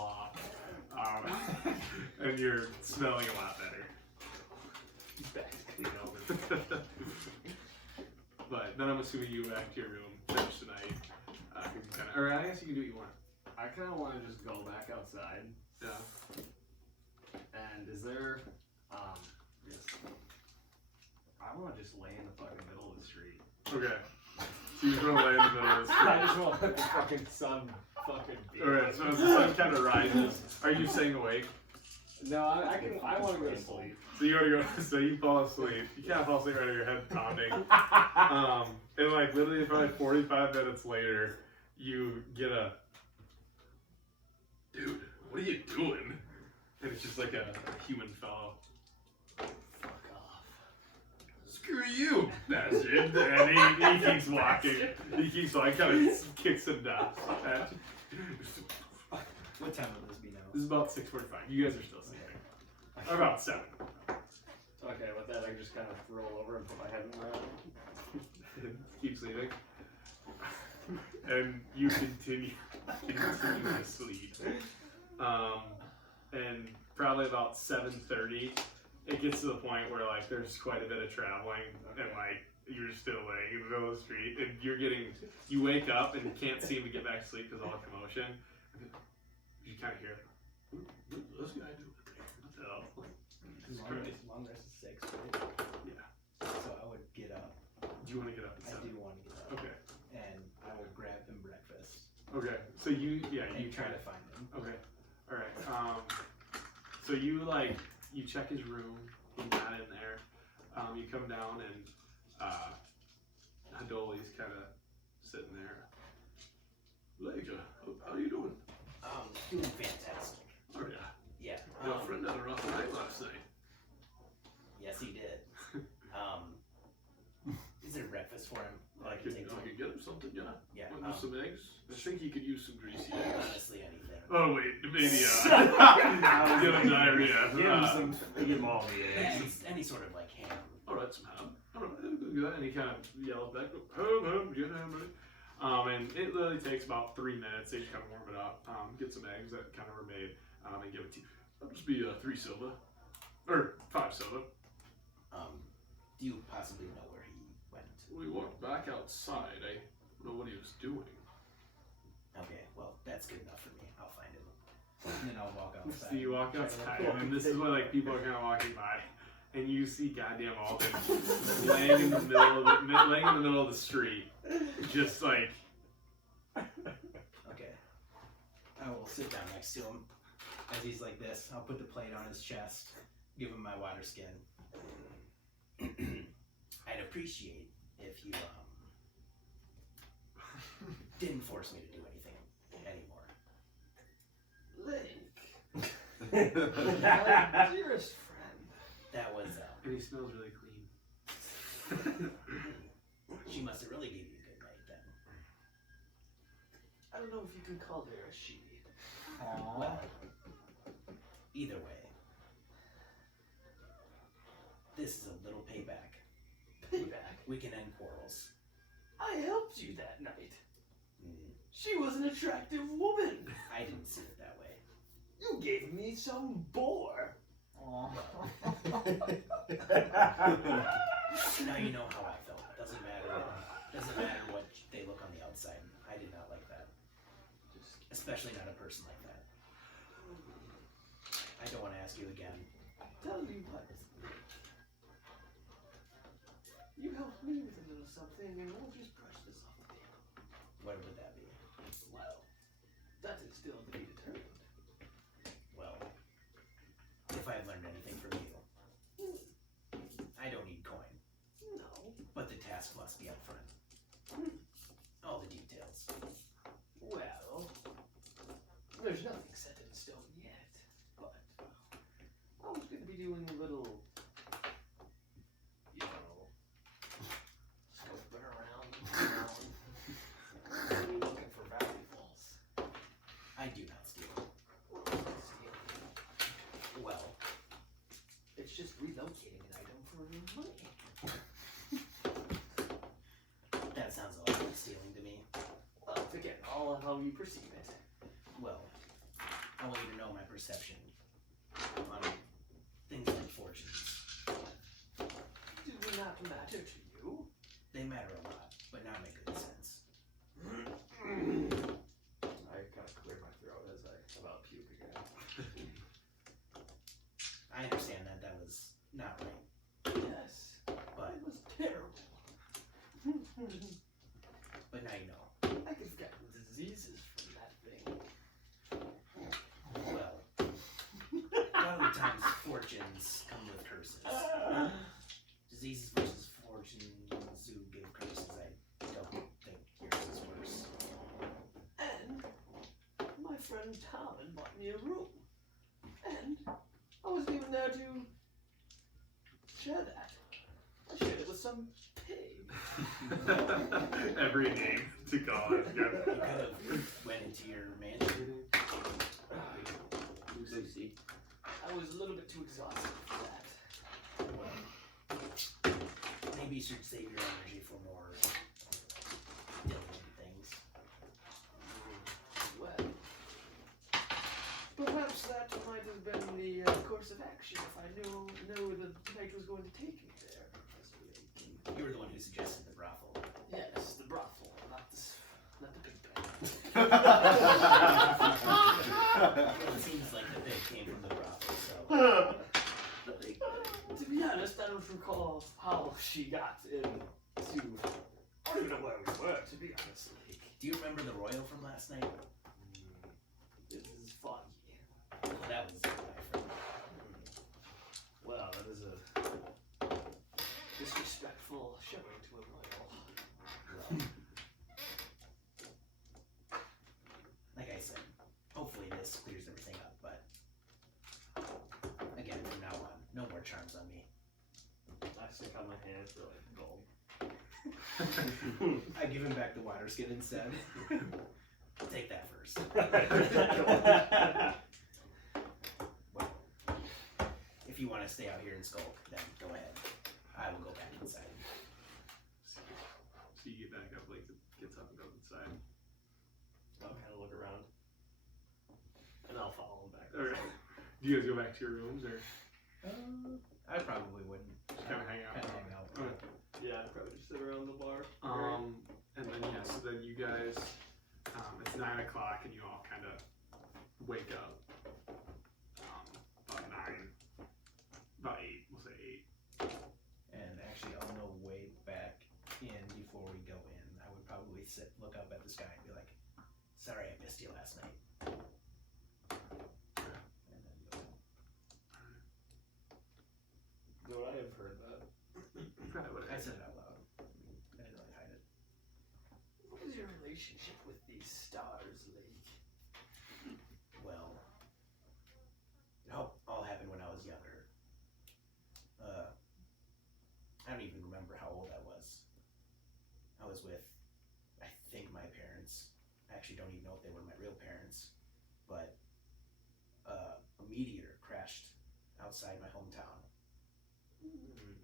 off. And you're smelling a lot better. But then I'm assuming you go back to your room, finish the night. Or I guess you can do what you want. I kind of want to just go back outside. Yeah. And is there, yes. I want to just lay in the fucking middle of the street. Okay. So you just want to lay in the middle of the I street. just want the fucking sun fucking beat. Alright, so as the sun kind of rises, are you staying awake? No, I want to go to sleep. So you already go, so you fall asleep. You can't fall asleep right, your head pounding. And like literally probably 45 minutes later, you get a, dude, what are you doing? And it's just like a human fellow. Fuck off. Screw you, bastard. And he keeps walking. He keeps like kind of kicks him down. What time would this be now? This is about 6:45. You guys are still sleeping. Or about 7. Okay, with that, I just kind of roll over and put my head in my Keep sleeping. And you continue to sleep. And probably about 7:30, it gets to the point where like there's quite a bit of traveling, and like you're still laying in the middle of the street, and you wake up and you can't seem to get back to sleep because of all the commotion. You kind of hear, what's this guy doing? What the hell? It's crazy. Long rest is 6, right? Yeah. So I would get up. Do you want to get up at I 7? do want to get up. Okay. And I will grab him breakfast. Okay. So you And try kinda- to find him. Okay. All right. So you check his room. He's not in there. You come down and Hadoli's kind of sitting there. Leja, how are you doing? Doing fantastic. Oh yeah. Yeah. Your friend had a rough night last night. Yes, he did. Is there breakfast for him? Like, some eggs? I think he could use some greasy eggs. Honestly, anything. Oh wait, maybe get him diarrhea. Give him all the eggs. Any sort of like ham. Alright, some ham. Alright, and he kind of yells back, ham, get ham, right? And it literally takes about 3 minutes. They just kind of warm it up, get some eggs that kind of were made, and give it to you. That'll just be 3 silver. Or 5 silver. Do you possibly know where he went? We walked back outside. I don't know what he was doing. Okay, well, that's good enough for me. I'll find him. And then I'll walk outside. So you walk outside, and this is where like people are kind of walking by, and you see goddamn Alden laying in the middle of the street, just like. Okay. I will sit down next to him as he's like this. I'll put the plate on his chest, give him my water skin. I'd appreciate if you didn't force me to do anything anymore. Link. My dearest friend. That was And he smells really clean. she must have really gave you a good night then. I don't know if you can call her a she. Well, either way, this is a little payback. Payback? We can end quarrels. I helped you that night. She was an attractive woman. I didn't see it that way. You gave me some bore. Now you know how I felt. Doesn't matter what they look on the outside. I did not like that. Especially not a person like that. I don't want to ask you again. Tell me what. You helped me with a little something, and we'll just brush this off the table. What would that be? Well, that is still to be determined. Well, if I've learned anything from you, I don't need coin. No. But the task must be up front. All the details. Well, there's nothing set in stone yet, but I was going to be doing a little, you know, scoping around town, looking for valuables. I do not steal. Well, it's not stealing. Well, It's just relocating an item for money. that sounds a lot like stealing to me. Well, it's again all of how you perceive it. Well, I want you to know my perception on things like fortunes. Do they not matter to you? They matter a lot, but not in a good sense. I kind of clear my throat as I about puke again. I understand that was not right, Yes. but It was terrible. now you know. I could have gotten diseases from that thing. Well, a lot of the times fortunes come with curses. Diseases versus fortunes who give curses. I don't think yours is worse. And my friend Talon bought me a room. And I wasn't even there to share that. I shared it with some pig. Every name to call it. You could have went into your mansion. Lucy. I was a little bit too exhausted for that. Maybe you should save your energy for more diligent things. Well, perhaps that might have been the course of action if I knew the night was going to take me there. You were the one who suggested the brothel. Yes, the brothel, not the big bang. It seems like the pig came from the brothel, so. The big bang. To be honest, I don't recall how she got into. I don't even know where we were, to be honest. Do you remember the royal from last night? This is foggy. Well, that was my friend. Well, that is a disrespectful showing to a royal. Like I said, hopefully this clears everything up, but again, from now on, no more charms on me. I stick out my hand for like gold. I give him back the water skin instead. Take that first. Well, if you want to stay out here and skulk, then go ahead. I will go back inside. So you get back up, like gets up and goes inside. I'll kind of look around, and I'll follow him back. Okay. Do you guys go back to your rooms or I probably wouldn't. just kind of hang out? Kind of hang out. Okay. Yeah, I'd probably just sit around the bar. And then yeah, so then you guys, it's 9 o'clock and you all kind of wake up. About 9, about 8, we'll say 8. And actually, on the way back in before we go in, I would probably look up at the sky and be like, "Sorry, I missed you last night." And then go. No, I have heard that. Probably would I have. said it out loud. I didn't really hide it. What is your relationship with these stars, Lake? Well, it all happened when I was younger. I don't even remember how old I was. I was with, I think, my parents. I actually don't even know if they were my real parents. But a meteor crashed outside my hometown.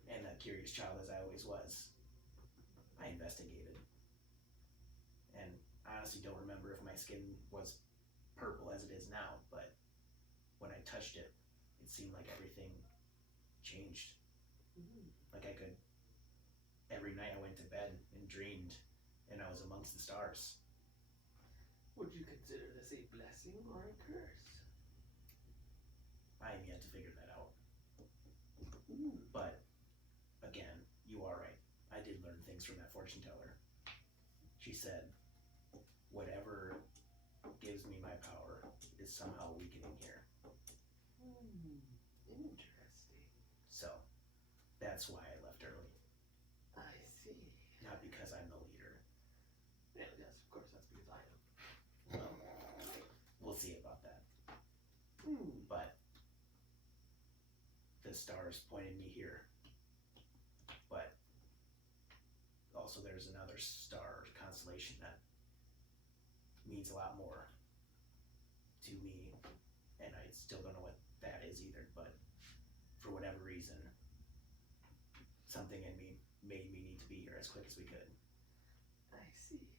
And a curious child as I always was, I investigated. And I honestly don't remember if my skin was purple as it is now, but when I touched it, it seemed like everything changed. Like I could, every night I went to bed and dreamed, and I was amongst the stars. Would you consider this a blessing or a curse? I am yet to figure that out. But, again, you are right. I did learn things from that fortune teller. She said, whatever gives me my power is somehow weakening here. Interesting. So, that's why I left early. I see. Not because I'm the leader. Yeah, yes, of course, that's because I am. Well, we'll see about that. But the stars pointed me here. But also there's another star constellation that means a lot more to me, and I still don't know what that is either, but for whatever reason, something in me made me need to be here as quick as we could. I see.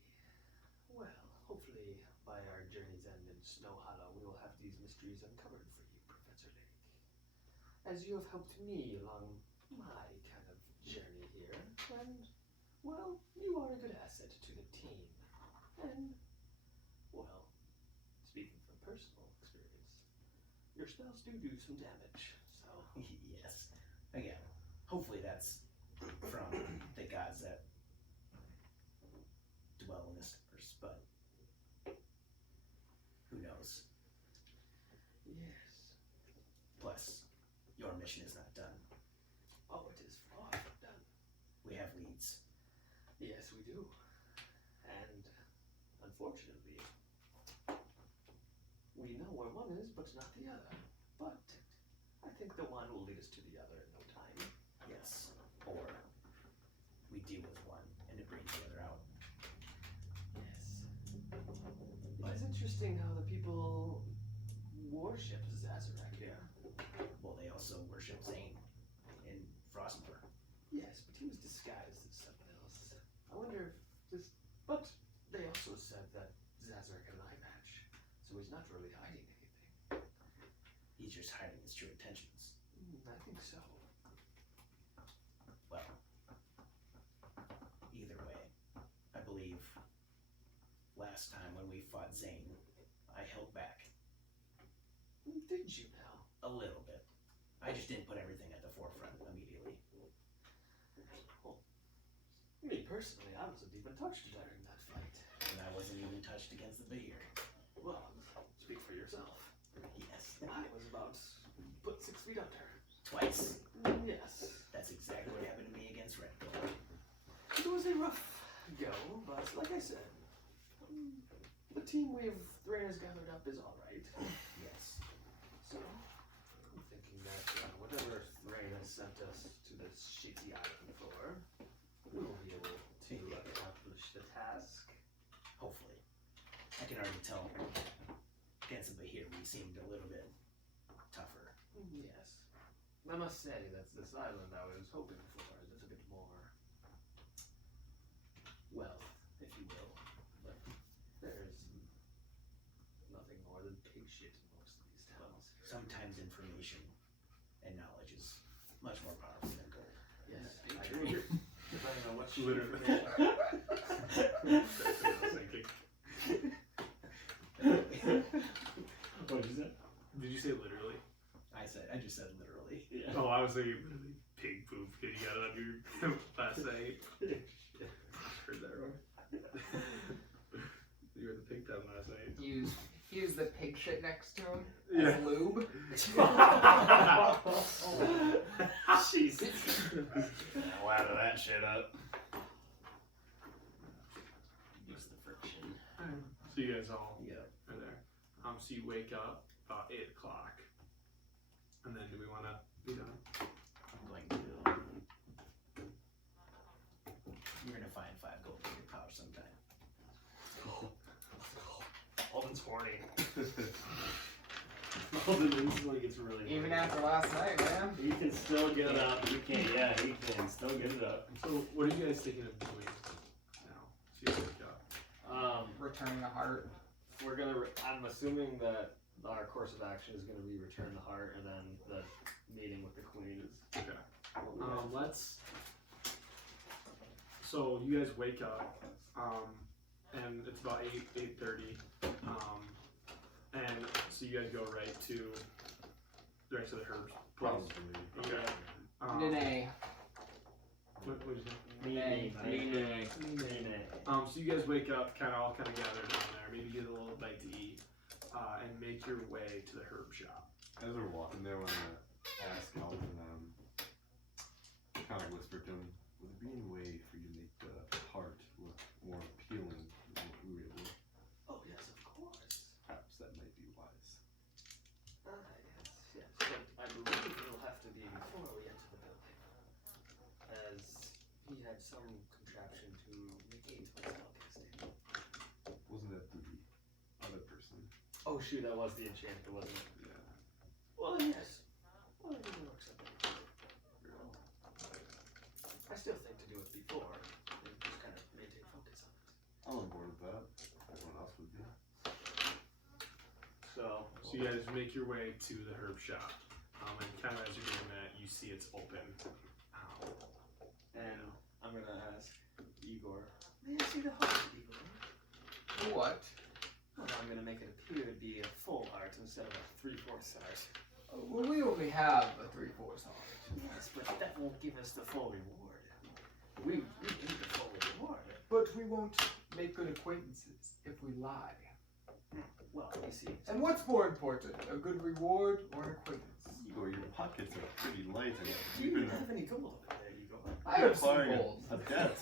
Well, hopefully by our journey's end in Snow Hollow, we will have these mysteries uncovered for you, Professor Lake. As you have helped me along my kind of journey here, and, well, you are a good asset to the team. And, well, speaking from personal experience, your spells do some damage, so... Yes. Again, hopefully that's from the gods that dwell in the stars, but who knows? Yes. Plus, your mission is not done. Oh, it is far from done. We have leads. Yes, we do. And, unfortunately, we know where one is, but not the other. But I think the one will lead us to the other in no time. Yes. Or we deal with one and it brings the other out. Yes. It is interesting how the people worship Zazarak here. Well, they also worship Zane in Frostmoor. Yes, but he was disguised as something else. I wonder if this... But they also said that Zazarak had an eye patch, so he's not really hiding anything. He's just hiding his true intentions. I think so. Well, either way, I believe last time when we fought Zane, I held back. Did you now? A little bit. I just didn't put everything at the forefront immediately. Well, me personally, I wasn't even touched during that fight. And I wasn't even touched against the beer. Well, speak for yourself. Yes. I was about put 6 feet under. Twice. Yes. That's exactly what happened to me against Red Bull. It was a rough go, but like I said, the team Thrain has gathered up is alright. Yes. So, I'm thinking that whatever Thrain has sent us to this shitty island for, we will be able I can already tell against the here we seemed a little bit tougher. Yes. I must say, that's this island I was hoping for. That's a bit more wealth, if you will. But there's nothing more than pig shit in most of these towns. Sometimes information and knowledge is much more powerful than gold. Yes, I I agree. agree. Depending on what shit Literally. What did you say? Did you say literally? I just said literally. Yeah. Oh, I was thinking literally pig poop. You got it on your last night. Heard that wrong. You were the pig pen last night. Use the pig shit next to him Yeah. as lube. Jesus. Ladder that shit up. Use the friction. So you guys all Yeah. are there. So you wake up about 8 o'clock. And then do we want to be done? I'm going to. You're gonna find 5 gold in your pouch sometime. Alden's horny. Alden instantly gets really Even horny. after last night, man. He can still get it up. He can, yeah, he can still get it up. So what are you guys thinking of doing now? So you wake up. Returning the heart. We're gonna. I'm assuming that our course of action is gonna be return the heart, and then the meeting with the queen is. Okay. Let's. So you guys wake up, and it's about 8:30, and so you guys go right to the herbs. Probably. Okay. Nene. What did you say? So you guys wake up, all kind of gather down there, maybe get a little bite to eat, and make your way to the herb shop. As we're walking there, I want to ask Alvin, kind of whisper to him, would there be any way for you to make the heart look more appealing than what we were able to? Oh, yes, of course. Perhaps that might be wise. Yes. But I believe it'll have to be before we enter the building. As he had some contraption to negate my spellcasting. Wasn't that the other person? Oh shoot, that was the enchanter, wasn't it? Yeah. Well, yes. Well, it works out. I still think to do it before, and just kind of maintain focus on it. I'm on board with that. Everyone else would be. So you guys make your way to the herb shop, and kind of as you're doing that, you see it's open. And I'm gonna ask Igor. May I see the heart, Igor? What? Well, I'm going to make it appear to be a full heart instead of a 3/4 heart. Well, we only have a 3/4 heart. Yes, but that won't give us the full reward. We need the full reward. But we won't make good acquaintances if we lie. Well, you see. And what's more important, a good reward or an acquaintance? Igor, your pockets are pretty light, and Do you've you been have any gold over there, Igor? I have some acquiring gold. a debt.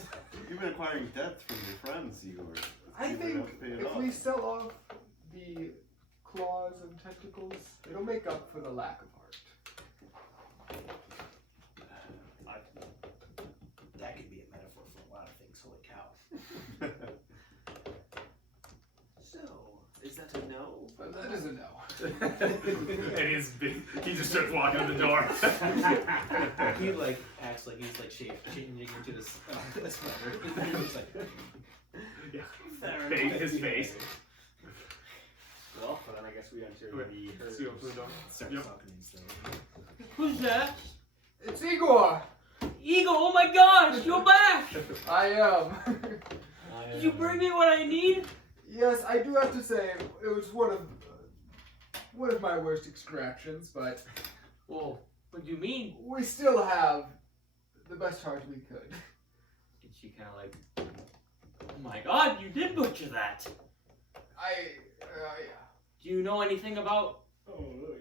You've been acquiring debt from your friends, Igor. I You might have to think pay it if off. we sell off the claws and tentacles, it'll make up for the lack of heart. That could be a metaphor for a lot of things. Holy cow. So, is that a no? But that is a no. And he's big. He just starts walking to the door. He like acts like he's like changing into this sweater. He's like, Yeah. Fair Fade enough. his face. Well, then I guess we enter Wait, the herbs. see open the door. start Yep. talking and stuff. Who's that? It's Igor! Igor, oh my gosh, you're back! I am. Did you bring me what I need? Yes, I do have to say, it was one of my worst extractions, but Well, what do you mean? we still have the best heart we could. And she kind of like, oh my god, you did butcher that. Yeah. Do you know anything about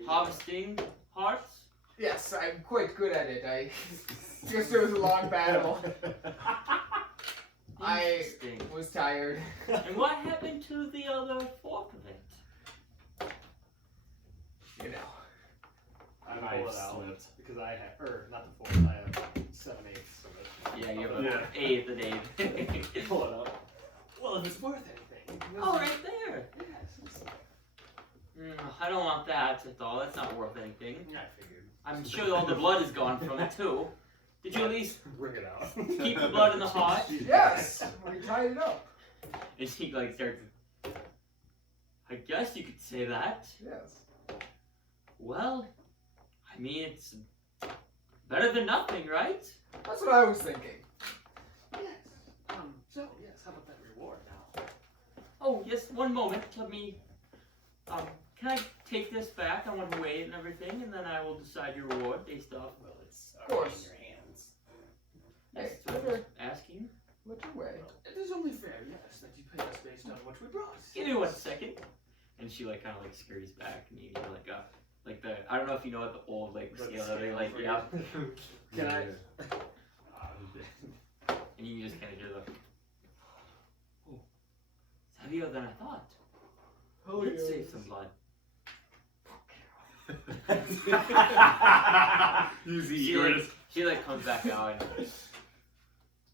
harvesting hearts? Yes, I'm quite good at it. Just it was a long battle. I Interesting. was tired. And what happened to the other fork of it? You know. I Knife pull it out slipped. because I have, not the 4, I have 7/8 of it. Yeah, you have Yeah. eighth of Dave. Pull it out. Well, if it's worth anything. Oh, right there. I don't want that at all. That's not worth anything. I figured. I'm sure all the blood is gone from it too. Did you at least Bring it out. keep the blood in the heart? Yes, we tied it up. And she like starts. I guess you could say that. Yes. Well, I mean it's better than nothing, right? That's what I was thinking. Yes. So yes, how about that reward now? Oh yes, one moment. Let me. Can I take this back? I want to weigh it and everything, and then I will decide your reward based off. Well, it's Of already course. in your hands. Hey, That's what I was asking. Let your way. It is only fair, yes, that you pay us based on what we brought. Give me 1 second. And she like kind of like scurries back, and you hear like the I don't know if you know what the old like The scale they scale like for yeah. Can I? And you just kind of hear the. Oh, it's heavier than I thought. Oh, Let's yes. save some blood. You see, She you were like, just. she like comes back out. And,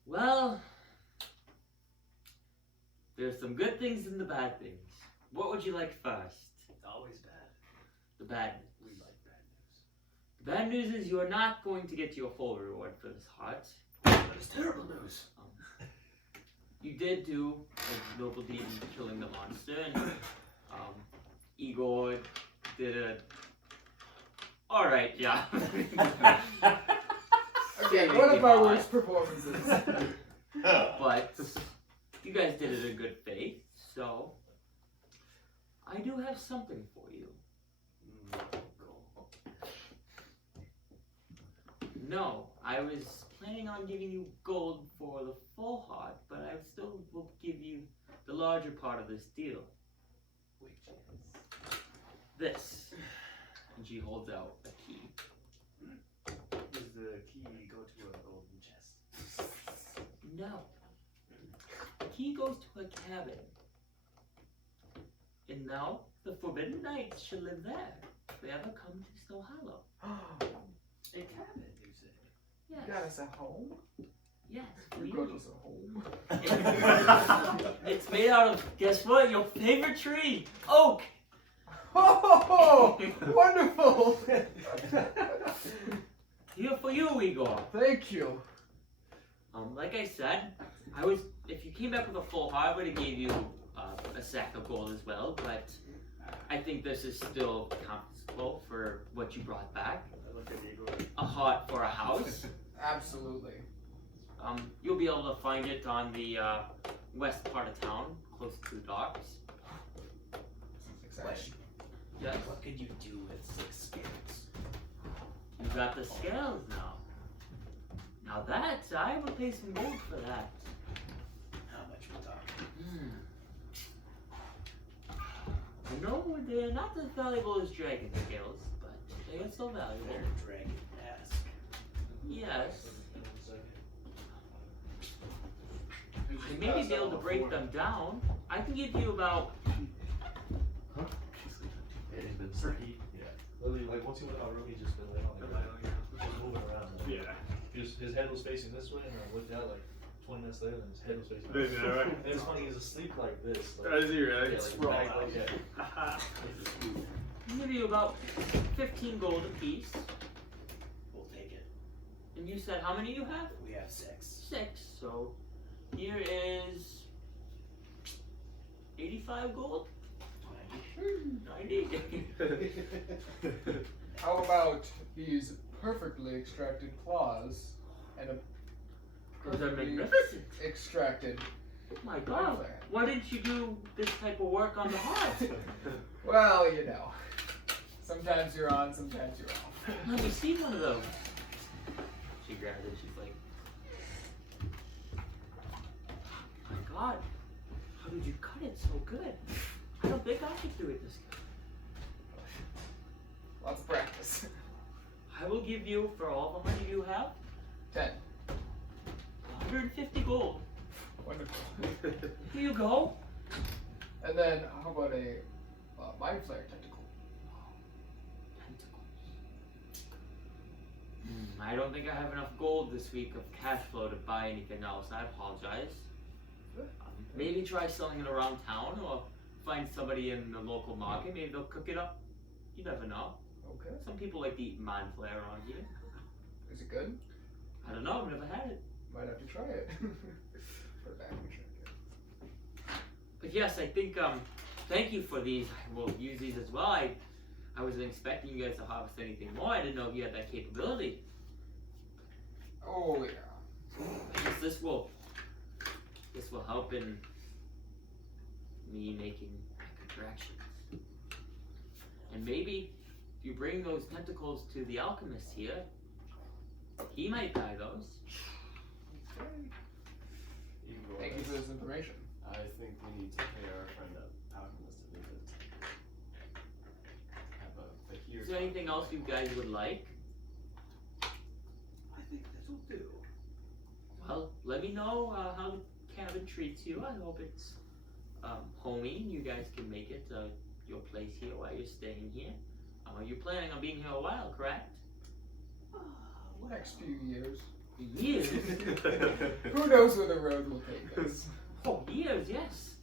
well, there's some good things and the bad things. What would you like first? Always bad. The bad We news. like bad news. The bad news is you are not going to get your full reward for this heart. That is terrible news. You did do a noble deed in killing the monster, and Igor did a alright job. Okay, one of my worst performances. But you guys did it in good faith, so I do have something for you. No, I was planning on giving you gold for the full heart, but I still will give you the larger part of this deal. Which is This. And she holds out a key. does the key go to a golden chest? No. The key goes to a cabin. And now the Forbidden Knights shall live there if they ever come to Snow Hollow. A cabin, you said. Yes. You got us a home? Yes. You we- got us a home? It's made out of, guess what? Your favorite tree, oak. Oh, wonderful! Here for you, Igor. Thank you. Like I said, if you came back with a full heart, I would have gave you a sack of gold as well. But I think this is still compensable for what you brought back. I look at Igor. A heart for a house. Absolutely. You'll be able to find it on the west part of town, close to the docks. Exciting. Yes. What could you do with 6 spirits? You got the scales now. Now that, I would pay some gold for that. How much we talking? I know they're not as valuable as dragon scales, but they are still valuable. They're dragon-esque. Yes. I may be able to break them down. I can give you about. It's been pretty. Yeah. Literally, like once he went out of room, he just been laying on the ground. Just moving around. Yeah. His head was facing this way, and I looked out like 20 minutes later, and his head was facing This this way, way. right? And it's funny, he's asleep like this. Like, Is he really? yeah, Sprawl back out. like that. I'll give you about 15 gold apiece. We'll take it. And you said how many you have? We have 6. 6. So here is 85 gold. 90. How about these perfectly extracted claws and a Those are perfectly magnificent. extracted? Oh my god. Why didn't you do this type of work on the heart? Well, you know. Sometimes you're on, sometimes you're off. Let me see one of those. She grabs it. She's like, my god. How did you cut it so good? I don't think I could do it this good. Lots of practice. I will give you, for all the money you have, 10. 150 gold. Wonderful. Here you go. And then, how about a mind flare tentacle? I don't think I have enough gold this week of cash flow to buy anything else. I apologize. Maybe try selling it around town or find somebody in the local market. Maybe they'll cook it up You never know. Okay. Some people like to eat mind flayer on here. Is it good? I don't know. I've never had it. Might have to try it. Put it back and check it. But yes, I think thank you for these. I will use these as well. I wasn't expecting you guys to harvest anything more. I didn't know you had that capability. Oh yeah. I guess this will help in me making contractions. And maybe if you bring those tentacles to the alchemist here, he might buy those. Okay. Igor, Thank you for this information. I think we need to pay our friend the alchemist a visit. Have a Bahir. Is there anything else you guys would like? I think that'll do. Well, let me know how the cabin treats you. I hope it's homey and you guys can make it your place here while you're staying here. You're planning on being here a while, correct? Next few years. Years? Who knows where the road will take us? Oh, years, yes.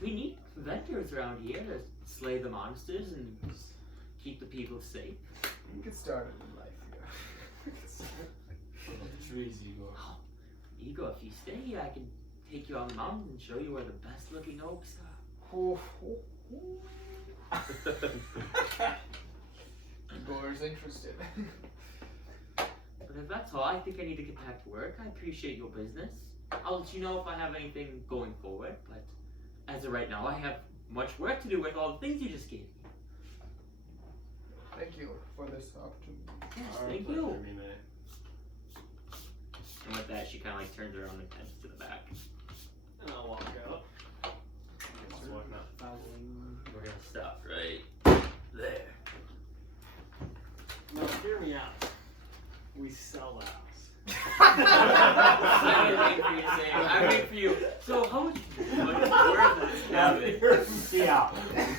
We need vendors around here to slay the monsters and keep the people safe. We get started in life here. Trees, Igor. Oh, Igor, if you stay here, I can take you on the mountains and show you where the best looking oaks are. Oh, Igor's interested. But if that's all, I think I need to get back to work. I appreciate your business. I'll let you know if I have anything going forward, but as of right now, I have much work to do with all the things you just gave me. Thank you for this opportunity. Yes, Our thank pleasure, you. Mine. And with that, she kind of like turns around and heads to the back. And I'll walk out. Just walking out. We're gonna stop right there. Now, hear me out. We sell the house. I'm waiting for you to say. I'm waiting for you. So how much